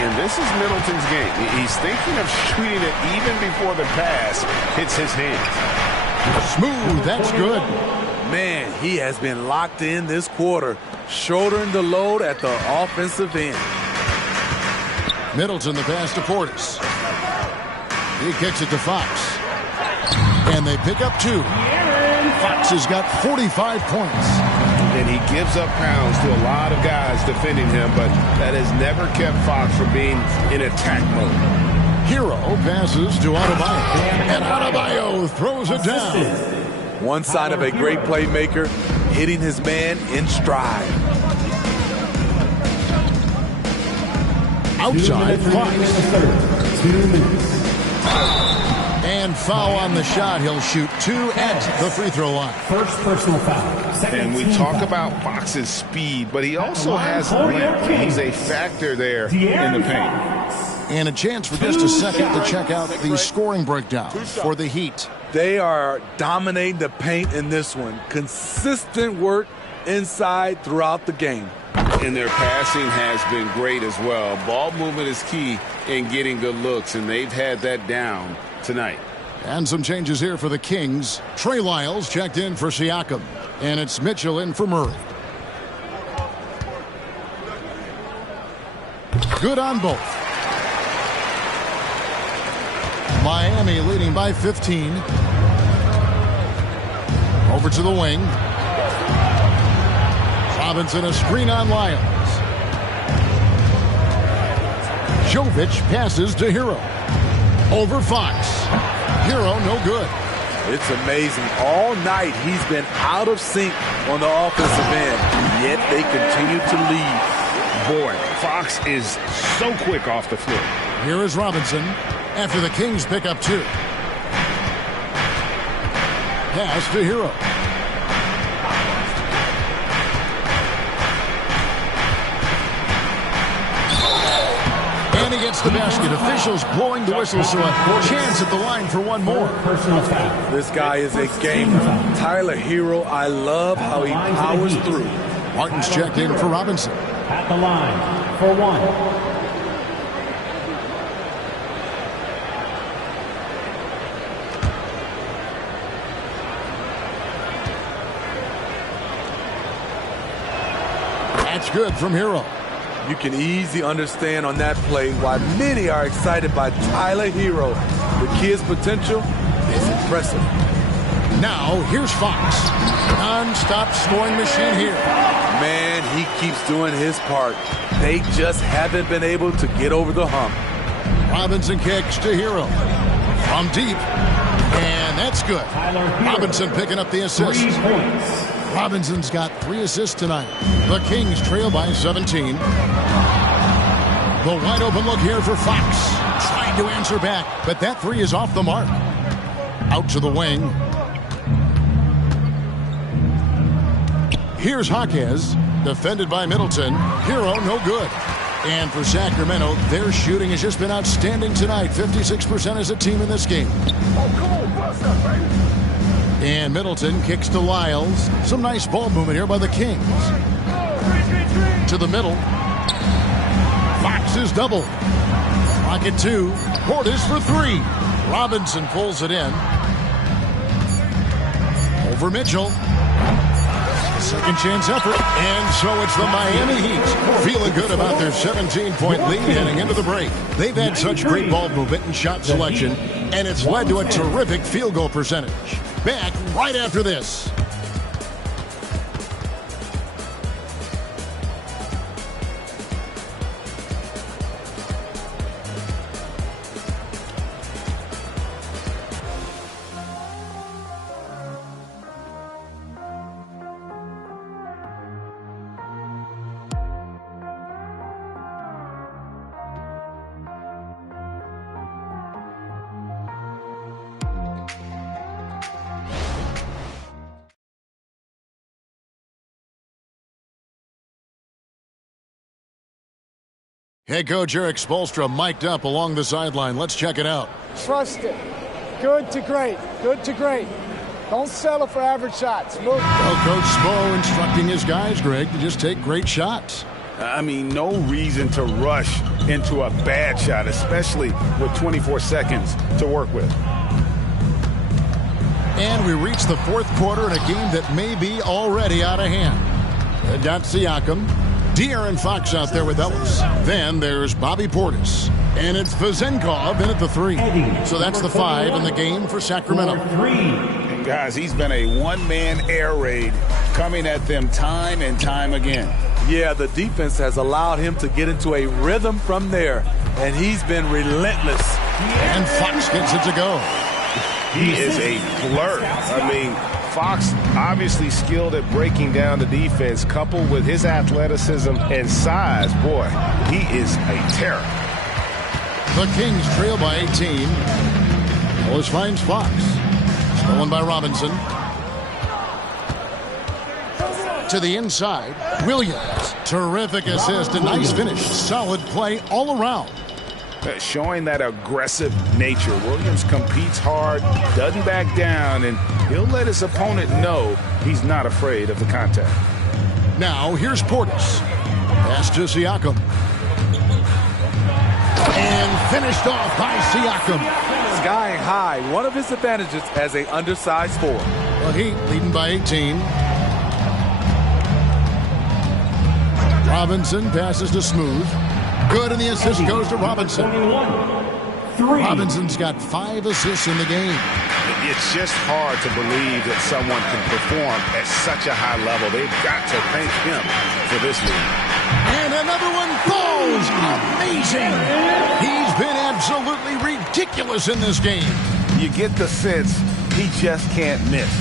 And this is Middleton's game. He's thinking of shooting it even before the pass hits his hands. Smooth, that's good. Man, he has been locked in this quarter, shouldering the load at the offensive end. Middleton, the pass to Portis. He kicks it to Fox. And they pick up 2. Fox has got 45 points. And he gives up pounds to a lot of guys defending him, but that has never kept Fox from being in attack mode. Hero passes to Adebayo. And Adebayo throws it down. One sign of a great playmaker, hitting his man in stride. Outside, Fox. And foul on the shot. He'll shoot 2 at the free throw line. First personal foul. And we talk about Fox's speed, but he also has length. He's a factor there in the paint. And a chance for just a second to check out the scoring breakdown for the Heat. They are dominating the paint in this one. Consistent work inside throughout the game. And their passing has been great as well. Ball movement is key in getting good looks, and they've had that down tonight. And some changes here for the Kings. Trey Lyles checked in for Siakam. And it's Mitchell in for Murray. Good on both. Miami leading by 15. Over to the wing. Robinson, a screen on Lyons. Jovic passes to Hero. Over Fox. Hero, no good. It's amazing. All night he's been out of sync on the offensive end, yet they continue to lead. Boy, Fox is so quick off the floor. Here is Robinson after the Kings pick up 2. Pass to Hero. And he gets the basket. Officials blowing the whistle, so a chance at the line for one more. This guy is a gamer. Tyler Hero, I love how he powers through. Martin's checked in for Robinson. At the line for 1. That's good from Hero. You can easily understand on that play why many are excited by Tyler Hero. The kid's potential is impressive. Now, here's Fox. Non-stop scoring machine here. Man, he keeps doing his part. They just haven't been able to get over the hump. Robinson kicks to Hero. From deep. And that's good. Robinson picking up the assist. 3 points. Robinson's got 3 assists tonight. The Kings trail by 17. The wide open look here for Fox. Trying to answer back, but that 3 is off the mark. Out to the wing. Here's Jaquez, defended by Middleton. Hero, no good. And for Sacramento, their shooting has just been outstanding tonight. 56% as a team in this game. Oh, come on, bust that, baby. And Middleton kicks to Lyles. Some nice ball movement here by the Kings. To the middle. Fox is double. Rocket 2. Portis for 3. Robinson pulls it in. Over Mitchell. Second chance effort. And so it's the Miami Heat feeling good about their 17-point lead heading into the break. They've had such great ball movement and shot selection, and it's led to a terrific field goal percentage. Back right after this. Head coach Eric Spoelstra mic'd up along the sideline. Let's check it out. Trust it. Good to great. Good to great. Don't settle for average shots. Move. Well, Coach Spo instructing his guys, Greg, to just take great shots. I mean, no reason to rush into a bad shot, especially with 24 seconds to work with. And we reach the fourth quarter in a game that may be already out of hand. They got Siakam. De'Aaron Fox out there with Ellis. Then there's Bobby Portis. And it's Vezenkov in at the 3. So that's the 5 in the game for Sacramento. And guys, he's been a one-man air raid coming at them time and time again. Yeah, the defense has allowed him to get into a rhythm from there, and he's been relentless. And Fox gets it to go. He is a blur. I mean, Fox obviously skilled at breaking down the defense, coupled with his athleticism and size. Boy, he is a terror. The Kings trail by 18. Ellis finds Fox. Stolen by Robinson. To the inside. Williams. Terrific assist. A nice finish. Solid play all around. Showing that aggressive nature. Williams competes hard, doesn't back down, and he'll let his opponent know he's not afraid of the contact. Now, here's Portis. Pass to Siakam. And finished off by Siakam. Skying high, one of his advantages as an undersized forward. The Heat leading by 18. Robinson passes to Smooth. Good, and the assist goes to Robinson. Robinson's got 5 assists in the game. It's just hard to believe that someone can perform at such a high level. They've got to thank him for this lead. And another one falls. Amazing. He's been absolutely ridiculous in this game. You get the sense he just can't miss.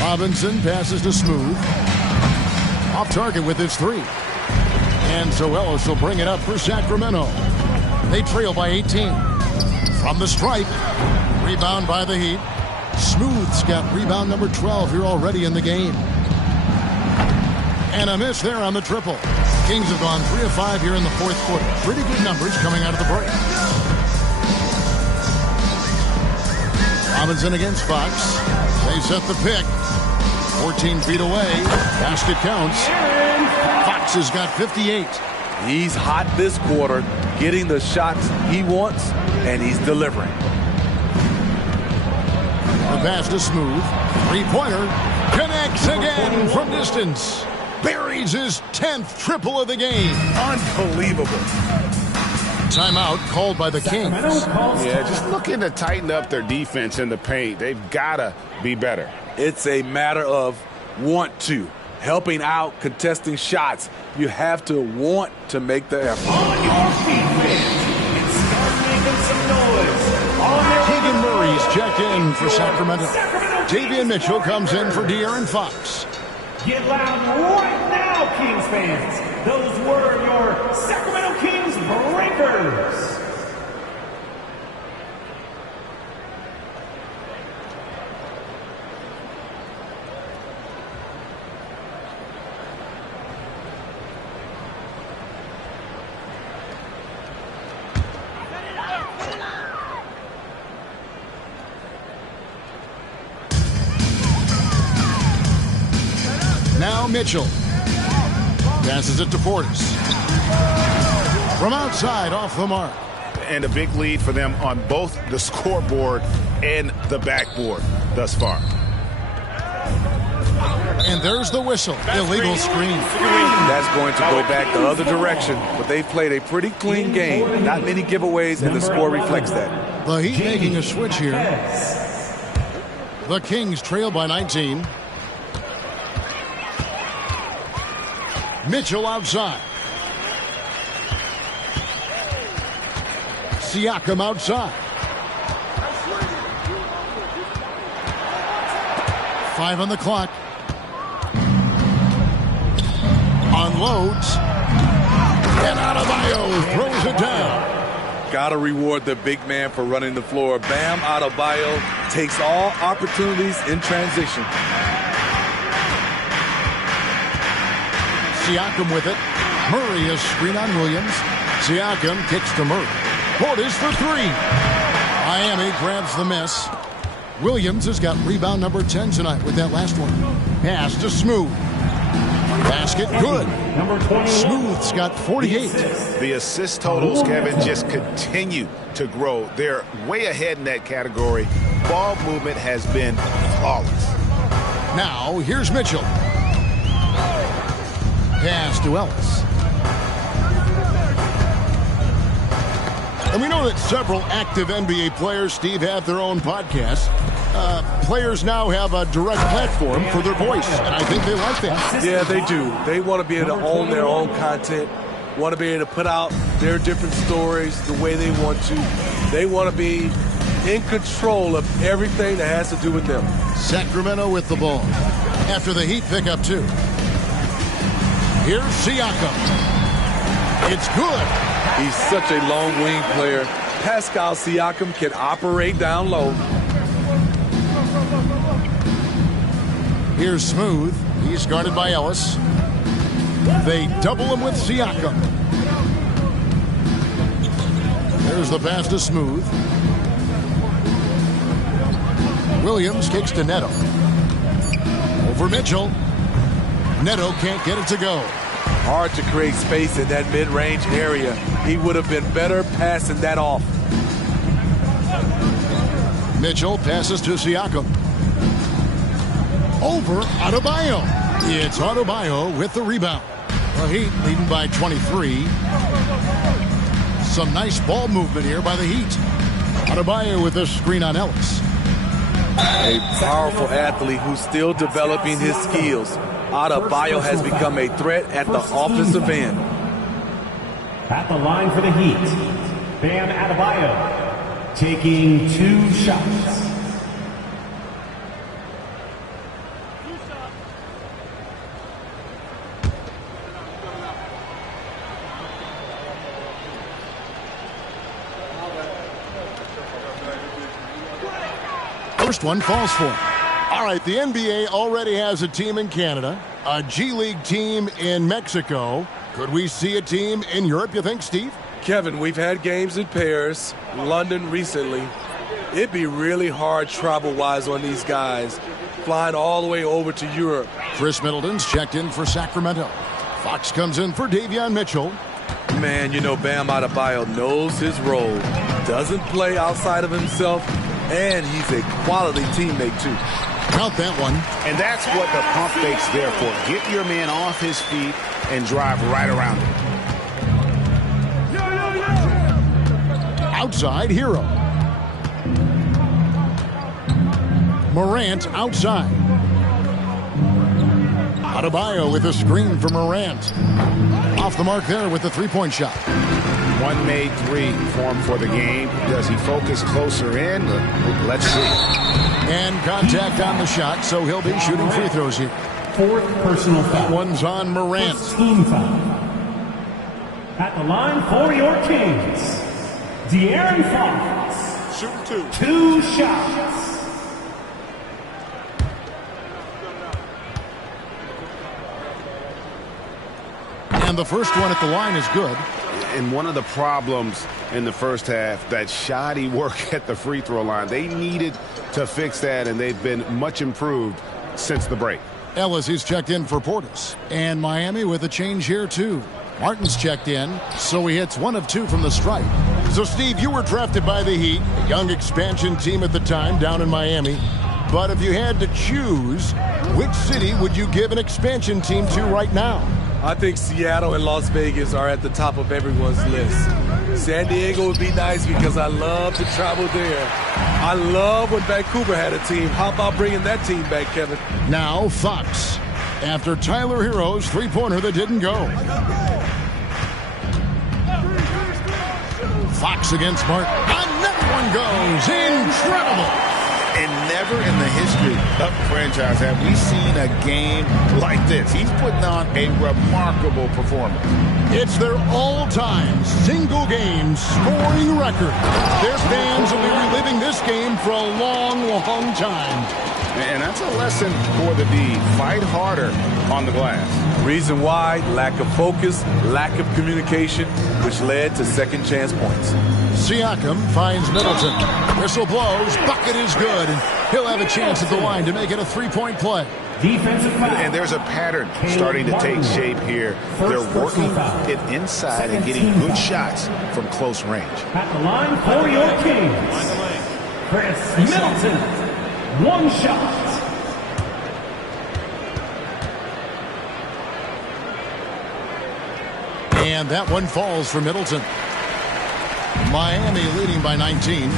Robinson passes to Smooth. Off target with his 3. And so Ellis will bring it up for Sacramento. They trail by 18. From the stripe. Rebound by the Heat. Smooth's got rebound number 12 here already in the game. And a miss there on the triple. Kings have gone 3 of 5 here in the fourth quarter. Pretty good numbers coming out of the break. Robinson against Fox. They set the pick. 14 feet away. Basket counts. Fox has got 58. He's hot this quarter, getting the shots he wants, and he's delivering. The pass to Smooth. 3-pointer. Connects again from distance. Buries his 10th triple of the game. Unbelievable. Timeout called by the Kings. Yeah, just looking to tighten up their defense in the paint. They've got to be better. It's a matter of want to. Helping out, contesting shots. You have to want to make the effort. On your feet, fans. It's start making some noise. Keegan Murray's checked in for Sacramento. Davian Mitchell comes in for De'Aaron Fox. Get loud right now, Kings fans. Those were your Sacramento Kings breakers. Now Mitchell. Passes it to Portis. From outside, off the mark. And a big lead for them on both the scoreboard and the backboard thus far. And there's the whistle. Illegal screen. That's going to go back the other direction. But they've played a pretty clean game. Not many giveaways, and the score reflects that. The Heat making a switch here. The Kings trail by 19. Mitchell outside. Siakam outside. 5 on the clock. Unloads. And Adebayo throws it down. Got to reward the big man for running the floor. Bam Adebayo takes all opportunities in transition. Siakam with it. Murray is screen on Williams. Siakam kicks to Murray. Portis for 3. Miami grabs the miss. Williams has got rebound number 10 tonight with that last one. Pass to Smooth. Basket good. Smooth's got 48. The assist totals, Kevin, just continue to grow. They're way ahead in that category. Ball movement has been flawless. Now, here's Mitchell. Pass to Ellis. And we know that several active NBA players, Steve, have their own podcasts. Players now have a direct platform for their voice, and I think they like that. Yeah, they do. They want to be able to own their own content, want to be able to put out their different stories the way they want to. They want to be in control of everything that has to do with them. Sacramento with the ball. After the Heat pick up 2. Here's Siakam. It's good. He's such a long wing player. Pascal Siakam can operate down low. Here's Smooth. He's guarded by Ellis. They double him with Siakam. There's the pass to Smooth. Williams kicks to Neto. Over Mitchell. Neto can't get it to go. Hard to create space in that mid-range area. He would have been better passing that off. Mitchell passes to Siakam. Over Adebayo. It's Adebayo with the rebound. The Heat leading by 23. Some nice ball movement here by the Heat. Adebayo with a screen on Ellis. A powerful athlete who's still developing his skills. Adebayo has become a threat at the offensive end. At the line for the Heat, Bam Adebayo taking 2 shots. First one falls for him. All right, the NBA already has a team in Canada, a G League team in Mexico. Could we see a team in Europe, you think, Steve? Kevin, we've had games in Paris, London recently. It'd be really hard travel-wise on these guys, flying all the way over to Europe. Chris Middleton's checked in for Sacramento. Fox comes in for Davion Mitchell. Man, you know Bam Adebayo knows his role, doesn't play outside of himself, and he's a quality teammate, too. Count that one. And that's what the pump fake's there for. Get your man off his feet and drive right around him. Outside, Hero. Morant outside. Adebayo with a screen for Morant. Off the mark there with the three-point shot. One made three for him for the game. Does he focus closer in? Let's see. And contact on the shot, so he'll be shooting free throws here. Fourth personal foul. That one's on Morant. Team foul. At the line for your Kings, De'Aaron Fox. Shooting 2 shots. And the first one at the line is good. And one of the problems in the first half, that shoddy work at the free throw line. They needed to fix that, and they've been much improved since the break. Ellis is checked in for Portis. And Miami with a change here, too. Martin's checked in, so he hits 1 of 2 from the stripe. So, Steve, you were drafted by the Heat, a young expansion team at the time down in Miami. But if you had to choose, which city would you give an expansion team to right now? I think Seattle and Las Vegas are at the top of everyone's list. San Diego would be nice because I love to travel there. I love when Vancouver had a team. How about bringing that team back, Kevin? Now Fox, after Tyler Hero's three-pointer that didn't go. Fox against Martin. Another one goes. Incredible. And never in the history of the franchise have we seen a game like this. He's putting on a remarkable performance. It's their all-time single-game scoring record. Their fans will be reliving this game for a long, long time. And that's a lesson for the D. Fight harder on the glass. Reason why? Lack of focus, lack of communication, which led to second chance points. Siakam finds Middleton. Whistle blows. Bucket is good. And he'll have a chance at the line to make it a three-point play. Defensive foul. And there's a pattern starting to take shape here. They're working it inside and getting good shots from close range. At the line for your Kings, Chris Middleton. 1 shot. And that one falls for Middleton. Miami leading by 19.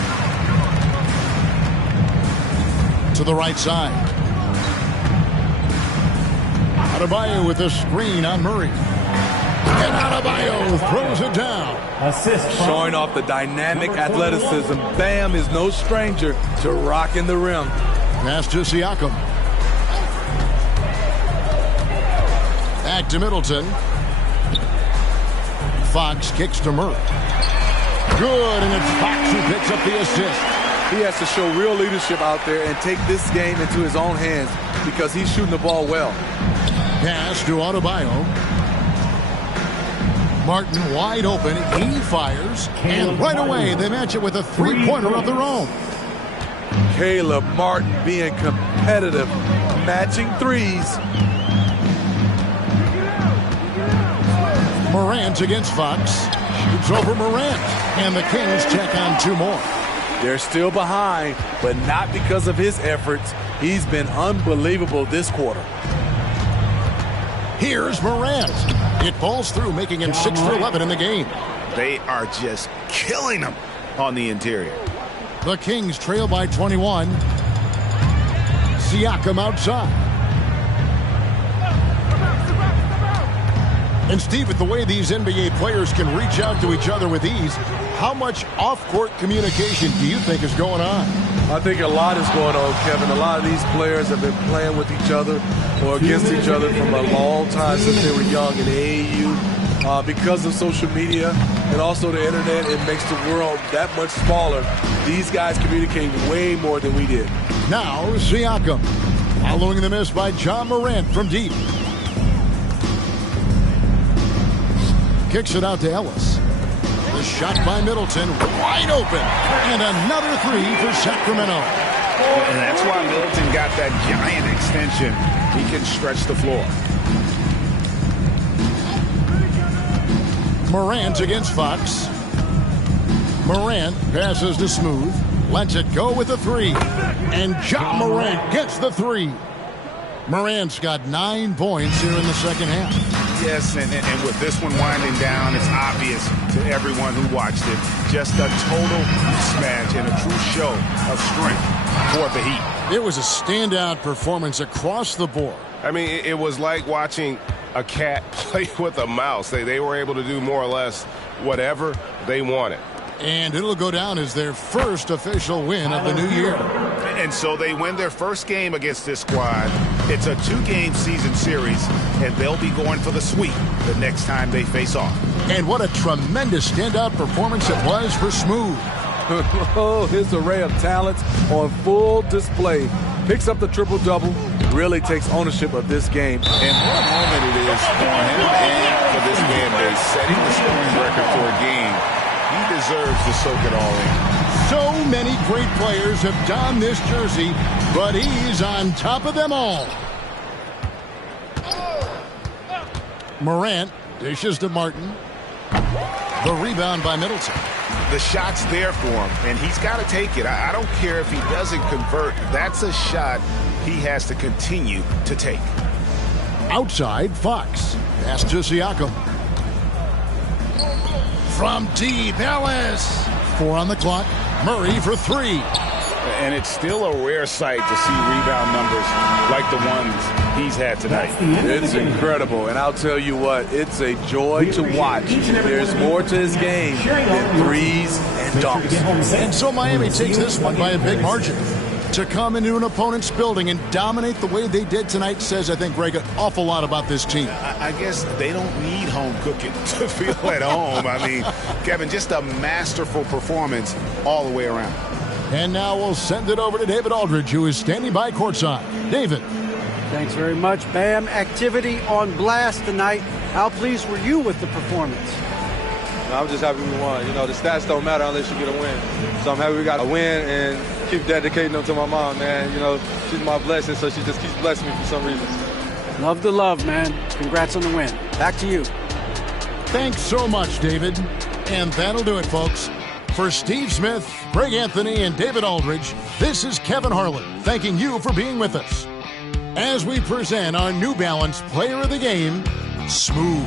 To the right side. Adebayo with a screen on Murray. And Adebayo throws it down. Assist. Showing off the dynamic athleticism. Bam is no stranger to rocking the rim. Pass to Siakam. Back to Middleton. Fox kicks to Murray. Good, and it's Fox who picks up the assist. He has to show real leadership out there and take this game into his own hands because he's shooting the ball well. Pass to Adebayo. Martin wide open. He fires. And right away, they match it with a three-pointer of their own. Caleb Martin being competitive, matching threes. Morant against Fox. Shoots over Morant. And the Kings check on 2 more. They're still behind, but not because of his efforts. He's been unbelievable this quarter. Here's Morant. It falls through, making him 6 for 11 in the game. They are just killing them on the interior. The Kings trail by 21. Siakam outside. And Steve, with the way these NBA players can reach out to each other with ease, how much off-court communication do you think is going on? I think a lot is going on, Kevin. A lot of these players have been playing with each other or against each other from a long time since they were young in the AAU. Because of social media and also the internet, it makes the world that much smaller. These guys communicate way more than we did. Now, Siakam, following the miss by John Morant from deep. Kicks it out to Ellis. The shot by Middleton, wide open. And another three for Sacramento. And that's why Middleton got that giant extension. He can stretch the floor. Morant against Fox. Morant passes to Smooth. Lets it go with the three. And John Morant gets the three. Morant's got 9 points here in the second half. Yes, and with this one winding down, it's obvious to everyone who watched it. Just a total mismatch and a true show of strength for the Heat. It was a standout performance across the board. I mean, it was like watching a cat play with a mouse. They were able to do more or less whatever they wanted. And it'll go down as their first official win of the new year. And so they win their first game against this squad. It's a 2-game season series, and they'll be going for the sweep the next time they face off. And what a tremendous standout performance it was for Smooth. Oh, his array of talents on full display. Picks up the triple-double, really takes ownership of this game. And what a moment it is for him and for this fan base, setting the scoring record for a game. He deserves to soak it all in. So many great players have donned this jersey, but he's on top of them all. Morant dishes to Martin. The rebound by Middleton. The shot's there for him, and he's got to take it. I don't care if he doesn't convert. That's a shot he has to continue to take. Outside, Fox. Pass to Siakam. From deep, Ellis. 4 on the clock. Murray for 3. And it's still a rare sight to see rebound numbers like the ones he's had tonight. It's incredible, and I'll tell you what, it's a joy to watch. There's more to his game than threes and dunks. And so Miami takes this one by a big margin. To come into an opponent's building and dominate the way they did tonight says, I think, Greg, an awful lot about this team. I guess they don't need home cooking to feel at home. I mean, Kevin, just a masterful performance all the way around. And now we'll send it over to David Aldridge, who is standing by courtside. David. Thanks very much, Bam. Activity on blast tonight. How pleased were you with the performance? I'm just happy we won. You know, the stats don't matter unless you get a win. So I'm happy we got a win and keep dedicating them to my mom, man. You know, she's my blessing, so she just keeps blessing me for some reason. Love the love, man. Congrats on the win. Back to you. Thanks so much, David. And that'll do it, folks. For Steve Smith, Greg Anthony, and David Aldridge, this is Kevin Harlan thanking you for being with us as we present our New Balance Player of the Game, Smooth.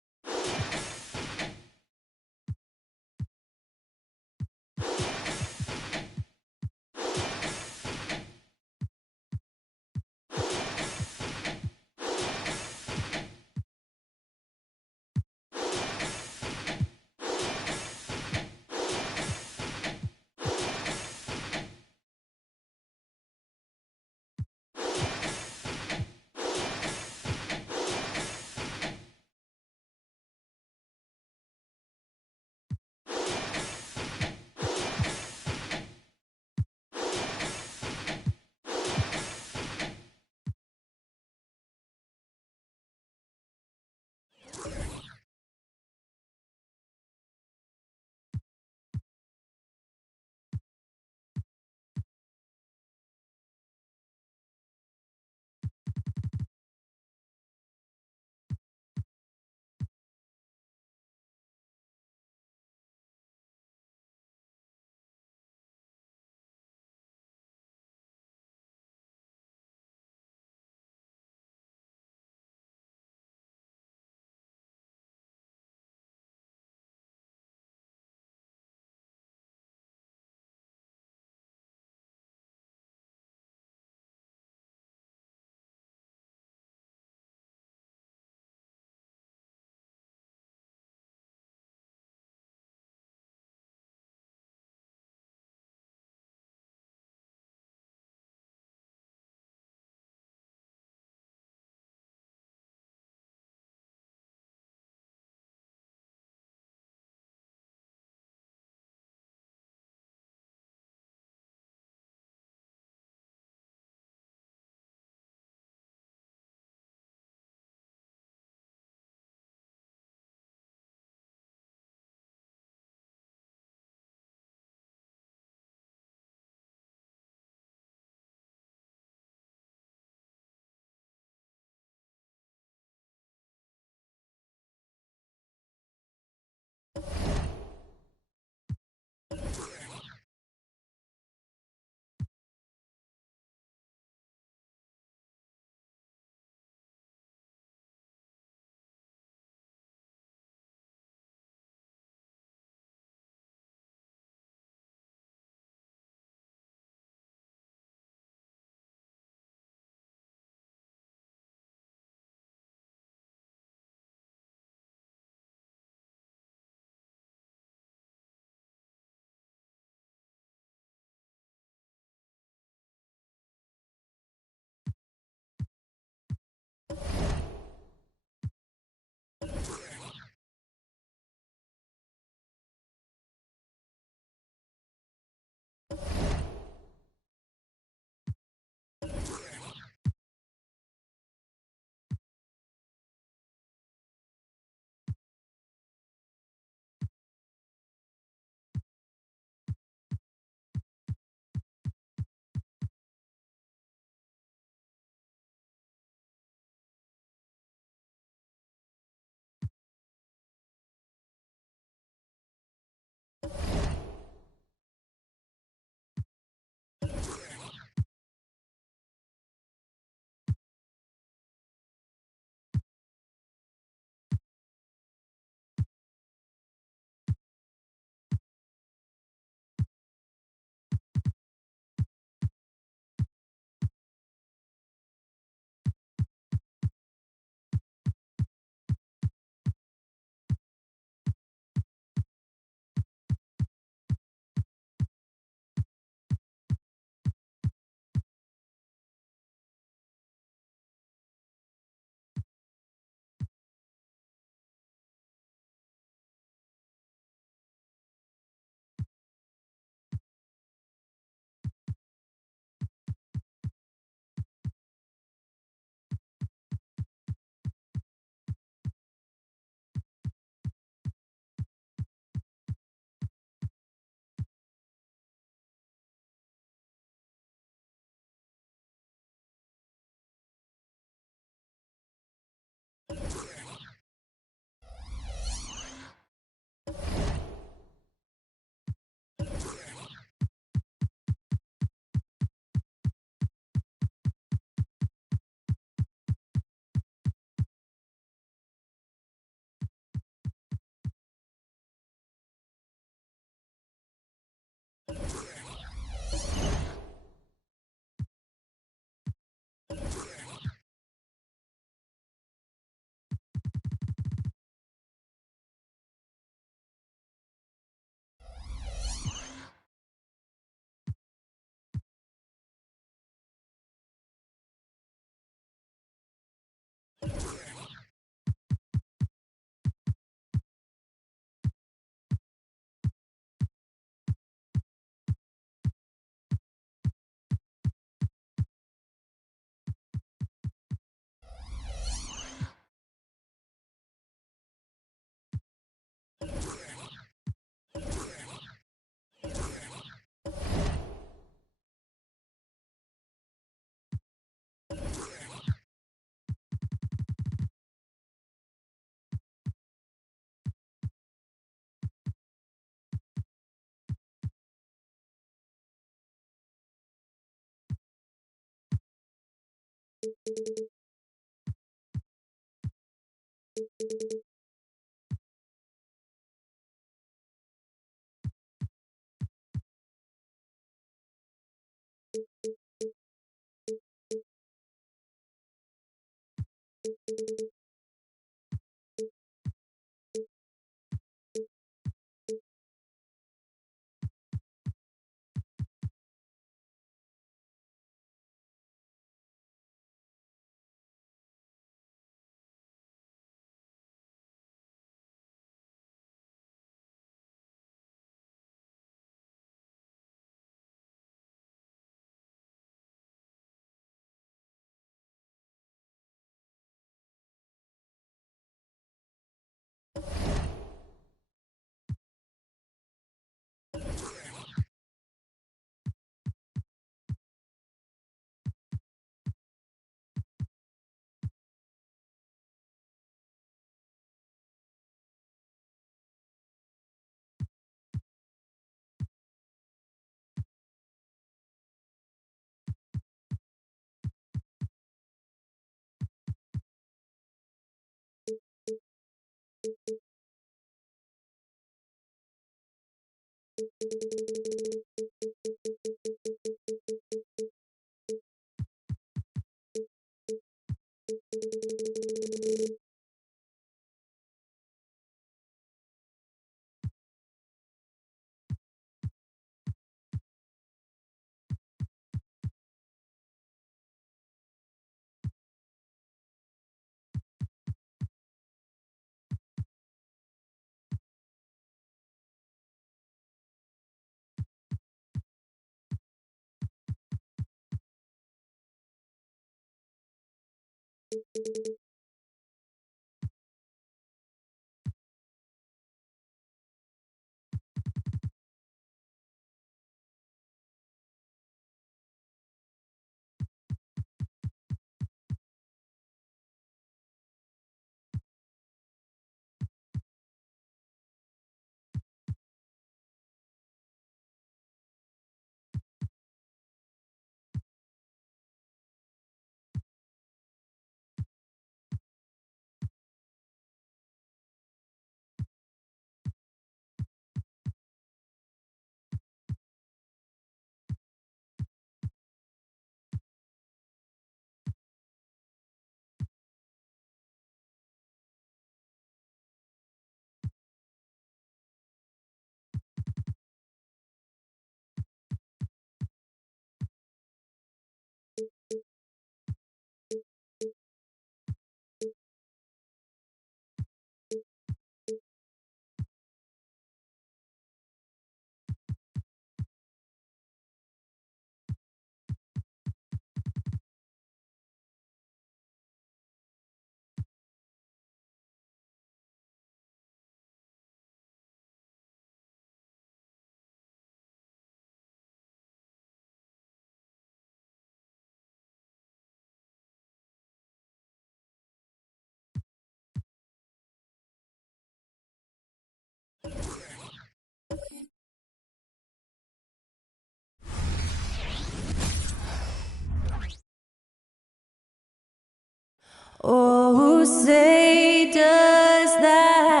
Oh, who say does that?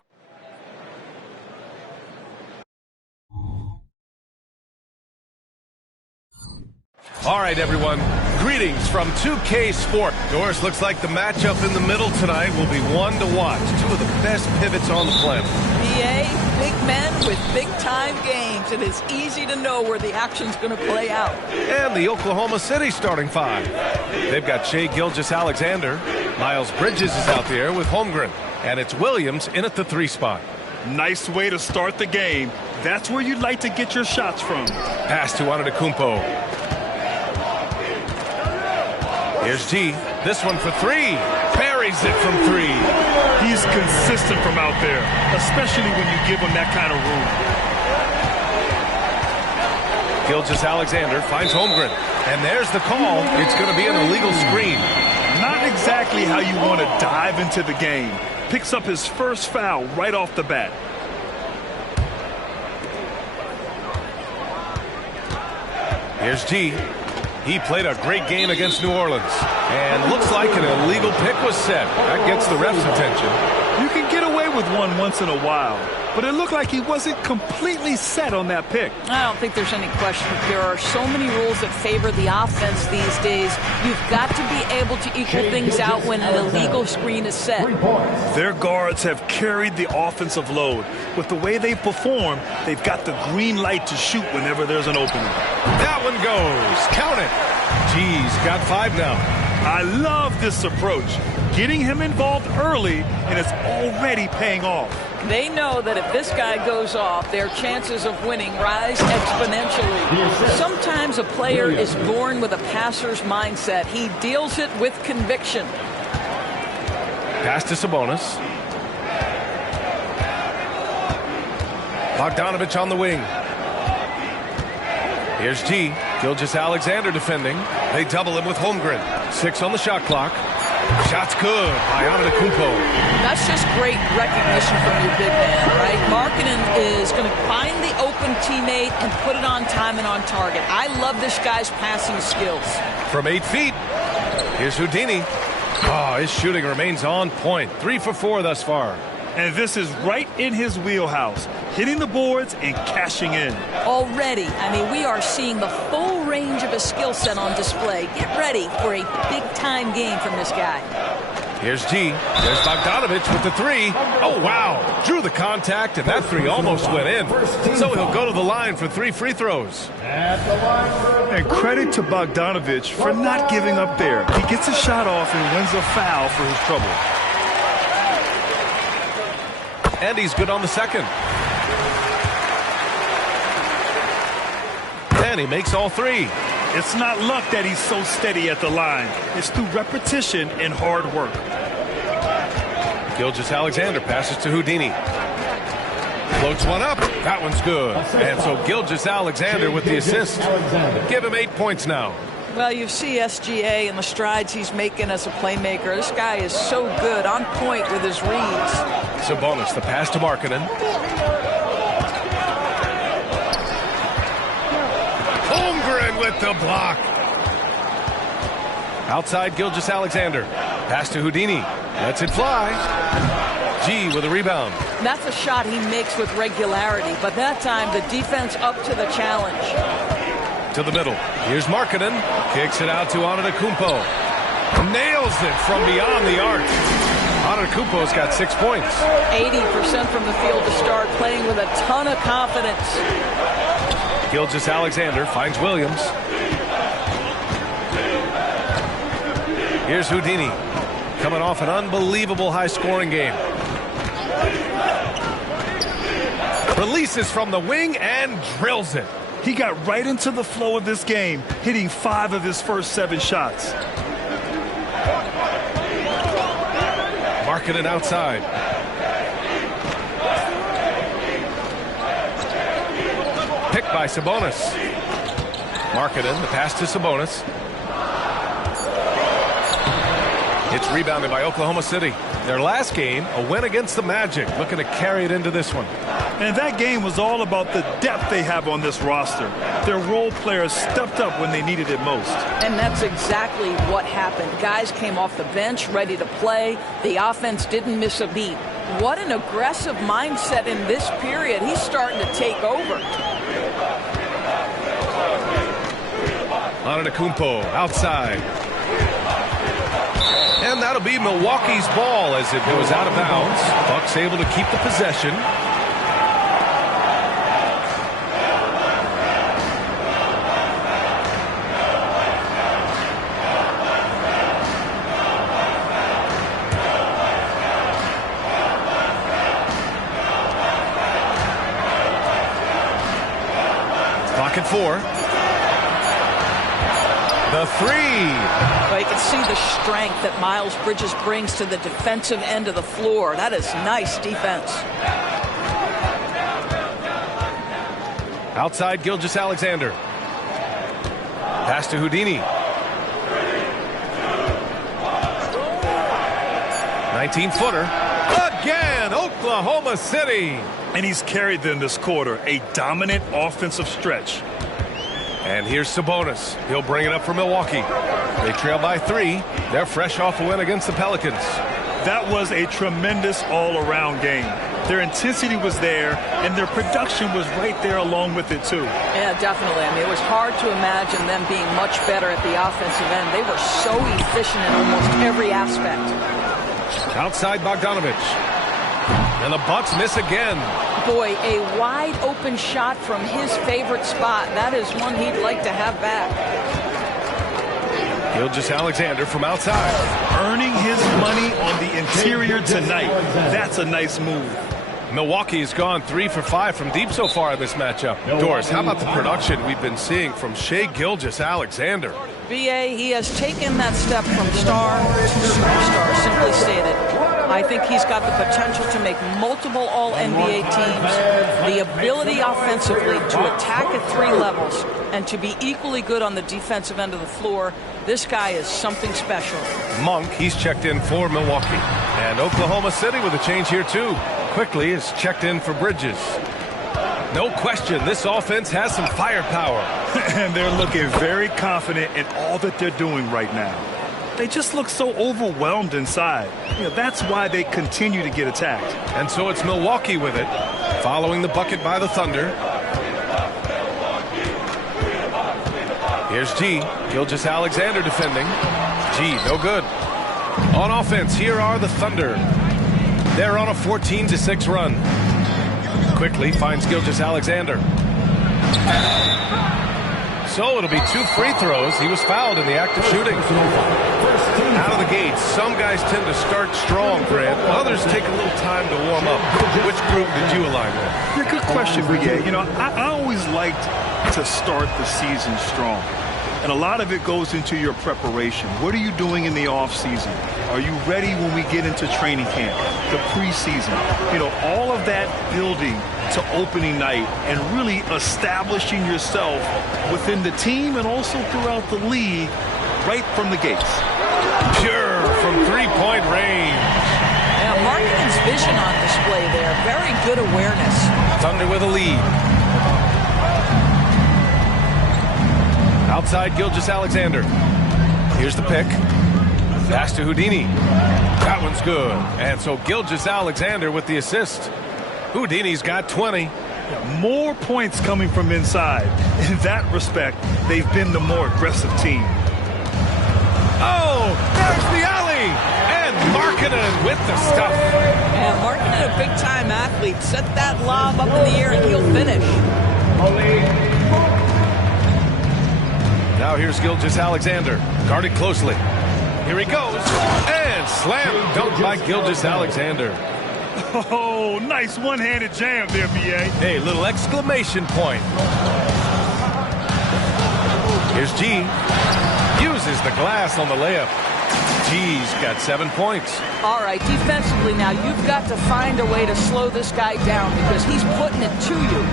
All right, everyone. Greetings from 2K Sport. Doris, looks like the matchup in the middle tonight will be one to watch. Two of the best pivots on the planet. EA, big men with big-time games. It is easy to know where the action's going to play out. And the Oklahoma City starting five. They've got Shai Gilgeous-Alexander. Miles Bridges is out there with Holmgren. And it's Williams in at the 3 spot. Nice way to start the game. That's where you'd like to get your shots from. Pass to Antetokounmpo. Here's G. This one for 3. Buries it from 3. He's consistent from out there, especially when you give him that kind of room. Gilgeous-Alexander finds Holmgren. And there's the call. It's going to be an illegal screen. Not exactly how you want to dive into the game. Picks up his first foul right off the bat. Here's G. He played a great game against New Orleans. And looks like an illegal pick was set. That gets the ref's attention. You can get away with one once in a while, but it looked like he wasn't completely set on that pick. I don't think there's any question. There are so many rules that favor the offense these days. You've got to be able to equal things out when an illegal screen is set. Their guards have carried the offensive load. With the way they perform, they've got the green light to shoot whenever there's an opening. That one goes. Count it. G's got 5 now. I love this approach. Getting him involved early, and it's already paying off. They know that if this guy goes off, their chances of winning rise exponentially. Sometimes a player is born with a passer's mindset. He deals it with conviction. Pass to Sabonis. Bogdanovich on the wing. Here's G. Gilgeous-Alexander defending. They double him with Holmgren. 6 on the shot clock. Shot's good by Antetokounmpo. That's just great recognition from your big man, right? Markkanen is going to find the open teammate and put it on time and on target. I love this guy's passing skills. From 8 feet, here's Houdini. Oh, his shooting remains on point. 3 for 4 thus far. And this is right in his wheelhouse, hitting the boards and cashing in. Already, I mean, we are seeing the full range of his skill set on display. Get ready for a big-time game from this guy. Here's G. There's Bogdanovich with the three. Oh, wow. Drew the contact, and that three almost went in. So he'll go to the line for 3 free throws. And credit to Bogdanovich for not giving up there. He gets a shot off and wins a foul for his trouble. And he's good on the second. And he makes all 3. It's not luck that he's so steady at the line. It's through repetition and hard work. Gilgeous-Alexander passes to Houdini. Floats one up. That one's good. And so Gilgeous-Alexander with the assist. Give him 8 points now. Well, you see SGA and the strides he's making as a playmaker. This guy is so good, on point with his reads. Sabonis, the pass to Markkanen. Holmgren with the block. Outside Gilgeous-Alexander. Pass to Houdini. Lets it fly. G with a rebound. That's a shot he makes with regularity, but that time the defense up to the challenge. To the middle. Here's Markkanen. Kicks it out to Antetokounmpo. Nails it from beyond the arc. Antetokounmpo's got 6 points. 80% from the field to start, playing with a ton of confidence. Gilgeous-Alexander finds Williams. Here's Houdini. Coming off an unbelievable high-scoring game. Releases from the wing and drills it. He got right into the flow of this game, hitting 5 of his first 7 shots. Markkanen outside. Picked by Sabonis. Markkanen, the pass to Sabonis. It's rebounded by Oklahoma City. Their last game, a win against the Magic, looking to carry it into this one. And that game was all about the depth they have on this roster. Their role players stepped up when they needed it most. And that's exactly what happened. Guys came off the bench ready to play. The offense didn't miss a beat. What an aggressive mindset in this period. He's starting to take over. Antetokounmpo outside. And that'll be Milwaukee's ball as it goes out of bounds. Bucks able to keep the possession. Clock at 4. The three. Well, you can see the strength that Miles Bridges brings to the defensive end of the floor. That is nice defense. Outside Gilgeous-Alexander. Pass to Houdini. 19-footer. Again, Oklahoma City. And he's carried them this quarter. A dominant offensive stretch. And here's Sabonis. He'll bring it up for Milwaukee. They trail by 3. They're fresh off a win against the Pelicans. That was a tremendous all-around game. Their intensity was there, and their production was right there along with it, too. Yeah, definitely. I mean, it was hard to imagine them being much better at the offensive end. They were so efficient in almost every aspect. Outside Bogdanovich. And the Bucks miss again. Boy, a wide open shot from his favorite spot. That is one he'd like to have back. Gilgeous-Alexander from outside. Earning his money on the interior tonight. That's a nice move. Milwaukee's gone 3 for 5 from deep so far in this matchup. Doris, how about the production we've been seeing from Shai Gilgeous-Alexander? BA, he has taken that step from star to superstar, simply stated. I think he's got the potential to make multiple All-NBA teams, the ability offensively to attack at 3 levels, and to be equally good on the defensive end of the floor. This guy is something special. Monk, he's checked in for Milwaukee. And Oklahoma City with a change here, too. Quickly is checked in for Bridges. No question, this offense has some firepower. And they're looking very confident in all that they're doing right now. they just look so overwhelmed inside. That's why they continue to get attacked. And so it's Milwaukee with it, following the bucket by the Thunder. Here's G. Gilgeous-Alexander defending. G, no good. On offense, here are the Thunder. They're on a 14-6 run. Quickly finds Gilgeous-Alexander. So it'll be 2 free throws. He was fouled in the act of shooting. Out of the gate, some guys tend to start strong, Grant. Others take a little time to warm up. Which group did you align with? Yeah, good question, Big A. I always liked to start the season strong. And a lot of it goes into your preparation. What are you doing in the off-season? Are you ready when we get into training camp, the preseason? All of that building to opening night and really establishing yourself within the team and also throughout the league right from the gates. Pure from three-point range. Yeah, Markkanen's vision on display there. Very good awareness. Thunder with a lead. Outside Gilgeous-Alexander. Here's the pick. Pass to Houdini. That one's good. And so Gilgeous-Alexander with the assist. Houdini's got 20. More points coming from inside. In that respect, they've been the more aggressive team. Oh, there's the alley. And Markkanen with the stuff. Yeah, Markkanen, a big-time athlete. Set that lob up in the air and he'll finish. Now here's Gilgeous-Alexander, guarded closely. Here he goes, and slam dunk by Gilgeous-Alexander. Oh, nice one-handed jam there, B.A. Hey, little exclamation point. Here's G. Uses the glass on the layup. G's got 7 points. All right, defensively now, you've got to find a way to slow this guy down because he's putting it to you.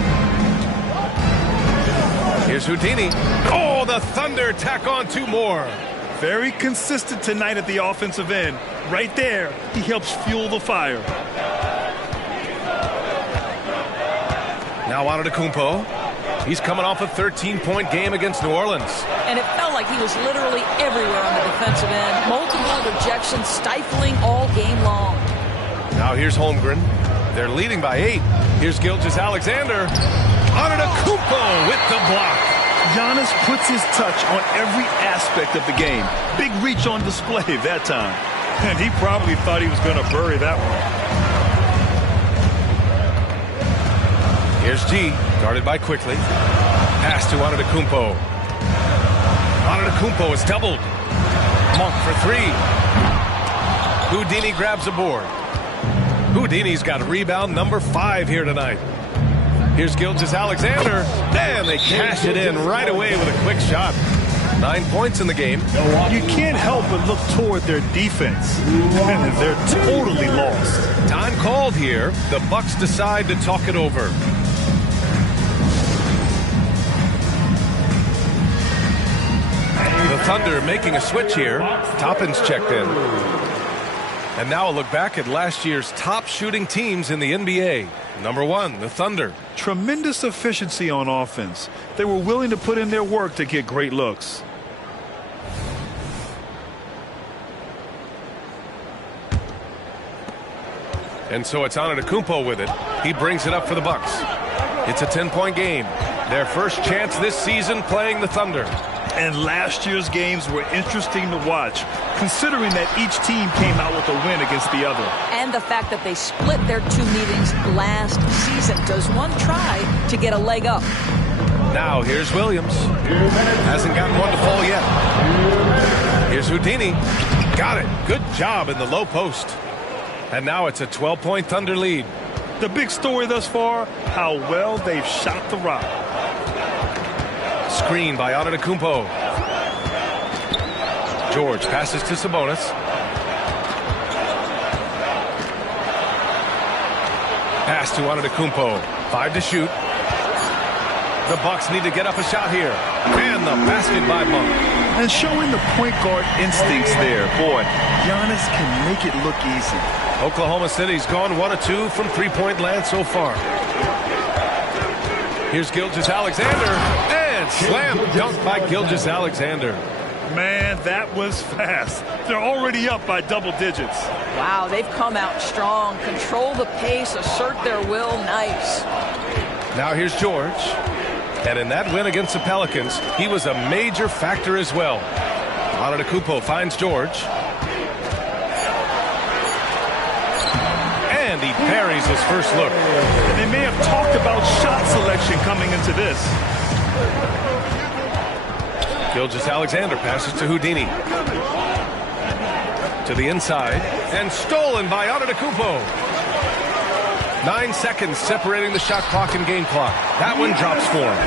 Here's Houdini. Oh, the Thunder tack on 2 more. Very consistent tonight at the offensive end. Right there, he helps fuel the fire. Now Antetokounmpo. He's coming off a 13-point game against New Orleans. And it felt like he was literally everywhere on the defensive end. Multiple rejections, stifling all game long. Now here's Holmgren. They're leading by 8. Here's Gilgeous-Alexander. Antetokounmpo with the block. Giannis puts his touch on every aspect of the game. Big reach on display that time. And he probably thought he was going to bury that one. Here's G, guarded by Quickly. Pass to Antetokounmpo. Antetokounmpo is doubled. Monk for 3. Houdini grabs a board. Houdini's got rebound number 5 here tonight. Here's Gilgeous-Alexander, and they cash it in right away with a quick shot. 9 points in the game. You can't help but look toward their defense. They're totally lost. Time called here. The Bucks decide to talk it over. The Thunder making a switch here. Toppin's checked in. And now a look back at last year's top shooting teams in the NBA. Number 1, the Thunder. Tremendous efficiency on offense. They were willing to put in their work to get great looks. And so it's Antetokounmpo with it. He brings it up for the Bucks. It's a 10-point game. Their first chance this season playing the Thunder. And last year's games were interesting to watch, considering that each team came out with a win against the other. And the fact that they split their 2 meetings last season. Does one try to get a leg up? Now here's Williams. Hasn't gotten one to fall yet. Here's Houdini. Got it. Good job in the low post. And now it's a 12-point Thunder lead. The big story thus far, how well they've shot the rock. Screen by Antetokounmpo. George passes to Sabonis. Pass to Antetokounmpo. 5 to shoot. The Bucks need to get up a shot here. And the basket by Monk. And showing the point guard instincts there. Boy, Giannis can make it look easy. Oklahoma City's gone 1 of 2 from 3-point land so far. Here's Gilgeous-Alexander. And slam dunk by Gilgeous-Alexander. Man, that was fast. They're already up by double digits. Wow, they've come out strong. Control the pace, assert their will. Nice. Now here's George. And in that win against the Pelicans, he was a major factor as well. Antetokounmpo finds George. And he parries his first look. And they may have talked about shot selection coming into this. Gilgeous-Alexander passes to Houdini. To the inside. And stolen by Antetokounmpo. 9 seconds separating the shot clock and game clock. That one drops for him.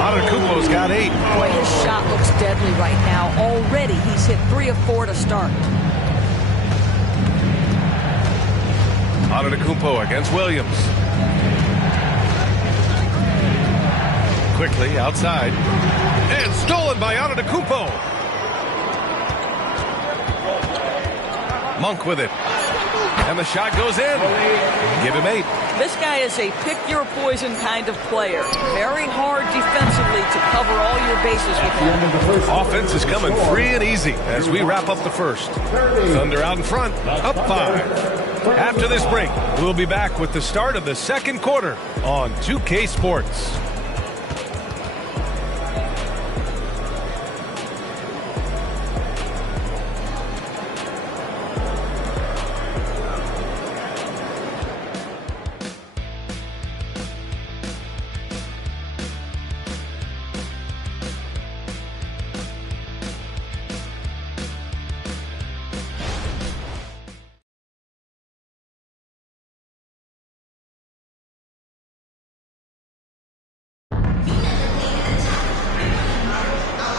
Antetokounmpo's got 8. Boy, his shot looks deadly right now. Already he's hit 3 of 4 to start. Antetokounmpo against Williams. Quickly outside. And stolen by Antetokounmpo. Monk with it. And the shot goes in. Give him 8. This guy is a pick-your-poison kind of player. Very hard defensively to cover all your bases with him. Offense is coming free and easy as we wrap up the first. Thunder out in front, up 5. After this break, we'll be back with the start of the second quarter on 2K Sports.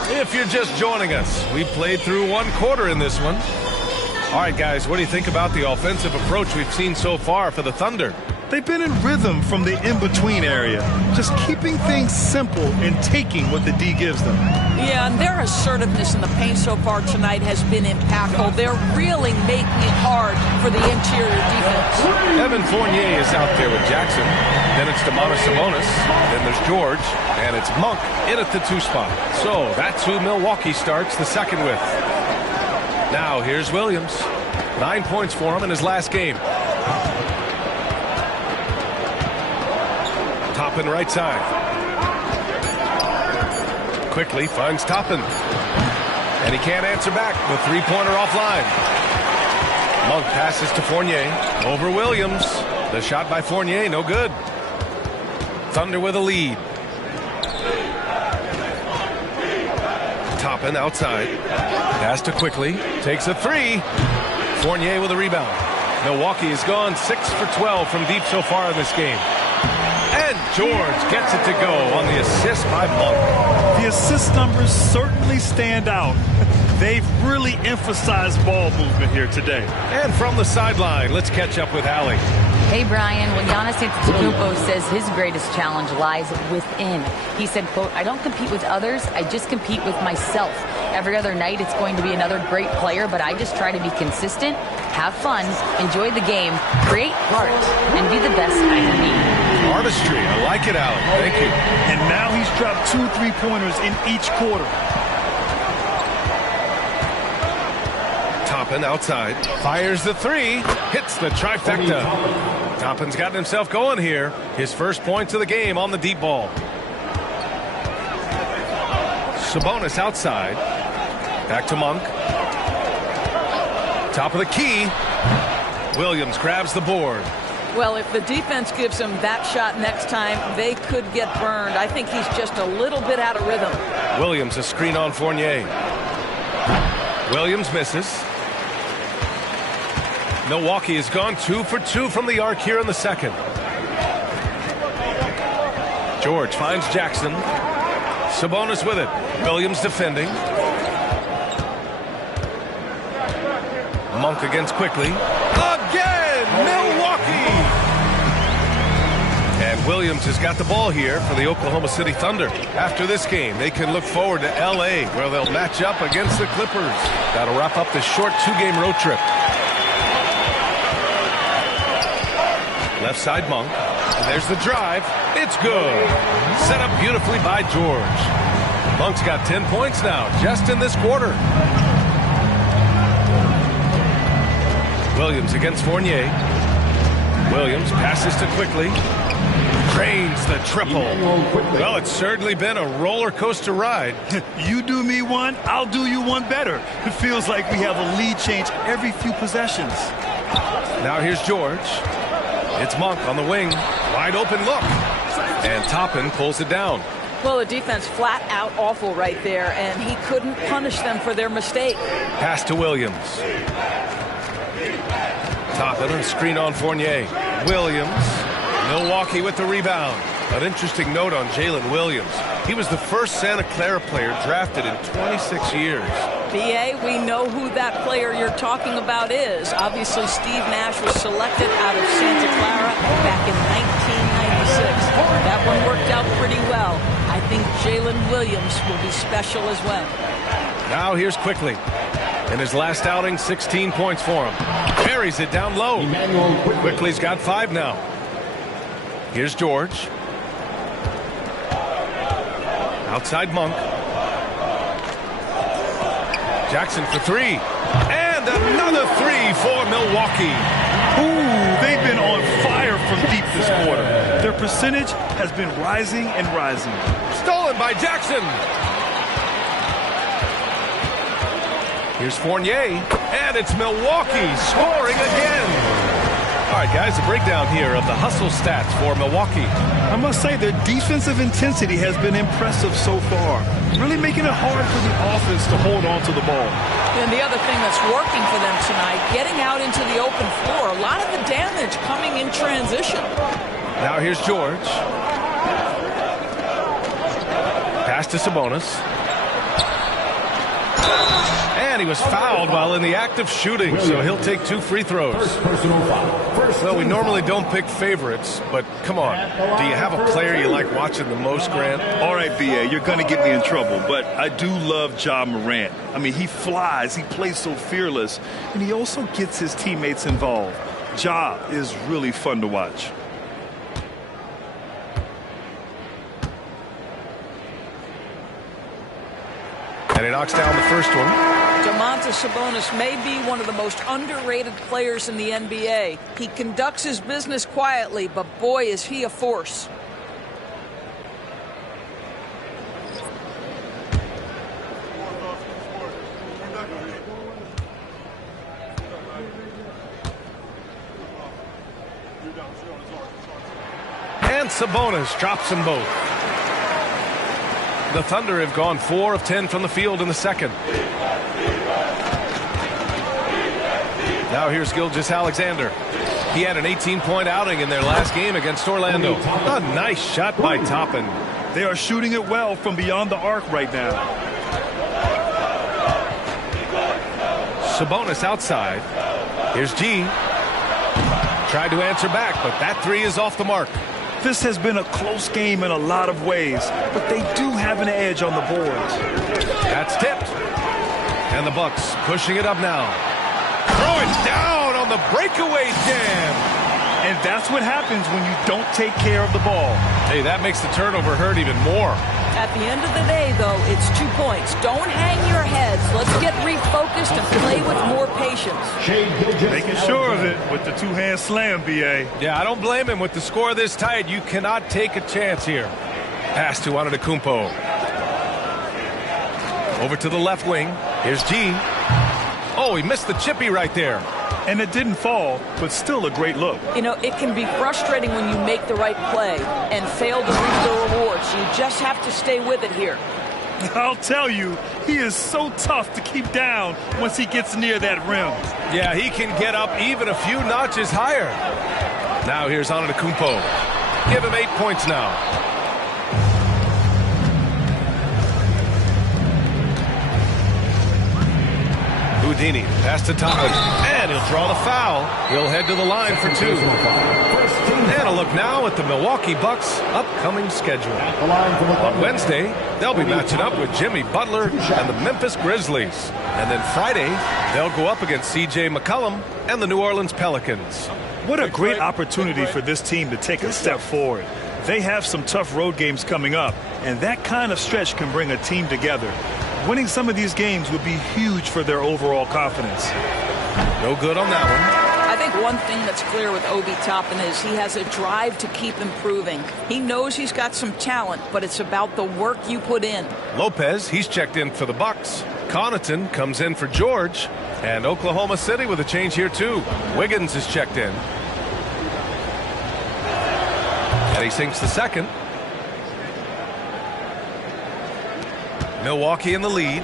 If you're just joining us, we played through one quarter in this one. All right, guys, what do you think about the offensive approach we've seen so far for the Thunder? They've been in rhythm from the in-between area, just keeping things simple and taking what the D gives them. Yeah, and their assertiveness in the paint so far tonight has been impactful. They're really making it hard for the interior defense. Evan Fournier is out there with Jackson. Then it's Domantas Sabonis. Then there's George. And it's Monk in at the 2 spot. So that's who Milwaukee starts the second with. Now here's Williams. 9 points for him in his last game. Toppin right side. Quickly finds Toppin. And he can't answer back. The three-pointer offline. Monk passes to Fournier. Over Williams. The shot by Fournier, no good. Thunder with a lead. Toppin outside. Pass to Quickly. Takes a 3. Fournier with a rebound. Milwaukee has gone 6 for 12 from deep so far in this game. And George gets it to go on the assist by Monk. The assist numbers certainly stand out. They've really emphasized ball movement here today. And from the sideline, let's catch up with Allie. Hey, Brian. Well, Giannis Antetokounmpo says his greatest challenge lies within. He said, quote, "I don't compete with others. I just compete with myself. Every other night it's going to be another great player, but I just try to be consistent, have fun, enjoy the game, create art, and be the best I can be." Artistry. I like it, Allie. Thank you. And now he's dropped 2 3-pointers in each quarter. Toppin outside. Fires the 3. Hits the trifecta. Toppin's gotten himself going here. His first points of the game on the deep ball. Sabonis outside. Back to Monk. Top of the key. Williams grabs the board. Well, if the defense gives him that shot next time, they could get burned. I think he's just a little bit out of rhythm. Williams a screen on Fournier. Williams misses. Milwaukee has gone 2 for 2 from the arc here in the second. George finds Jackson. Sabonis with it. Williams defending. Monk against Quickly. Again! Milwaukee! And Williams has got the ball here for the Oklahoma City Thunder. After this game, they can look forward to L.A., where they'll match up against the Clippers. That'll wrap up this short 2-game road trip. Left side Monk. And there's the drive. It's good. Set up beautifully by George. Monk's got 10 points now, just in this quarter. Williams against Fournier. Williams passes to Quickly. Drains the triple. Well, it's certainly been a roller coaster ride. You do me one, I'll do you one better. It feels like we have a lead change every few possessions. Now here's George. It's Monk on the wing. Wide open look. And Toppin pulls it down. Well, the defense flat out awful right there, and he couldn't punish them for their mistake. Pass to Williams. Toppin and screen on Fournier. Williams. Milwaukee with the rebound. An interesting note on Jalen Williams. He was the first Santa Clara player drafted in 26 years. B.A., we know who that player you're talking about is. Obviously, Steve Nash was selected out of Santa Clara back in 1996. That one worked out pretty well. I think Jalen Williams will be special as well. Now here's Quickly. In his last outing, 16 points for him. Buries it down low. Quickly's got 5 now. Here's George. Outside Monk. Jackson for 3. And another 3 for Milwaukee. Ooh, they've been on fire from deep this quarter. Their percentage has been rising and rising. Stolen by Jackson. Here's Fournier. And it's Milwaukee scoring again. All right, guys, a breakdown here of the hustle stats for Milwaukee. I must say their defensive intensity has been impressive so far, really making it hard for the offense to hold on to the ball. And the other thing that's working for them tonight, getting out into the open floor, a lot of the damage coming in transition. Now here's George. Pass to Sabonis. And he was fouled while in the act of shooting, so he'll take 2 free throws. Well, we normally don't pick favorites, but come on. Do you have a player you like watching the most, Grant? All right, B.A., you're going to get me in trouble, but I do love Ja Morant. I mean, he flies, he plays so fearless, and he also gets his teammates involved. Ja is really fun to watch. And he knocks down the first one. Domantas Sabonis may be one of the most underrated players in the NBA. He conducts his business quietly, but boy, is he a force. And Sabonis drops them both. The Thunder have gone 4 of 10 from the field in the second. Now here's Gilgeous-Alexander. He had an 18-point outing in their last game against Orlando. A nice shot by Toppin. They are shooting it well from beyond the arc right now. Sabonis outside. Here's G. Tried to answer back, but that 3 is off the mark. This has been a close game in a lot of ways, but they do have an edge on the boards. That's tipped. And the Bucks pushing it up now. Throw it down on the breakaway jam. And that's what happens when you don't take care of the ball. Hey, that makes the turnover hurt even more. At the end of the day, though, it's 2 points. Don't hang your heads. Let's get refocused and play with more patience. Making sure of it with the 2-hand slam, B.A. Yeah, I don't blame him. With the score this tight, you cannot take a chance here. Pass to Antetokounmpo. Over to the left wing. Here's G. Oh, he missed the chippy right there. And it didn't fall, but still a great look. You know, it can be frustrating when you make the right play and fail to reap the rewards. You just have to stay with it here. I'll tell you, he is so tough to keep down once he gets near that rim. Yeah, he can get up even a few notches higher. Now here's Antetokounmpo. Give him 8 points now. Houdini, pass to Toppin, and he'll draw the foul. He'll head to the line for 2. And a look now at the Milwaukee Bucks' upcoming schedule. On Wednesday, they'll be matching up with Jimmy Butler and the Memphis Grizzlies. And then Friday, they'll go up against C.J. McCollum and the New Orleans Pelicans. What a great opportunity for this team to take a step forward. They have some tough road games coming up, And that kind of stretch can bring a team together. Winning some of these games would be huge for their overall confidence. No good on that one. I think one thing that's clear with Obi Toppin is he has a drive to keep improving. He knows he's got some talent, but it's about the work you put in. Lopez, he's checked in for the Bucks. Connaughton comes in for George. And Oklahoma City with a change here too. Wiggins is checked in. And he sinks the second. Milwaukee in the lead.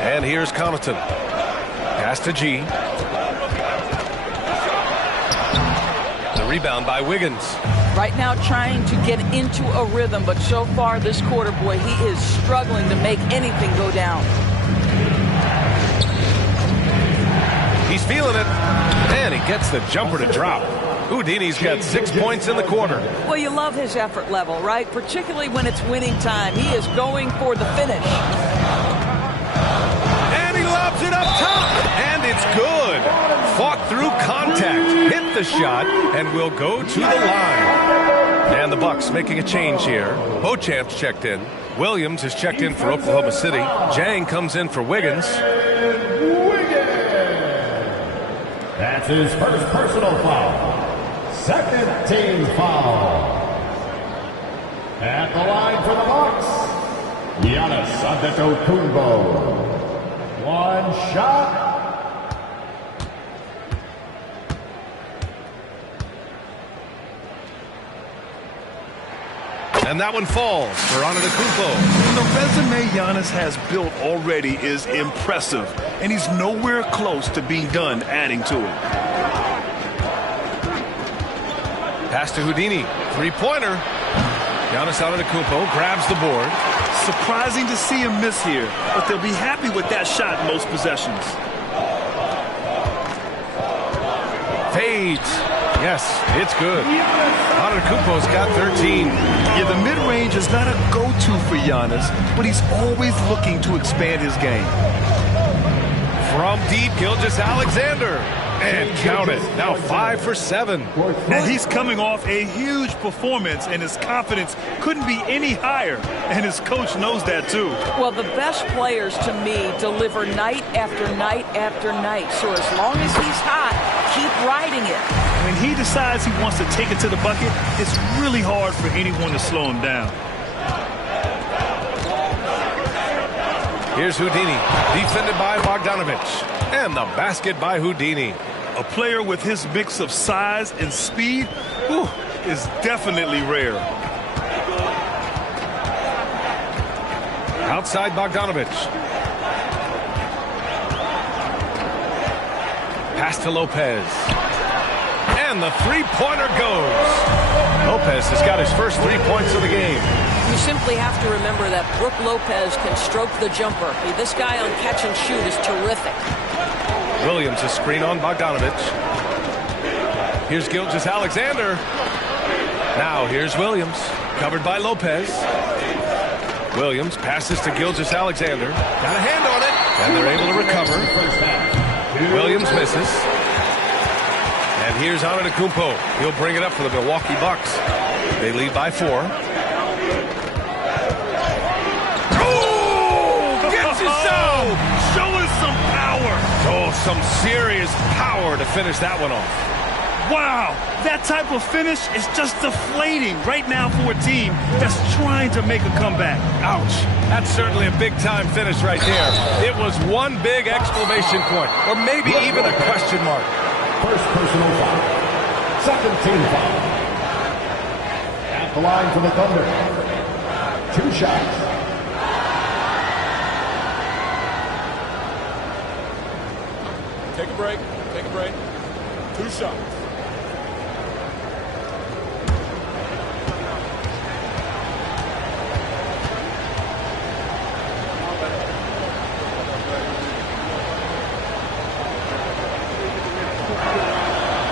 And here's Connaughton. Pass to G. The rebound by Wiggins. Right now trying to get into a rhythm, but so far this quarter, boy, he is struggling to make anything go down. He's feeling it. And he gets the jumper to drop. Houdini's got 6 points in the quarter. Well, you love his effort level, right? Particularly when it's winning time. He is going for the finish. And he lobs it up top. And it's good. Fought through contact. Hit the shot and will go to the line. And the Bucks making a change here. Beauchamp's checked in. Williams is checked in for Oklahoma City. Jang comes in for Wiggins. That's his first personal foul. Second team foul. At the line for the Bucks, Giannis Antetokounmpo. One shot. And that one falls for Antetokounmpo. The resume Giannis has built already is impressive, and he's nowhere close to being done adding to it. Pass to Houdini. Three-pointer. Giannis Antetokounmpo grabs the board. Surprising to see him miss here, but they'll be happy with that shot most possessions. Fades. Yes, it's good. Antetokounmpo's got 13. Yeah, the mid-range is not a go-to for Giannis, but he's always looking to expand his game. From deep, Gilgeous-Alexander. And count it. Now 5 for 7. And he's coming off a huge performance, and his confidence couldn't be any higher. And his coach knows that, too. Well, the best players, to me, deliver night after night after night. So as long as he's hot, keep riding it. When he decides he wants to take it to the bucket, it's really hard for anyone to slow him down. Here's Houdini, defended by Bogdanovich. And the basket by Houdini. A player with his mix of size and speed is definitely rare. Outside Bogdanovich. Pass to Lopez. And the three-pointer goes. Lopez has got his first 3 points of the game. You simply have to remember that Brook Lopez can stroke the jumper. This guy on catch and shoot is terrific. Williams a screen on Bogdanovich. Here's Gilgeous-Alexander. Now here's Williams, covered by Lopez. Williams passes to Gilgeous-Alexander. Got a hand on it, and they're able to recover. Williams misses. And here's Antetokounmpo. He'll bring it up for the Milwaukee Bucks. They lead by 4. Oh! Gets it so! Show us some power! Oh, some serious power to finish that one off. Wow! That type of finish is just deflating right now for a team that's trying to make a comeback. Ouch. That's certainly a big-time finish right there. It was one big exclamation point, or maybe even a question mark. First personal foul. Second team foul. At the line for the Thunder. 2 shots. Take a break. Take a break. 2 shots.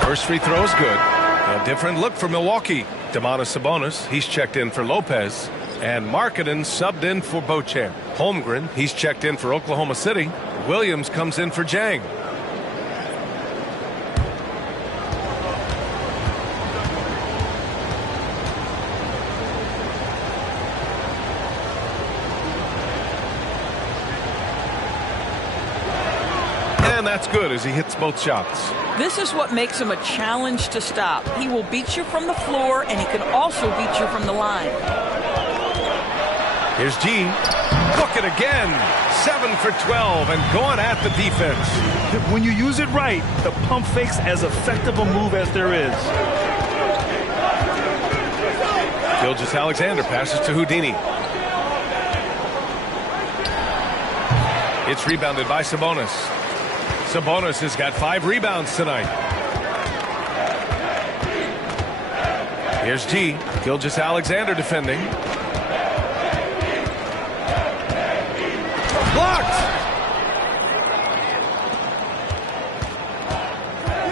First free throw is good. A different look for Milwaukee. Domantas Sabonis, he's checked in for Lopez. And Markkanen subbed in for Beauchamp. Holmgren, he's checked in for Oklahoma City. Williams comes in for Jang. that's good as he hits both shots. This is what makes him a challenge to stop. He will beat you from the floor, and he can also beat you from the line. Here's G. Look it again. 7 for 12 and going at the defense. When you use it right, the pump fake's as effective a move as there is. Gilgeous-Alexander passes to Houdini. It's rebounded by Sabonis. Sabonis has got 5 rebounds tonight. Here's G. Gilgeous-Alexander defending. Blocked!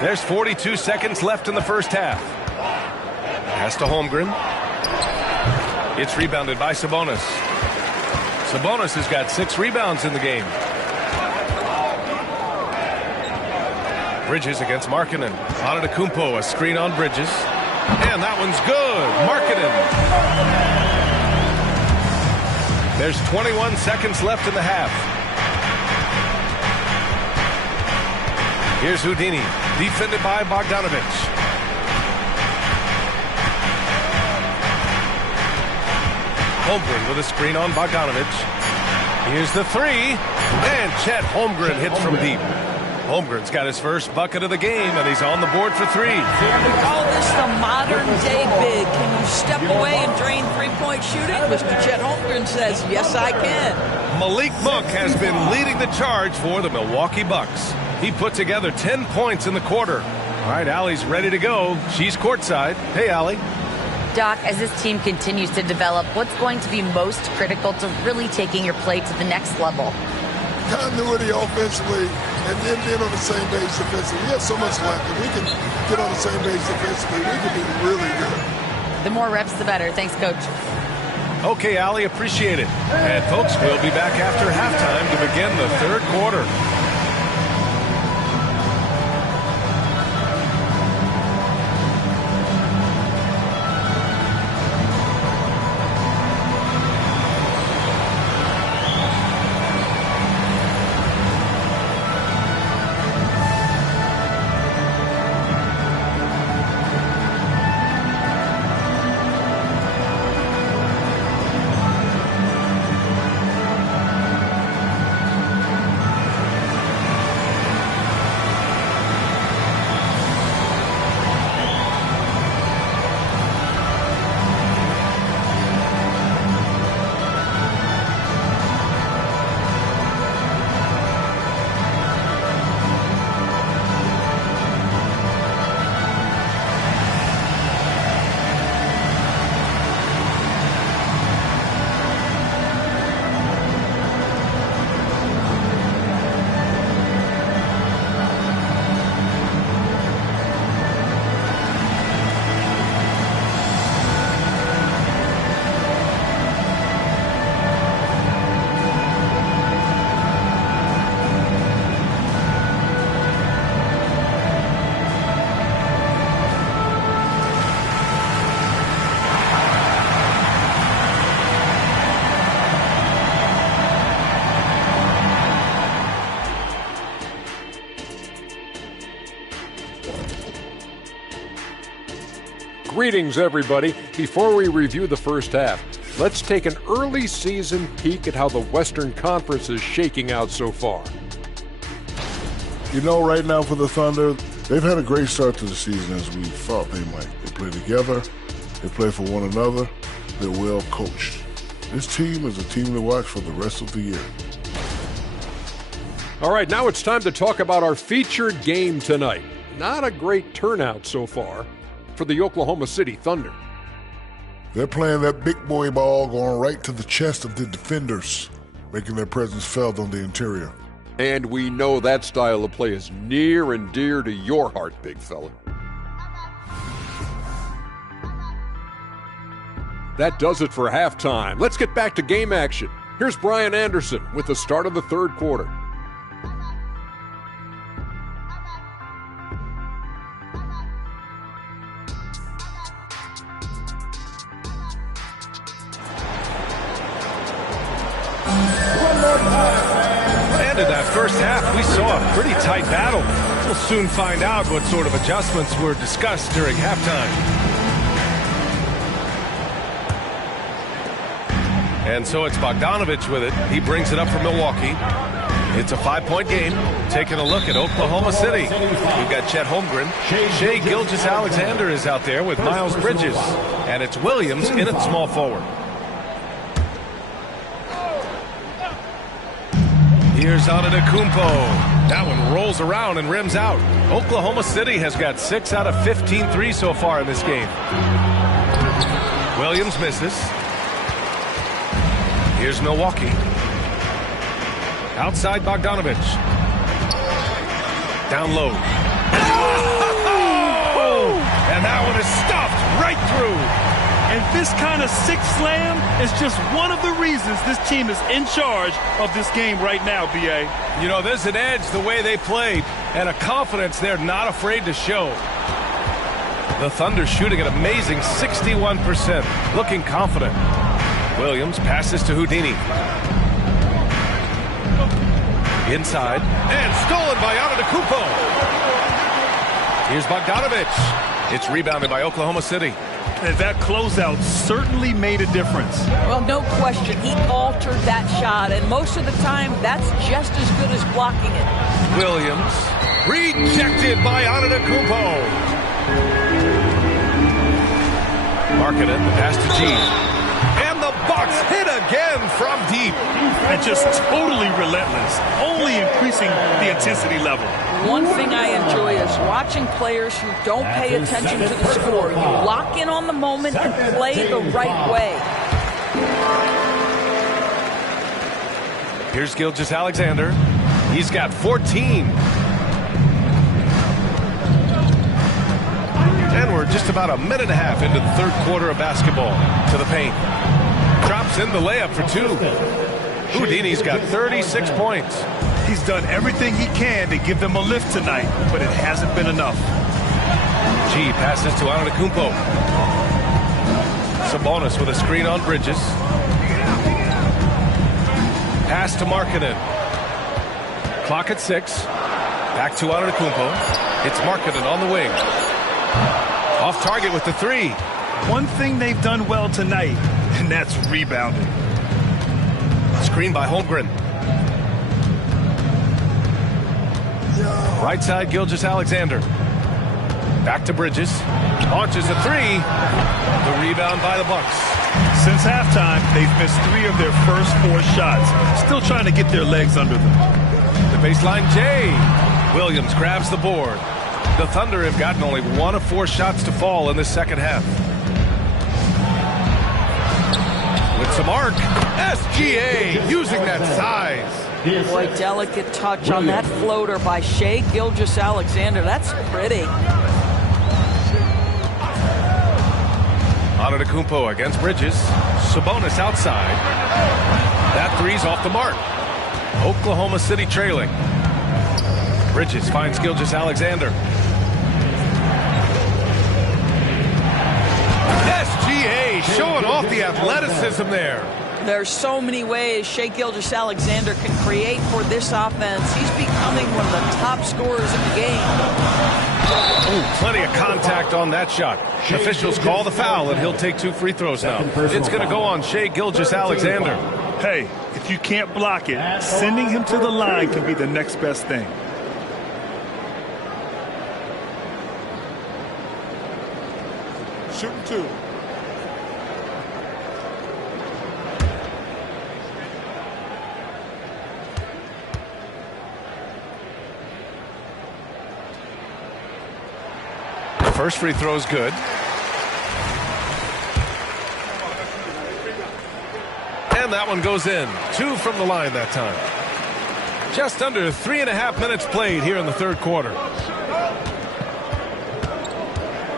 There's 42 seconds left in the first half. Pass to Holmgren. It's rebounded by Sabonis. Sabonis has got 6 rebounds in the game. Bridges against Markkanen. Antetokounmpo, a screen on Bridges. And that one's good. Markkanen. There's 21 seconds left in the half. Here's Houdini, defended by Bogdanovich. Holmgren with a screen on Bogdanovich. Here's the 3. And Chet Holmgren hits from deep. Holmgren's got his first bucket of the game, and he's on the board for 3. We call this the modern-day big. Can you step away and drain three-point shooting? Mr. Chet Holmgren says, yes, I can. Malik Monk has been leading the charge for the Milwaukee Bucks. He put together 10 points in the quarter. All right, Allie's ready to go. She's courtside. Hey, Allie. Doc, as this team continues to develop, what's going to be most critical to really taking your play to the next level? Continuity offensively, and then being on the same page defensively. We have so much left. If we can get on the same page defensively, we can be really good. The more reps, the better. Thanks, Coach. Okay, Allie, appreciate it. And, folks, we'll be back after halftime to begin the third quarter. Greetings, everybody. Before we review the first half, let's take an early season peek at how the Western Conference is shaking out so far. You know, right now for the Thunder, they've had a great start to the season as we thought they might. They play together, they play for one another, they're well coached. This team is a team to watch for the rest of the year. All right, now it's time to talk about our featured game tonight. Not a great turnout so far for the Oklahoma City Thunder. They're playing that big boy ball going right to the chest of the defenders, making their presence felt on the interior. And we know that style of play is near and dear to your heart, big fella. That does it for halftime. Let's get back to game action. Here's Brian Anderson with the start of the third quarter. ended that first half, we saw a pretty tight battle. We'll soon find out what sort of adjustments were discussed during halftime. And so it's Bogdanovich with it. He brings it up for Milwaukee. It's a 5-point game. Taking a look at Oklahoma City. We've got Chet Holmgren. Shai Gilgeous-Alexander is out there with Miles Bridges. And it's Williams in at small forward. Here's Antetokounmpo. That one rolls around and rims out. Oklahoma City has got 6 out of 15 threes so far in this game. Williams misses. Here's Milwaukee. Outside Bogdanovich. Down low. Oh! And that one is stuffed right through. And this kind of six slam is just one of the reasons this team is in charge of this game right now, B.A. You know, there's an edge the way they play and a confidence they're not afraid to show. The Thunder shooting an amazing 61%, looking confident. Williams passes to Houdini. Inside, and stolen by Antetokounmpo. Here's Bogdanovich. It's rebounded by Oklahoma City. And that closeout certainly made a difference. Well, no question. He altered that shot, and most of the time, that's just as good as blocking it. Williams, rejected by Antetokounmpo. Markkanen, the pass to G. And the Bucks hit again from deep. And just totally relentless, only increasing the intensity level. One thing I enjoy is watching players who don't pay attention to the score. You lock in on the moment and play the right way. Here's Gilgeous-Alexander. He's got 14. And we're just about a minute and a half into the third quarter of basketball. To the paint. Drops in the layup for 2. Houdini's got 36 points. He's done everything he can to give them a lift tonight, but it hasn't been enough. G passes to Antetokounmpo. Sabonis with a screen on Bridges. Pass to Markkanen. Clock at 6. Back to Antetokounmpo. It's Markkanen on the wing. Off target with the 3. One thing they've done well tonight, and that's rebounding. Screen by Holmgren. Right side, Gilgeous-Alexander. Back to Bridges. Launches a 3. The rebound by the Bucks. Since halftime, they've missed 3 of their first 4 shots. Still trying to get their legs under them. The baseline, Jay. Williams grabs the board. The Thunder have gotten only 1 of 4 shots to fall in this second half. With some arc, SGA using that size. Boy, delicate touch on that floater by Shai Gilgeous-Alexander. That's pretty. Antetokounmpo against Bridges. Sabonis outside. That 3's off the mark. Oklahoma City trailing. Bridges finds Gilgeous-Alexander. SGA showing off the athleticism there. There's so many ways Shai Gilgeous-Alexander can create for this offense. He's becoming one of the top scorers in the game. Ooh, plenty of contact on that shot. Officials call the foul, and he'll take 2 free throws now. It's going to go on Shai Gilgeous-Alexander. Hey, if you can't block it, sending him to the line can be the next best thing. Shooting 2. First free throw is good. And that one goes in. 2 from the line that time. Just under 3.5 minutes played here in the third quarter.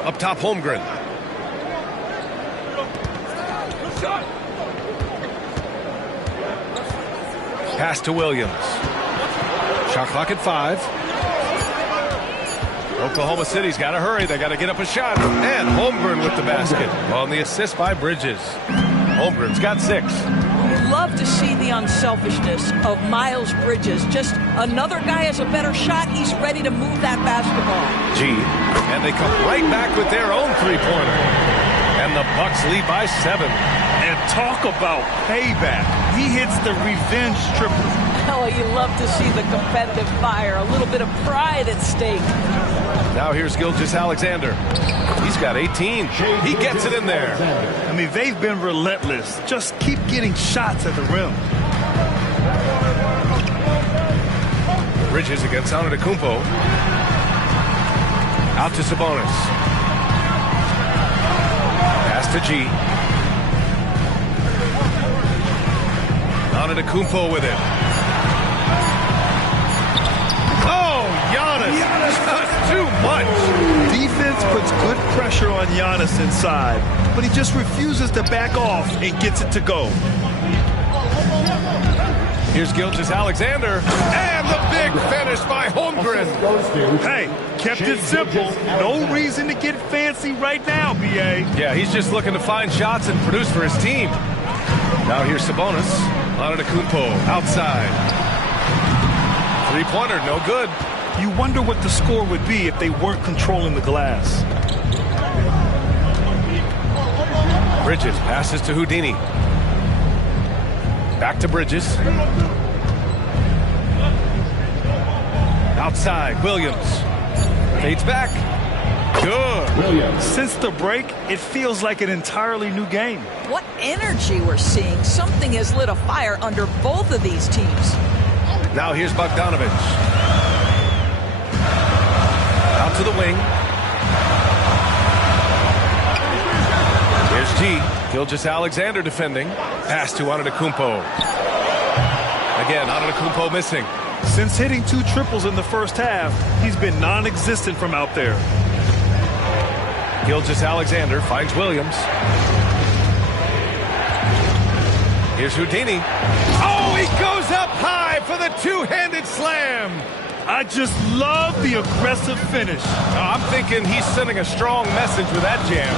Up top, Holmgren. Pass to Williams. Shot clock at 5. Oklahoma City's got to hurry. They got to get up a shot. And Holmgren with the basket on the assist by Bridges. Holmgren's got 6. love to see the unselfishness of Miles Bridges. Just another guy has a better shot. He's ready to move that basketball. G. And they come right back with their own three-pointer. And the Bucks lead by 7. And talk about payback. He hits the revenge triple. Oh, you love to see the competitive fire. A little bit of pride at stake. Now here's Gilgeous-Alexander. He's got 18. He gets it in there. I mean, they've been relentless. Just keep getting shots at the rim. Bridges against Antetokounmpo. Out to Sabonis. Pass to G. Antetokounmpo with it. Just too much. Defense puts good pressure on Giannis inside, but he just refuses to back off and gets it to go. Here's Gilgeous-Alexander, and the big finish by Holmgren. Hey, kept it simple. No reason to get fancy right now, B.A. Yeah, he's just looking to find shots and produce for his team. Now here's Sabonis. Antetokounmpo outside. Three-pointer, no good. You wonder what the score would be if they weren't controlling the glass. Bridges passes to Houdini. Back to Bridges. Outside, Williams. Fades back. Good. Williams. Since the break, it feels like an entirely new game. What energy we're seeing. Something has lit a fire under both of these teams. Now here's Bogdanovich. Out to the wing. Here's G. Gilgeous-Alexander defending. Pass to Antetokounmpo. Again, Antetokounmpo missing. Since hitting 2 triples in the first half, he's been non-existent from out there. Gilgeous-Alexander finds Williams. Here's Houdini. Oh, he goes up high for the two-handed slam. I just love the aggressive finish. I'm thinking he's sending a strong message with that jam.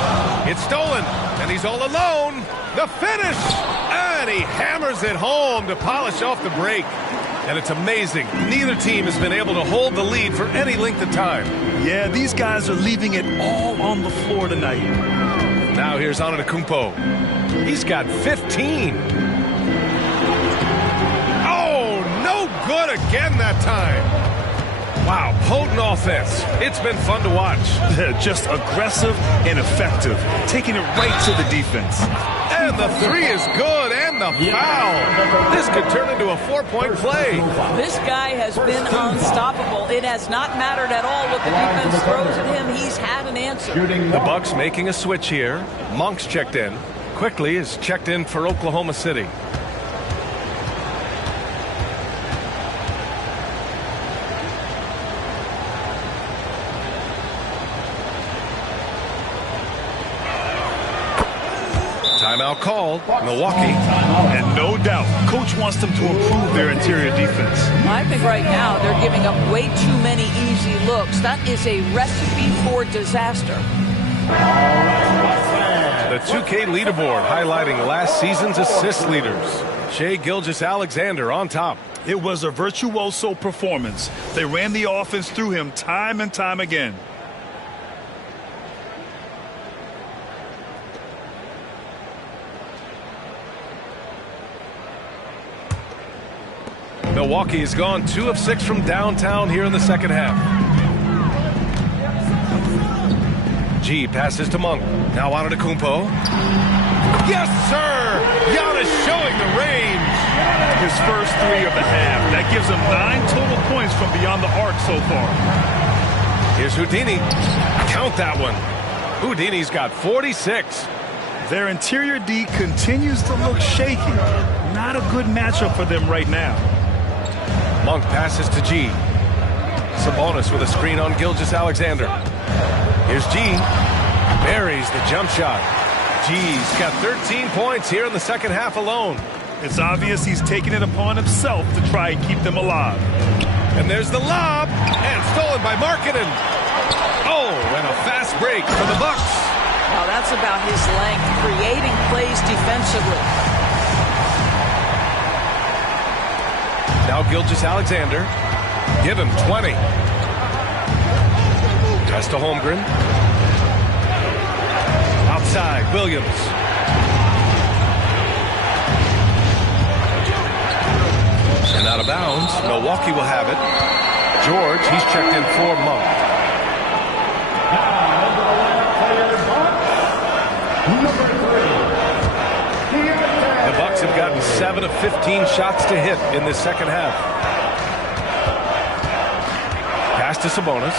It's stolen, and he's all alone. The finish! And he hammers it home to polish off the break. And it's amazing. Neither team has been able to hold the lead for any length of time. Yeah, these guys are leaving it all on the floor tonight. Now here's Antetokounmpo. He's got 15. Oh, no good again that time. Wow, potent offense. It's been fun to watch. Just aggressive and effective, taking it right to the defense. And the three is good, and the foul. This could turn into a 4-point play. This guy has been unstoppable. It has not mattered at all what the defense throws at him. He's had an answer. The Bucks making a switch here. Monk's checked in. Quickly is checked in for Oklahoma City. Timeout called, Milwaukee. And no doubt, coach wants them to improve their interior defense. I think right now they're giving up way too many easy looks. That is a recipe for disaster. The 2K leaderboard highlighting last season's assist leaders. Shai Gilgeous-Alexander on top. It was a virtuoso performance. They ran the offense through him time and time again. Milwaukee has gone 2 of 6 from downtown here in the second half. G passes to Monk. Now Antetokounmpo. Yes, sir! Giannis showing the range. His first 3 of the half. That gives him 9 total points from beyond the arc so far. Here's Houdini. Count that one. Houdini's got 46. Their interior D continues to look shaky. Not a good matchup for them right now. Monk passes to G. Sabonis with a screen on Gilgeous-Alexander. Here's G. Buries the jump shot. G's got 13 points here in the second half alone. It's obvious he's taking it upon himself to try and keep them alive. And there's the lob. And stolen by Markkanen. Oh, and a fast break for the Bucks. Now that's about his length, creating plays defensively. Now Gilgeous-Alexander. Give him 20. Pass to Holmgren. Outside, Williams. And out of bounds. Milwaukee will have it. George, he's checked in for Monk. The Bucks have gotten 7 of 15 shots to hit in this second half. Pass to Sabonis.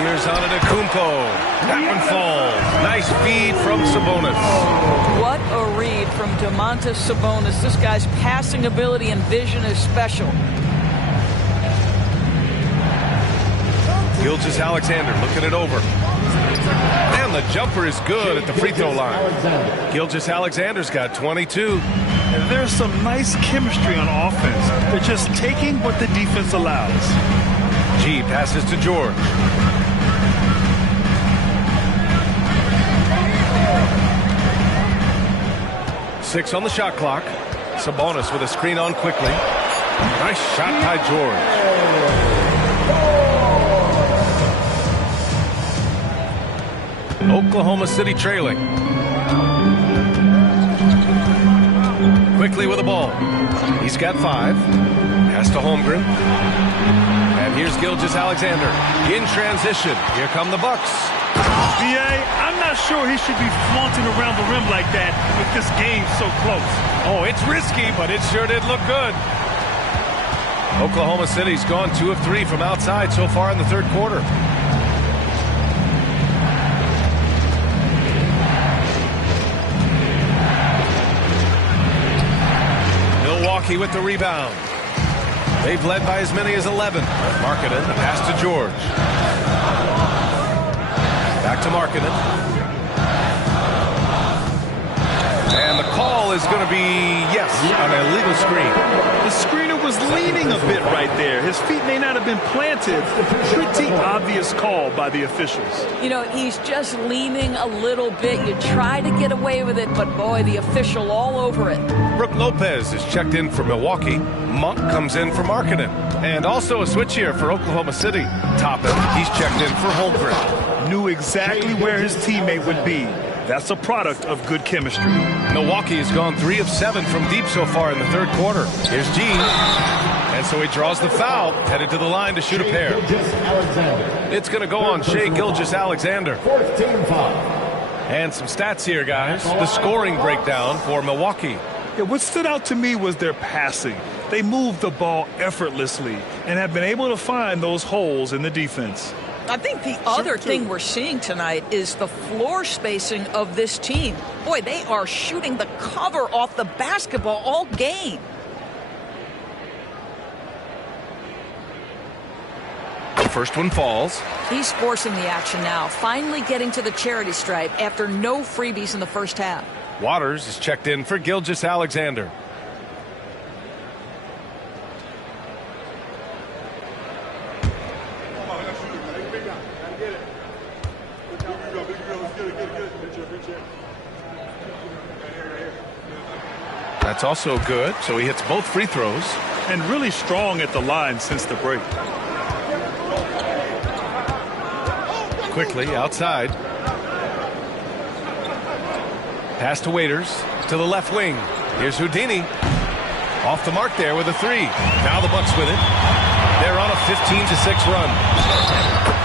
Here's Antetokounmpo. That one falls. Nice feed from Sabonis. What a read from Domantas Sabonis. This guy's passing ability and vision is special. Gilgeous-Alexander looking it over. And the jumper is good at the free throw line. Gilgeous-Alexander's got 22. And there's some nice chemistry on offense. They're just taking what the defense allows. G passes to George. Six on the shot clock. Sabonis with a screen on quickly. Nice shot by George. Oklahoma City trailing. Quickly with the ball. He's got 5. Pass to Holmgren. And here's Gilgeous-Alexander in transition. Here come the Bucks. B.A., I'm not sure he should be flaunting around the rim like that with this game so close. Oh, it's risky, but it sure did look good. Oklahoma City's gone 2 of 3 from outside so far in the third quarter. Milwaukee with the rebound. They've led by as many as 11. Markkanen, the pass to George. Back to Markkanen. And the call is going to be, yes, on a legal screen. The screener was leaning a bit right there. His feet may not have been planted. Pretty obvious call by the officials. You know, he's just leaning a little bit. You try to get away with it, but boy, the official all over it. Brook Lopez is checked in for Milwaukee. Monk comes in for Markkanen. And also a switch here for Oklahoma City. Toppin, he's checked in for Holmgren. Knew exactly where his teammate would be. That's a product of good chemistry. Milwaukee has gone 3 of 7 from deep so far in the third quarter. Here's G. And so he draws the foul, headed to the line to shoot a pair. It's going to go on Shai Gilgeous-Alexander. 14 foul. And some stats here, guys. The scoring breakdown for Milwaukee. Yeah, what stood out to me was their passing. They moved the ball effortlessly and have been able to find those holes in the defense. I think the other thing we're seeing tonight is the floor spacing of this team. Boy, they are shooting the cover off the basketball all game. The first one falls. He's forcing the action now, finally getting to the charity stripe after no freebies in the first half. Waters is checked in for Gilgeous-Alexander. That's also good, so he hits both free throws. And really strong at the line since the break. Quickly outside. Pass to Waiters to the left wing. Here's Houdini. Off the mark there with a 3. Now the Bucks with it. They're on a 15-6 run.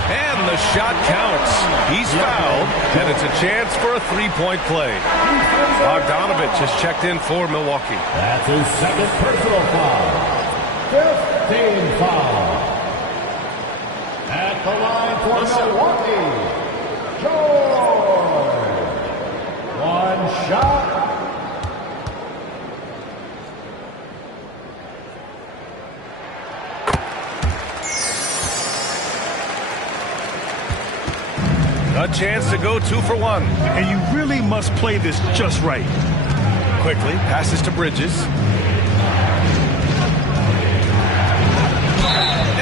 And the shot counts. He's fouled, and it's a chance for a 3-point play. Bogdanovich has checked in for Milwaukee. That's his second personal foul. 15 foul. At the line for Milwaukee, George. One shot. A chance to go 2 for 1. And you really must play this just right. Quickly, passes to Bridges.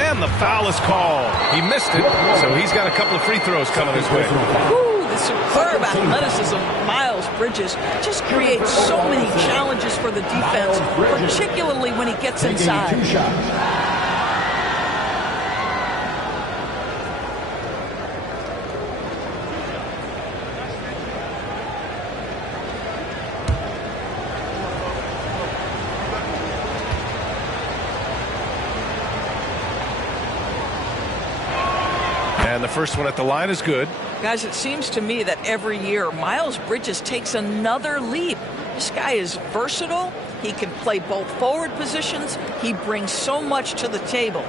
And the foul is called. He missed it, so he's got a couple of free throws coming his way. Ooh, the superb athleticism of Miles Bridges just creates so many challenges for the defense, particularly when he gets inside. And the first one at the line is good. Guys, it seems to me that every year Miles Bridges takes another leap. This guy is versatile. He can play both forward positions. He brings so much to the table.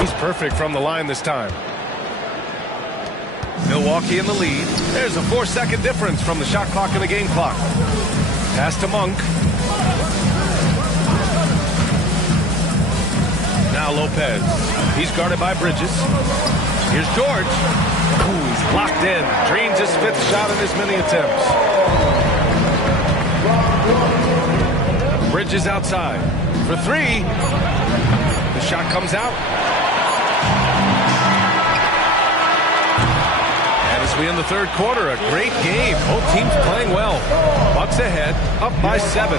He's perfect from the line this time. Milwaukee in the lead. There's a 4-second difference from the shot clock and the game clock. Pass to Monk. Now Lopez. He's guarded by Bridges. Here's George. Ooh, he's locked in. Drains his 5th shot in as many attempts. Bridges outside for 3. The shot comes out. As we end the third quarter, a great game. Both teams playing well. Bucks ahead, up by 7.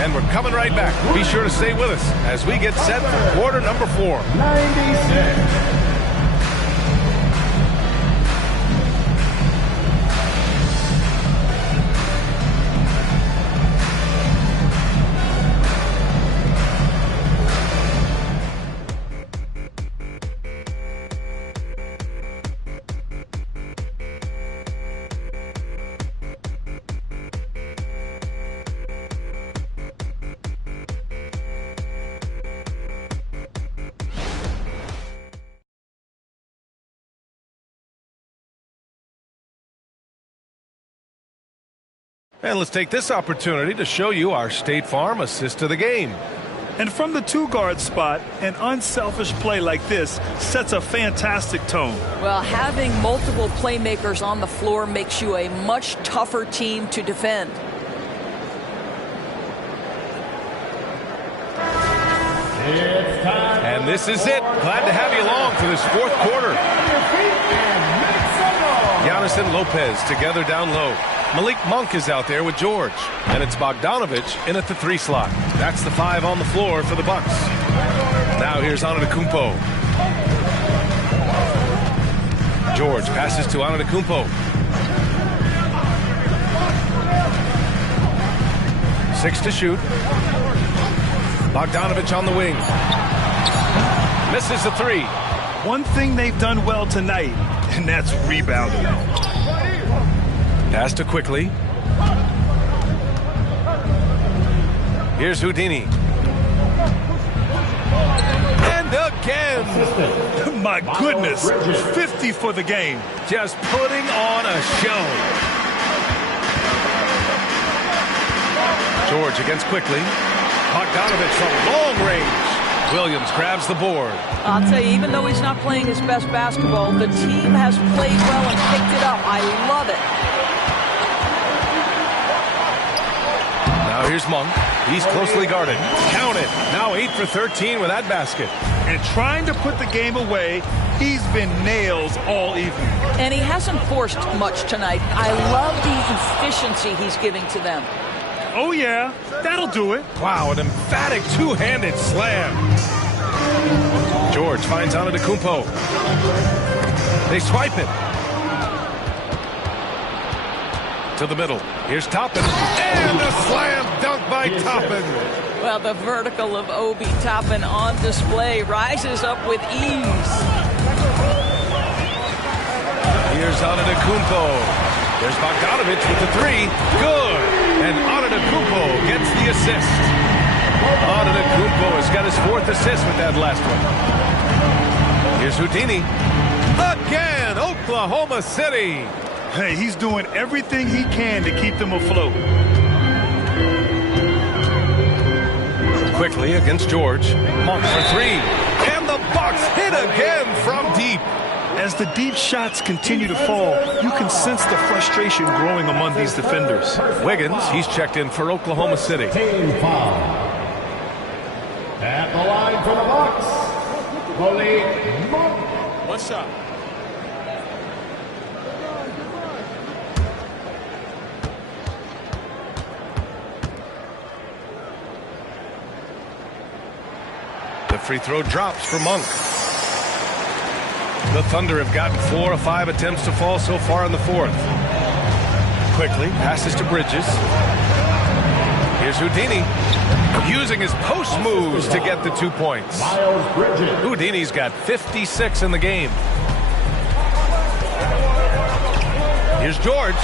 And we're coming right back. Be sure to stay with us as we get set for quarter number 4. 96. And let's take this opportunity to show you our State Farm assist to the game. And from the 2-guard spot, an unselfish play like this sets a fantastic tone. Well, having multiple playmakers on the floor makes you a much tougher team to defend. And this is it. Glad to have you along for this 4th quarter. Giannis and Lopez together down low. Malik Monk is out there with George. And it's Bogdanovich in at the 3 slot. That's the 5 on the floor for the Bucks. Now here's Antetokounmpo. George passes to Antetokounmpo. 6 to shoot. Bogdanovich on the wing. Misses the 3. One thing they've done well tonight, and that's rebounding. Pass to Quickly. Here's Houdini. And again. My goodness. 50 for the game. Just putting on a show. George against Quickly. Bogdanovich from long range. Williams grabs the board. I'll tell you, even though he's not playing his best basketball, the team has played well and picked it up. I love it. Now here's Monk. He's closely guarded. Count it. Now 8 for 13 with that basket. And trying to put the game away, he's been nails all evening. And he hasn't forced much tonight. I love the efficiency he's giving to them. Oh, yeah. That'll do it. Wow, an emphatic 2-handed slam. George finds Antetokounmpo. They swipe it. To the middle. Here's Toppin. And a slam dunk by Toppin. Well, the vertical of Obi Toppin on display rises up with ease. Here's Antetokounmpo. There's Bogdanovich with the 3. Good. And Antetokounmpo gets the assist. Antetokounmpo has got his 4th assist with that last one. Here's Houdini. Again, Oklahoma City. Hey, he's doing everything he can to keep them afloat. Quickly against George. Monk for 3. And the Bucks hit again from deep. As the deep shots continue to fall, you can sense the frustration growing among these defenders. Wiggins, he's checked in for Oklahoma City. At the line for the Bucks, Malik Monk. One shot. The free throw drops for Monk. The Thunder have gotten 4 of 5 attempts to fall so far in the fourth. Quickly passes to Bridges. Here's Houdini using his post moves to get the 2 points. Houdini's got 56 in the game. Here's George.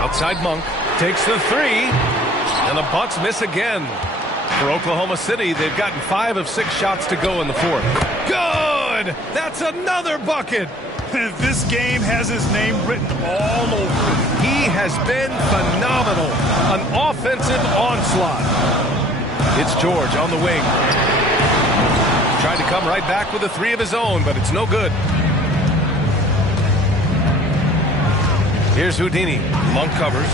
Outside Monk takes the 3, and the Bucks miss again. For Oklahoma City, they've gotten 5 of 6 shots to go in the fourth. Good! That's another bucket! This game has his name written all over it. He has been phenomenal. An offensive onslaught. It's George on the wing. Tried to come right back with a 3 of his own, but it's no good. Here's Houdini. Monk covers.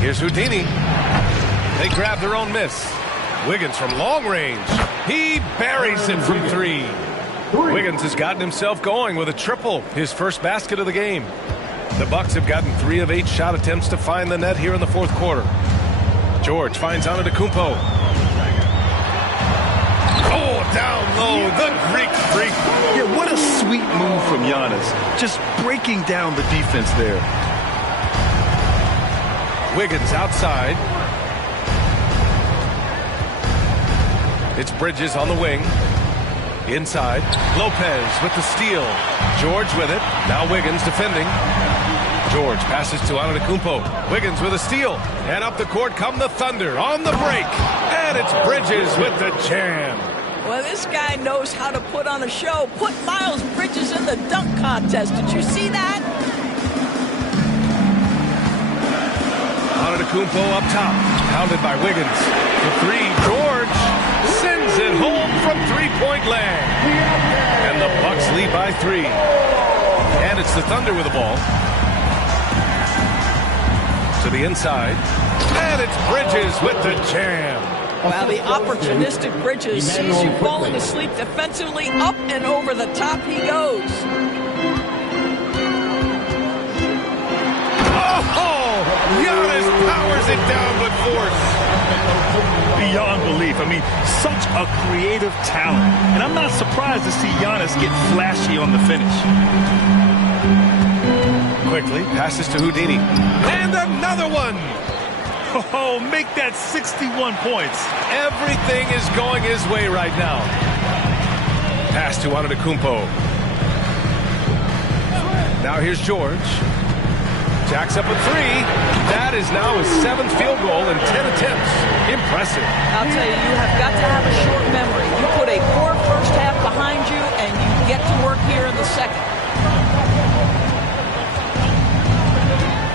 Here's Houdini. They grab their own miss. Wiggins from long range. He buries it from 3. Wiggins has gotten himself going with a triple, his first basket of the game. The Bucks have gotten 3 of 8 shot attempts to find the net here in the fourth quarter. George finds Antetokounmpo. Oh, down low, the Greek freak. Yeah, what a sweet move from Giannis. Just breaking down the defense there. Wiggins outside. It's Bridges on the wing. Inside, Lopez with the steal. George with it. Now Wiggins defending. George passes to Antetokounmpo. Wiggins with a steal. And up the court come the Thunder on the break. And it's Bridges with the jam. Well, this guy knows how to put on a show. Put Miles Bridges in the dunk contest. Did you see that? Antetokounmpo up top. Pounded by Wiggins. The 3, George sends it home from 3-point land. And the Bucks lead by 3. And it's the Thunder with the ball. To the inside. And it's Bridges with the jam. Wow, the opportunistic Bridges sees you falling asleep defensively. Up and over the top he goes. Oh! Giannis powers it down with force. Beyond belief. I mean, such a creative talent. And I'm not surprised to see Giannis get flashy on the finish. Quickly passes to Houdini. And another one! Oh, make that 61 points. Everything is going his way right now. Pass to Antetokounmpo. Now here's George. Jacks up a 3. That is now his 7th field goal in 10 attempts. Impressive. I'll tell you, you have got to have a short memory. You put a poor first half behind you, and you get to work here in the second.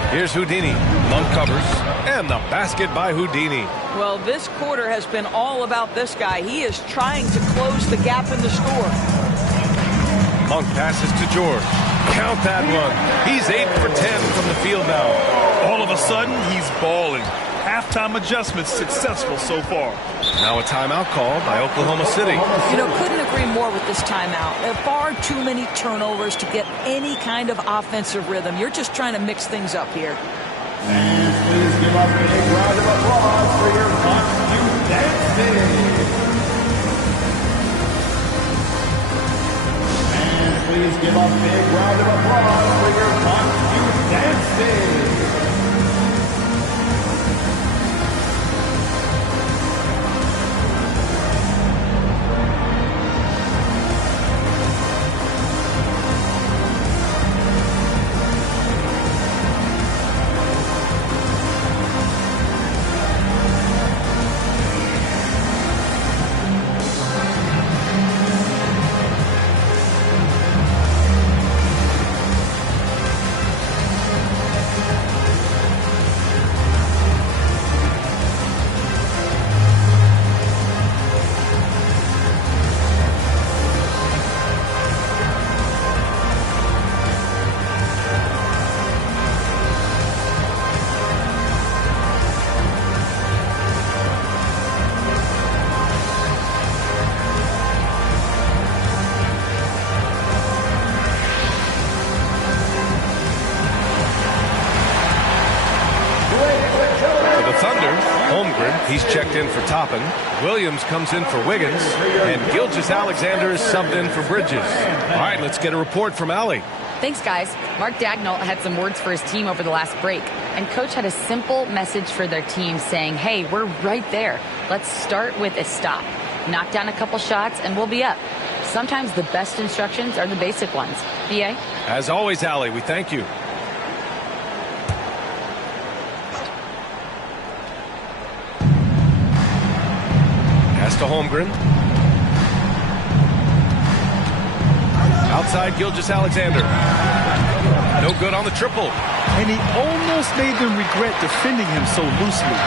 Here's Houdini. Monk covers. And the basket by Houdini. Well, this quarter has been all about this guy. He is trying to close the gap in the score. Monk passes to George. Count that one. He's 8 for 10 from the field now. All of a sudden, he's balling. Halftime adjustments successful so far. Now a timeout called by Oklahoma City. You know, couldn't agree more with this timeout. There are far too many turnovers to get any kind of offensive rhythm. You're just trying to mix things up here. And please give up a big round of applause for your costume dancing. Please give a big round of applause for your costume dancing. He's checked in for Toppin. Williams comes in for Wiggins. And Gilgeous-Alexander is subbed in for Bridges. All right, let's get a report from Allie. Thanks, guys. Mark Dagnall had some words for his team over the last break. And Coach had a simple message for their team saying, hey, we're right there. Let's start with a stop. Knock down a couple shots and we'll be up. Sometimes the best instructions are the basic ones. B.A.? As always, Allie, we thank you. Pass to Holmgren. Outside Gilgeous-Alexander. No good on the triple. And he almost made them regret defending him so loosely.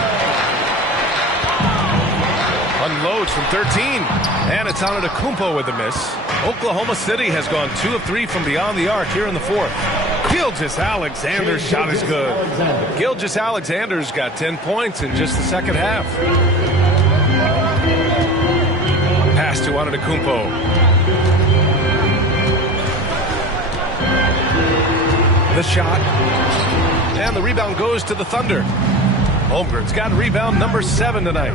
Unloads from 13. And it's Antetokounmpo with a miss. Oklahoma City has gone 2 of 3 from beyond the arc here in the fourth. Gilgeous-Alexander's shot is good. Gilgeous-Alexander's got 10 points in just the second half. Pass to Antetokounmpo. The shot. And the rebound goes to the Thunder. Holmgren's got rebound number 7 tonight.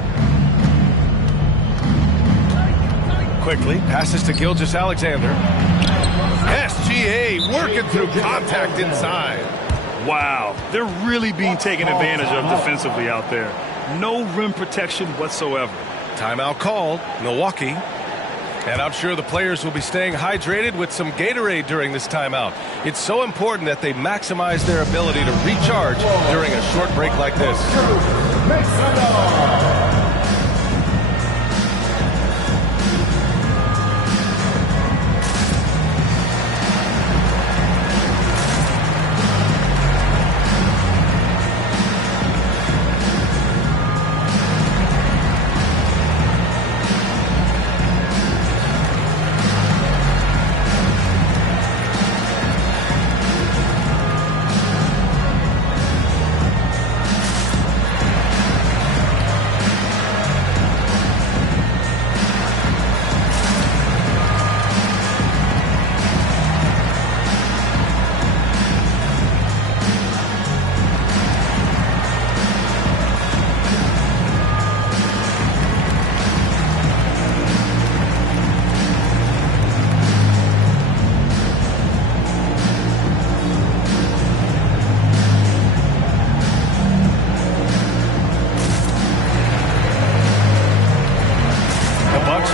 Quickly passes to Gilgeous-Alexander. SGA working through contact inside. Wow, they're really being taken advantage of defensively out there. No rim protection whatsoever. Timeout called, Milwaukee. And I'm sure the players will be staying hydrated with some Gatorade during this timeout. It's so important that they maximize their ability to recharge during a short break like this.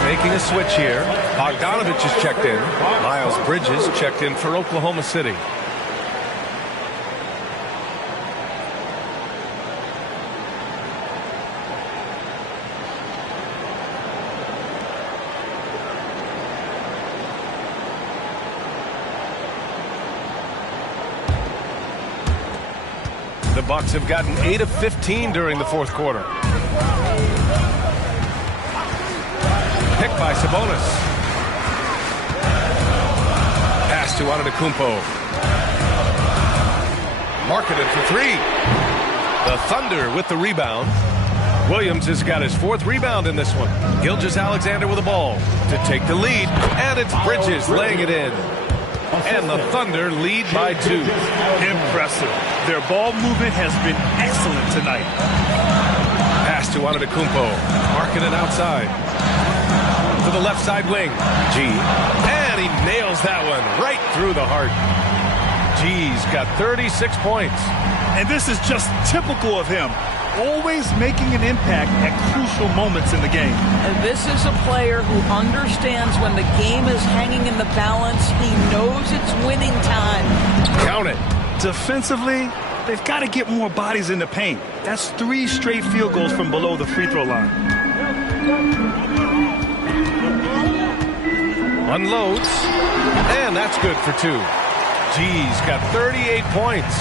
Making a switch here. Bogdanovich is checked in. Miles Bridges checked in for Oklahoma City. The Bucks have gotten 8 of 15 during the fourth quarter. Pick by Sabonis. Pass to Antetokounmpo. Marketed for 3. The Thunder with the rebound. Williams has got his 4th rebound in this one. Gilgeous-Alexander with the ball to take the lead. And it's Bridges laying it in. And the Thunder lead by 2. Impressive. Their ball movement has been excellent tonight. Pass to Antetokounmpo. Marketed outside. To the left side wing. G. And he nails that one right through the heart. G's got 36 points. And this is just typical of him. Always making an impact at crucial moments in the game. And this is a player who understands when the game is hanging in the balance. He knows it's winning time. Count it. Defensively, they've got to get more bodies in the paint. That's 3 straight field goals from below the free throw line. Unloads. And that's good for 2. G's got 38 points.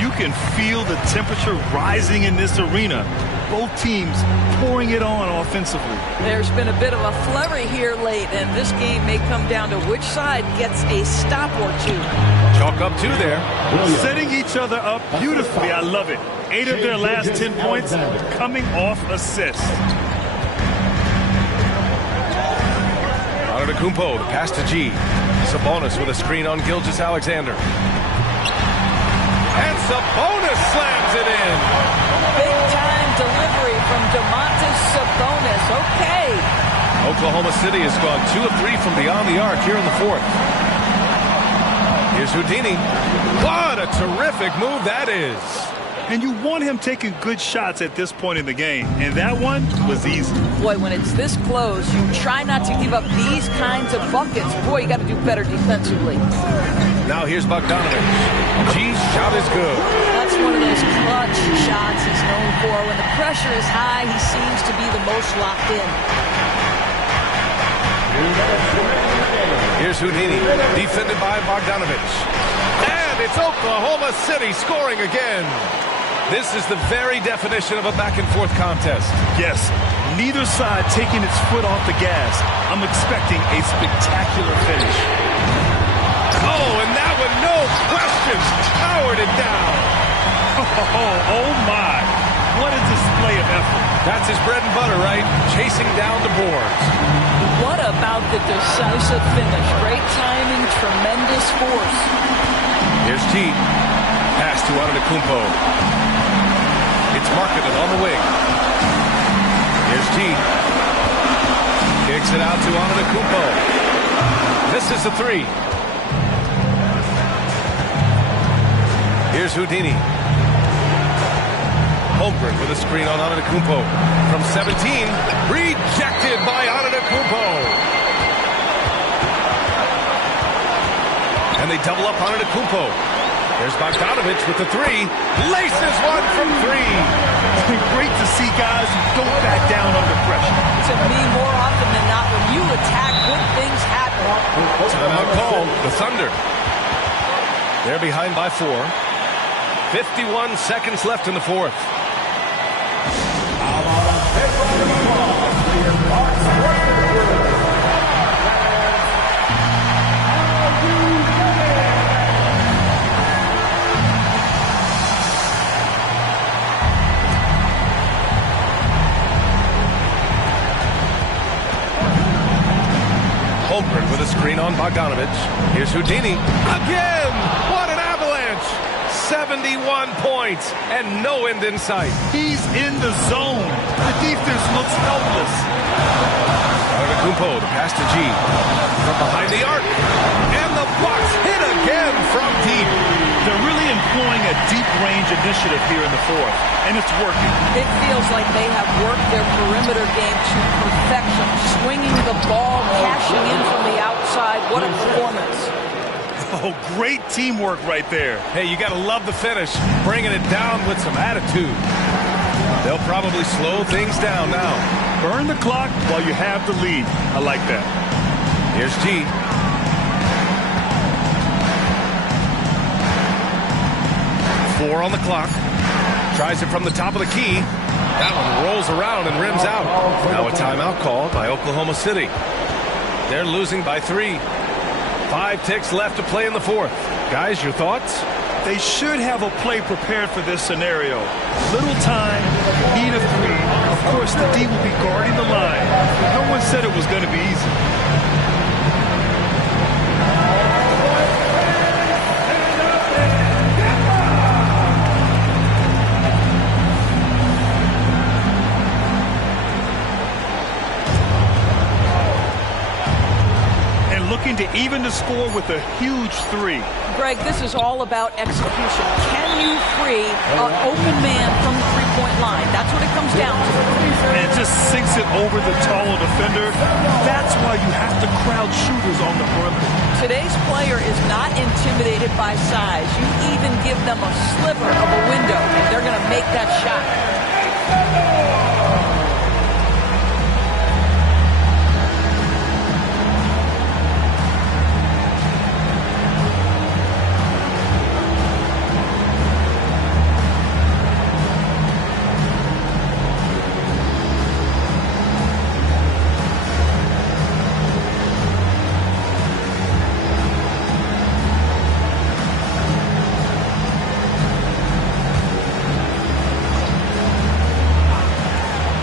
You can feel the temperature rising in this arena. Both teams pouring it on offensively. There's been a bit of a flurry here late, and this game may come down to which side gets a stop or 2. Chalk up 2 there. Setting each other up beautifully. I love it. 8 of their last 10 points coming off assists. Antetokounmpo, the pass to G. Sabonis with a screen on Gilgeous-Alexander. And Sabonis slams it in. Big time delivery from Domantas Sabonis. Okay. Oklahoma City has gone 2 of 3 from beyond the arc here in the fourth. Here's Houdini. What a terrific move that is. And you want him taking good shots at this point in the game. And that one was easy. Boy, when it's this close, you try not to give up these kinds of buckets. Boy, you got to do better defensively. Now here's Bogdanovich. G's shot is good. That's one of those clutch shots he's known for. When the pressure is high, he seems to be the most locked in. Here's Houdini, defended by Bogdanovich. And it's Oklahoma City scoring again. This is the very definition of a back-and-forth contest. Yes, neither side taking its foot off the gas. I'm expecting a spectacular finish. Oh, and that one, no question, powered it down. Oh my, what a display of effort. That's his bread and butter, right? Chasing down the boards. What about the decisive finish? Great timing, tremendous force. Here's G. Pass to Antetokounmpo. It's marketed on the wing. Here's G. Kicks it out to Antetokounmpo. Misses the three. Here's Houdini. Holmgren with a screen on Antetokounmpo. From 17, rejected by Antetokounmpo. And they double up Antetokounmpo. There's Bogdanovich with the three. Laces one from three. Great to see guys who don't back down under pressure. To me, more often than not, when you attack, good things happen. Timeout called. The Thunder. They're behind by 4. 51 seconds left in the fourth. Holmgren with a screen on Bogdanovich. Here's Houdini. Again! What an avalanche! 71 points and no end in sight. He's in the zone. The defense looks helpless. Antetokounmpo, the pass to G. From behind the arc. And the Bucks hit again from deep. They're really employing a deep range initiative here in the fourth, and it's working. It feels like they have worked their perimeter game to perfection. Swinging the ball, cashing in from the outside. What a performance. Oh, great teamwork right there. Hey, you got to love the finish. Bringing it down with some attitude. They'll probably slow things down now. Burn the clock while you have the lead. I like that. Here's G. Four on the clock. Tries it from the top of the key. That one rolls around and rims out. Now a timeout called by Oklahoma City. They're losing by 3. 5 ticks left to play in the fourth. Guys, your thoughts? They should have a play prepared for this scenario. Little time, need a 3. Of course, the D will be guarding the line. No one said it was going to be easy. Looking to even the score with a huge 3. Greg, this is all about execution. Can you free an open man from the three-point line? That's what it comes down to. And it just sinks it over the taller defender. That's why you have to crowd shooters on the perimeter. Today's player is not intimidated by size. You even give them a sliver of a window, and they're going to make that shot.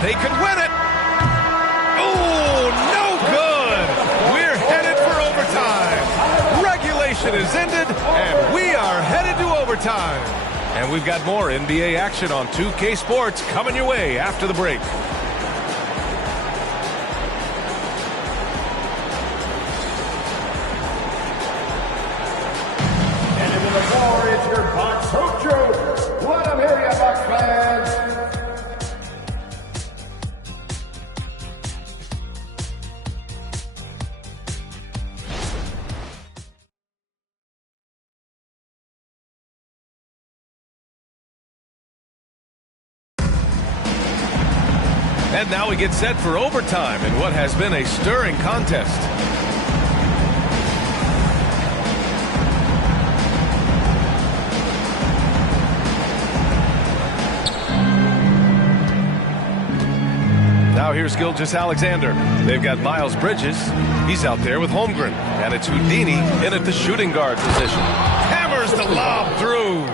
They could win it. Oh, no good. We're headed for overtime. Regulation is ended, and we are headed to overtime. And we've got more NBA action on 2K Sports coming your way after the break. And into the floor, it's your Bucks Hoop Troop. Let them hear you, Bucks fans. And now we get set for overtime in what has been a stirring contest. Now here's Gilgeous-Alexander. They've got Miles Bridges. He's out there with Holmgren. And it's Houdini in at the shooting guard position. Hammers the lob through.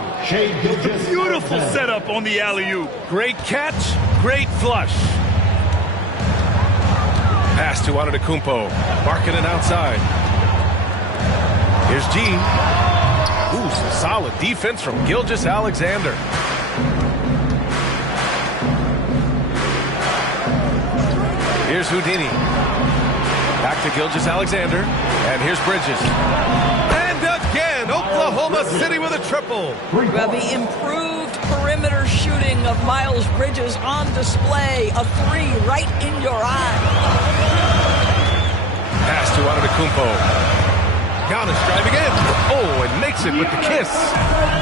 Beautiful setup on the alley-oop. Great catch, great flush. Pass to Antetokounmpo. Marking it outside. Here's G. Ooh, some solid defense from Gilgeous-Alexander. Here's Houdini. Back to Gilgeous-Alexander. And here's Bridges. And again, Oklahoma City with a triple. Well, the improved perimeter shooting of Miles Bridges on display. A three right in your eye. Pass to Antetokounmpo. Giannis driving in. Oh, and makes it with the kiss.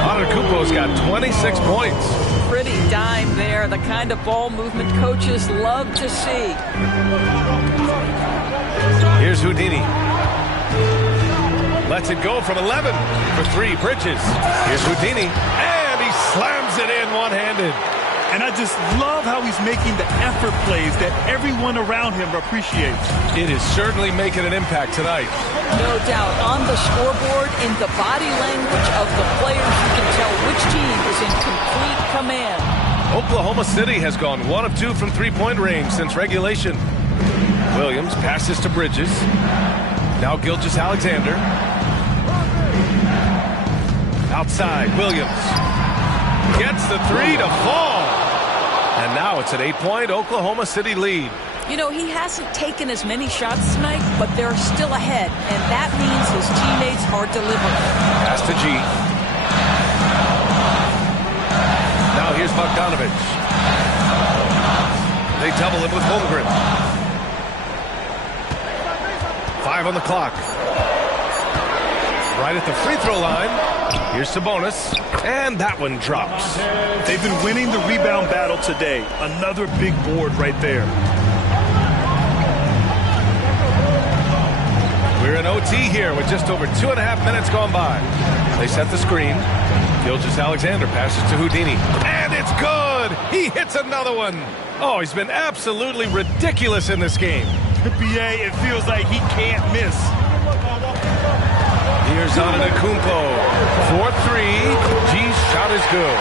Antetokounmpo's got 26 points. Pretty dime there. The kind of ball movement coaches love to see. Here's Houdini. Lets it go from 11 for three. Bridges. Here's Houdini. And he slams it in one-handed. And I just love how he's making the effort plays that everyone around him appreciates. It is certainly making an impact tonight. No doubt. On the scoreboard, in the body language of the players, you can tell which team is in complete command. Oklahoma City has gone 1 of 2 from three-point range since regulation. Williams passes to Bridges. Now Gilgeous-Alexander. Outside, Williams. Gets the three to fall. And now it's an 8-point Oklahoma City lead. You know, he hasn't taken as many shots tonight, but they're still ahead. And that means his teammates are delivering. Pass to G. Now here's Bogdanovich. They double him with Holmgren. 5 on the clock. Right at the free throw line. Here's Sabonis. And that one drops. They've been winning the rebound battle today. Another big board right there. We're in OT here with just over 2.5 minutes gone by. They set the screen. Gilgeous-Alexander passes to Houdini. And it's good! He hits another one. Oh, he's been absolutely ridiculous in this game. BA, it feels like he can't miss. Here's Antetokounmpo. 4-3. G's shot is good.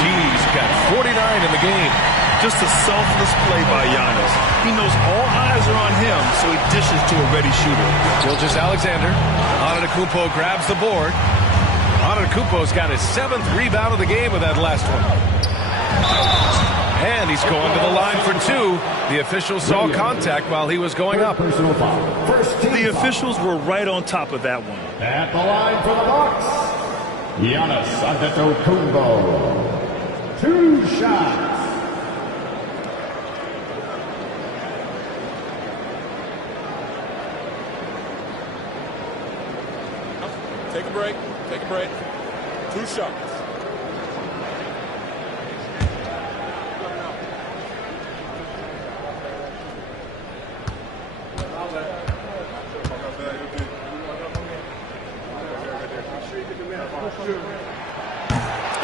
G's got 49 in the game. Just a selfless play by Giannis. He knows all eyes are on him, so he dishes to a ready shooter. Gilgeous-Alexander. Antetokounmpo grabs the board. Antetokounmpo's got his 7th rebound of the game with that last one. And he's going to the line for 2. The officials saw contact while he was going up. The officials were right on top of that one. At the line for the Bucks, Giannis Antetokounmpo. 2 shots. Take a break. Take a break. 2 shots.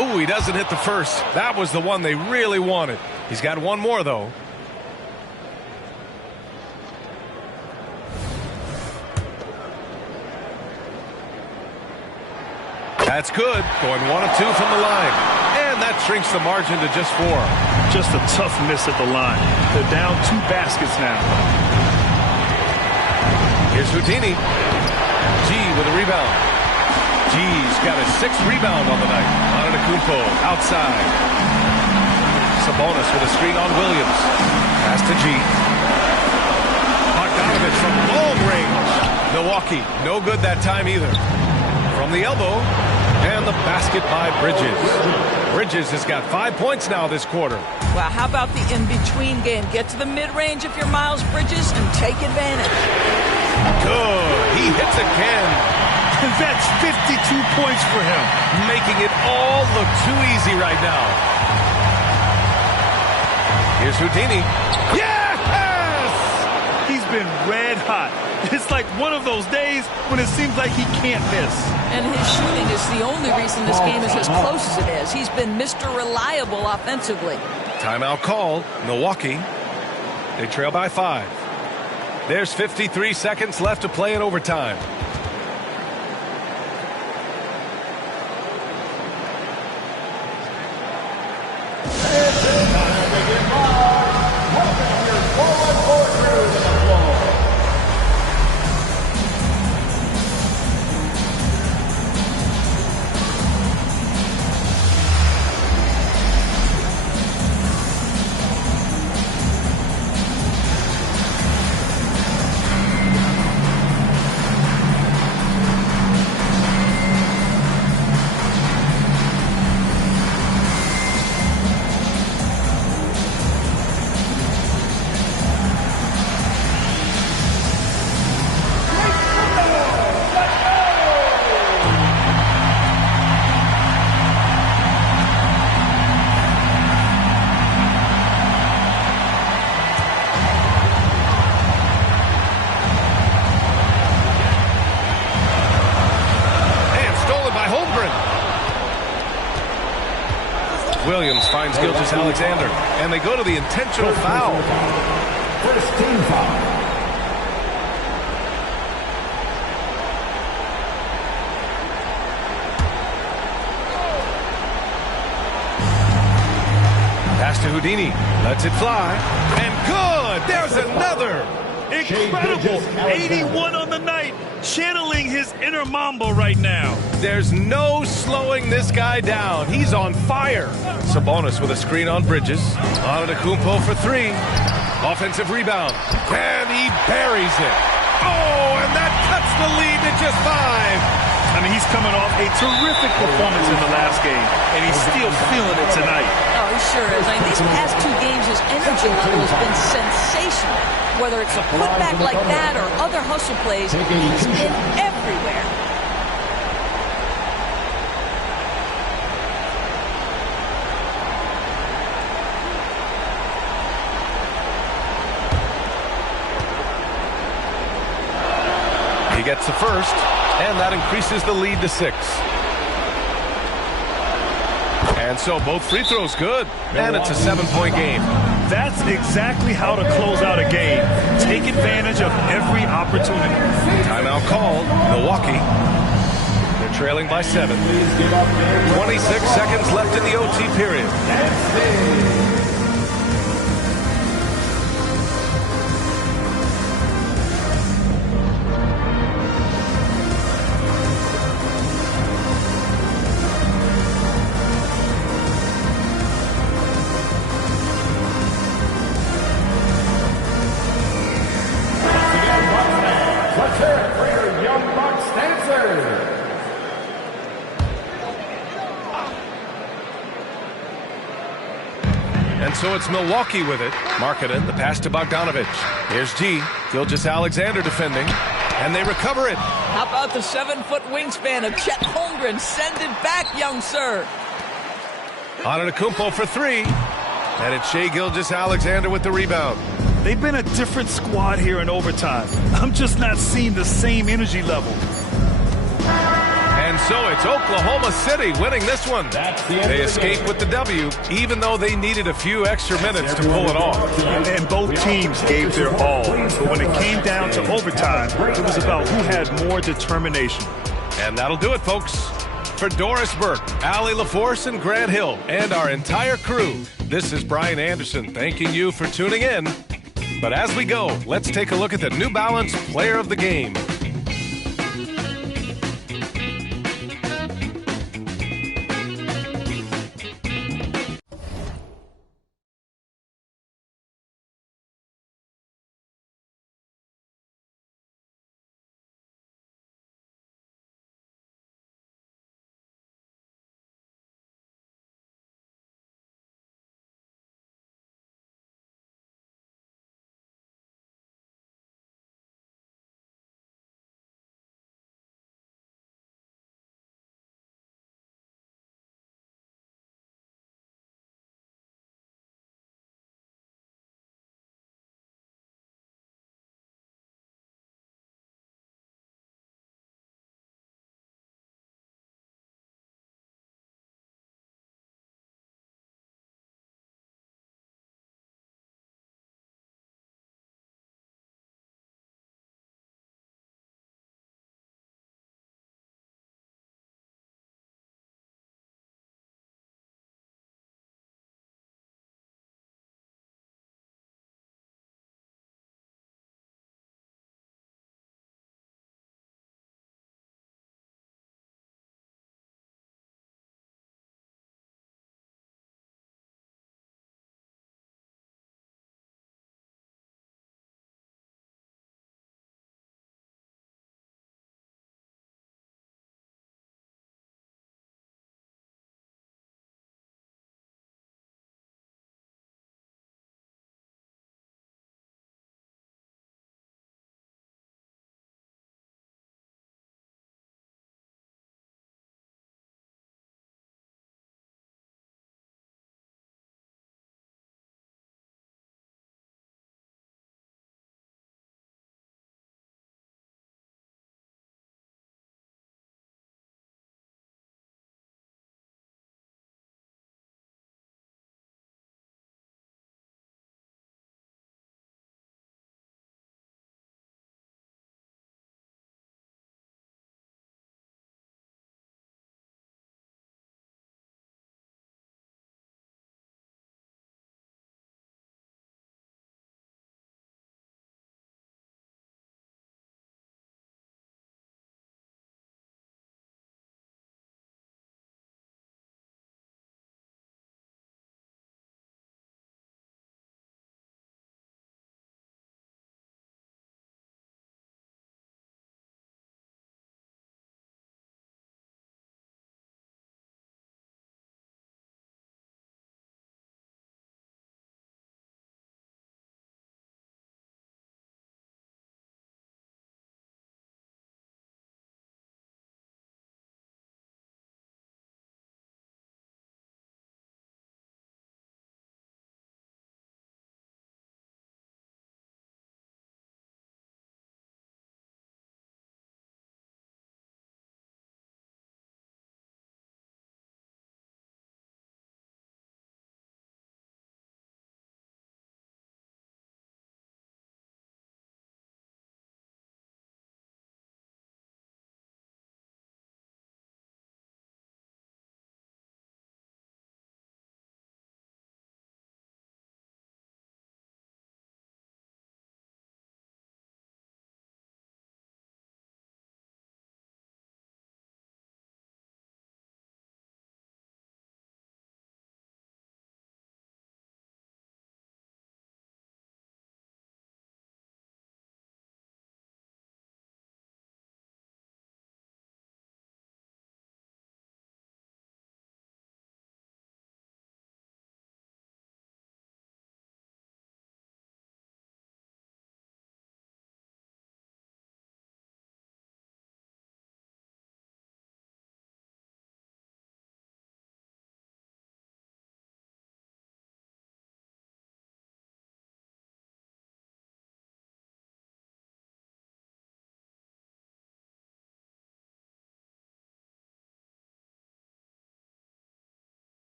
Ooh, he doesn't hit the first. That was the one they really wanted. He's got one more, though. That's good. Going 1 of 2 from the line. And that shrinks the margin to just 4. Just a tough miss at the line. They're down 2 baskets now. Here's Houdini. G with a rebound. G's got his 6th rebound on the night. Antetokounmpo outside. Sabonis with a screen on Williams. Pass to G. Bogdanovich from long range. Milwaukee, no good that time either. From the elbow, and the basket by Bridges. Bridges has got 5 points now this quarter. Wow, how about the in-between game? Get to the mid-range if you're Miles Bridges and take advantage. Good. He hits again. That's 52 points for him. Making it all look too easy right now. Here's Houdini. Yes! He's been red hot. It's like one of those days when it seems like he can't miss. And his shooting is the only reason this game is as close as it is. He's been Mr. Reliable offensively. Timeout called. Milwaukee. They trail by 5. There's 53 seconds left to play in overtime. Williams finds Gilgeous-Alexander, and they go to the intentional foul. First team foul. Pass to Houdini, lets it fly, and good! There's another! Incredible! 81 on the night, channeling his inner Mamba right now. There's no slowing this guy down. He's on fire. Sabonis with a screen on Bridges. Antetokounmpo for 3. Offensive rebound. And he buries it. Oh, and that cuts the lead to just 5. I mean, he's coming off a terrific performance in the last game, and he's still feeling it tonight. Oh, he sure is. I mean, these past 2 games, his energy level has been sensational. Whether it's a putback like that or other hustle plays, he's been everywhere. He gets the first, and that increases the lead to 6. And so both free throws good, and it's a 7-point game. That's exactly how to close out a game. Take advantage of every opportunity. Timeout called. Milwaukee. They're trailing by 7. 26 seconds left in the OT period. And so it's Milwaukee with it. Markkanen, the pass to Bogdanovich. Here's G. Gilgeous-Alexander defending. And they recover it. How about the 7-foot wingspan of Chet Holmgren? Send it back, young sir. Antetokounmpo for 3. And it's Shai Gilgeous-Alexander with the rebound. They've been a different squad here in overtime. I'm just not seeing the same energy level. And so it's Oklahoma City winning this one. They escape with the W, even though they needed a few extra minutes to pull it off. And both teams gave their all. But when it came down to overtime, it was about who had more determination. And that'll do it, folks. For Doris Burke, Allie LaForce, and Grant Hill, and our entire crew, this is Brian Anderson thanking you for tuning in. But as we go, let's take a look at the New Balance Player of the Game.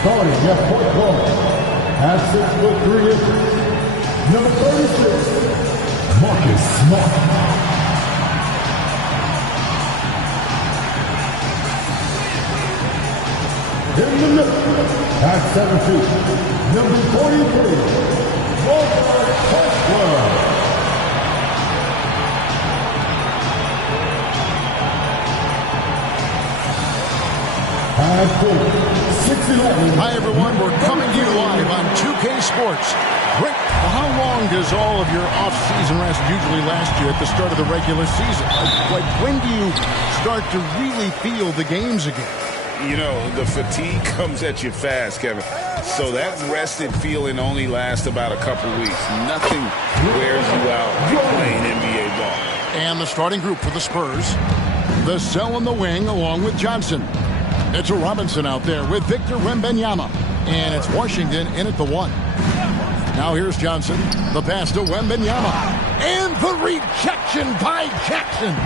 Starting at point guard, at 6'3", number 36, Marcus Smart. In the middle, at 7 feet, number 43, Walter Kessler. Hi, everyone. We're coming to you live on 2K Sports. Rick, how long does all of your off-season rest usually last you at the start of the regular season? Like when do you start to really feel the games again? You know, the fatigue comes at you fast, Kevin. So that rested feeling only lasts about a couple weeks. Nothing wears you out like playing NBA ball. And the starting group for the Spurs. The Cell on the wing along with Johnson. It's a Robinson out there with Victor Wembanyama. And it's Washington in at the 1. Now here's Johnson. The pass to Wembanyama. And the rejection by Jackson.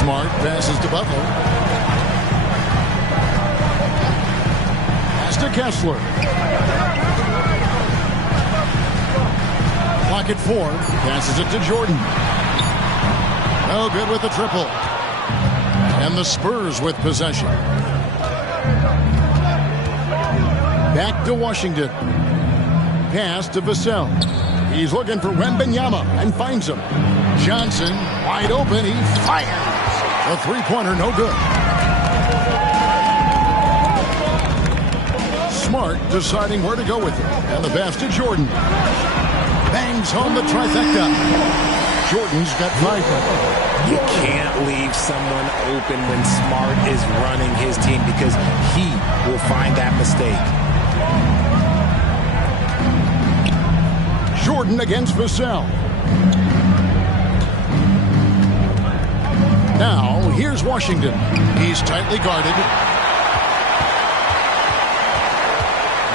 Smart passes to Butler. Pass to Kessler. Clock at 4. Passes it to Jordan. No good with the triple. And the Spurs with possession. Back to Washington. Pass to Vassell. He's looking for Wembanyama and finds him. Johnson wide open. He fires. A three-pointer, no good. Smart deciding where to go with it. And the pass to Jordan. Bangs home the trifecta. Jordan's got 5. You can't leave someone open when Smart is running his team because he will find that mistake. Jordan against Vassell. Now, here's Washington. He's tightly guarded.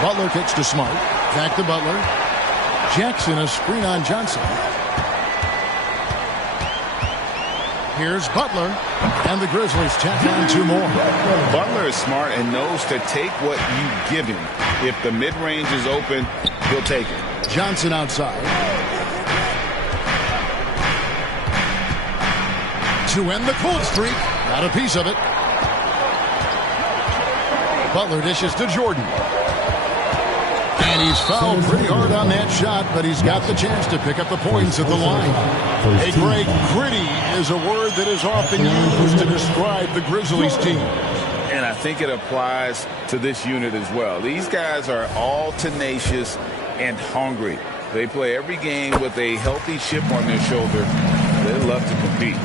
Butler kicks to Smart. Back to Butler. Jackson, a screen on Johnson. Here's Butler, and the Grizzlies tack on 2 more. Butler is smart and knows to take what you give him. If the mid-range is open, he'll take it. Johnson outside. To end the cold streak. Got a piece of it. Butler dishes to Jordan. And he's fouled pretty hard on that shot, but he's got the chance to pick up the points at the line. Hey, Greg, gritty is a word that is often used to describe the Grizzlies team. And I think it applies to this unit as well. These guys are all tenacious and hungry. They play every game with a healthy chip on their shoulder. They love to compete.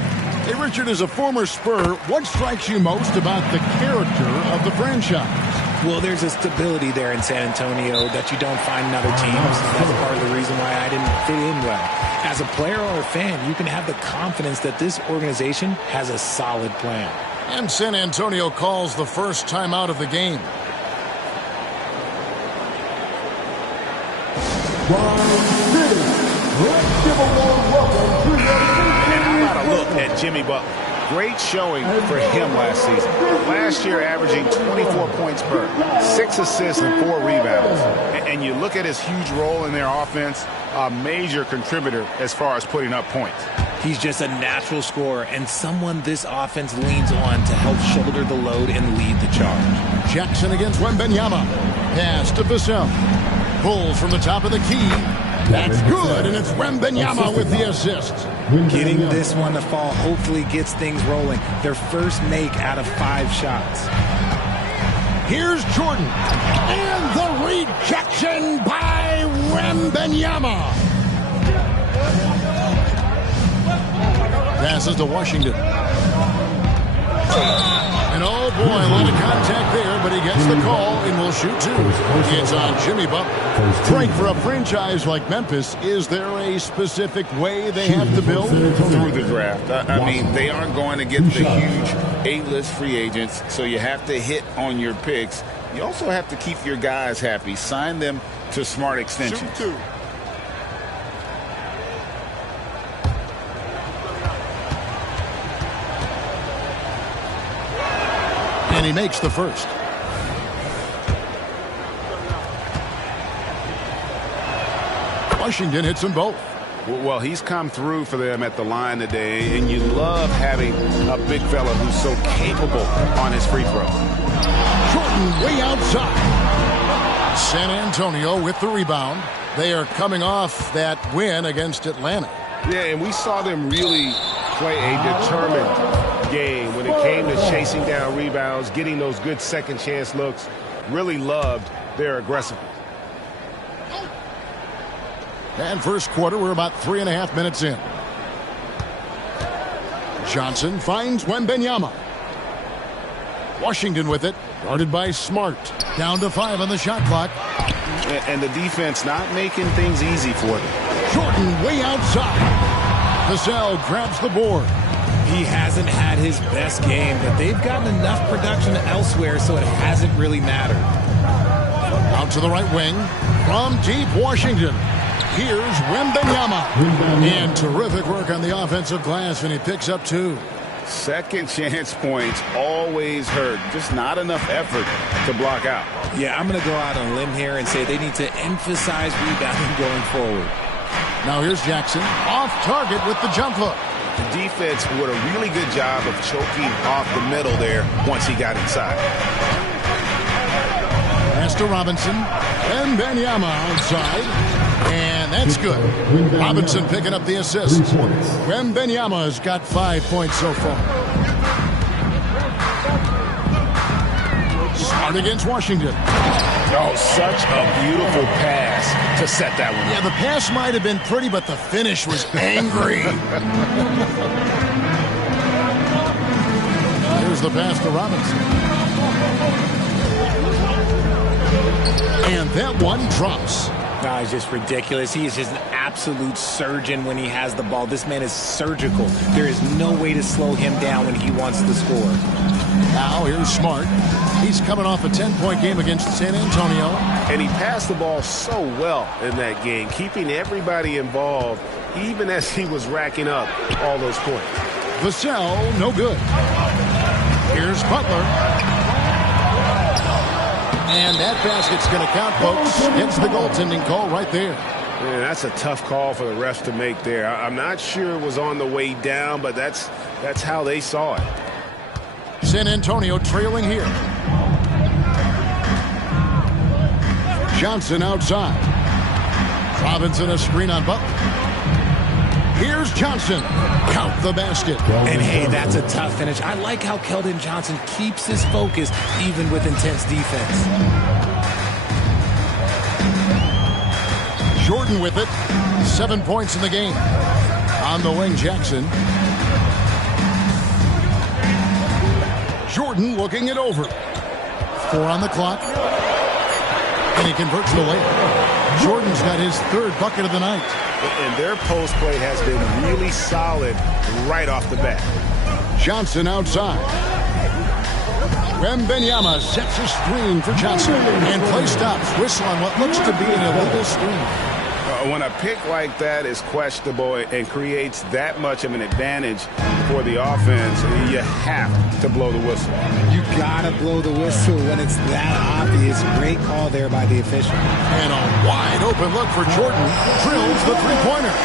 Hey, Richard, as a former Spur, what strikes you most about the character of the franchise? Well, there's a stability there in San Antonio that you don't find in other teams. That's part of the reason why I didn't fit in well. As a player or a fan, you can have the confidence that this organization has a solid plan. And San Antonio calls the first time out of the game. And how about a look at Jimmy Butler? Great showing for him last season. Last year averaging 24 points per, 6 assists and 4 rebounds. And you look at his huge role in their offense, a major contributor as far as putting up points. He's just a natural scorer and someone this offense leans on to help shoulder the load and lead the charge. Jackson against Wembanyama. Pass to Vassell. Pulls from the top of the key. That's good, and it's Wembanyama with the assist. Getting this one to fall hopefully gets things rolling. Their first make out of 5 shots. Here's Jordan. And the rejection by Wembanyama. Passes to Washington. And oh boy, a lot of contact there, but he gets the call and will shoot 2. It's on Jimmy Butler. Frank, for a franchise like Memphis, is there a specific way they have to build? Through the draft. I mean, they aren't going to get the huge A-list free agents, so you have to hit on your picks. You also have to keep your guys happy. Sign them to smart extensions. Shoot 2. And And he makes the first. Washington hits them both. Well, he's come through for them at the line today, and you love having a big fella who's so capable on his free throw. Jordan way outside. San Antonio with the rebound. They are coming off that win against Atlanta. Yeah, and we saw them really play a determined game when it came to chasing down rebounds, getting those good second chance looks. Really loved their aggressiveness. And first quarter, we're about 3.5 minutes in. Johnson finds Wembanyama. Washington with it, guarded by Smart. Down to 5 on the shot clock. And the defense not making things easy for them. Jordan way outside. Vassell grabs the board. He hasn't had his best game, but they've gotten enough production elsewhere, so it hasn't really mattered. Out to the right wing. From deep Washington. Here's Wembanyama. And terrific work on the offensive glass, and he picks up 2. Second chance points always hurt. Just not enough effort to block out. Yeah, I'm going to go out on a limb here and say they need to emphasize rebounding going forward. Now here's Jackson. Off target with the jump hook. The defense did a really good job of choking off the middle there once he got inside. Pass to Robinson. Wembanyama outside. And that's good. Robinson picking up the assist. Wembanyama has got 5 points so far. Smart against Washington. Oh, such a beautiful pass to set that one up. Yeah, the pass might have been pretty, but the finish was angry. Here's the pass to Robinson. And that one drops. No, it's just ridiculous. He is just an absolute surgeon when he has the ball. This man is surgical. There is no way to slow him down when he wants to score. Now here's Smart. He's coming off a 10-point game against San Antonio. And he passed the ball so well in that game, keeping everybody involved, even as he was racking up all those points. Vassell, no good. Here's Butler. And that basket's going to count, folks. It's the goaltending call right there. Man, that's a tough call for the refs to make there. I'm not sure it was on the way down, but that's how they saw it. San Antonio trailing here. Johnson outside. Robinson a screen on Butler. Here's Johnson. Count the basket. And hey, that's a tough finish. I like how Keldon Johnson keeps his focus even with intense defense. Jordan with it. 7 points in the game. On the wing, Jackson. Jordan looking it over. 4 on the clock. And he converts the layup. Jordan's got his 3rd bucket of the night. And their post play has been really solid right off the bat. Johnson outside. Wembanyama sets a screen for Johnson. And play stops. Whistle on what looks to be an illegal screen. When a pick like that is questionable and creates that much of an advantage for the offense, you have to blow the whistle. You gotta blow the whistle when it's that obvious. Great call there by the official. And a wide open look for Jordan. Drills the three-pointer.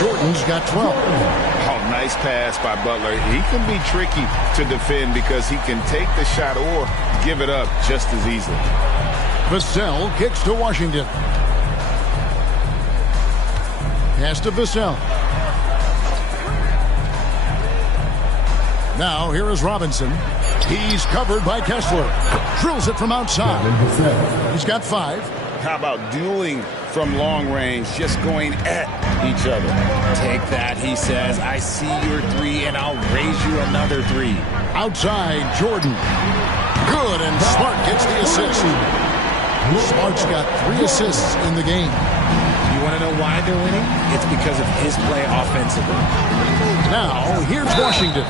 Jordan's got 12. Oh, nice pass by Butler. He can be tricky to defend because he can take the shot or give it up just as easily. Vassell kicks to Washington. Pass to Vassell. Now here is Robinson. He's covered by Kessler. Drills it from outside. He's got 5. How about dueling from long range, just going at each other? Take that, he says. I see your 3, and I'll raise you another 3. Outside, Jordan. Good, and Smart gets the assist. Smart's got 3 assists in the game. You want to know why they're winning? It's because of his play offensively. Now, here's Washington.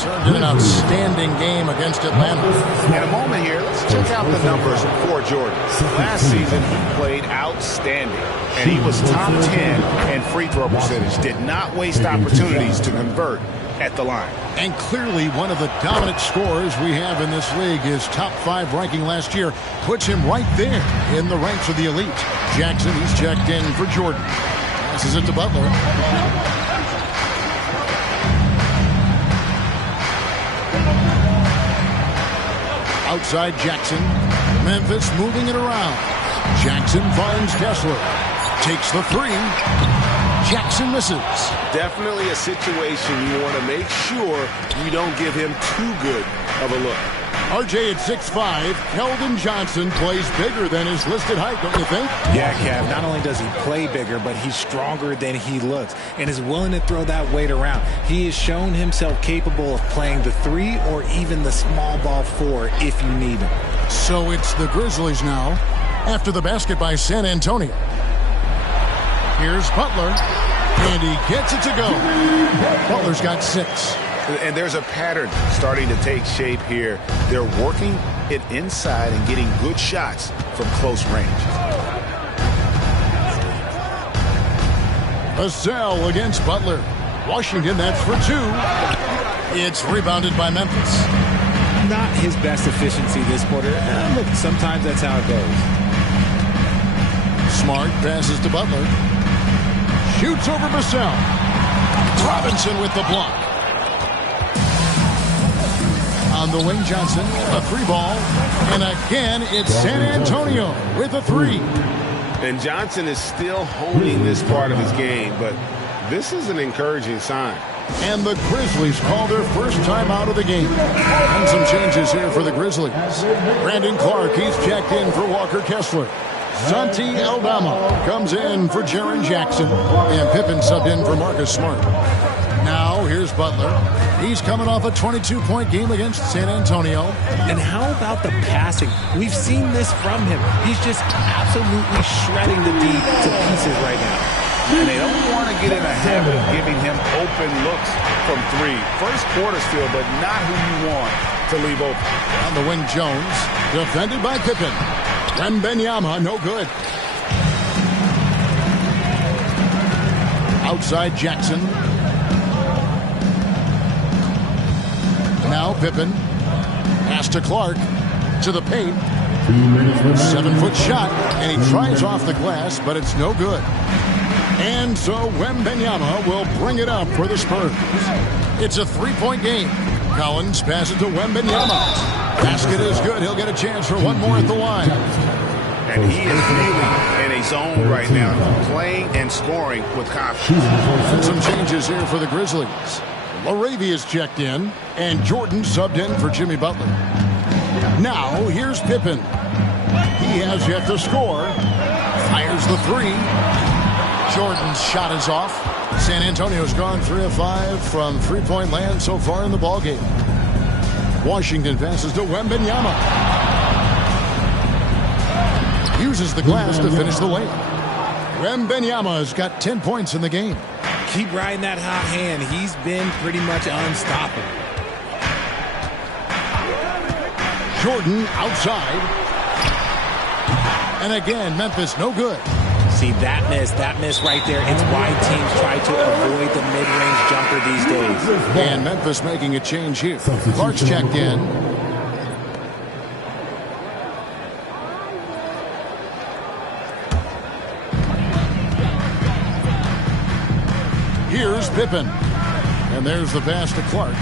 Turned in an outstanding game against Atlanta. In a moment here, let's check out the numbers for Jordan. Last season, he played outstanding, and he was top 10 in free throw percentage. Did not waste opportunities to convert. at the line. And clearly one of the dominant scorers we have in this league. His top 5 ranking last year puts him right there in the ranks of the elite. Jackson, he's checked in for Jordan. Passes it to Butler. Outside Jackson. Memphis moving it around. Jackson finds Kessler. Takes the 3. Jackson misses. Definitely a situation you want to make sure you don't give him too good of a look. RJ at 6'5", Keldon Johnson plays bigger than his listed height, don't you think? Yeah, Kev, not only does he play bigger, but he's stronger than he looks and is willing to throw that weight around. He has shown himself capable of playing the 3 or even the small ball 4 if you need him. So it's the Grizzlies now after the basket by San Antonio. Here's Butler, and he gets it to go. Butler's got 6. And there's a pattern starting to take shape here. They're working it inside and getting good shots from close range. Vassell against Butler. Washington, that's for 2. It's rebounded by Memphis. Not his best efficiency this quarter. Look, sometimes that's how it goes. Smart passes to Butler. Shoots over Vassell. Robinson with the block. On the wing, Johnson, a 3-ball. And again, it's San Antonio with a 3. And Johnson is still honing this part of his game, but this is an encouraging sign. And the Grizzlies call their first time out of the game. And some changes here for the Grizzlies. Brandon Clark, he's checked in for Walker Kessler. Santi Aldama comes in for Jaren Jackson. And Pippen subbed in for Marcus Smart. Now, here's Butler. He's coming off a 22-point game against San Antonio. And how about the passing? We've seen this from him. He's just absolutely shredding the D to pieces right now. And they don't want to get in a habit of giving him open looks from 3. First quarter still, but not who you want to leave open. On the wing, Jones, defended by Pippen. Wembanyama, no good. Outside Jackson. Now Pippen. Pass to Clark. To the paint. 7-foot shot. And he tries off the glass, but it's no good. And so Wembanyama will bring it up for the Spurs. It's a 3-point game. Collins passes to Wembanyama. Basket is good. He'll get a chance for one more at the line. And he is really in a zone right now, playing and scoring with confidence. And some changes here for the Grizzlies. Laravia's checked in, and Jordan subbed in for Jimmy Butler. Now, here's Pippen. He has yet to score. Fires the 3. Jordan's shot is off. San Antonio's gone 3 of 5 from three-point land so far in the ballgame. Washington passes to Wembanyama. Uses the glass to finish the lane. Wembanyama's got 10 points in the game. Keep riding that hot hand. He's been pretty much unstoppable. Jordan outside. And again, Memphis no good. See, that miss right there. It's why teams try to avoid the mid-range jumper these days. And Memphis making a change here. Clark's checked in. Here's Pippen. And there's the pass to Clark.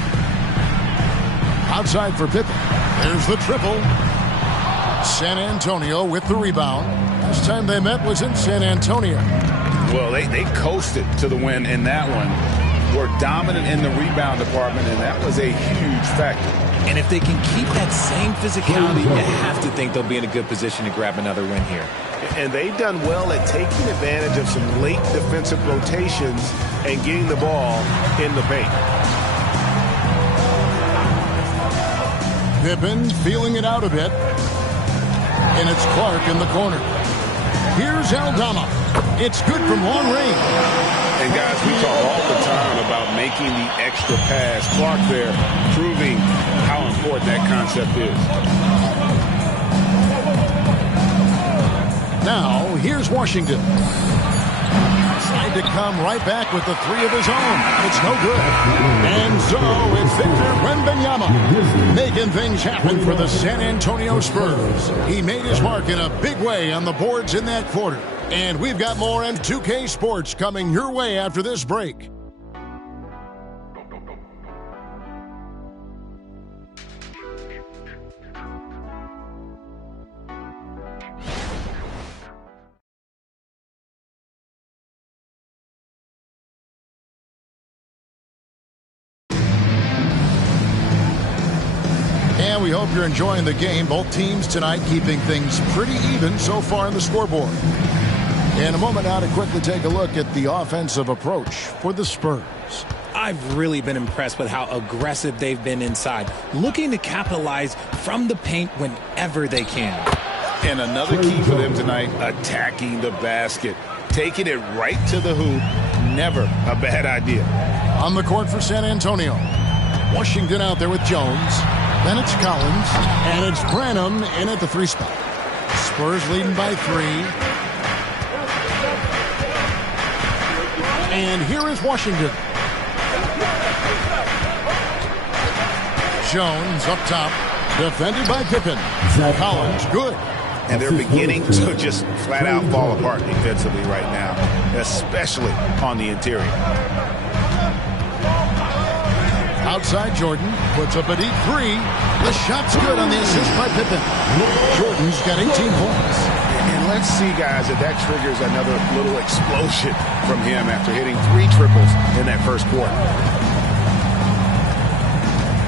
Outside for Pippen. There's the triple. San Antonio with the rebound. Last time they met was in San Antonio. Well, they coasted to the win in that one. Were dominant in the rebound department, and that was a huge factor. And if they can keep that same physicality, you have to think they'll be in a good position to grab another win here. And they've done well at taking advantage of some late defensive rotations and getting the ball in the paint. Pippen feeling it out a bit. And it's Clark in the corner. Here's Aldama. It's good from long range. And guys, we talk all the time about making the extra pass. Clark there proving how important that concept is. Now, here's Washington. Tried to come right back with the 3 of his own. It's no good. And So it's Victor Wembanyama making things happen for the San Antonio Spurs. He made his mark in a big way on the boards in that quarter. And we've got more on 2K Sports coming your way after this break. And we hope you're enjoying the game. Both teams tonight keeping things pretty even so far on the scoreboard. In a moment now to quickly take a look at the offensive approach for the Spurs. I've really been impressed with how aggressive they've been inside, looking to capitalize from the paint whenever they can. And another key for them tonight, attacking the basket. Taking it right to the hoop, never a bad idea. On the court for San Antonio. Washington out there with Jones. Then it's Collins. And it's Branham in at the 3 spot. Spurs leading by 3. And here is Washington. Jones up top. Defended by Pippen. Collins, good. And they're beginning to just flat out fall apart defensively right now, especially on the interior. Outside Jordan puts up a deep 3. The shot's good on the assist by Pippen. Jordan's got 18 points. And let's see, guys, if that triggers another little explosion from him after hitting 3 triples in that first quarter.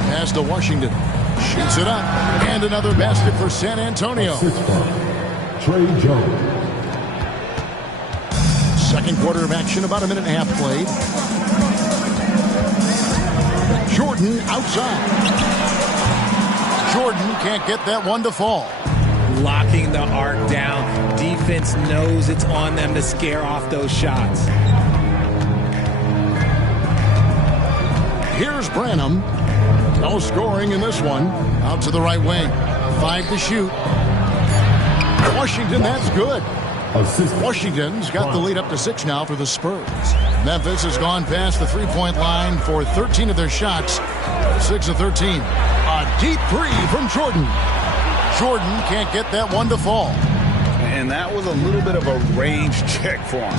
Pass to Washington. Shoots it up. And another basket for San Antonio. Trey Jones. Second quarter of action, about a minute and a half played. Jordan outside. Jordan can't get that one to fall. Locking the arc down. Defense knows it's on them to scare off those shots. Here's Branham. No scoring in this one. Out to the right wing. 5 to shoot. Washington, that's good. Washington's got the lead up to 6 now for the Spurs. Memphis has gone past the 3-point line for 13 of their shots. 6 of 13. A deep 3 from Jordan. Jordan can't get that one to fall. And that was a little bit of a range check for him.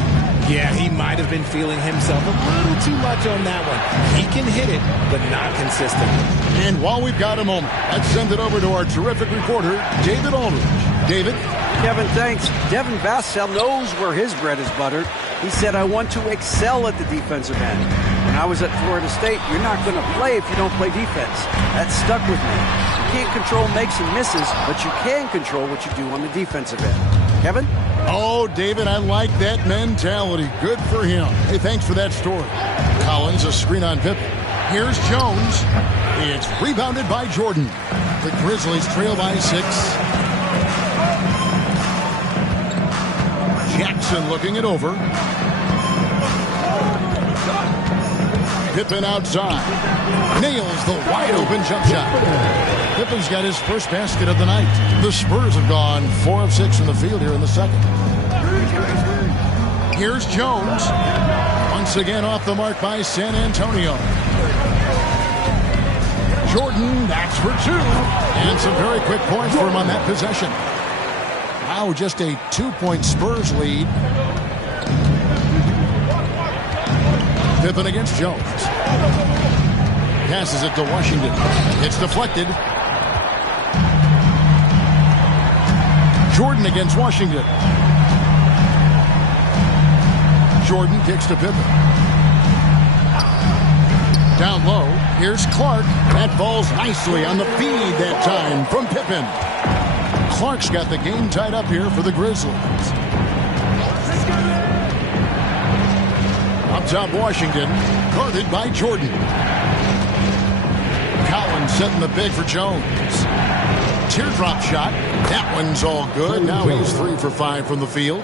Yeah, he might have been feeling himself a little too much on that one. He can hit it, but not consistently. And while we've got a moment, let's send it over to our terrific reporter, David Aldridge. David? Kevin, thanks. Devin Vassell knows where his bread is buttered. He said, I want to excel at the defensive end. When I was at Florida State, you're not going to play if you don't play defense. That stuck with me. You can't control makes and misses, but you can control what you do on the defensive end. Kevin? Oh, David, I like that mentality. Good for him. Hey, thanks for that story. Collins, a screen on Pippen. Here's Jones. It's rebounded by Jordan. The Grizzlies trail by 6. Jackson looking it over. Pippen outside. Nails the wide open jump shot. Pippen's got his first basket of the night. The Spurs have gone 4 of 6 from the field here in the second. Here's Jones. Once again off the mark by San Antonio. Jordan, that's for 2. And some very quick points for him on that possession. Now just a 2-point Spurs lead. Pippen against Jones. Passes it to Washington. It's deflected. Jordan against Washington. Jordan kicks to Pippen. Down low, here's Clark. That falls nicely on the feed that time from Pippen. Clark's got the game tied up here for the Grizzlies. Up top, Washington, guarded by Jordan. Collins setting the big for Jones. Teardrop shot. That one's all good. Now he's 3 for 5 from the field.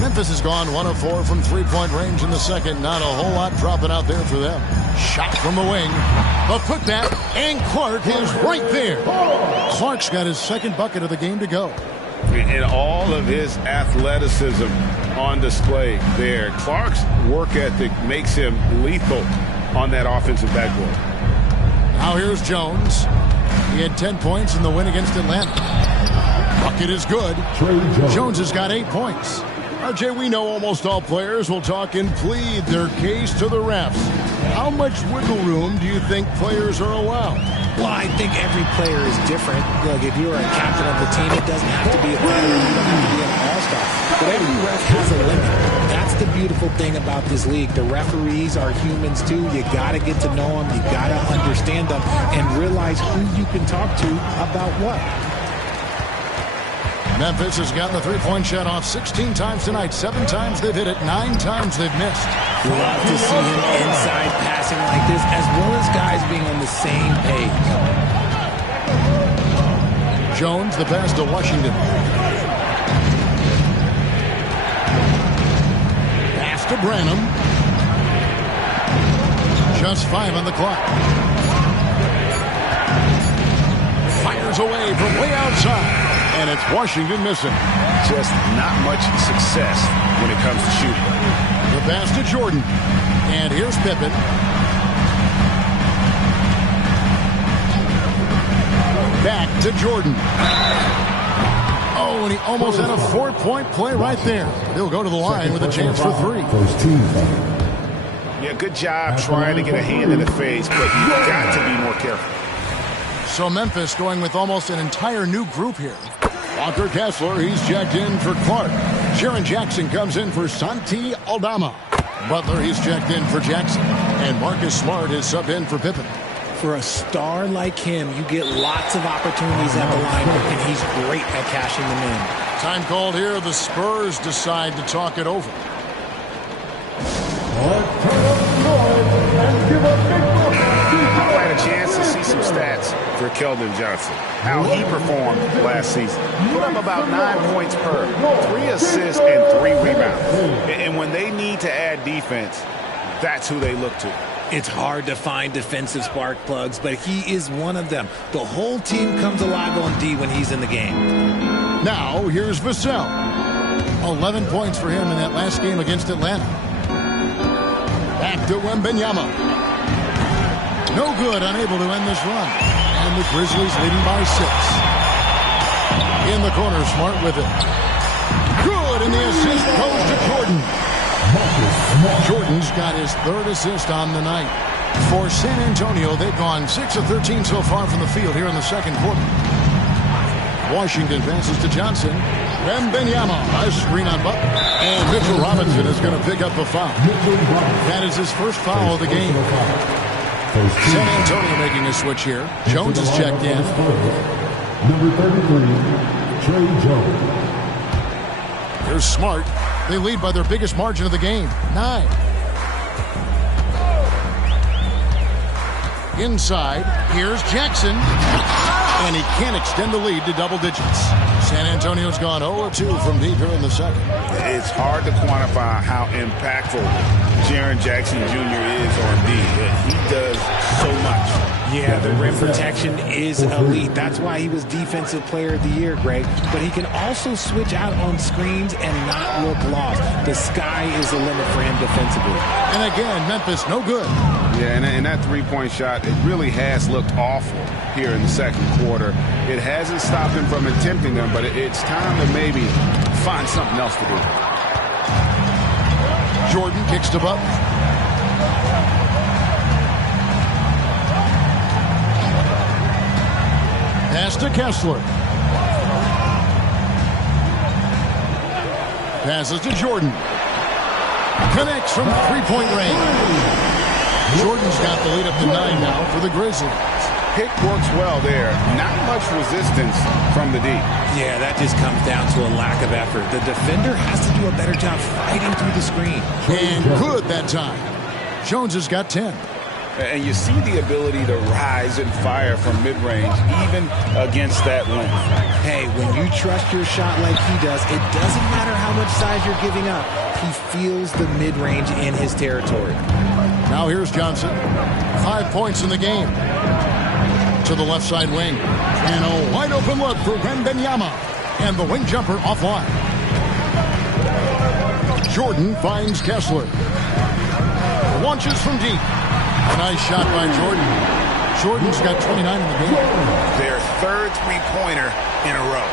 Memphis has gone 1 of 4 from 3-point range in the second. Not a whole lot dropping out there for them. Shot from the wing. A putback, and Clark is right there. Clark's got his second bucket of the game to go. And all of his athleticism on display there. Clark's work ethic makes him lethal on that offensive backboard. Now here's Jones. He had 10 points in the win against Atlanta. Bucket is good. Jones has got 8 points. Jay, we know almost all players will talk and plead their case to the refs. How much wiggle room do you think players are allowed? Well, I think every player is different. Look, if you're a captain of the team, it doesn't have to be a veteran. You don't have to be an all-star. But every ref has a limit. That's the beautiful thing about this league. The referees are humans, too. You got to get to know them. You got to understand them and realize who you can talk to about what. Memphis has gotten the three-point shot off 16 times tonight. 7 times they've hit it, 9 times they've missed. Love to see him inside passing like this, as well as guys being on the same page. Jones, the pass to Washington. Pass to Branham. Just 5 on the clock. Fires away from way outside. And it's Washington missing. Just not much success when it comes to shooting. The pass to Jordan. And here's Pippen. Back to Jordan. Oh, and he almost had a 4-point play right there. They'll go to the line with a chance for 3. Yeah, good job trying to get a hand in the face, but you've got to be more careful. So Memphis going with almost an entire new group here. Walker Kessler, he's checked in for Clark. Jaren Jackson comes in for Santi Aldama. Butler, he's checked in for Jackson. And Marcus Smart is subbed in for Pippen. For a star like him, you get lots of opportunities at the line, and he's great at cashing them in. Time called here. The Spurs decide to talk it over. I had a chance to see some stats for Keldon Johnson, how he performed last season. Put up about 9 points per, 3 assists, and 3 rebounds. And when they need to add defense, that's who they look to. It's hard to find defensive spark plugs, but he is one of them. The whole team comes alive on D when he's in the game. Now, here's Vassell. 11 points for him in that last game against Atlanta. Back to Wembanyama. No good, unable to end this run. And the Grizzlies leading by 6. In the corner, Smart with it. Good, and the assist goes to Jordan. Jordan's got his 3rd assist on the night. For San Antonio, they've gone 6 of 13 so far from the field here in the second quarter. Washington passes to Johnson. Wembanyama, a screen on Butler. And Mitchell Robinson is going to pick up the foul. That is his first foul of the game. San Antonio making a switch here. Jones is checked in. Number 33, Trey Jones. Here's Smart. They lead by their biggest margin of the game, 9. Inside, here's Jackson. And he can't extend the lead to double digits. San Antonio's gone 0-2 from deep here in the second. It's hard to quantify how impactful Jaren Jackson Jr. is on D. He does so much. Yeah, the rim protection is elite. That's why he was Defensive Player of the Year, Greg. But he can also switch out on screens and not look lost. The sky is the limit for him defensively. And again, Memphis, no good. Yeah, and that three-point shot, it really has looked awful here in the second quarter. It hasn't stopped him from attempting them, but it's time to maybe find something else to do. Jordan kicks to Butler. Pass to Kessler. Passes to Jordan. Connects from 3-point range. Jordan's got the lead up to 9 now for the Grizzlies. Pick works well there. Not much resistance from the D. Yeah, that just comes down to a lack of effort. The defender has to do a better job fighting through the screen. And good that time. Jones has got 10. And you see the ability to rise and fire from mid-range, even against that length. Hey, when you trust your shot like he does, it doesn't matter how much size you're giving up. He feels the mid-range in his territory. Now here's Johnson. 5 points in the game. To the left side wing. And a wide open look for Wembanyama. And the wing jumper offline. Jordan finds Kessler. Launches from deep. A nice shot by Jordan. Jordan's got 29 in the game. Their third three-pointer in a row.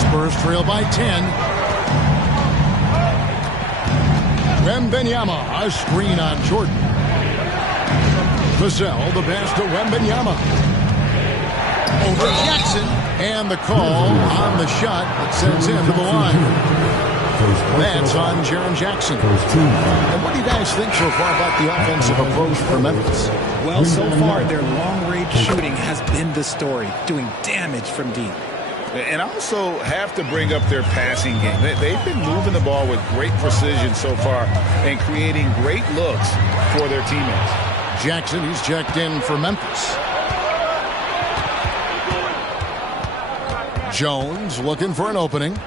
Spurs trail by 10. Wembanyama, a screen on Jordan. Vassell, the pass to Wembanyama. Over Jackson, and the call on the shot that sends him to the line. That's on Jaren Jackson. And what do you guys think so far about the offensive approach for Memphis? Well, so far, their long-range shooting has been the story, doing damage from deep. And I also have to bring up their passing game. They've been moving the ball with great precision so far and creating great looks for their teammates. Jackson, he's checked in for Memphis. Jones looking for an opening.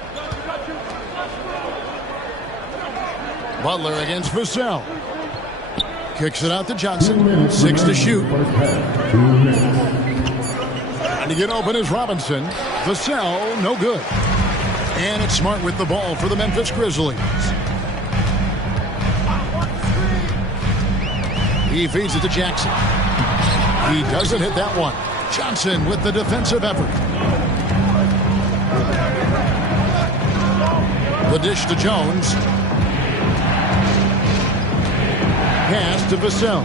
Butler against Vassell. Kicks it out to Johnson. 6 to shoot. And to get open is Robinson. Vassell, no good. And it's Smart with the ball for the Memphis Grizzlies. He feeds it to Jackson. He doesn't hit that one. Johnson with the defensive effort. The dish to Jones. Pass to Vassell.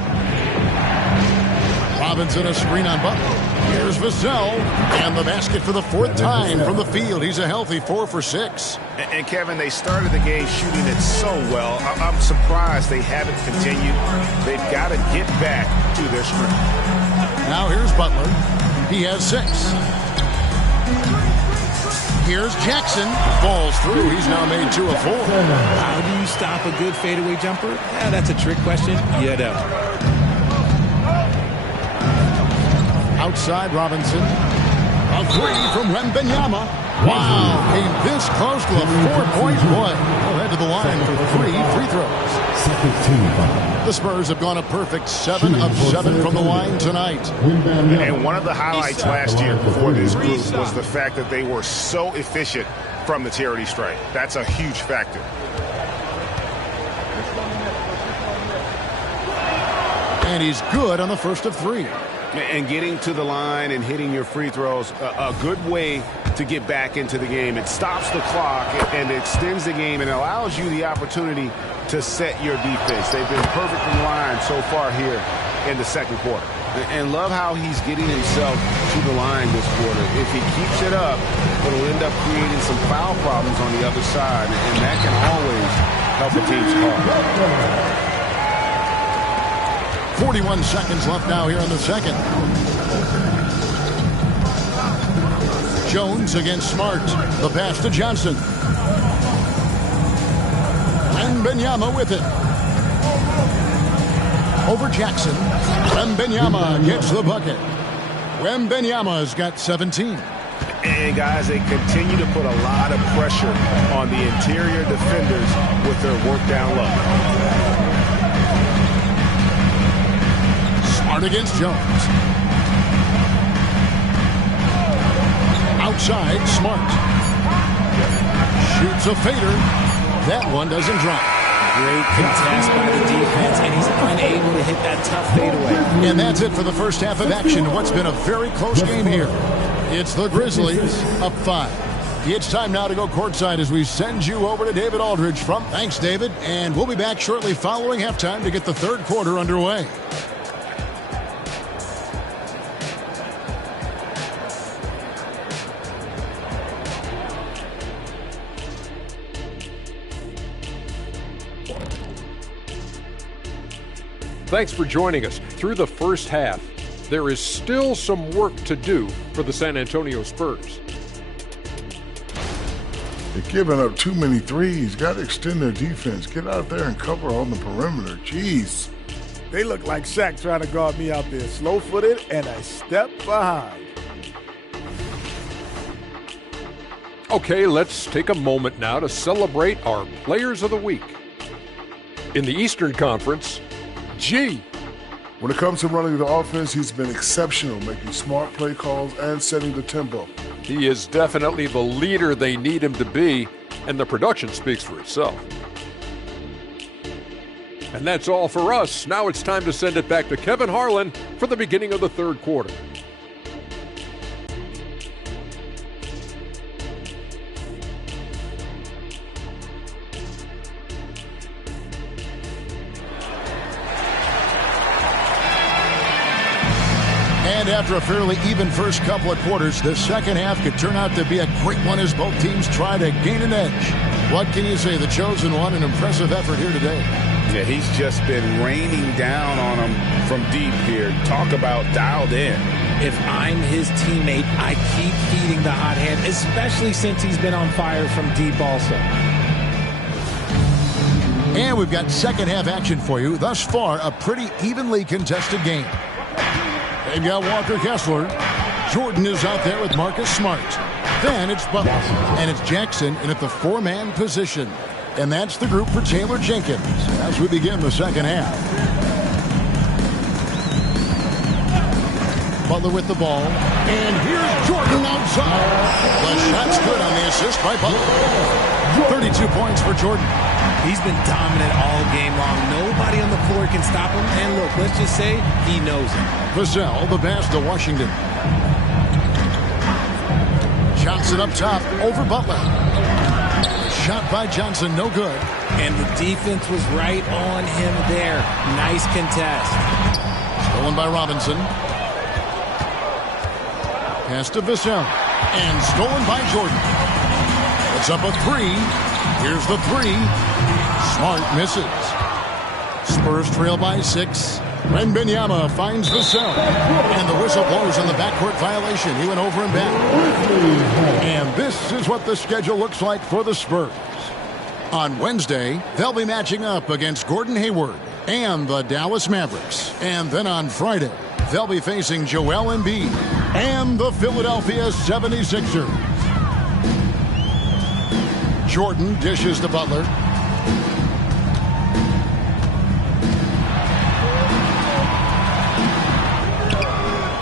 Robinson a screen on Butler. Here's Vassell. And the basket for the 4th time from the field. He's a healthy 4 for 6. And Kevin, they started the game shooting it so well. I'm surprised they haven't continued. They've got to get back to their strength. Now here's Butler. He has 6. Here's Jackson. Falls through. He's now made 2 of 4. How do you stop a good fadeaway jumper? Yeah, that's a trick question. You don't. Outside Robinson. A 3 from Wembanyama. Wow. Came this close to a 4-point play. He'll head to the line for 3 free throws. The Spurs have gone a perfect 7 of 7 from the line tonight. And one of the highlights last year for this group was the fact that they were so efficient from the charity stripe. That's a huge factor. And he's good on the first of 3. And getting to the line and hitting your free throws, a good way to get back into the game. It stops the clock and extends the game and allows you the opportunity to set your defense. They've been perfectly lined so far here in the second quarter. And love how he's getting himself to the line this quarter. If he keeps it up, it'll end up creating some foul problems on the other side, and that can always help a team score. 41 seconds left now here in the second. Jones against Smart. The pass to Johnson. Wembanyama with it. Over Jackson. Wembanyama gets the bucket. Wembanyama's got 17. And guys, they continue to put a lot of pressure on the interior defenders with their work down low. Smart against Jones. Outside, Smart. Shoots a fader. That one doesn't drop. Great contest by the defense, and he's unable to hit that tough fadeaway. And that's it for the first half of action. What's been a very close game here. It's the Grizzlies up 5. It's time now to go courtside as we send you over to David Aldridge from. Thanks, David. And we'll be back shortly following halftime to get the third quarter underway. Thanks for joining us. Through the first half, there is still some work to do for the San Antonio Spurs. They're giving up too many threes. Got to extend their defense. Get out there and cover on the perimeter. Jeez. They look like Shaq trying to guard me out there. Slow-footed and a step behind. Okay, let's take a moment now to celebrate our Players of the Week. In the Eastern Conference, G. When it comes to running the offense, he's been exceptional, making smart play calls and setting the tempo. He is definitely the leader they need him to be, and the production speaks for itself. And that's all for us. Now it's time to send it back to Kevin Harlan for the beginning of the third quarter. And after a fairly even first couple of quarters, the second half could turn out to be a great one as both teams try to gain an edge. What can you say? The chosen one, an impressive effort here today. Yeah, he's just been raining down on them from deep here. Talk about dialed in. If I'm his teammate, I keep feeding the hot hand, especially since he's been on fire from deep also. And we've got second half action for you. Thus far, a pretty evenly contested game. They've got Walker Kessler. Jordan is out there with Marcus Smart. Then it's Butler. And it's Jackson in at the four-man position. And that's the group for Taylor Jenkins as we begin the second half. Butler with the ball. And here's Jordan outside. The shot's good on the assist by Butler. 32 points for Jordan. He's been dominant all game long. Nobody on the floor can stop him. And look, let's just say he knows it. Vassell, the pass to Washington. Johnson up top over Butler. Shot by Johnson, no good. And the defense was right on him there. Nice contest. Stolen by Robinson. Pass to Vassell. And stolen by Jordan. It's up a three. Here's the three. Smart misses. Spurs trail by 6. Wembanyama finds Vassell. And the whistle blows on the backcourt violation. He went over and back. And this is what the schedule looks like for the Spurs. On Wednesday, they'll be matching up against Gordon Hayward and the Dallas Mavericks. And then on Friday, they'll be facing Joel Embiid and the Philadelphia 76ers. Jordan dishes to Butler.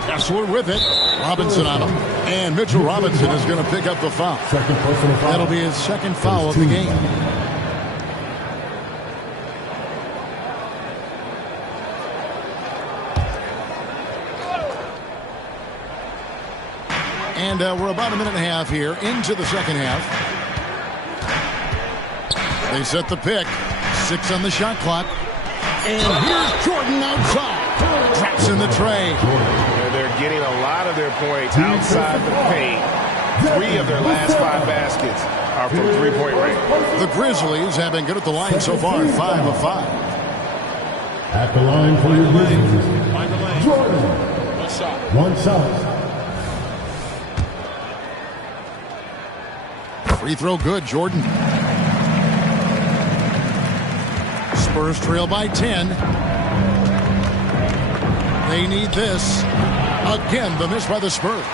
Kessler with it. Robinson on him. And Mitchell Robinson is going to pick up the foul. That'll be his second foul of the game. And we're about a minute and a half here into the second half. They set the pick. 6 on the shot clock. And here's Jordan outside. Traps in the tray. They're getting a lot of their points outside the paint. 3 of their last 5 baskets are from three-point range. The Grizzlies have been good at the line so far. 5 of 5. At the line for your Grizzlies, Jordan. One shot. Free throw good, Jordan. Spurs trail by 10. They need this. Again, the miss by the Spurs.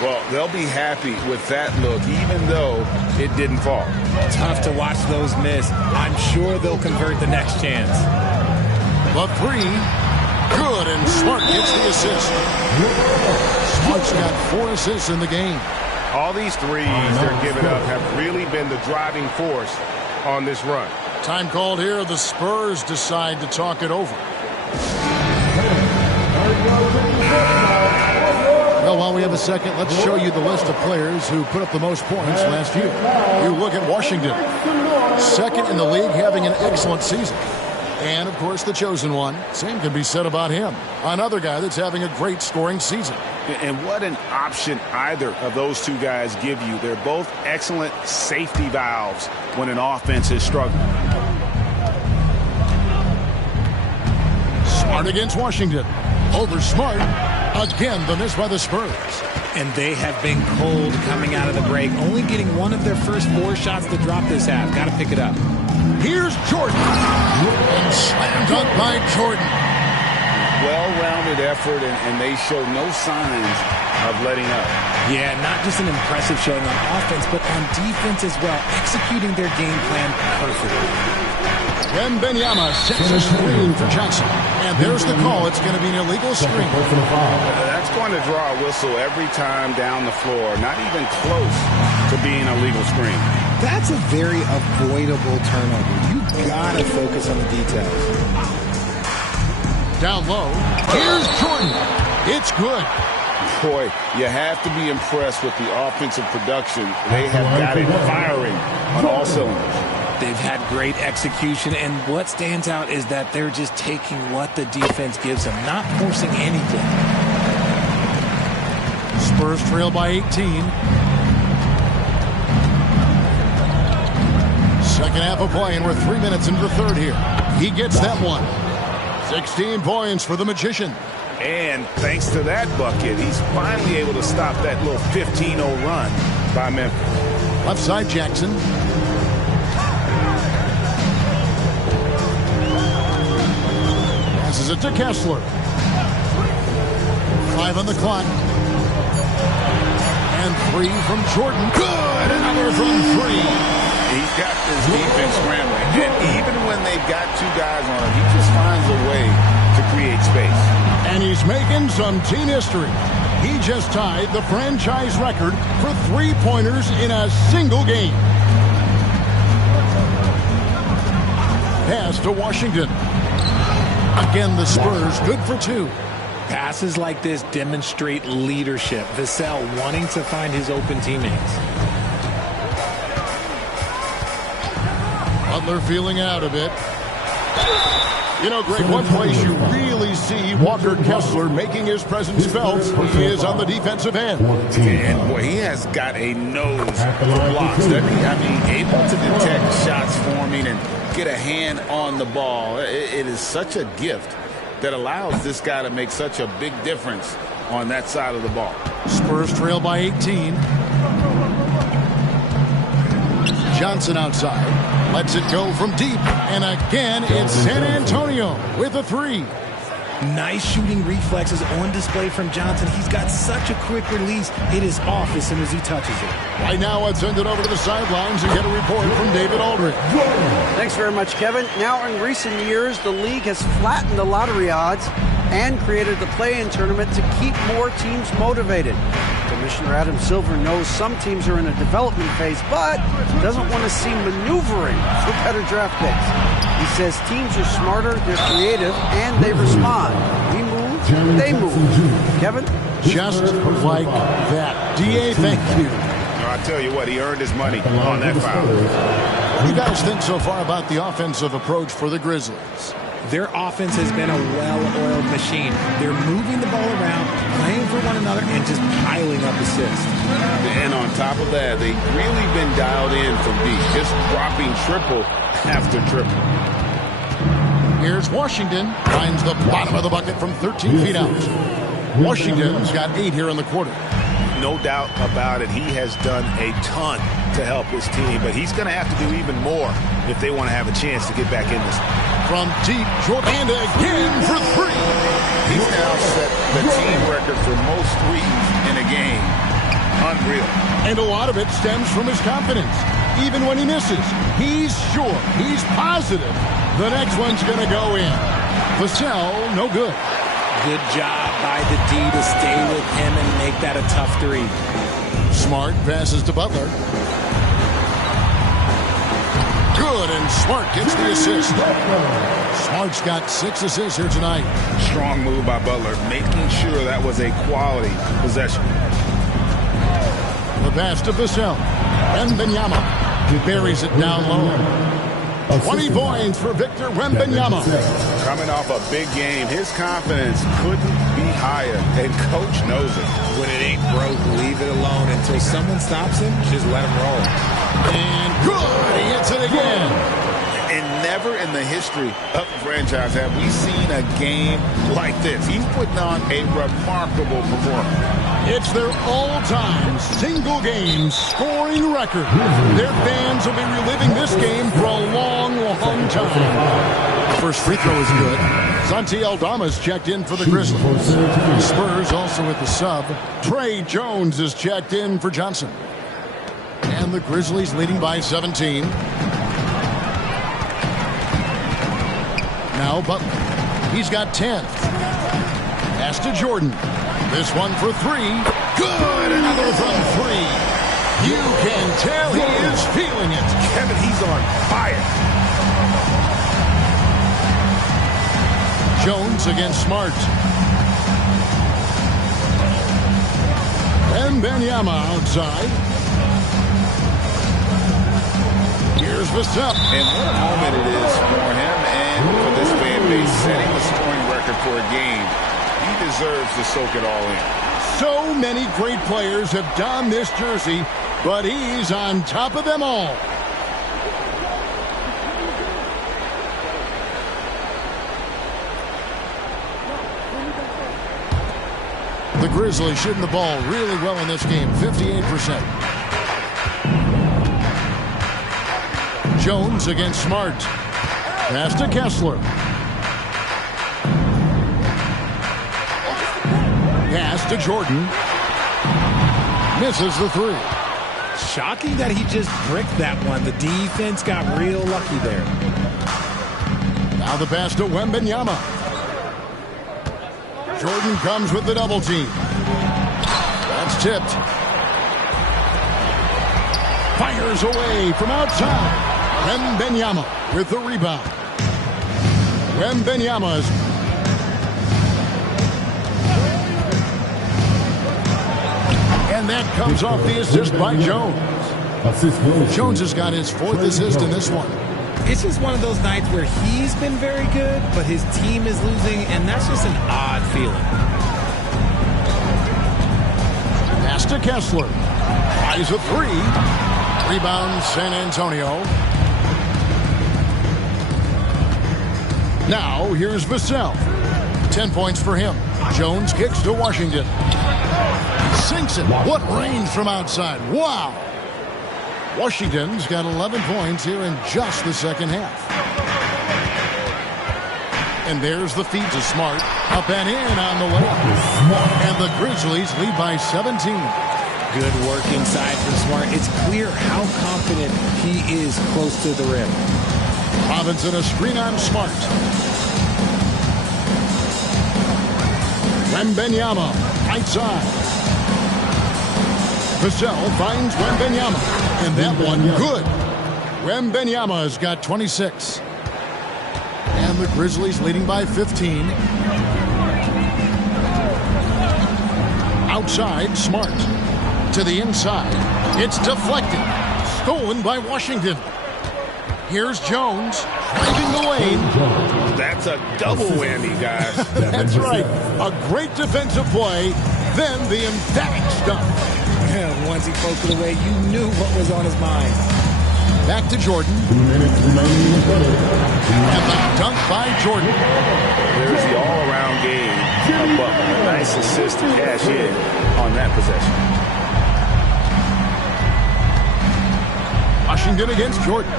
Well, they'll be happy with that look, even though it didn't fall. Tough to watch those miss. I'm sure they'll convert the next chance. The three. Good, and Smart gets the assist. Smart's got 4 assists in the game. All these threes they're giving up have really been the driving force on this run. Time called here. The Spurs decide to talk it over. Well, while we have a second, let's show you the list of players who put up the most points last year. You look at Washington, second in the league, having an excellent season. And, of course, the chosen one. Same can be said about him. Another guy that's having a great scoring season. And what an option either of those two guys give you. They're both excellent safety valves when an offense is struggling. Smart against Washington. Over Smart. Again, the miss by the Spurs. And they have been cold coming out of the break. Only getting one of their first 4 shots to drop this half. Got to pick it up. Here's Jordan. And slam dunk by Jordan. Well-rounded effort, and they show no signs of letting up. Yeah, not just an impressive showing on offense, but on defense as well, executing their game plan perfectly. Wembanyama sets a screen for Johnson. And there's the call. It's going to be an illegal screen. That's going to draw a whistle every time down the floor. Not even close to being a legal screen. That's a very avoidable turnover. You gotta focus on the details. Down low, here's Jordan. It's good. Boy, you have to be impressed with the offensive production. They have got it firing on all cylinders. They've had great execution, and what stands out is that they're just taking what the defense gives them, not forcing anything. Spurs trail by 18. Second half of play, and we're 3 minutes into the third here. He gets that one. 16 points for the Magician. And thanks to that bucket, he's finally able to stop that little 15-0 run by Memphis. Left side, Jackson. Passes it to Kessler. 5 on the clock. And 3 from Jordan. Good! Another from 3. He's got this defense scrambling. And even when they've got 2 guys on him, he just finds a way to create space. And he's making some team history. He just tied the franchise record for 3-pointers in a single game. Pass to Washington. Again, the Spurs good for 2. Passes like this demonstrate leadership. Vassell wanting to find his open teammates. Butler feeling out a bit. You know, Greg, one place you really see Walker Kessler making his presence felt is on the defensive end. And, boy, he has got a nose for blocks, doesn't he? I mean, able to detect shots forming and get a hand on the ball. It is such a gift that allows this guy to make such a big difference on that side of the ball. Spurs trail by 18. Johnson outside. Lets it go from deep. And again, it's San Antonio with a 3. Nice shooting reflexes on display from Johnson. He's got such a quick release. It is off as soon as he touches it. Right now, let's send it over to the sidelines and get a report from David Aldridge. Thanks very much, Kevin. Now, in recent years, the league has flattened the lottery odds and created the play-in tournament to keep more teams motivated. Commissioner Adam Silver knows some teams are in a development phase, but doesn't want to see maneuvering for better draft picks. He says teams are smarter, they're creative, and they respond. We move, they move. Kevin? Just like that. D.A., thank you. I tell you what, he earned his money on that foul. What do you guys think so far about the offensive approach for the Grizzlies? Their offense has been a well-oiled machine. They're moving the ball around, playing for one another, and just piling up assists. And on top of that, they've really been dialed in from deep, just dropping triple after triple. Here's Washington. Finds the bottom of the bucket from 13 feet out. Washington's got 8 here in the quarter. No doubt about it. He has done a ton to help his team, but he's going to have to do even more if they want to have a chance to get back in this. From deep, Jordan again for 3. He's now set the team record for most threes in a game. Unreal. And a lot of it stems from his confidence. Even when he misses, he's sure, he's positive the next one's going to go in. Vassell, no good. Good job by the D to stay with him and make that a tough 3. Smart passes to Butler. Good, and Smart gets the assist. Smart's got 6 assists here tonight. Strong move by Butler, making sure that was a quality possession. The pass to Vassell. Wembanyama buries it down low. 20 points for Victor Wembanyama. Coming off a big game, his confidence couldn't be higher, and Coach knows it. When it ain't broke, leave it alone until someone stops him. Just let him roll. And good, he hits it again. And never in the history of the franchise have we seen a game like this. He's putting on a remarkable performance. It's their all-time single-game scoring record. Their fans will be reliving this game for a long, long time. First free throw is good. Santi Aldama's checked in for the Grizzlies. Spurs also with the sub. Trey Jones is checked in for Johnson. And the Grizzlies leading by 17. Now Butler. He's got 10. Pass to Jordan. This one for 3. Good! Another from 3. You can tell he is feeling it. Kevin, he's on fire. Jones against Smart. Wembanyama outside. Here's Vassell. And what a moment it is for him and for this fan base, setting the scoring record for a game. He deserves to soak it all in. So many great players have donned this jersey, but he's on top of them all. The Grizzlies shooting the ball really well in this game, 58%. Jones against Smart. Pass to Kessler. Pass to Jordan. Misses the three. Shocking that he just bricked that one. The defense got real lucky there. Now the pass to Wembanyama. Jordan comes with the double team. That's tipped. Fires away from outside. Wembanyama with the rebound. Wembanyama's. And that comes off the assist by Jones. Jones has got his fourth assist in this one. It's just one of those nights where he's been very good, but his team is losing, and that's just an odd feeling. Pass to Kessler. Tries a three. Rebound San Antonio. Now here's Vassell. 10 points for him. Jones kicks to Washington. Sinks it. What range from outside. Wow. Washington's got 11 points here in just the second half. And there's the feed to Smart. Up and in on the way. And the Grizzlies lead by 17. Good work inside from Smart. It's clear how confident he is close to the rim. Robinson a screen on Smart. Wembanyama, right side. Vassell finds Wembanyama. And that one good. Wembanyama has got 26. And the Grizzlies leading by 15. Outside, Smart. To the inside. It's deflected. Stolen by Washington. Here's Jones. Driving the lane. That's a double whammy, guys. That's right. A great defensive play. Then the emphatic stuff. Once he poked it away, you knew what was on his mind. Back to Jordan. 2 minutes remaining in the quarter. And the dunk by Jordan. There's the all-around game. A nice assist to cash in on that possession. Washington against Jordan.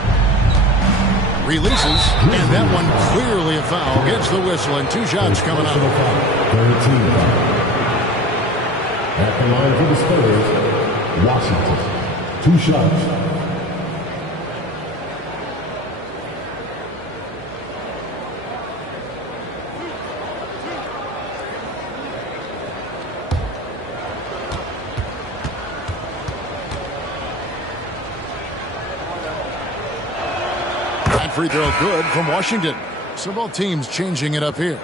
Releases. And that one clearly a foul. Gets the whistle and 2 shots coming out. 13. At the line for the Spurs, Washington. 2 shots. That free throw good from Washington. So both teams changing it up here.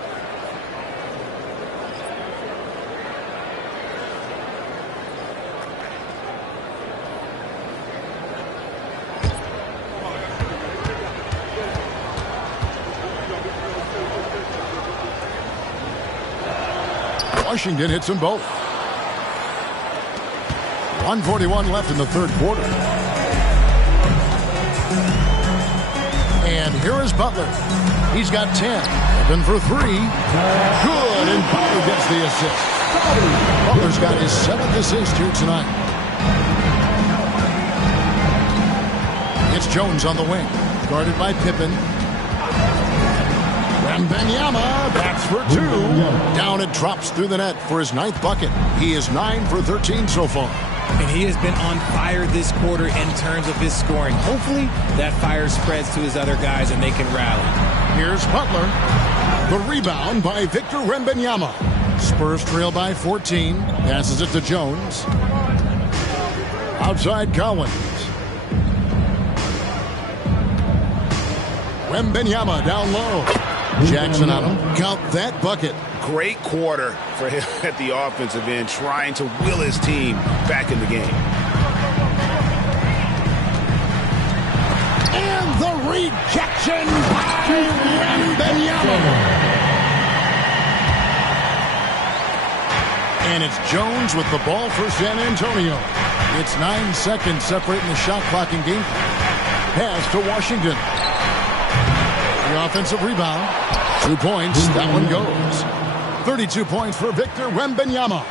Washington hits them both. 1:41 left in the third quarter. And here is Butler. He's got 10. Open for 3. Good, and Butler gets the assist. Butler's got his 7th assist here tonight. It's Jones on the wing. Guarded by Pippen. Wembanyama, that's for 2. Down it drops through the net for his 9th bucket. He is 9 for 13 so far. And he has been on fire this quarter in terms of his scoring. Hopefully that fire spreads to his other guys and they can rally. Here's Butler. The rebound by Victor Wembanyama. Spurs trail by 14. Passes it to Jones. Outside Collins. Wembanyama down low. Jackson on him. Count that bucket. Great quarter for him at the offensive end, trying to will his team back in the game. And the rejection by Wembanyama. And it's Jones with the ball for San Antonio. It's 9 seconds separating the shot clock and game clock. Pass to Washington. The offensive rebound. 2 points. That one goes. 32 points for Victor Wembanyama.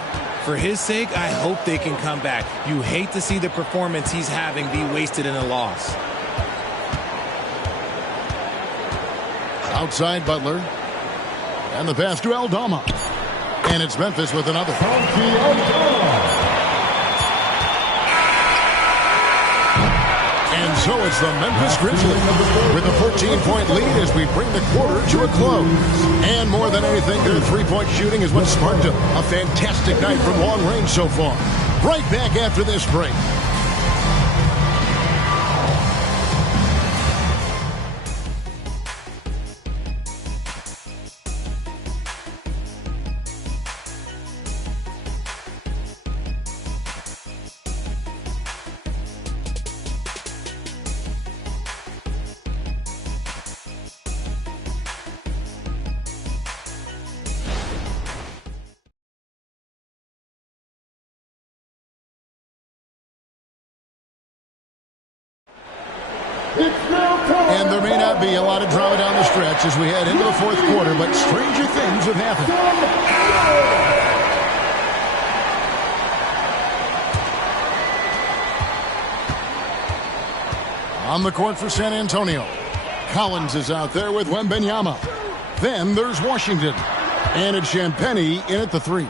For his sake, I hope they can come back. You hate to see the performance he's having be wasted in a loss. Outside Butler. And the pass to Aldama. And it's Memphis with another. And so it's the Memphis Grizzlies with a 14-point lead as we bring the quarter to a close. And more than anything, their three-point shooting is what sparked a fantastic night from long range so far. Right back after this break. And there may not be a lot of drama down the stretch as we head into the fourth quarter, but stranger things have happened. On the court for San Antonio. Collins is out there with Wembanyama. Then there's Washington. And it's Champagnie in at the three.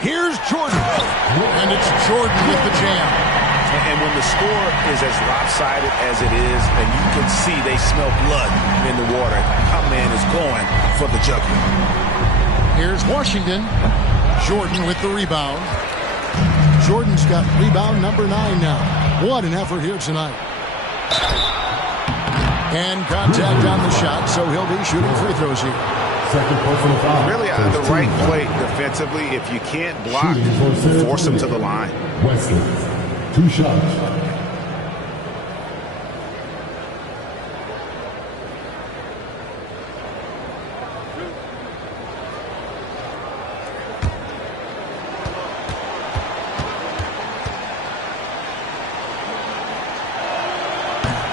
Here's Jordan. And it's Jordan with the jam. And when the score is as lopsided as it is, and you can see they smell blood in the water, our man is going for the jugular. Here's Washington. Jordan with the rebound. Jordan's got rebound number 9 now. What an effort here tonight. And contact on the shot, so he'll be shooting free throws here. Really out of the right play defensively. If you can't block, force him to the line. Wesley, 2 shots.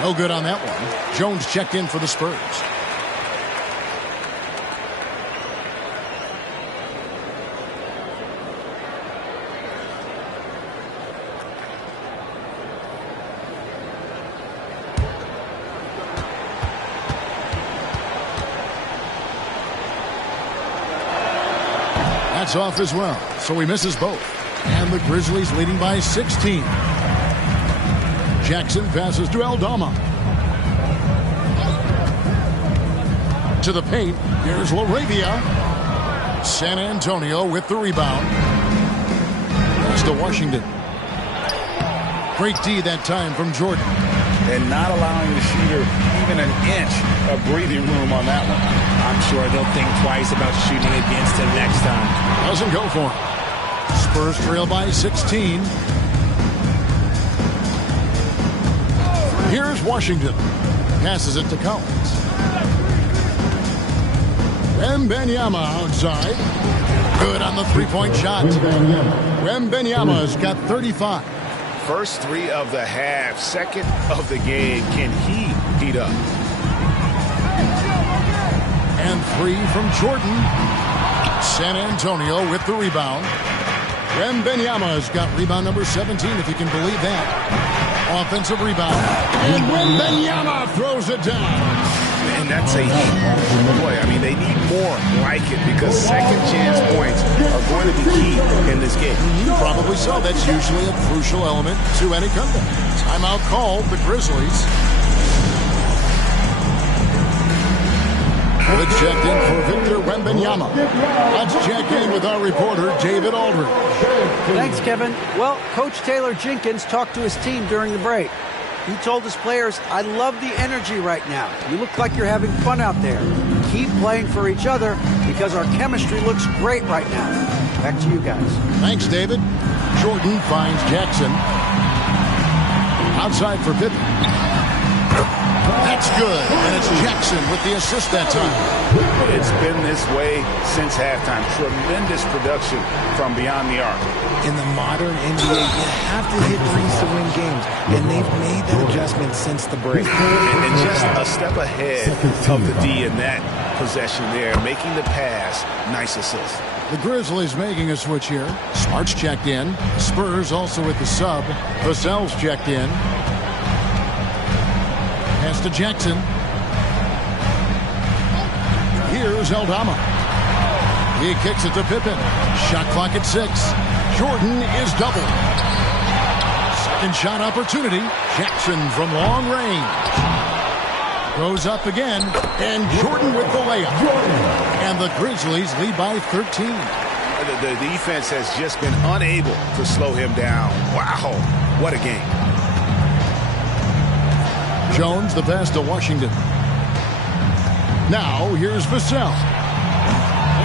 No good on that one. Jones checked in for the Spurs. That's off as well, so he misses both. And the Grizzlies leading by 16. Jackson passes to Aldama. To the paint. Here's LaRavia. San Antonio with the rebound. Pass to Washington. Great D that time from Jordan. And not allowing the shooter even an inch of breathing room on that one. I'm sure they'll think twice about shooting against him next time. Doesn't go for him. Spurs trail by 16. Here's Washington. Passes it to Collins. Wembanyama outside. Good on the three-point shot. Wembanyama's got 35. First 3 of the half, second of the game. Can he heat up? And 3 from Jordan. San Antonio with the rebound. Wembanyama's got rebound number 17, if you can believe that. Offensive rebound. And Wembanyama throws it down. And that's a huge play. I mean, they need more like it because second chance points are going to be key in this game. Probably so. That's usually a crucial element to any comeback. Timeout called the Grizzlies. Let's check in for Victor Wembanyama. Let's check in with our reporter, David Aldridge. Thanks, Kevin. Well, Coach Taylor Jenkins talked to his team during the break. He told his players, I love the energy right now. You look like you're having fun out there. Keep playing for each other because our chemistry looks great right now. Back to you guys. Thanks, David. Jordan finds Jackson. Outside for Pippen. That's good. And it's Jackson with the assist that time. It's been this way since halftime. Tremendous production from beyond the arc. In the modern NBA, you have to hit threes to win games, and they've made that adjustment since the break. And just a step ahead of the D in that possession there, making the pass. Nice assist. The Grizzlies making a switch here. Smart's checked in. Spurs also with the sub. Vassell's checked in. Pass to Jackson. Here's Aldama. He kicks it to Pippen. Shot clock at 6. Jordan is doubled. Second shot opportunity. Jackson from long range. Goes up again. And Jordan with the layup. And the Grizzlies lead by 13. The defense has just been unable to slow him down. Wow, what a game. Jones, the pass to Washington. Now, here's Vassell.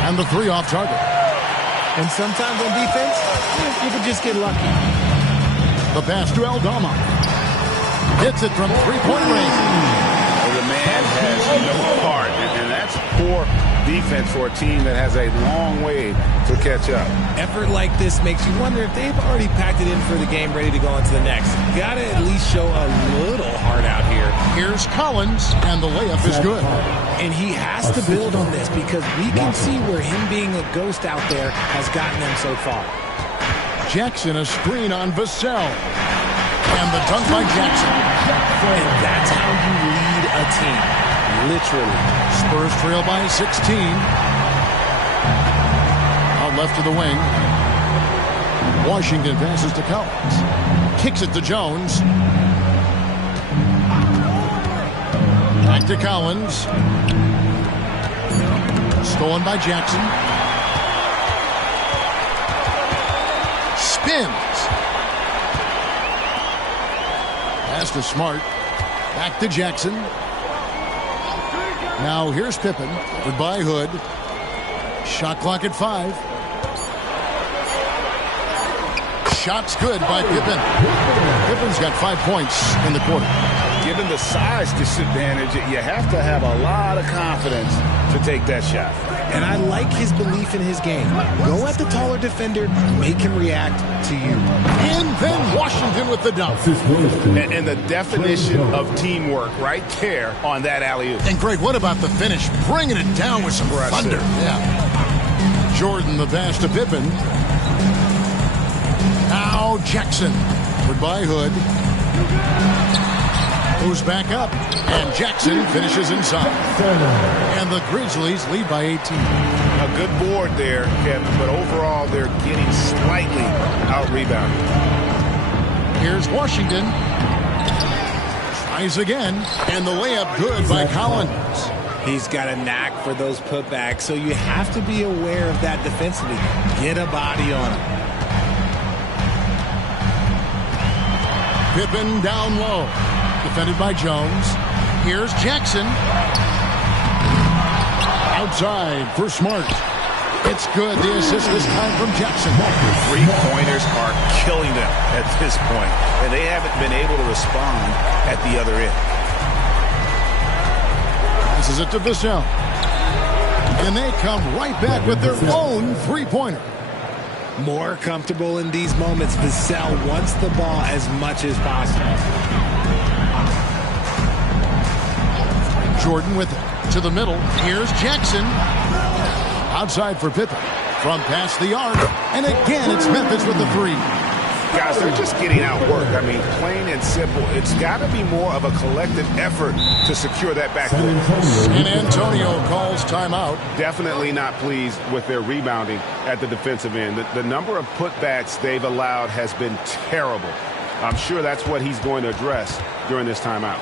And the three off target. And sometimes on defense, you could just get lucky. The pass to Aldama. Hits it from three-point range. The man has no heart, and that's poor defense for a team that has a long way to catch up. Effort like this makes you wonder if they've already packed it in for the game, ready to go on to the next. Gotta at least show a little heart out here. Here's Collins, and the layup is good. And he has to build on this because we can see where him being a ghost out there has gotten them so far. Jackson, a screen on Vassell. And the dunk by Jackson. And that's how you lead a team. Literally. Spurs trail by 16. Out left to the wing. Washington passes to Collins. Kicks it to Jones. Back to Collins. Stolen by Jackson. Spins. Pass to Smart. Back to Jackson. Now here's Pippen. Goodbye Hood. Shot clock at 5. Shot's good by Pippen. Pippen's got 5 points in the quarter. Given the size disadvantage, you have to have a lot of confidence to take that shot. And I like his belief in his game. Go at the taller defender, make him react to you. And then Washington with the dunk. And the definition of teamwork right there on that alley-oop. And Greg, what about the finish? Bringing it down with some thunder. Yeah. Jordan the pass to Pippen. Now Jackson. Goodbye Hood. Moves back up, and Jackson finishes inside. And the Grizzlies lead by 18. A good board there, Kevin, but overall they're getting slightly out-rebounded. Here's Washington. Tries again, and the layup good by Collins. He's got a knack for those putbacks, so you have to be aware of that defensively. Get a body on him. Pippen down low. Defended by Jones. Here's Jackson. Outside for Smart. It's good. The assist this time from Jackson. Three-pointers are killing them at this point, and they haven't been able to respond at the other end. This is it to Vassell. And they come right back with their own three-pointer. More comfortable in these moments. Vassell wants the ball as much as possible. Jordan with it to the middle. Here's Jackson. Outside for Pippen. From past the arc. And again, it's Memphis with the three. Guys, they're just getting outworked. I mean, plain and simple. It's got to be more of a collective effort to secure that backcourt. San Antonio calls timeout. Definitely not pleased with their rebounding at the defensive end. The number of putbacks they've allowed has been terrible. I'm sure that's what he's going to address during this timeout.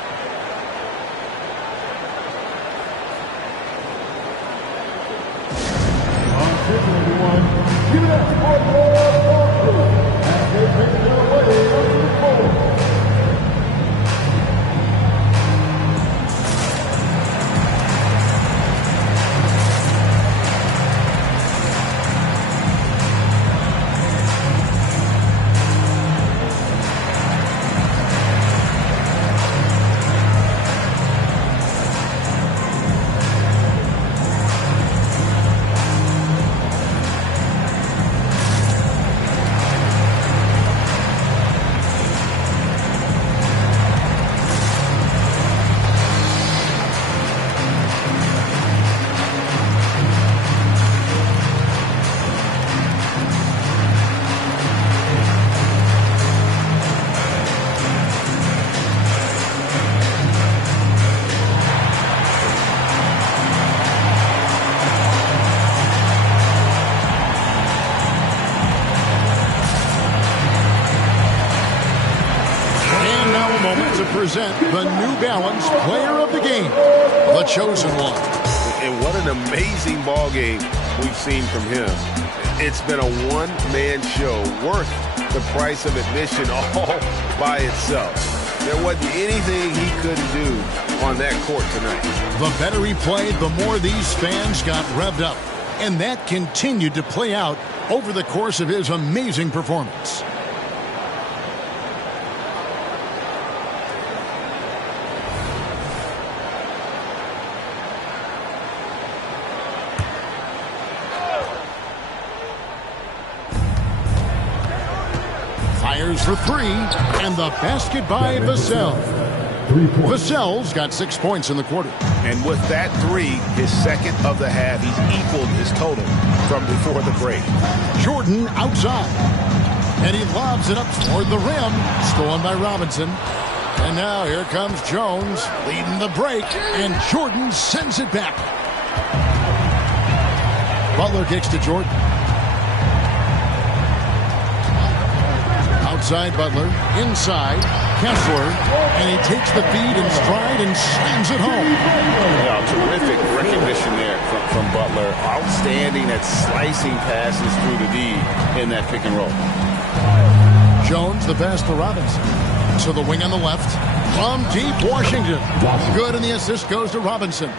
present the New Balance Player of the Game, the chosen one. And what an amazing ball game we've seen from him. It's been a one-man show worth the price of admission all by itself. There wasn't anything he couldn't do on that court tonight. The better he played, the more these fans got revved up. And that continued to play out over the course of his amazing performance. Fires for three, and the basket by Vassell. Vassell's got 6 points in the quarter. And with that three, his second of the half, he's equaled his total from before the break. Jordan outside. And he lobs it up toward the rim. Stolen by Robinson. And now here comes Jones leading the break. And Jordan sends it back. Butler kicks to Jordan. Outside Butler. Inside. Kessler, and he takes the feed in stride and slams it home. Yeah, terrific recognition there from Butler. Outstanding at slicing passes through the D in that pick and roll. Jones, the pass to Robinson. To the wing on the left. From deep, Washington. Good, and the assist goes to Robinson.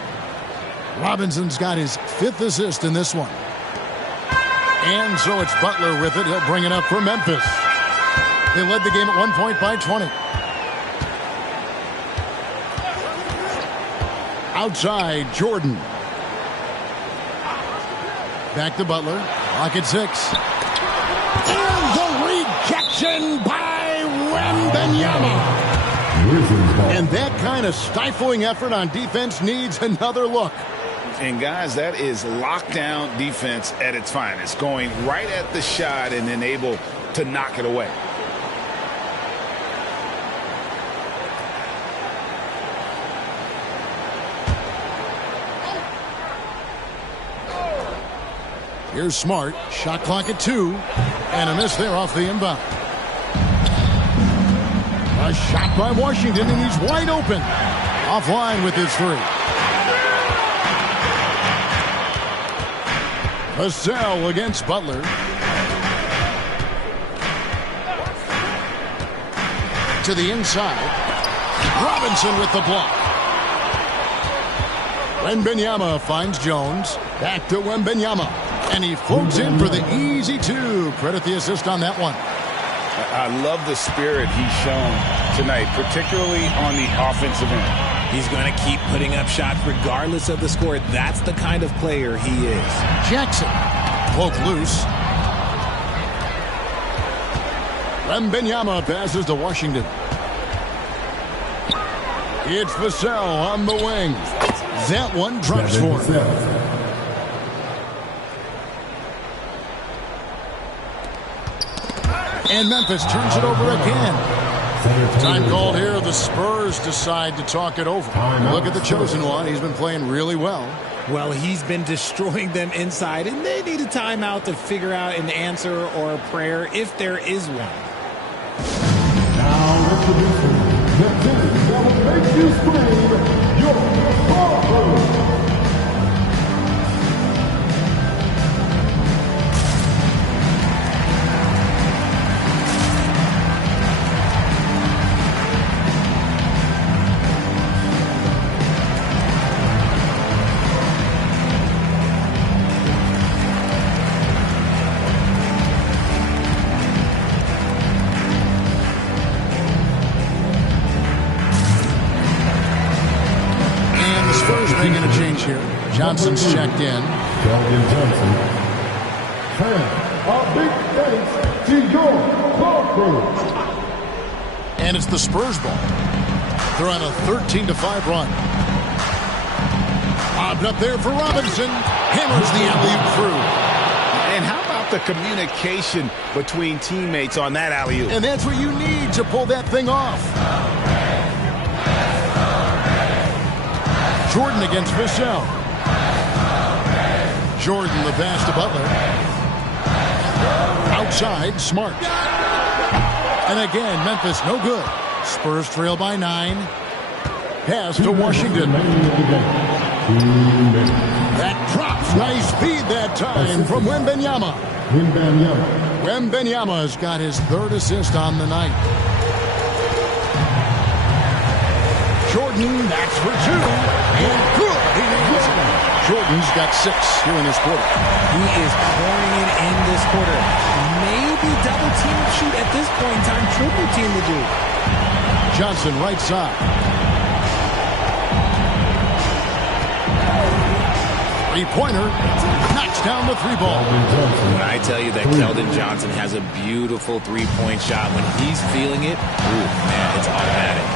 Robinson's got his 5th assist in this one. And so it's Butler with it. He'll bring it up for Memphis. They led the game at 1 point by 20. Outside, Jordan. Back to Butler. Lock at 6. And the rejection by Wembanyama. And that kind of stifling effort on defense needs another look. And guys, that is lockdown defense at its finest. Going right at the shot and then able to knock it away. Here's Smart. Shot clock at 2. And a miss there off the inbound. A shot by Washington, and he's wide open. Offline with his 3. Vassell against Butler. To the inside. Robinson with the block. Wembanyama finds Jones. Back to Wembanyama. And he floats in for the easy 2. Credit the assist on that one. I love the spirit he's shown tonight, particularly on the offensive end. He's going to keep putting up shots regardless of the score. That's the kind of player he is. Jackson. Poke loose. Wembanyama passes to Washington. It's Vassell on the wing. That one drops for him. And Memphis turns it over again. Time called here. The Spurs decide to talk it over. Look at the chosen one. He's been playing really well. Well, he's been destroying them inside, and they need a timeout to figure out an answer or a prayer if there is one. Now introducing the team that will make you scream, your Spurs. Johnson's checked in. Kelvin Johnson. A big thanks to your Spurs. And it's the Spurs ball. They're on a 13-5 run. Lobbed up there for Robinson. Hammers the alley-oop through. And how about the communication between teammates on that alley-oop? And that's what you need to pull that thing off. Jordan against Vassell. Jordan the pass to Butler. Outside, Smart. And again, Memphis no good. Spurs trail by 9. Pass to Washington. That drops. Nice feed that time from Wembanyama. Wembanyama's got his 3rd assist on the night. Jordan, that's for 2. And good. He nails it. Jordan's got 6 here in this quarter. He is pouring it in this quarter. Maybe double team or shoot at this point in time. Triple team to do. Johnson right side. 3-pointer. Knocks down the 3-ball. When I tell you that Keldon Johnson has a beautiful 3-point shot, when he's feeling it, ooh, man, it's automatic.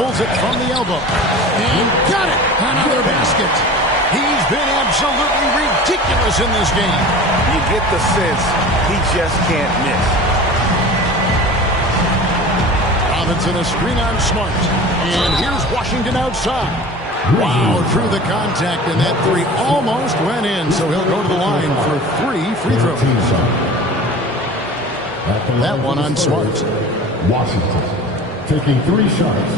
Pulls it from the elbow. And got it. Another basket. He's been absolutely ridiculous in this game. You get the sense he just can't miss. Robinson a screen on Smart. And here's Washington outside. Wow, through the contact, and that 3 almost went in, so he'll go to the line for 3 free throws. That one on Smart. Washington taking 3 shots.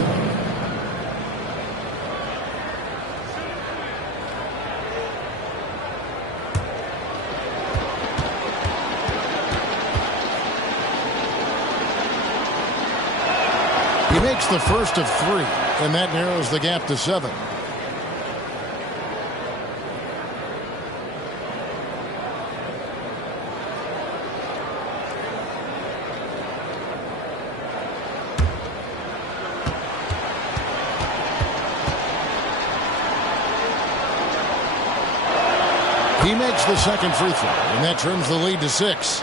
He makes the first of 3, and that narrows the gap to 7. He makes the second free throw, and that trims the lead to 6.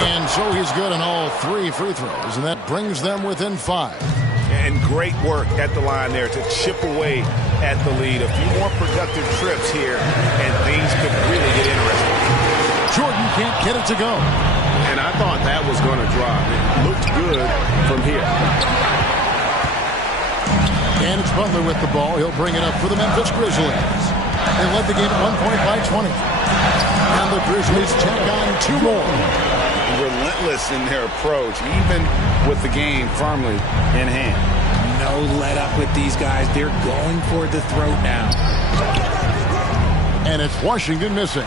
And so he's good on all 3 free throws, and that brings them within 5. And great work at the line there to chip away at the lead. A few more productive trips here, and things could really get interesting. Jordan can't get it to go. And I thought that was going to drop. It looked good from here. And it's Butler with the ball. He'll bring it up for the Memphis Grizzlies. They led the game at 1 point by 20. And the Grizzlies tack on 2 more. Relentless in their approach, even with the game firmly in hand. No let up with these guys. They're going for the throat now. And it's Washington missing.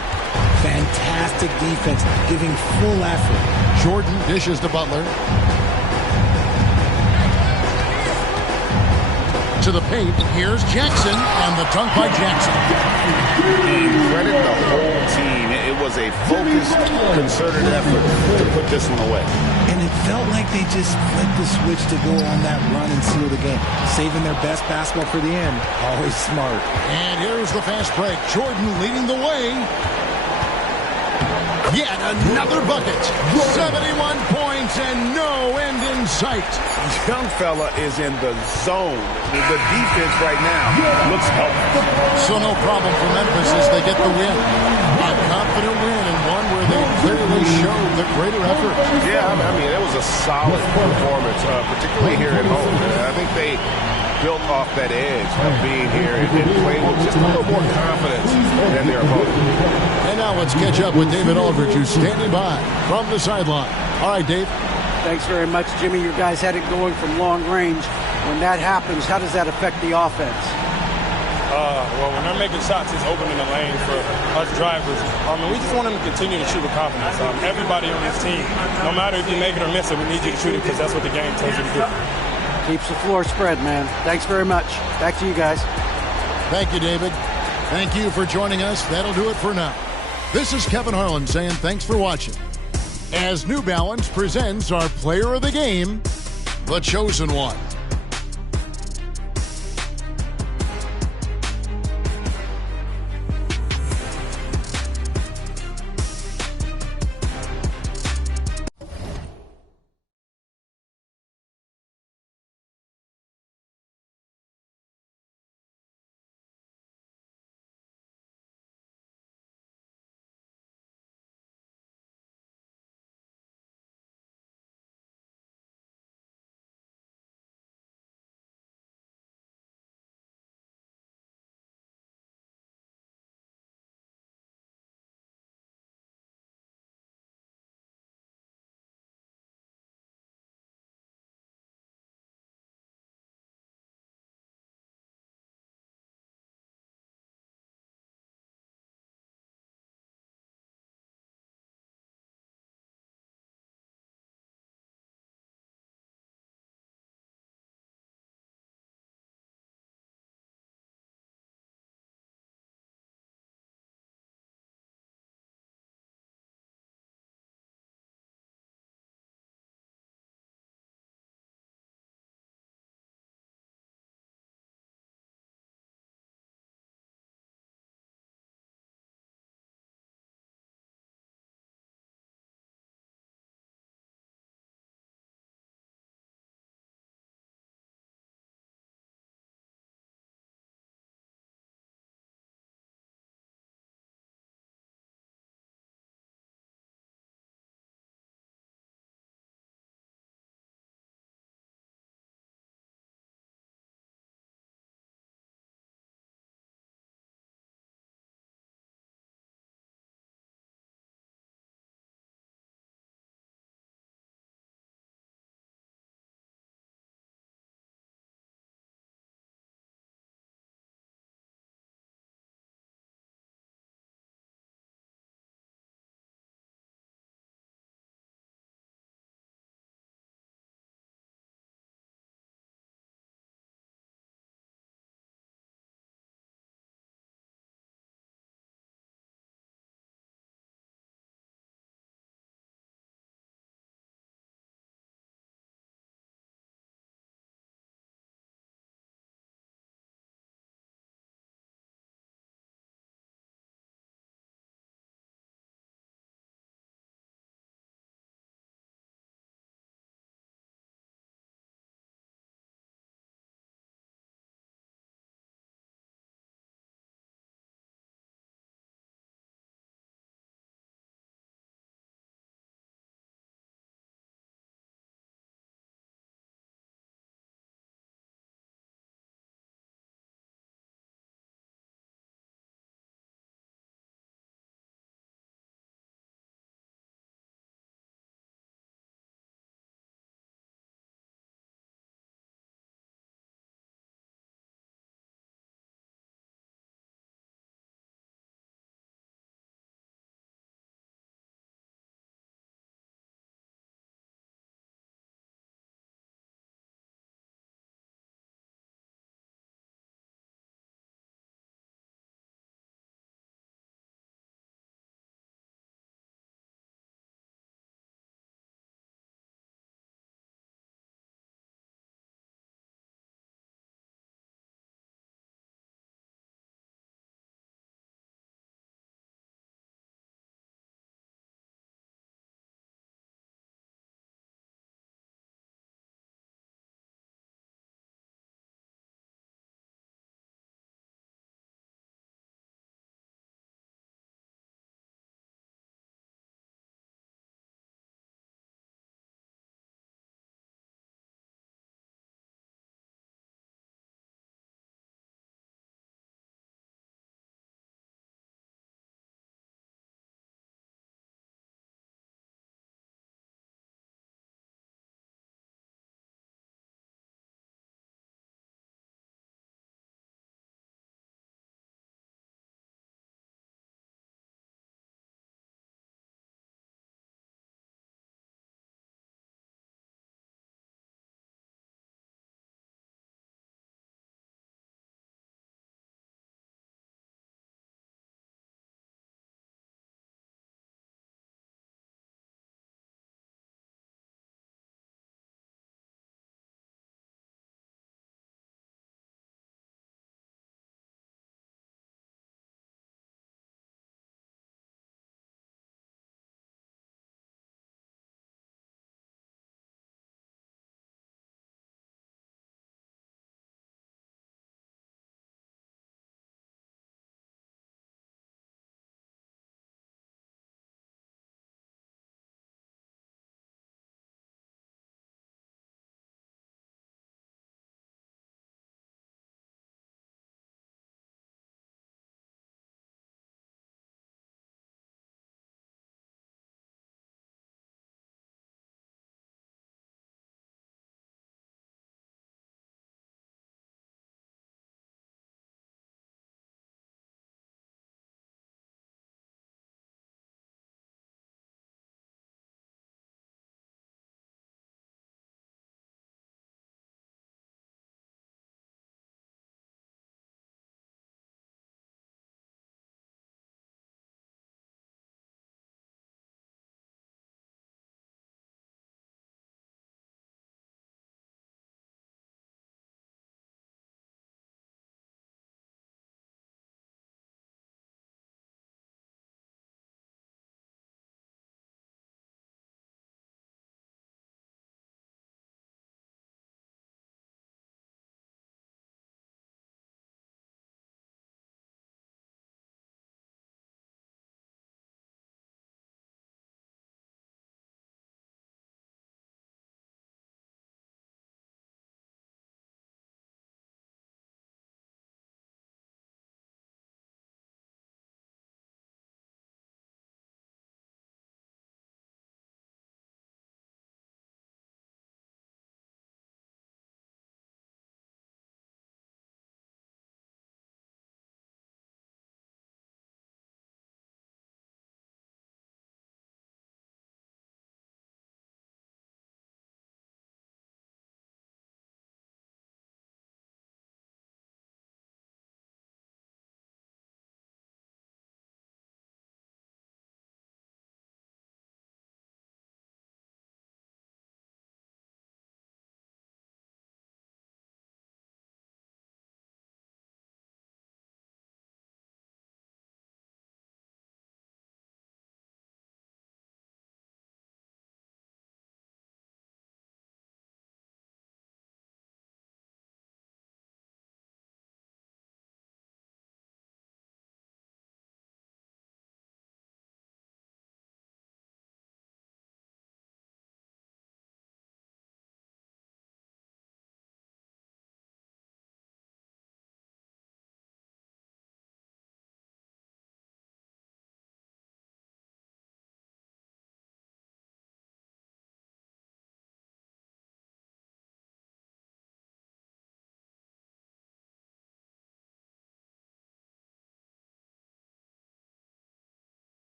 Fantastic defense, giving full effort. Jordan dishes to Butler. To the paint, here's Jackson, and the dunk by Jackson. And credit the whole team. It was a focused, concerted effort to put this one away. And it felt like they just flipped the switch to go on that run and seal the game. Saving their best basketball for the end. Always smart. And here's the fast break. Jordan leading the way. Yet another bucket. 71 points and no end in sight. Young fella is in the zone. The defense right now looks helpful. So no problem for Memphis as they get the win. A confident win and one where they clearly showed the greater effort. Yeah, I mean, it was a solid performance, particularly here at home. I think they built off that edge of being here and playing with just a little more confidence than their opponent. And now let's catch up with David Aldridge, who's standing by from the sideline. All right, Dave. Thanks very much, Jimmy. You guys had it going from long range. When that happens, how does that affect the offense? Well, when they're making shots, it's opening the lane for us drivers. We just want them to continue to shoot with confidence. Everybody on this team, no matter if you make it or miss it, we need you to shoot it because that's what the game tells you to do. Keeps the floor spread, man. Thanks very much. Back to you guys. Thank you, David. Thank you for joining us. That'll do it for now. This is Kevin Harlan saying thanks for watching. As New Balance presents our player of the game, the chosen one.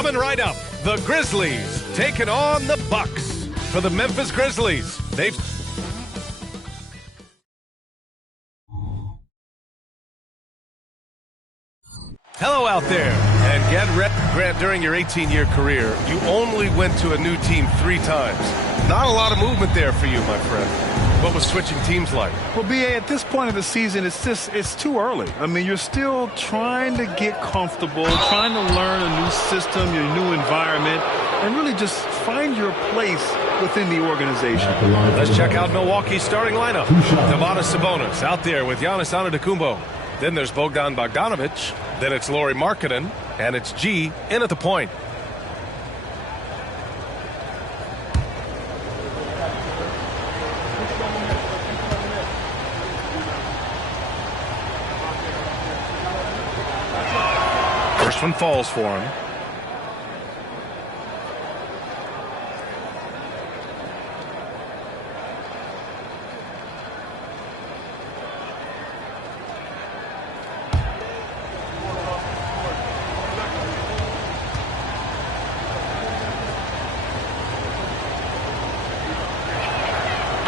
Coming right up, the Grizzlies taking on the Bucks. For the Memphis Grizzlies, they've... Hello out there, and get ready. Grant, during your 18-year career, you only went to a new team 3 times. Not a lot of movement there for you, my friend. What was switching teams like? Well, B.A., at this point of the season, it's too early. I mean, you're still trying to get comfortable, trying to learn a new system, your new environment, and really just find your place within the organization. Let's check out Milwaukee's starting lineup. Domantas Sabonis out there with Giannis Antetokounmpo. Then there's Bogdan Bogdanovic. Then it's Lauri Markkanen. And it's G in at the point. First one falls for him.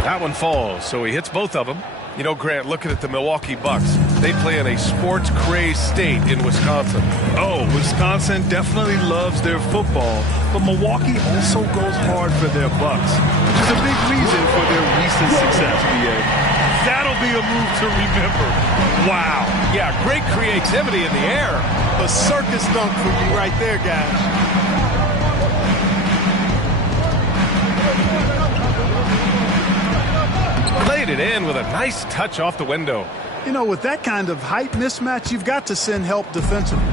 That one falls, so he hits both of them. You know, Grant, looking at the Milwaukee Bucks, they play in a sports-crazed state in Wisconsin. Oh, Wisconsin definitely loves their football, but Milwaukee also goes hard for their Bucks, which is a big reason for their recent success, B.A. That'll be a move to remember. Wow. Yeah, great creativity in the air. A circus dunk for you right there, guys. Played it in with a nice touch off the window. You know, with that kind of height mismatch, you've got to send help defensively.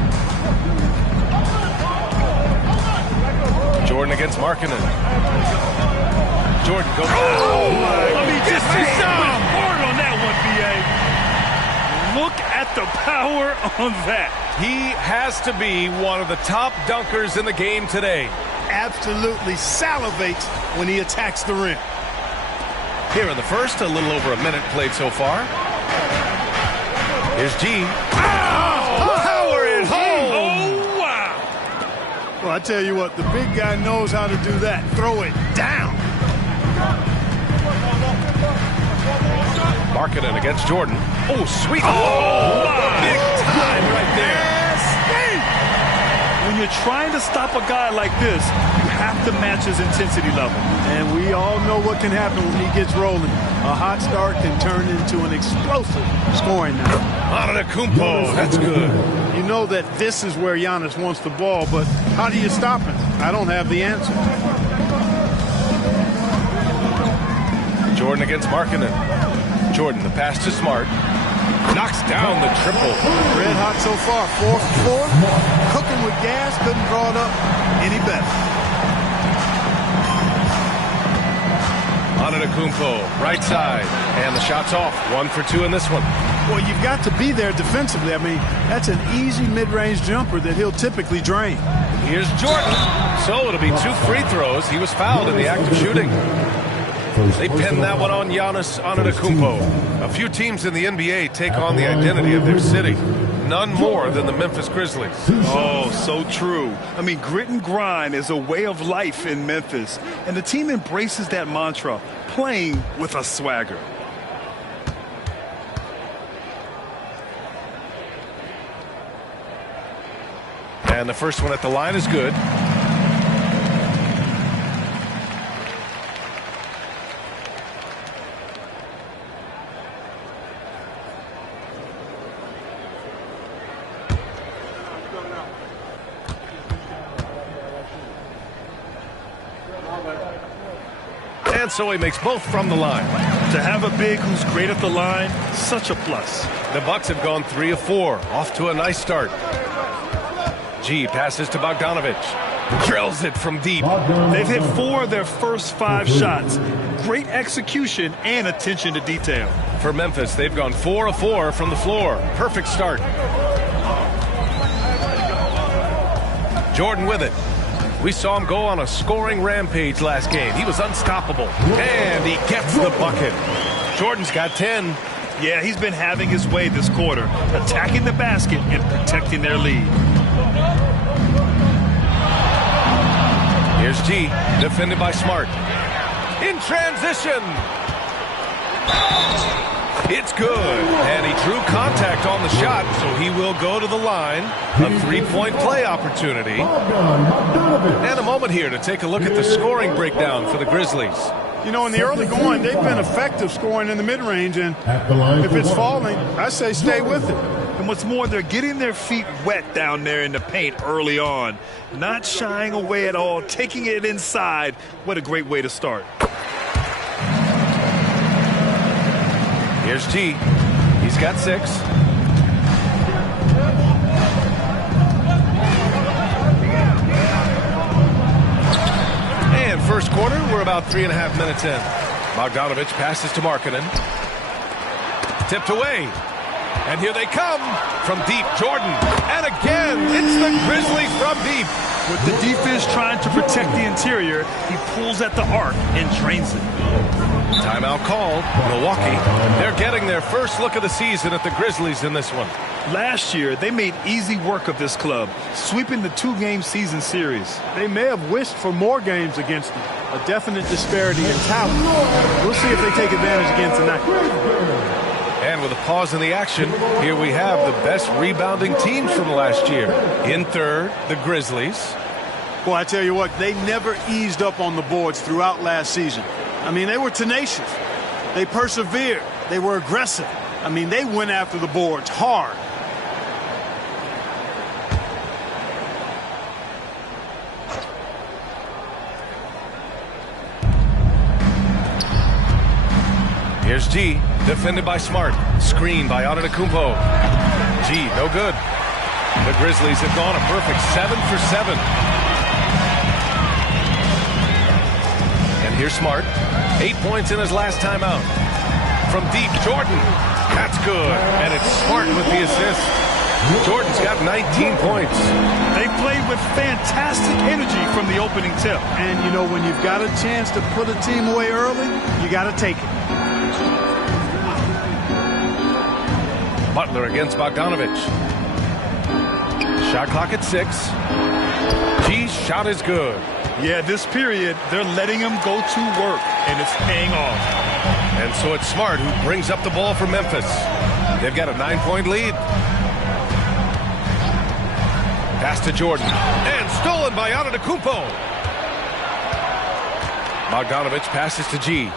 Jordan against Markkanen. Jordan goes. Oh, I mean, just hard on that one, B.A. Look at the power on that. He has to be one of the top dunkers in the game today. Absolutely salivates when he attacks the rim. Here in the first, a little over a minute played so far. Here's G. Power at home! Oh, wow! Well, I tell you what, the big guy knows how to do that. Throw it down. Markkanen against Jordan. Oh, sweet. Oh, big time right there. When you're trying to stop a guy like this, you have to match his intensity level. And we all know what can happen when he gets rolling. A hot start can turn into an explosive scoring night. Antetokounmpo, that's good. You know that this is where Giannis wants the ball, but how do you stop him? I don't have the answer. Jordan against Markkanen. Jordan, the pass to Smart. Knocks down the triple. Red hot so far. 4 for 4. Cooking with gas. Couldn't draw it up any better. Antetokounmpo, right side. And the shot's off. 1 for 2 in this one. Well, you've got to be there defensively. I mean, that's an easy mid-range jumper that he'll typically drain. Here's Jordan. So it'll be 2 free throws. He was fouled in the act of shooting. They pin that one on Giannis Antetokounmpo. A few teams in the NBA take on the identity of their city. None more than the Memphis Grizzlies. Oh, so true. I mean, grit and grind is a way of life in Memphis. And the team embraces that mantra, playing with a swagger. And the first one at the line is good. And so he makes both from the line. To have a big who's great at the line, such a plus. The Bucks have gone 3 of 4, off to a nice start. G passes to Bogdanovic. Drills it from deep. They've hit 4 of their first 5 shots. Great execution and attention to detail. For Memphis, they've gone 4 of 4 from the floor. Perfect start. Jordan with it. We saw him go on a scoring rampage last game. He was unstoppable. And he gets the bucket. Jordan's got 10. Yeah, he's been having his way this quarter, attacking the basket and protecting their lead. Here's G, defended by Smart. In transition. It's good. And he drew contact on the shot, so he will go to the line. A three-point play opportunity. And a moment here to take a look at the scoring breakdown for the Grizzlies. You know, in the early going, they've been effective scoring in the mid-range, and if it's falling, I say stay with it. And what's more, they're getting their feet wet down there in the paint early on. Not shying away at all, taking it inside. What a great way to start. Here's G. He's got 6. And first quarter, we're about 3.5 minutes in. Bogdanovich passes to Markkanen. Tipped away. And here they come from deep. Jordan. And again, it's the Grizzlies from deep. With the defense trying to protect the interior, he pulls at the arc and drains it. Timeout called. Milwaukee. They're getting their first look of the season at the Grizzlies in this one. Last year, they made easy work of this club, sweeping the 2-game season series. They may have wished for more games against them. A definite disparity in talent. We'll see if they take advantage again tonight. And with a pause in the action, here we have the best rebounding teams from last year. In third, the Grizzlies. Well, I tell you what, they never eased up on the boards throughout last season. I mean, they were tenacious. They persevered. They were aggressive. I mean, they went after the boards hard. Here's G, defended by Smart. Screen by Antetokounmpo. G, no good. The Grizzlies have gone a perfect 7 for 7. And here's Smart. 8 points in his last timeout. From deep, Jordan. That's good. And it's Smart with the assist. Jordan's got 19 points. They played with fantastic energy from the opening tip. And, you know, when you've got a chance to put a team away early, you got to take it. Butler against Bogdanovich. Shot clock at 6. G's shot is good. Yeah, this period, they're letting him go to work, and it's paying off. And so it's Smart who brings up the ball for Memphis. They've got a 9-point lead. Pass to Jordan. And stolen by Antetokounmpo. Bogdanovich passes to G.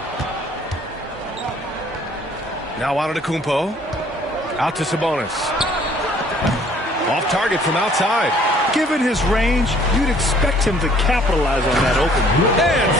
Now Antetokounmpo. Out to Sabonis. Off target from outside. Given his range, you'd expect him to capitalize on that opening. And